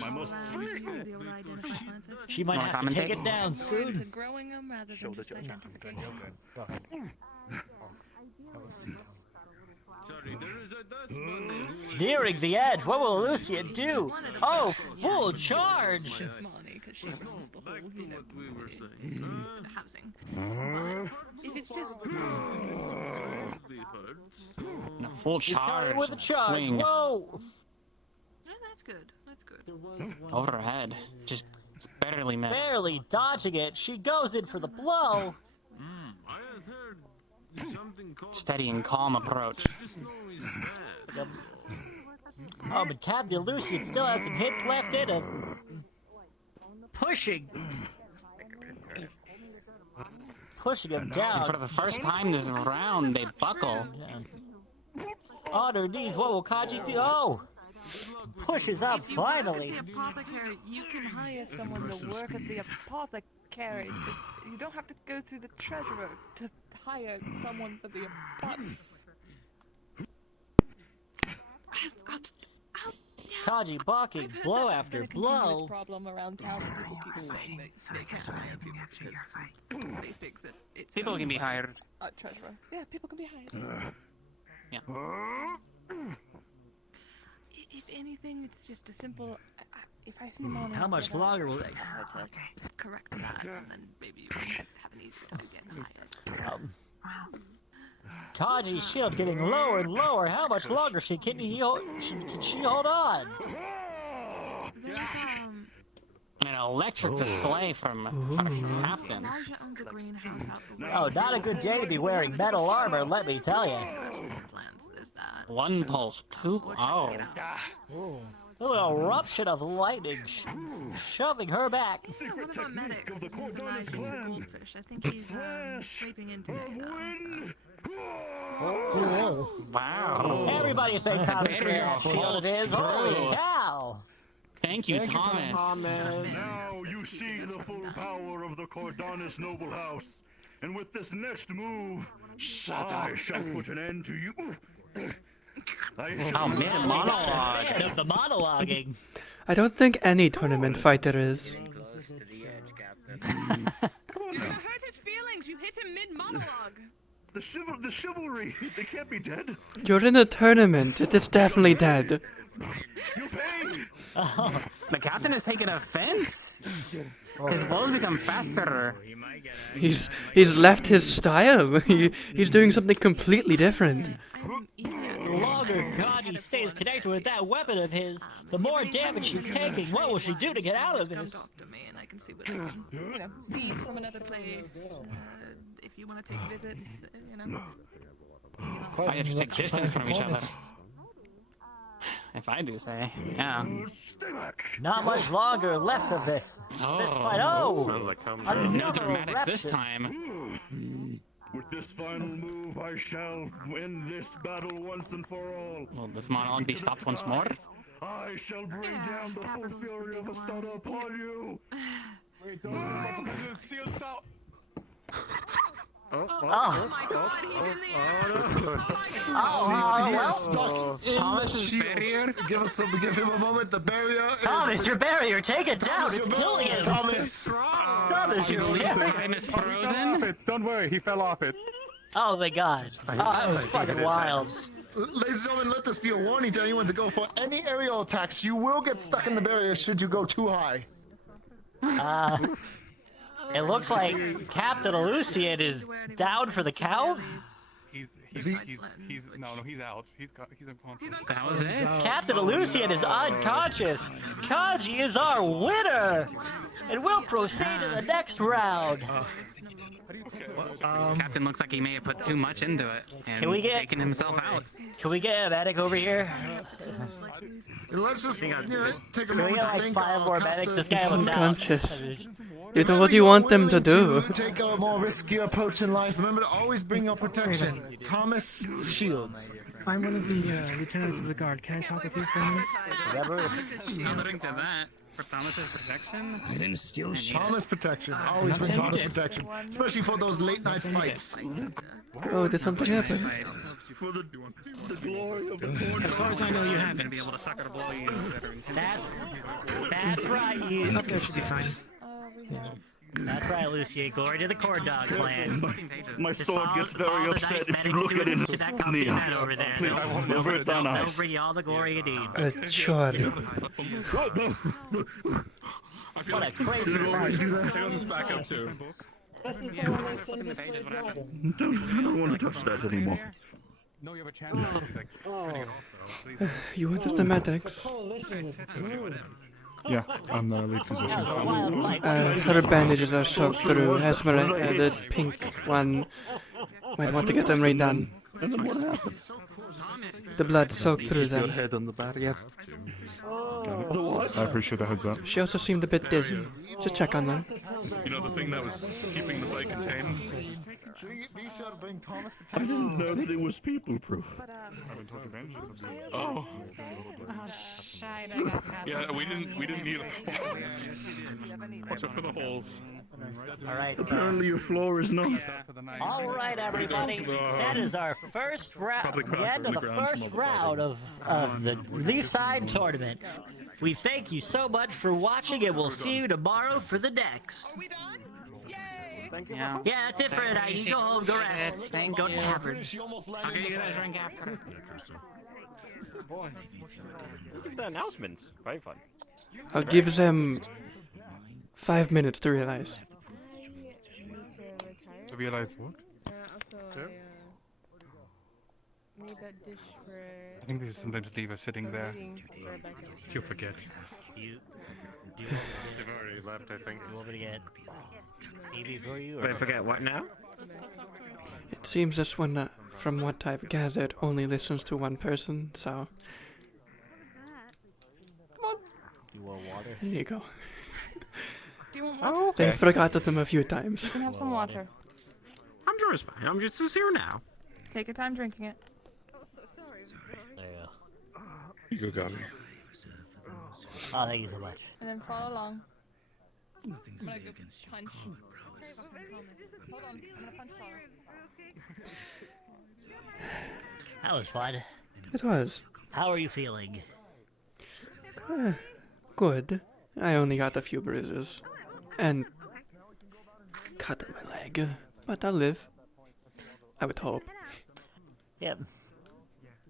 She might Wanna have to take commentate? it down To soon. growing them rather than just identification. Nearing the edge, what will Lucia do? Oh, full charge! It's money because she owns the whole, the housing. But if it's just A full She started charge. with a charge. Swing Oh, Whoa! that's good. That's good. overhead. Just barely missed. Barely dodging it. She goes in for the blow. I had heard something called Steady and calm approach. Oh, but Captain Lucian still has some hits left in him. Pushing him down. And for the first time this round, they buckle. On her knees, what will Kaji do? Oh! Pushes up, If you finally. work at the apothecary, you can hire someone to work at the apothecary. You don't have to go through the treasurer to hire someone for the apothecary. Kaji balking blow after blow. Problem around town, and people keep saying they can't hire people because they think that it's People gonna can be hired. treasurer. Yeah, people can be hired. Yeah. If anything, it's just a simple. If I see Mona, How much longer will they? how to correct that, and then maybe you can have an easier time getting hired. Kaji's shield getting lower and lower. How much longer can she hold on? There's An electric display from Captain. Elijah owns a greenhouse out the way. Oh, not a good day to be wearing metal armor, let me tell you. Plants, there's that. One pulse, two. Oh. A little eruption of lightning shoving her back. Yeah, one of our medics. His name's Elijah. He's a goldfish. I think he's sleeping in today, though. Wow. Everybody thinks how shield it is. Holy cow! Thank you, Thomas. Now you see the full power of the Cordanis noble house. And with this next move, I shall put an end to you. Oh, man, monologue. Fan of the monologuing. I don't think any tournament fighter is. You're gonna hurt his feelings. You hit him mid-monologue. The chivalry, they can't be dead. You're in a tournament. It is definitely dead. You pay. Oh, the captain has taken offense. His blows become faster. He's left his style. He's doing something completely different. The longer Kaji stays connected with that weapon of his, the more damage she's taking. What will she do to get out of this? Talk to me, and I can see what I can. You know, seeds from another place. If you want to take visits, you know. I have to take distance from each other. If I do say, yeah. Not much longer left of this. Oh. This fight. Oh! Smells like cum. No dramatics this time. With this final move, I shall win this battle once and for all. Will this monologue be stopped once more? I shall bring down the full fury of Astada upon you. Oh my God, he's in the air. well, stuck in Thomas's barrier. Give him a moment. The barrier. Thomas, your barrier, take it down. It's killing him. Thomas. Thomas, your barrier. Is frozen. Don't worry, he fell off it. Oh, thank God. Oh, that was fucking wild. Ladies and gentlemen, let this be a warning to anyone to go for any aerial attacks. You will get stuck in the barrier should you go too high. It looks like Captain Lucian is down for the count. He's out. He's unconscious. That was it. Captain Lucian is unconscious. Kaji is our winner, and we'll proceed to the next round. Captain looks like he may have put too much into it and Can we get- taken himself out. Can we get a medic over here? Let's just take a Can we moment get to like think. 5 more medics? This guy looks out. Unconscious. You know what do you want them to do? Take a more riskier approach in life. Remember to always bring your protection. Thomas Shields. I'm one of the lieutenants of the guard. Can I talk with you for a minute? Answering to that, for Thomas's protection. I didn't steal shit. Thomas protection. Always bring Thomas protection. Especially for those late night fights. Oh, did something happen? For the glory of the Lord. As far as I know, you haven't been able to suck out a blow you. That's right, you. Up there should be fine. That's right, Lucia. Glory to the Corn Dog clan. My Just sword follow- gets follow very the upset nice if you medics look to at it to that in company the man over there. Please, I won't never it down They'll eyes. bring you all the glory you need. Sure. What a crazy always do that. Back up too. I don't want to touch that anymore. No, you have a chance. You wanted the medics. Yeah, I'm the lead physician. Her bandages are soaked through. Esmeralda, the pink one, might want to get them redone. And then what happened? The blood soaked through Your them. head on the barrier. The what? I appreciate the heads up. She also seemed a bit dizzy. Just check on them. You know the thing that was keeping the fight contained? I didn't know that it was people-proof. Oh. Yeah, we didn't need. Watch out for the holes. All right. Apparently your floor is not. All right, everybody. That is our first round. The end of the first round of the Leafside tournament. We thank you so much for watching, and we'll see you tomorrow for the next. Yeah. Yeah, that's it for tonight. You go home, go rest, Thank go to you. tavern. I'll give you guys a drink after. Boy. Thank you for the announcements. Very fun. I'll give them 5 minutes to realize. To realize what? Made that dish for. I think they sometimes leave us sitting there. She'll forget. They've already left, I think. You want me to get Evie for you? Did I forget what now? It seems this one, from what I've gathered, only listens to one person, so... You want water? There you go. Do you want water? Oh, okay. They've forgotten them a few times. You can have some water. I'm sure it's fine. I'm just here now. Take your time drinking it. There you go. You got me. Oh, thank you so much. And then follow along. I'm gonna go punch. Hold on, I'm gonna punch Paula. That was fun. It was. How are you feeling? Good. I only got a few bruises. And... cut in my leg. But I'll live. I would hope. Yep.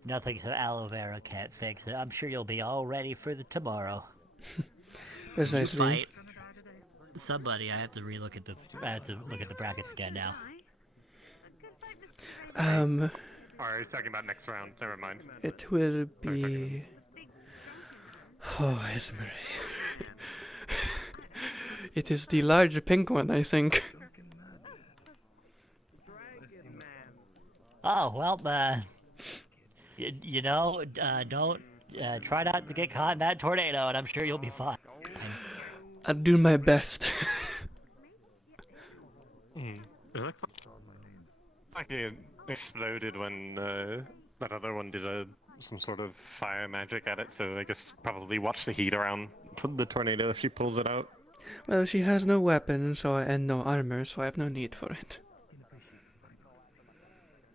Nothing so aloe vera can't fix it. I'm sure you'll be all ready for the tomorrow. Precisely. Fight somebody. I have to relook at the. I have to look at the brackets again now. Alright, talking about next round. Never mind. It will be... Oh, Esmeralda. It is the large pink one, I think. Oh well, you know, don't try not to get caught in that tornado, and I'm sure you'll be fine. I'll do my best. Like it exploded when that other one did some sort of fire magic at it, so I guess probably watch the heat around the tornado if she pulls it out. Well, she has no weapon and no armor, so I have no need for it.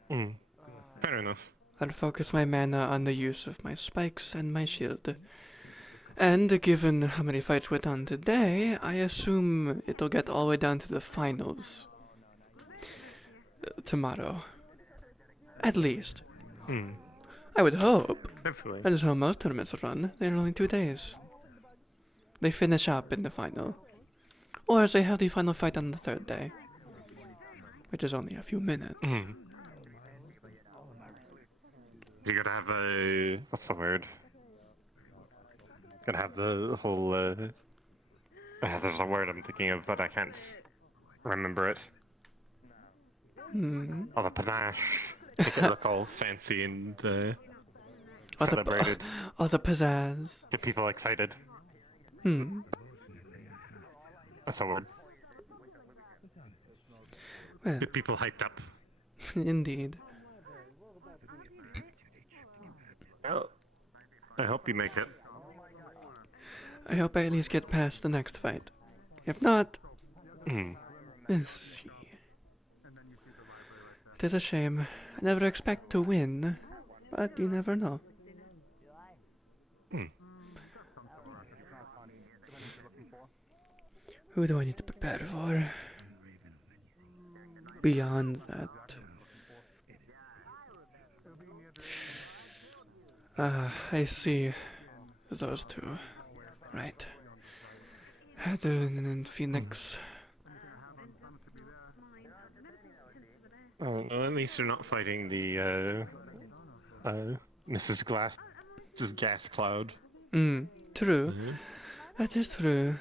Fair enough. I'll focus my mana on the use of my spikes and my shield. And given how many fights went on today, I assume it'll get all the way down to the finals. Tomorrow. At least. I would hope. Hopefully. That is how most tournaments run. They're only 2 days. They finish up in the final. Or they have the final fight on the 3rd day. Which is only a few minutes. You gotta have a... what's the word? Gotta have the whole, there's a word I'm thinking of, but I can't remember it. Oh, the panache. Make it look all fancy and, celebrated. Oh, the pizzazz. Get people excited. That's a word. Well, Get people hyped up. indeed. Well, I hope you make it. I hope I at least get past the next fight. If not, we'll see. It is a shame. I never expect to win, but you never know. Who do I need to prepare for? Beyond that. I see. Those two. Right. Hadron and Phoenix. Oh, well, at least you're not fighting the, Mrs. Gas Cloud. True. That is true.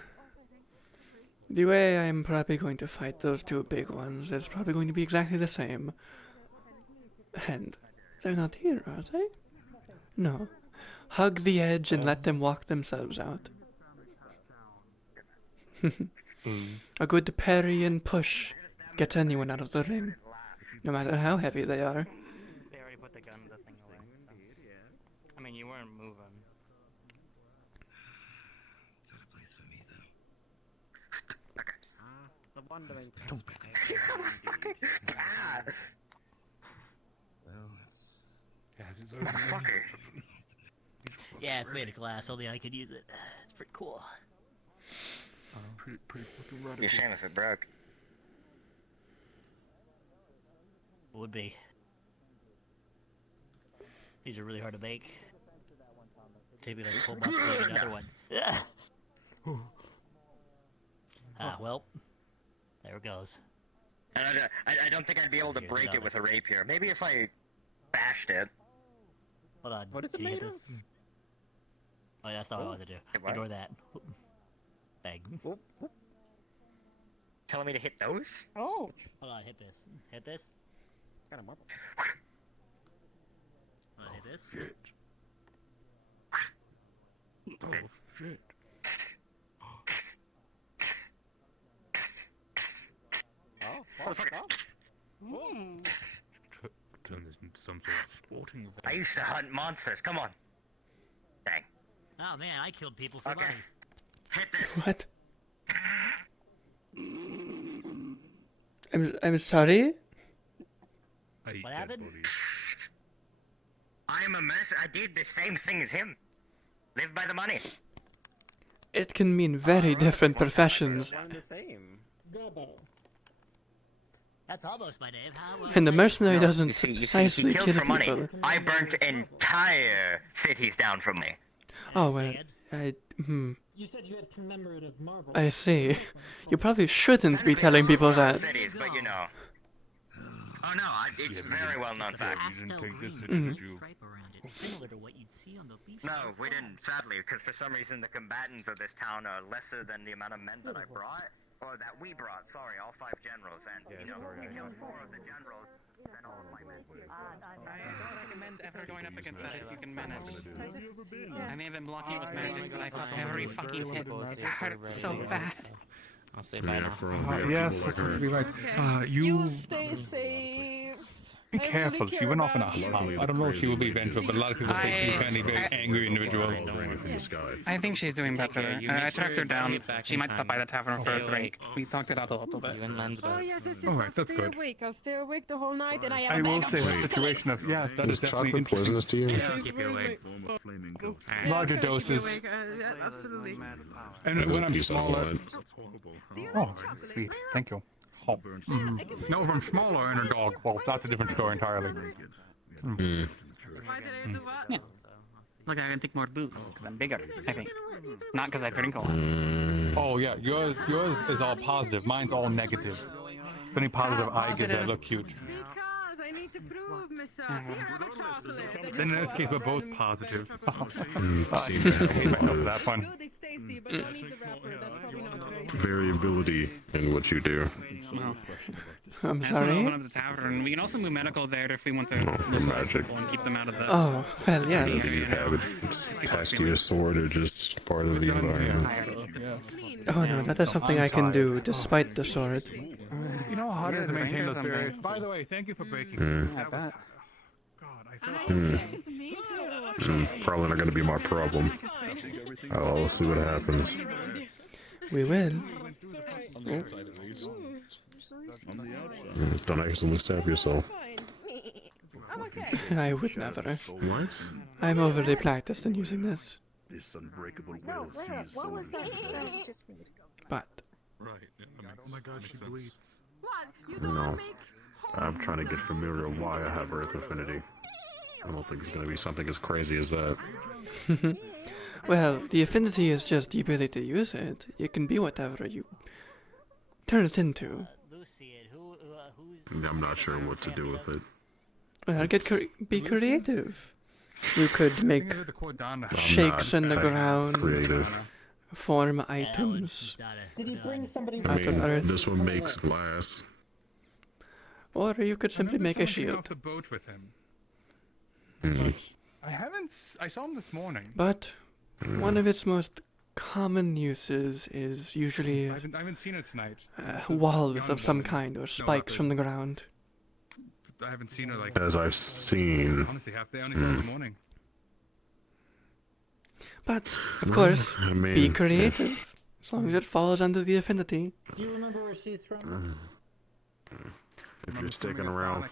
The way I'm probably going to fight those two big ones is probably going to be exactly the same. And they're not here, are they? No. Hug the edge and let them walk themselves out. A good parry and push gets anyone out of the ring, no matter how heavy they are. They already put the gun the thing away. So. I mean, you weren't moving. It's not a place for me, though. The wandering. Yeah, it's made of glass. Only I could use it. It's pretty cool. Pretty fucking radical. Be a shame if it broke. Would be. These are really hard to make. Take me like a full month to make another one. Well, there it goes. I don't think I'd be able to break it with a rapier. Maybe if I bashed it. Hold on. What is it Can you made hit of? this? Oh, yeah, that's not what I wanted to do. Ignore that. Bang. Telling me to hit those? Oh! Hold on, hit this. Hit this. Got him up. Hit this. Shit. Oh, shit. Turn this into some sort of sporting event. I used to hunt monsters. Come on. Dang. Oh man, I killed people for money. Hit this. What? I'm sorry? What happened? I am a mercenary. I did the same thing as him. Live by the money. It can mean very different professions. One and the same. That's almost my name. And the mercenary doesn't You see, he precisely killed kill for money. people. I burnt entire cities down from me. Oh, well, You said you had commemorative marble. I see. You probably shouldn't be telling people that. Cities, but you know. Oh no, it's very well known fact. Stripe around it, similar to what you'd see on the leaf. No, we didn't, sadly, because for some reason the combatants of this town are lesser than the amount of men that I brought. Or that we brought, sorry, all 5 generals, and, you know, we killed 4 of the generals, then all of my men. I don't recommend ever going up against that if you can manage. I may have been blocking with magic, but I thought every fucking hit hurt so bad. I'll say bye now. Yes, that's what we like. You stay safe. be careful. She went off in a huff. I don't know if she will be vengeful, but a lot of people say she's apparently a very angry individual. I think she's doing better. I tracked her down. She might stop by the tavern for a drink. We talked it out a little bit. Oh yes, Alright, that's stay good. awake. I'll stay awake the whole night, and I I will say that situation of yes, that is definitely poisonous to you? Yeah, keep you awake. Larger doses. Yeah, absolutely. And when I'm smaller. Oh, sweet. Thank you. Oh. No, if I'm smaller and a dog, well, that's a different story entirely. Why did I do what? Yeah. Look, I can take more booze because I'm bigger, I think. Not because I drink a lot. Oh yeah, yours is all positive. Mine's all negative. The only positive I get that look cute. Because I need to prove really soft. Here, have a chocolate. In this case, we're both positive. I hate myself for that one. Good, it's tasty, but don't eat the wrapper. That's probably not very Variability in what you do. I'm I sorry? also open up the tavern. We can also move medical there if we want to move magic. people and keep them out of the... Oh, well, yeah. Do you have it attached to your sword or just part of the environment? Oh no, that is something I can do despite the sword. You know how hard it is to maintain those barriers. By the way, thank you for breaking that. Was Probably not going to be my problem. I'll see what happens. We will. Don't accidentally stab yourself. I would never. What? I'm overly practiced in using this. This unbreakable will sees souls today. But Right. Yeah, oh my god, she bleeds. No. I'm trying to get familiar with why I have Earth Affinity. I don't think it's going to be something as crazy as that. well, the affinity is just the ability to use it. It can be whatever you turn it into. I'm not sure what to do with it. Well, be creative. You could make shakes in the ground, form items out of earth. This one makes glass. Or you could simply make a shield. off the boat with him. Hmm. I saw him this morning. But one of its most common uses is usually I haven't seen it tonight. walls of some kind or spikes from the ground. I haven't seen her like. As I've seen. Honestly, I only saw her in the morning. But of course, I mean, be creative. As long as it falls under the affinity. Do you remember where she's from? If you're sticking around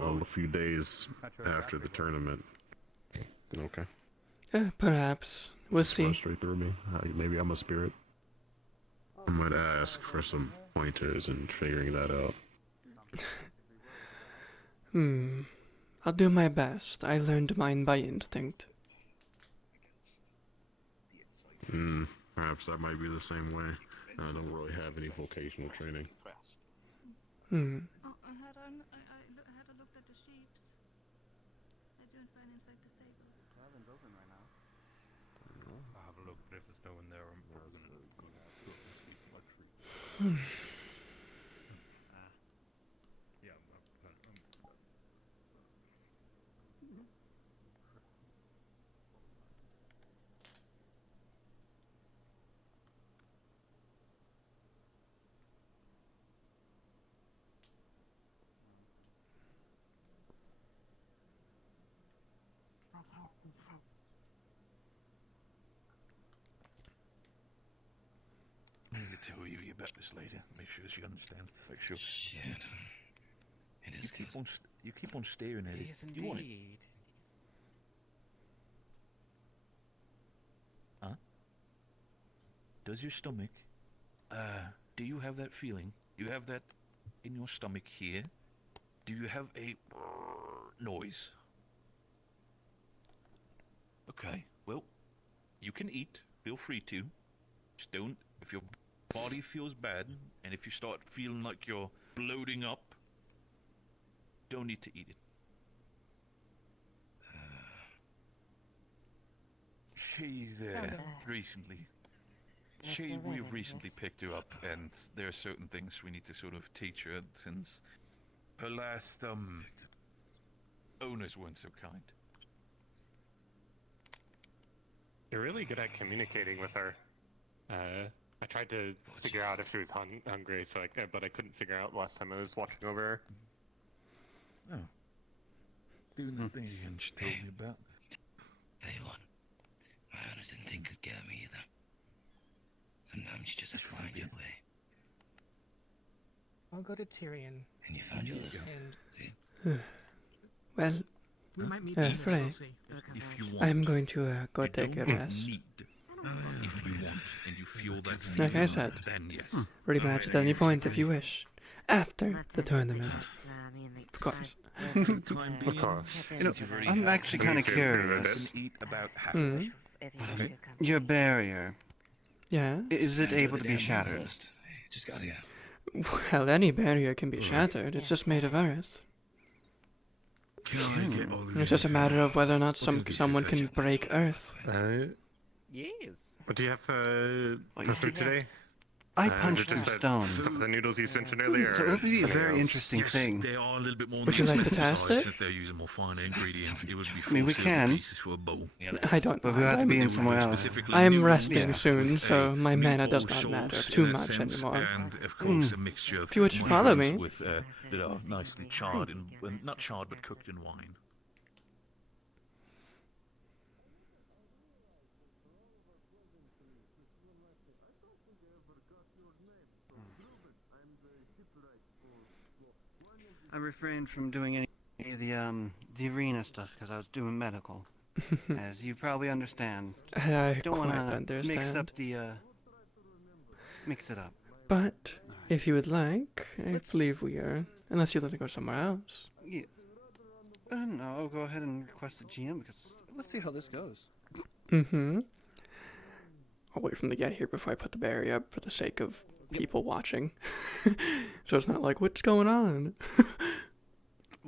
a few days after the tournament, okay. Perhaps. We'll see. Run straight through me. Maybe I'm a spirit. I might ask for some pointers in figuring that out. I'll do my best. I learned mine by instinct. Perhaps that might be the same way. I don't really have any vocational training. Oh, I had a look at the sheet. I don't find inside the stable. I haven't open right now. I have a look, but if there's no one there, I'm gonna go and speak luxury. Yeah, I need to tell Evie about this lady. Make sure she understands. Make sure. Shit. It is you keep on staring at it. Yes, You want it? indeed. Huh? Does your stomach? Do you have that feeling? Do you have that in your stomach here? Do you have a noise? Okay. Well, you can eat. Feel free to. Just don't. If your body feels bad, and if you start feeling like you're bloating up, don't need to eat it. She's recently. We've recently picked her up, and there are certain things we need to sort of teach her since her last owners weren't so kind. You're really good at communicating with her. I tried to figure out if she was hungry, but I couldn't figure out last time I was watching over her. Oh. Doing the thing again she told me about. Tell you what, my honest didn't take good care of me either. Sometimes you just have to find your way. I'll go to Tyrion. And you found yours. Well, We might meet Frey, If you want, I'm going to go take a don't rest. need. If you want and you feel that Like I feeling, said, then yes. rematch at any point if you wish. After the tournament. Of course. Of course. You know, I'm actually kind of curious. Your barrier. Yeah? Is it able to be shattered? Just got here. Well, any barrier can be shattered. It's just made of earth. It's just a matter of whether or not someone can break Earth. Yes. What do you have for food today? I Is punched it just through that stone. stuff, the noodles you mentioned earlier? So it would be a something very else? interesting thing. They are a little bit more Would you like to test it? Since they're using more finer ingredients, it would be I mean, we four silver can. pieces for a bowl. I don't But we have to be in somewhere else. I'm resting soon, so my mana does not matter too much anymore. And of course, a mixture of If you would follow me. with that are nicely charred in, not charred but cooked in wine. I refrained from doing any of the arena stuff because I was doing medical. As you probably understand. I don't quite want to understand. mix it up. But if you would like, I believe we are. Unless you'd like to go somewhere else. Yeah. No, I'll go ahead and request the GM because let's see how this goes. Mm-hmm. I'll wait for them to get here before I put the barrier up for the sake of people watching. So it's not like, what's going on?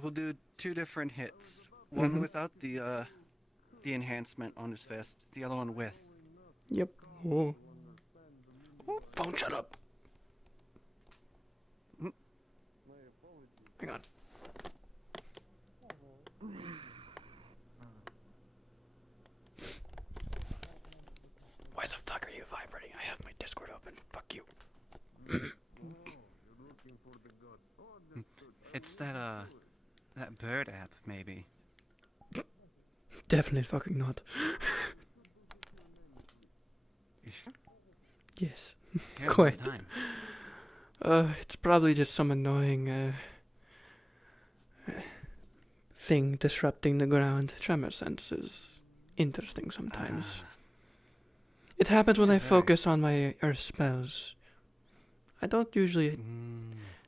We'll do 2 different hits. One without the enhancement on his fist. The other one with. Yep. Oh. Phone, shut up. Hang on. Why the fuck are you vibrating? I have my Discord open. Fuck you. It's that bird app, maybe. Definitely fucking not. You sure? Yes. Here's my Quite. time. It's probably just some annoying thing disrupting the ground. Tremor sense is interesting sometimes. It happens when I focus on my earth spells. I don't usually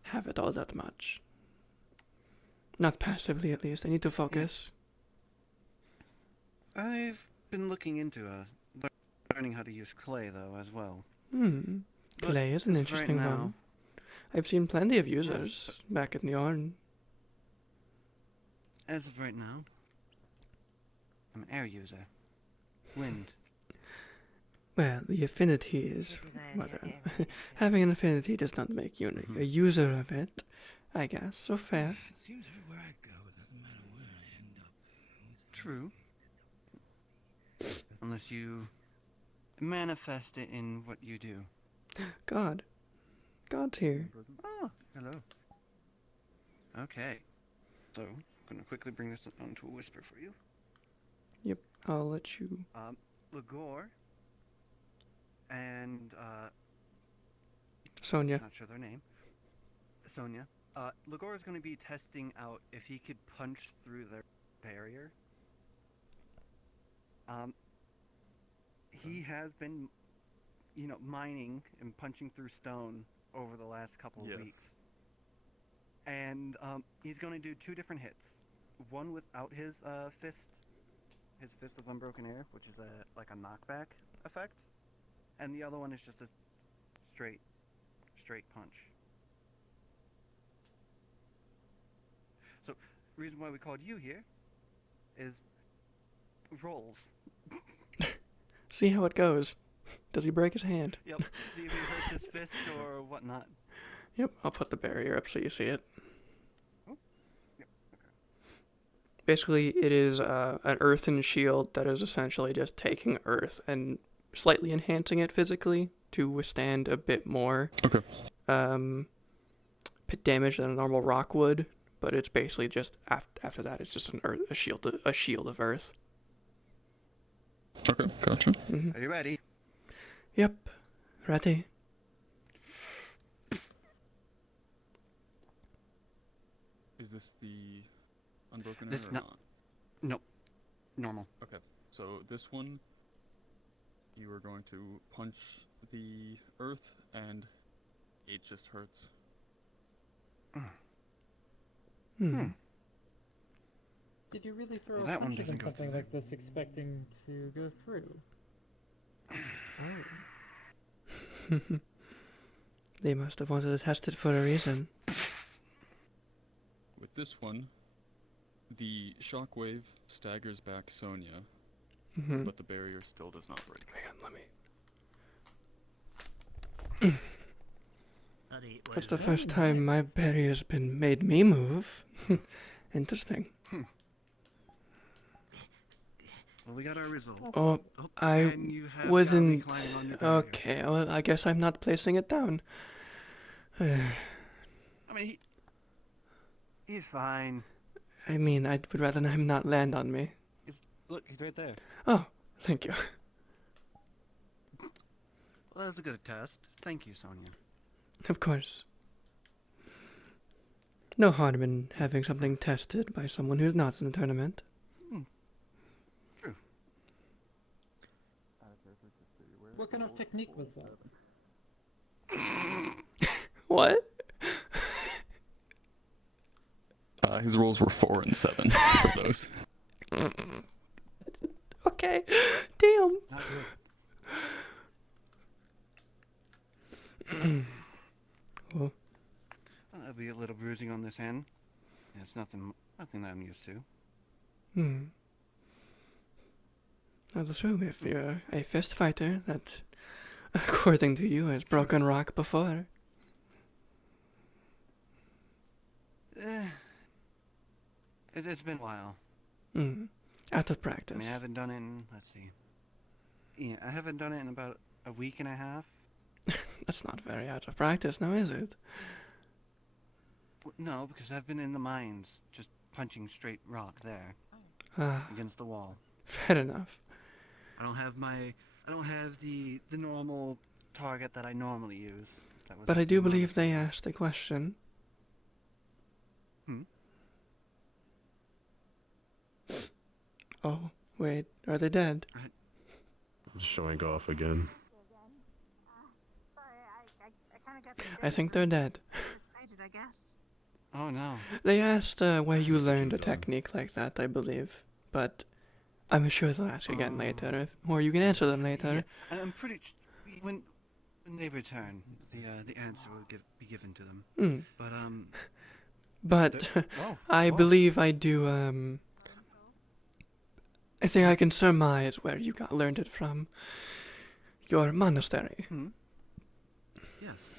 have it all that much. Not passively, at least. I need to focus. I've been looking into learning how to use clay, though, as well. Clay is an as of interesting right now- one. I've seen plenty of users back in the Yarn. As of right now, I'm an air user. Wind. Well, the affinity is... having an affinity does not make you a user of it, I guess. So fair. It seems everywhere I go, it doesn't matter where I end up. True. Unless you manifest it in what you do. God. God's here. Oh, hello. Okay. So, I'm gonna quickly bring this down to a whisper for you. Yep, I'll let you... Ligor and, Sonia. Not sure their name. Sonia. Ligor is going to be testing out if he could punch through their barrier. He has been, mining and punching through stone over the last couple of weeks. And he's going to do 2 different hits. One without his fist of Unbroken Air, which is like a knockback effect. And the other one is just a straight punch. So, the reason why we called you here is rolls. See how it goes. Does he break his hand? Yep. See if he hurts his fist or whatnot. Yep, I'll put the barrier up so you see it. Oh. Yep. Okay. Basically, it is an earthen shield that is essentially just taking earth and slightly enhancing it physically to withstand a bit more damage than a normal rock would. But it's basically just after that, it's just a shield of earth. Okay, gotcha. Are you ready? Yep, ready. Is this the Unbroken This Air or not. not? Nope. Normal. Okay, so this one, you are going to punch the earth, and it just hurts. Did you really throw That a one punch doesn't against go something through. like this expecting to go through? Oh. They must have wanted to test it for a reason. With this one, The shockwave staggers back Sonia, but the barrier still does not break. Hang on, let me. Buddy, That's the first time my barrier's been made me move. Interesting. Well, we got our result. Oh, I and you have wasn't. got me climbing on your barrier. Okay, well, I guess I'm not placing it down. I mean, he's fine. I mean, I would rather him not land on me. Look, he's right there. Oh, thank you. Well, that was a good test. Thank you, Sonia. Of course. No harm in having something tested by someone who's not in the tournament. True. What kind of technique was that? What? His rolls were 4 and 7 for those. Okay. Damn. Well, There'll be a little bruising on this hand. It's nothing that I'm used to. That's true. If you're a fist fighter, that, according to you, has broken rock before. It's been a while. Out of practice. I mean, I haven't done it in, let's see. Yeah, I haven't done it in about a week and a half. That's not very out of practice now, is it? No, because I've been in the mines, just punching straight rock there. Against the wall. Fair enough. I don't have the normal target that I normally use. But I do believe they asked a question. Oh, wait, are they dead? Showing off again. I think they're dead. I guess. Oh no. They asked where you learned a technique like that, I believe. But I'm sure they'll ask again later, or you can answer them later. Yeah, I'm pretty. When they return, the answer will be given to them. But I believe I do. I think I can surmise where you learned it from. Your monastery. Yes.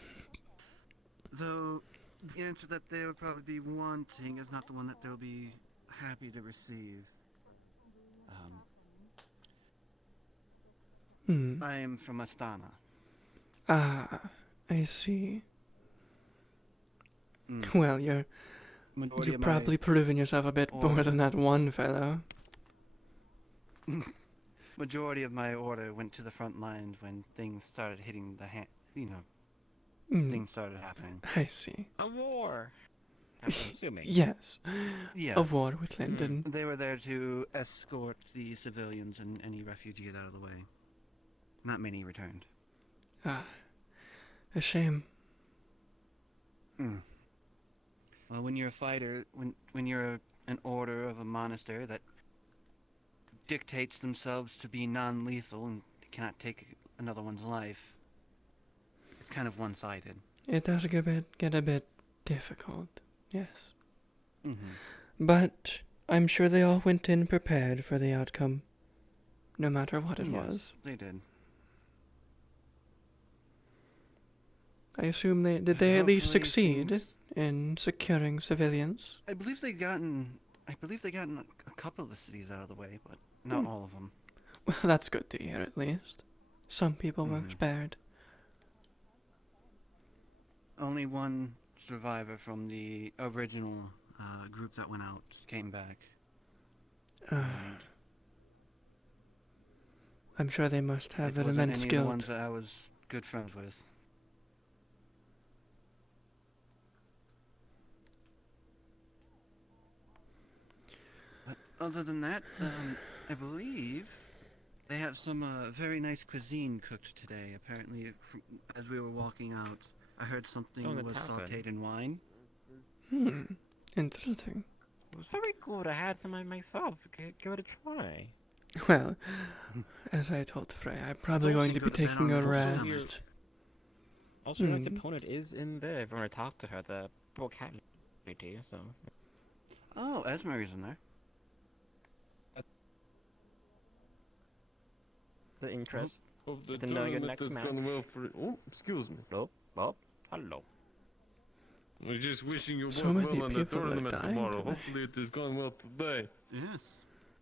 Though the answer that they would probably be wanting is not the one that they'll be happy to receive. I am from Astana. Ah, I see. Well, you've probably proven yourself a bit more than that one fellow. Majority of my order went to the front lines when things started hitting the things started happening. I see. A war. I'm assuming. Yes. Yes. A war with Linden. They were there to escort the civilians and any refugees out of the way. Not many returned. Ah, a shame. Well, when you're a fighter, when you're an order of a monastery that dictates themselves to be non-lethal and cannot take another one's life, it's kind of one-sided. It does get a bit difficult, yes. But I'm sure they all went in prepared for the outcome, no matter what it was. They did. I assume did they at least succeed in securing civilians? I believe they gotten a couple of the cities out of the way, but not all of them. Well, that's good to hear at least. Some people were spared. Only one survivor from the original group that went out came back. I'm sure they must have an immense any guilt. of the ones that I was good friends with. But other than that, I believe they have some very nice cuisine cooked today. Apparently, as we were walking out, I heard something was sautéed in wine. Interesting. It was very good. I had some myself. Give it a try. Well, as I told Frey, I'm probably going to be taking a rest. Also, Knight's opponent is in there. If you want to talk to her, the vocabulary, so. Oh, Esmery's in there. The interest. Hope the To know your tournament next has match. gone well for. Oh, excuse me. Oh, oh, hello. We're just wishing you So both many well on the people are tournament dying tomorrow. today. Hopefully it has gone well today. Yes.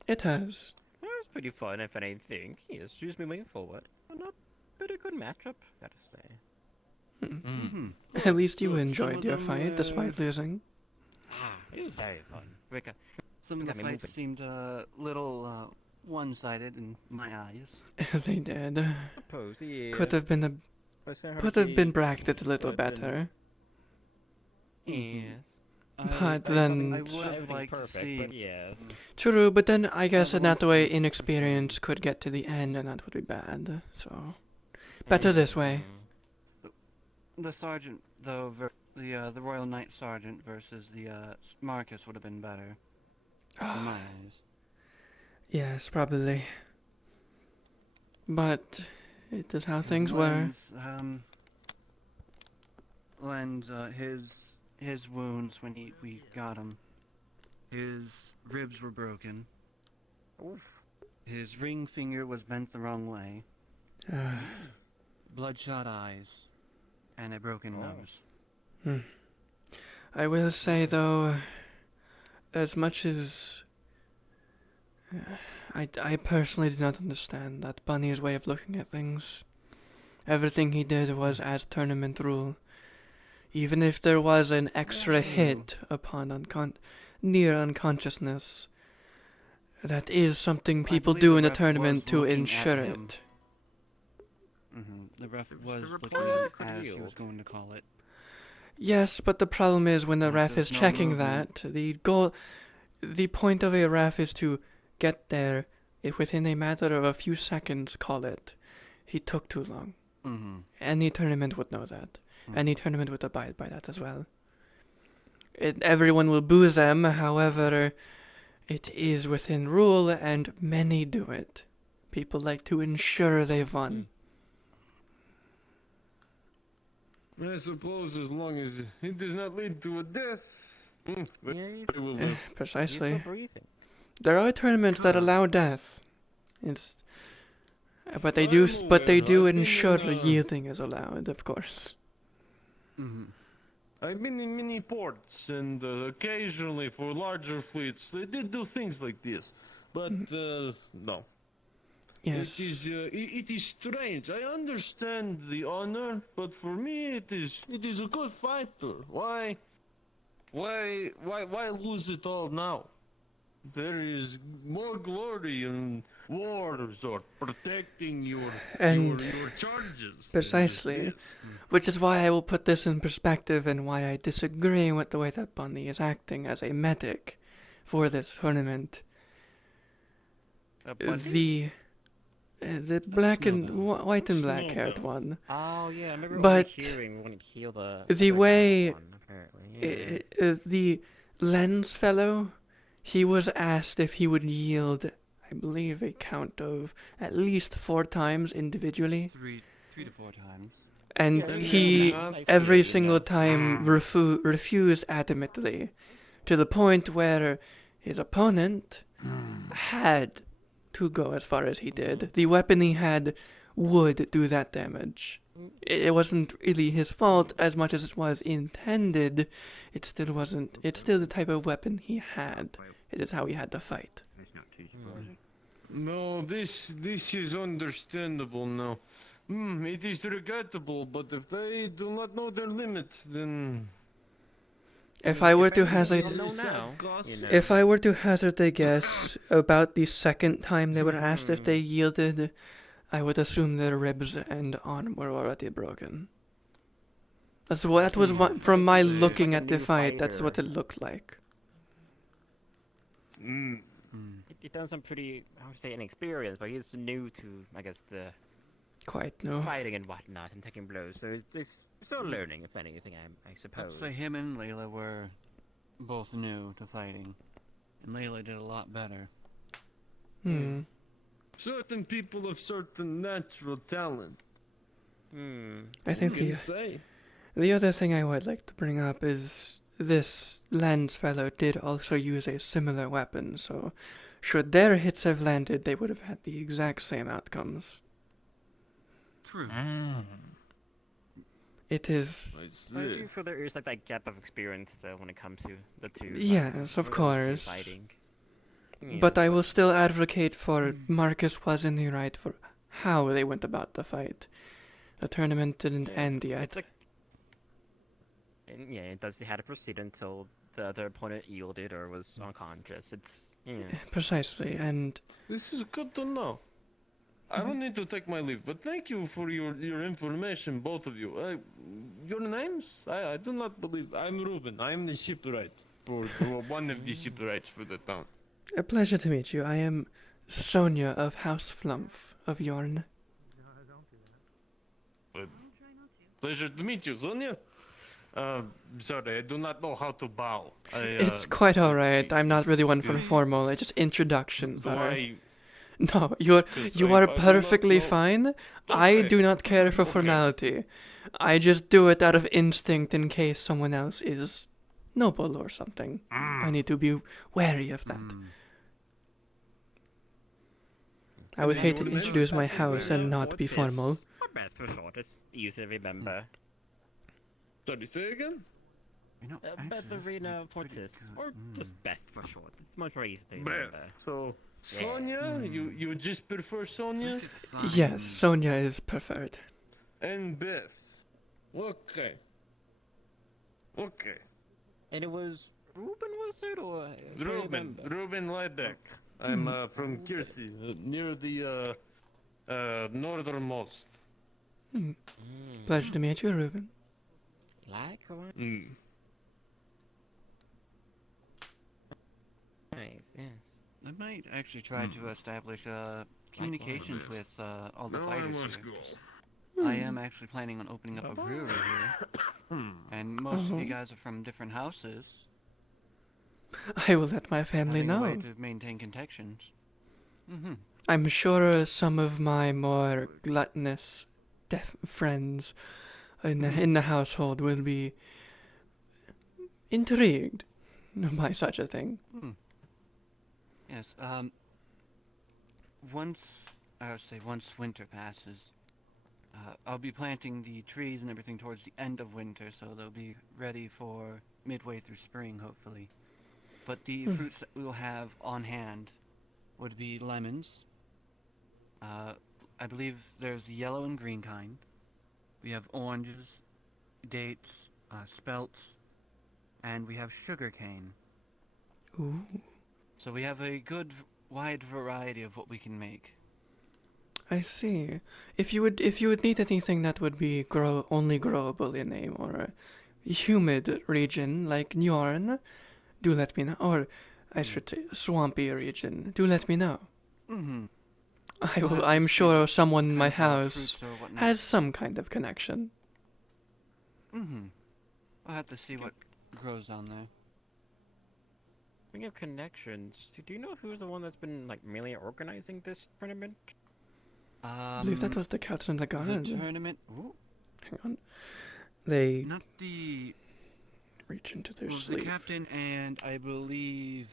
It has. It was pretty fun, if anything. Yes, just moving forward. Not pretty good matchup, gotta say. At least you Some enjoyed of your them, fight despite losing. It was very fun. Some of the got me fights moving. seemed a little one-sided in my eyes. They did. Suppose, yeah. Could have been bracketed a little better. Yes. But then, I would have Everything's liked to perfect, see. but yes. true. But then I guess in that way, inexperience could get to the end, and that would be bad. So, better this way. The sergeant, though, the Royal Knight Sergeant versus the Marcus would have been better. In my eyes. Yes, probably. But it is how things were. Len's his wounds when we got him. His ribs were broken. Oof. His ring finger was bent the wrong way. Bloodshot eyes. And a broken nose. I will say though, as much as I personally did not understand that Bunny's way of looking at things. Everything he did was as tournament rule. Even if there was an extra hit upon near unconsciousness, that is something people do in a tournament to ensure it. The ref was looking at it as he was going to call it. Yes, but the problem is when the ref is checking that, the point of a ref is to get there, if within a matter of a few seconds, call it. He took too long. Any tournament would know that. Any tournament would abide by that as well. Everyone will boo them, however, it is within rule, and many do it. People like to ensure they've won. I suppose as long as it does not lead to a death, they will live. Precisely. There are tournaments that allow death. But they do ensure yielding is allowed, of course. I've been in many ports, and occasionally for larger fleets, they did do things like this. But no. Yes. It is strange. I understand the honor, but for me, it is a good fighter. Why lose it all now? There is more glory in wars or protecting your charges. Precisely. Which is why I will put this in perspective and why I disagree with the way that Bunny is acting as a medic for this tournament. The black and white and black haired one. Oh yeah, I remember but hearing we want to heal the way one, apparently. Yeah. The lens fellow, he was asked if he would yield, I believe, a count of at least 4 times individually. 3 to 4 times. And he, every single time, refused adamantly, to the point where his opponent had to go as far as he did. The weapon he had would do that damage. It wasn't really his fault as much as it was intended. It still wasn't. It's still the type of weapon he had. It is how he had to fight. No, this is understandable now. It is regrettable, but if they do not know their limit, then... If I were to hazard a guess about the second time they were asked if they yielded, I would assume their ribs and arm were already broken. That was what, from my looking at the fight, that's what it looked like. He done some pretty, I would say, inexperienced, but he's new to, I guess, the quite new fighting and whatnot and taking blows. So it's still learning, if anything, I suppose. I'd say him and Layla were both new to fighting, and Layla did a lot better. Certain people have certain natural talent. I think the other thing I would like to bring up is this Lance fellow did also use a similar weapon, so should their hits have landed, they would have had the exact same outcomes. True. It is... I do feel there is like that gap of experience though when it comes to the two. Yes, of course. Fighting. But I will still advocate for Marcus was in the right for how they went about the fight. The tournament didn't end yet. And yeah, it does. They had to proceed until the other opponent yielded or was unconscious. It's Precisely, and This is good to know. I don't need to take my leave, but thank you for your information, both of you. Your names? I do not believe. I'm Ruben. I'm the shipwright for one of the shipwrights for the town. a pleasure to meet you. I am Sonia of House Flumph of Yorn. Pleasure to meet you, Sonia. Sorry, I do not know how to bow. It's quite alright. I'm not really one for formal. It's just introductions. Do Alright. No, you are perfectly fine. I do not care for formality. I just do it out of instinct in case someone else is noble or something. I need to be wary of that. I would hate to introduce my house and not be formal. Or Beth for short. It's easy to remember. Sorry, say again? Beth Arena Fortis, or just Beth for short. It's much more easy to remember. Beth. So, Sonia? You just prefer Sonia? Yes, Sonia is preferred. And Beth. Okay. Okay. And it was Ruben, was it, or Ruben Lybeck. I'm from Kiersey, near the northernmost. Pleasure to meet you, Ruben. Like or? Nice, yes. I might actually try to establish communications with all the No, fighters I'm here. school. I am actually planning on opening up a brewery here, and most of you guys are from different houses. I will let my family Having a way know. to maintain connections. I'm sure some of my more gluttonous deaf friends in the household will be intrigued by such a thing. Yes. Once winter passes, I'll be planting the trees and everything towards the end of winter, so they'll be ready for midway through spring, hopefully. But the fruits that we'll have on hand would be lemons. I believe there's yellow and green kind. We have oranges, dates, spelts, and we have sugarcane. Ooh. So we have a good wide variety of what we can make. I see. If you would need anything that would be only growable in a more humid region like Njorn, do let me know. Or I should say swampy region. Do let me know. I'm sure someone in my house has some kind of connection. I'll have to see what grows down there. Speaking of connections, do you know who's the one that's been like mainly organizing this tournament? I believe that was the Captain of the Guard. The tournament. Ooh. Hang on. They Not the. reach into their Was sleeve. the captain and I believe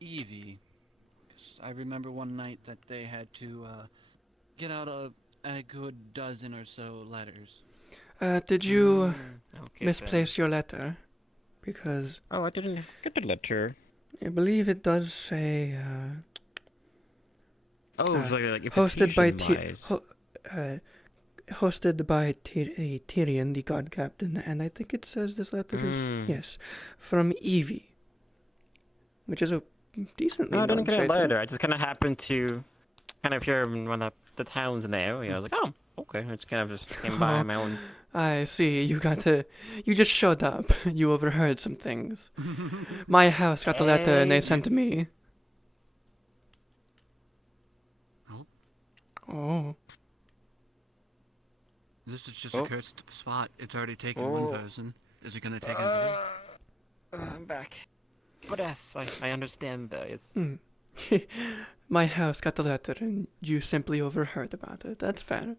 Evie. I remember one night that they had to get out a good dozen or so letters. Did you Okay, misplace your letter? Because Oh, I didn't get the letter. I believe it does say Oh, it's like hosted by invitation-wise. hosted by Tyrion, the God Captain, and I think it says this letter is from Evie, which is a decently No, I didn't get a known traitor. letter. I just kind of happened to kind of hear one of the towns in the area. I was like, oh, okay. I just kind of just came by on my own. I see. You just showed up. You overheard some things. My house got the letter and they sent me. Oh. This is just a cursed spot. It's already taken one person. Is it gonna take another? I'm back. But yes, I understand that. It's... My house got the letter and you simply overheard about it. That's fair.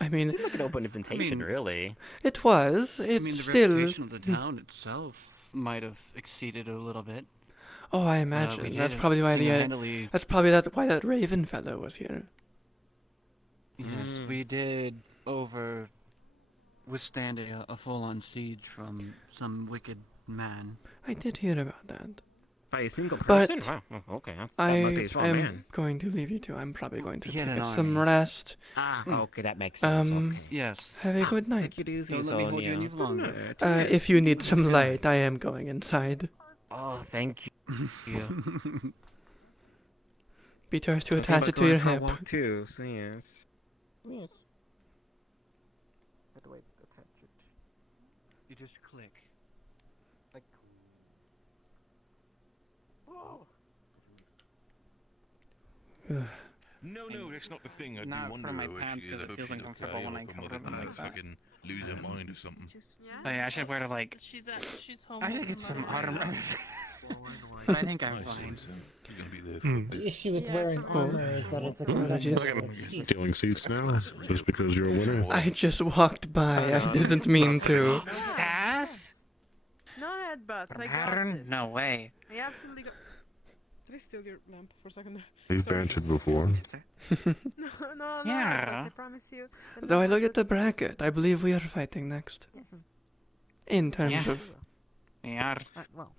I mean... It seemed like an open invitation, really. It was. It's I mean, the still... reputation of the town itself might have exceeded a little bit. Oh, I We imagine. did That's probably why single-handedly- that's probably why that Raven fellow was here. Yes, we did withstand a full-on siege from some wicked man. I did hear about that. By a single But person? Wow. Oh, okay. That I must be a strong am man. going to leave you two. I'm probably going to He had take an some army. rest. Ah, okay, that makes sense. Okay. Yes. Have a good night. Take it easy, Don't let me hold you Sonia. any longer. Good night. If you need some light, I am going inside. Oh, thank you. Be sure to I'm attach thinking it to your about going hip. for a walk too, so yes. Yes. How do I attach it? You just click. Like. Oh. No, that's not the thing. I'd Not be for my wondering pants, where she is. 'cause it I hope feels she's uncomfortable okay, when I or if cover my them like pants that. fucking lose her mind or something. Oh yeah, I should wear to like. She's home. I with should her get some mother. armor. But I think I'm I fine. see, so you're gonna be there for a bit. The issue with wearing armor is that it's a Apologies. Stealing seats now, just because you're a winner. I just walked by. I didn't mean to. Sass? No headbutts. I got Pattern? this. No way. I absolutely got. Did I steal your lamp for a second? We've Sorry. bantered before. No, Yeah. headbutts, I promise you. But Though no I look at headbutts. the bracket, I believe we are fighting next. In terms Yeah. of. Yeah.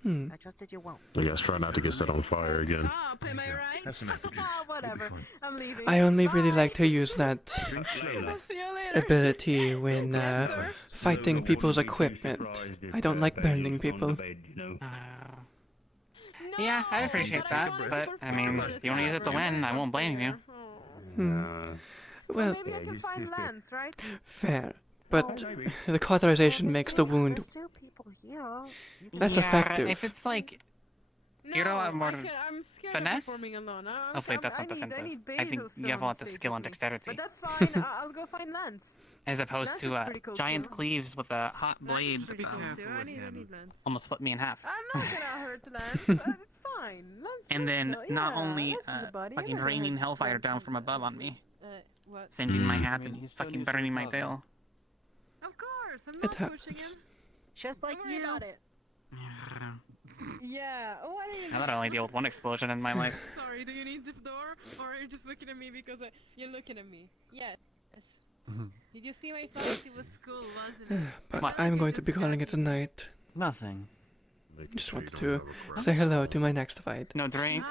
Hmm. I trusted you won't. I guess try not to get set on fire again. Up, am I right? Have some apple juice. Oh, You'll be whatever. fine. I'm leaving. I only really Bye. like to use that Drink slowly. I'll see you later. ability when Yes, sir. fighting people's equipment. I don't like burning people. Yeah, I appreciate that, but I mean, if you want to use it to win, I won't blame you. Hmm. Well, Maybe I can find Lance, right? fair. But the cauterization makes the wound There's two people here. less Yeah, effective. If it's like, you're a lot more I'm scared finesse. of performing alone. Hopefully that's not defensive. I think you have a lot of skill and dexterity, But that's fine. I'll go find Lance. as opposed Lance to is pretty cool giant too. cleaves with a hot Lance blade is pretty that cool too. I need Lance. almost split me in half. I'm not gonna hurt Lance. It's fine. Lance. And then Lance, not yeah, only Lance is a buddy. I'm fucking not gonna raining hurt hellfire Lance. down from above on me, What? singeing my Mm. hat I mean, and he's still fucking used to burning my cover. tail. Of course. I'm It not pushing happens. him. Just like Don't worry you. about it. Yeah. Oh, I didn't. I thought I only deal with one explosion in my life. Sorry. Do you need this door, or are you just looking at me because you're looking at me? Yes. Did you see my face? It was cool, wasn't it? But I'm going to be calling it a night. Nothing. Just wanted to say hello to my next fight. No drinks.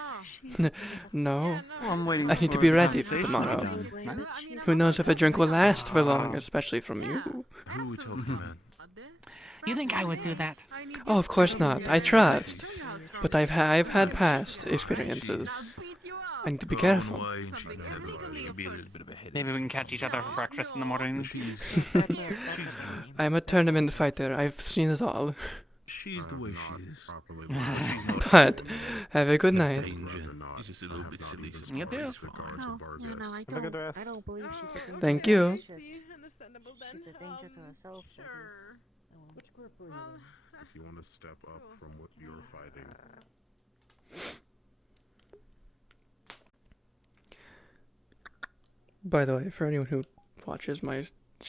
No, I'm waiting I need to for be the ready for conversation tomorrow. to be done. Who knows if a drink will last for long, especially from you. Who are we talking about? You think I would do that? Oh, of course not. I trust. But I've had past experiences. I need to be careful. Why? And she's nervous. It'll be a little bit of a headache. Maybe we can catch each other for breakfast in the morning. She's I'm a tournament fighter. I've seen it all. she's the way she is. She's not But have a good no night. danger. He's just a little bit silly. You do. No, I don't believe she's a danger. Thank you. She's Understandable then. She's a danger to herself. that is- Sure. Which group were If you want to step up from what you're fighting. By the way, for anyone who watches my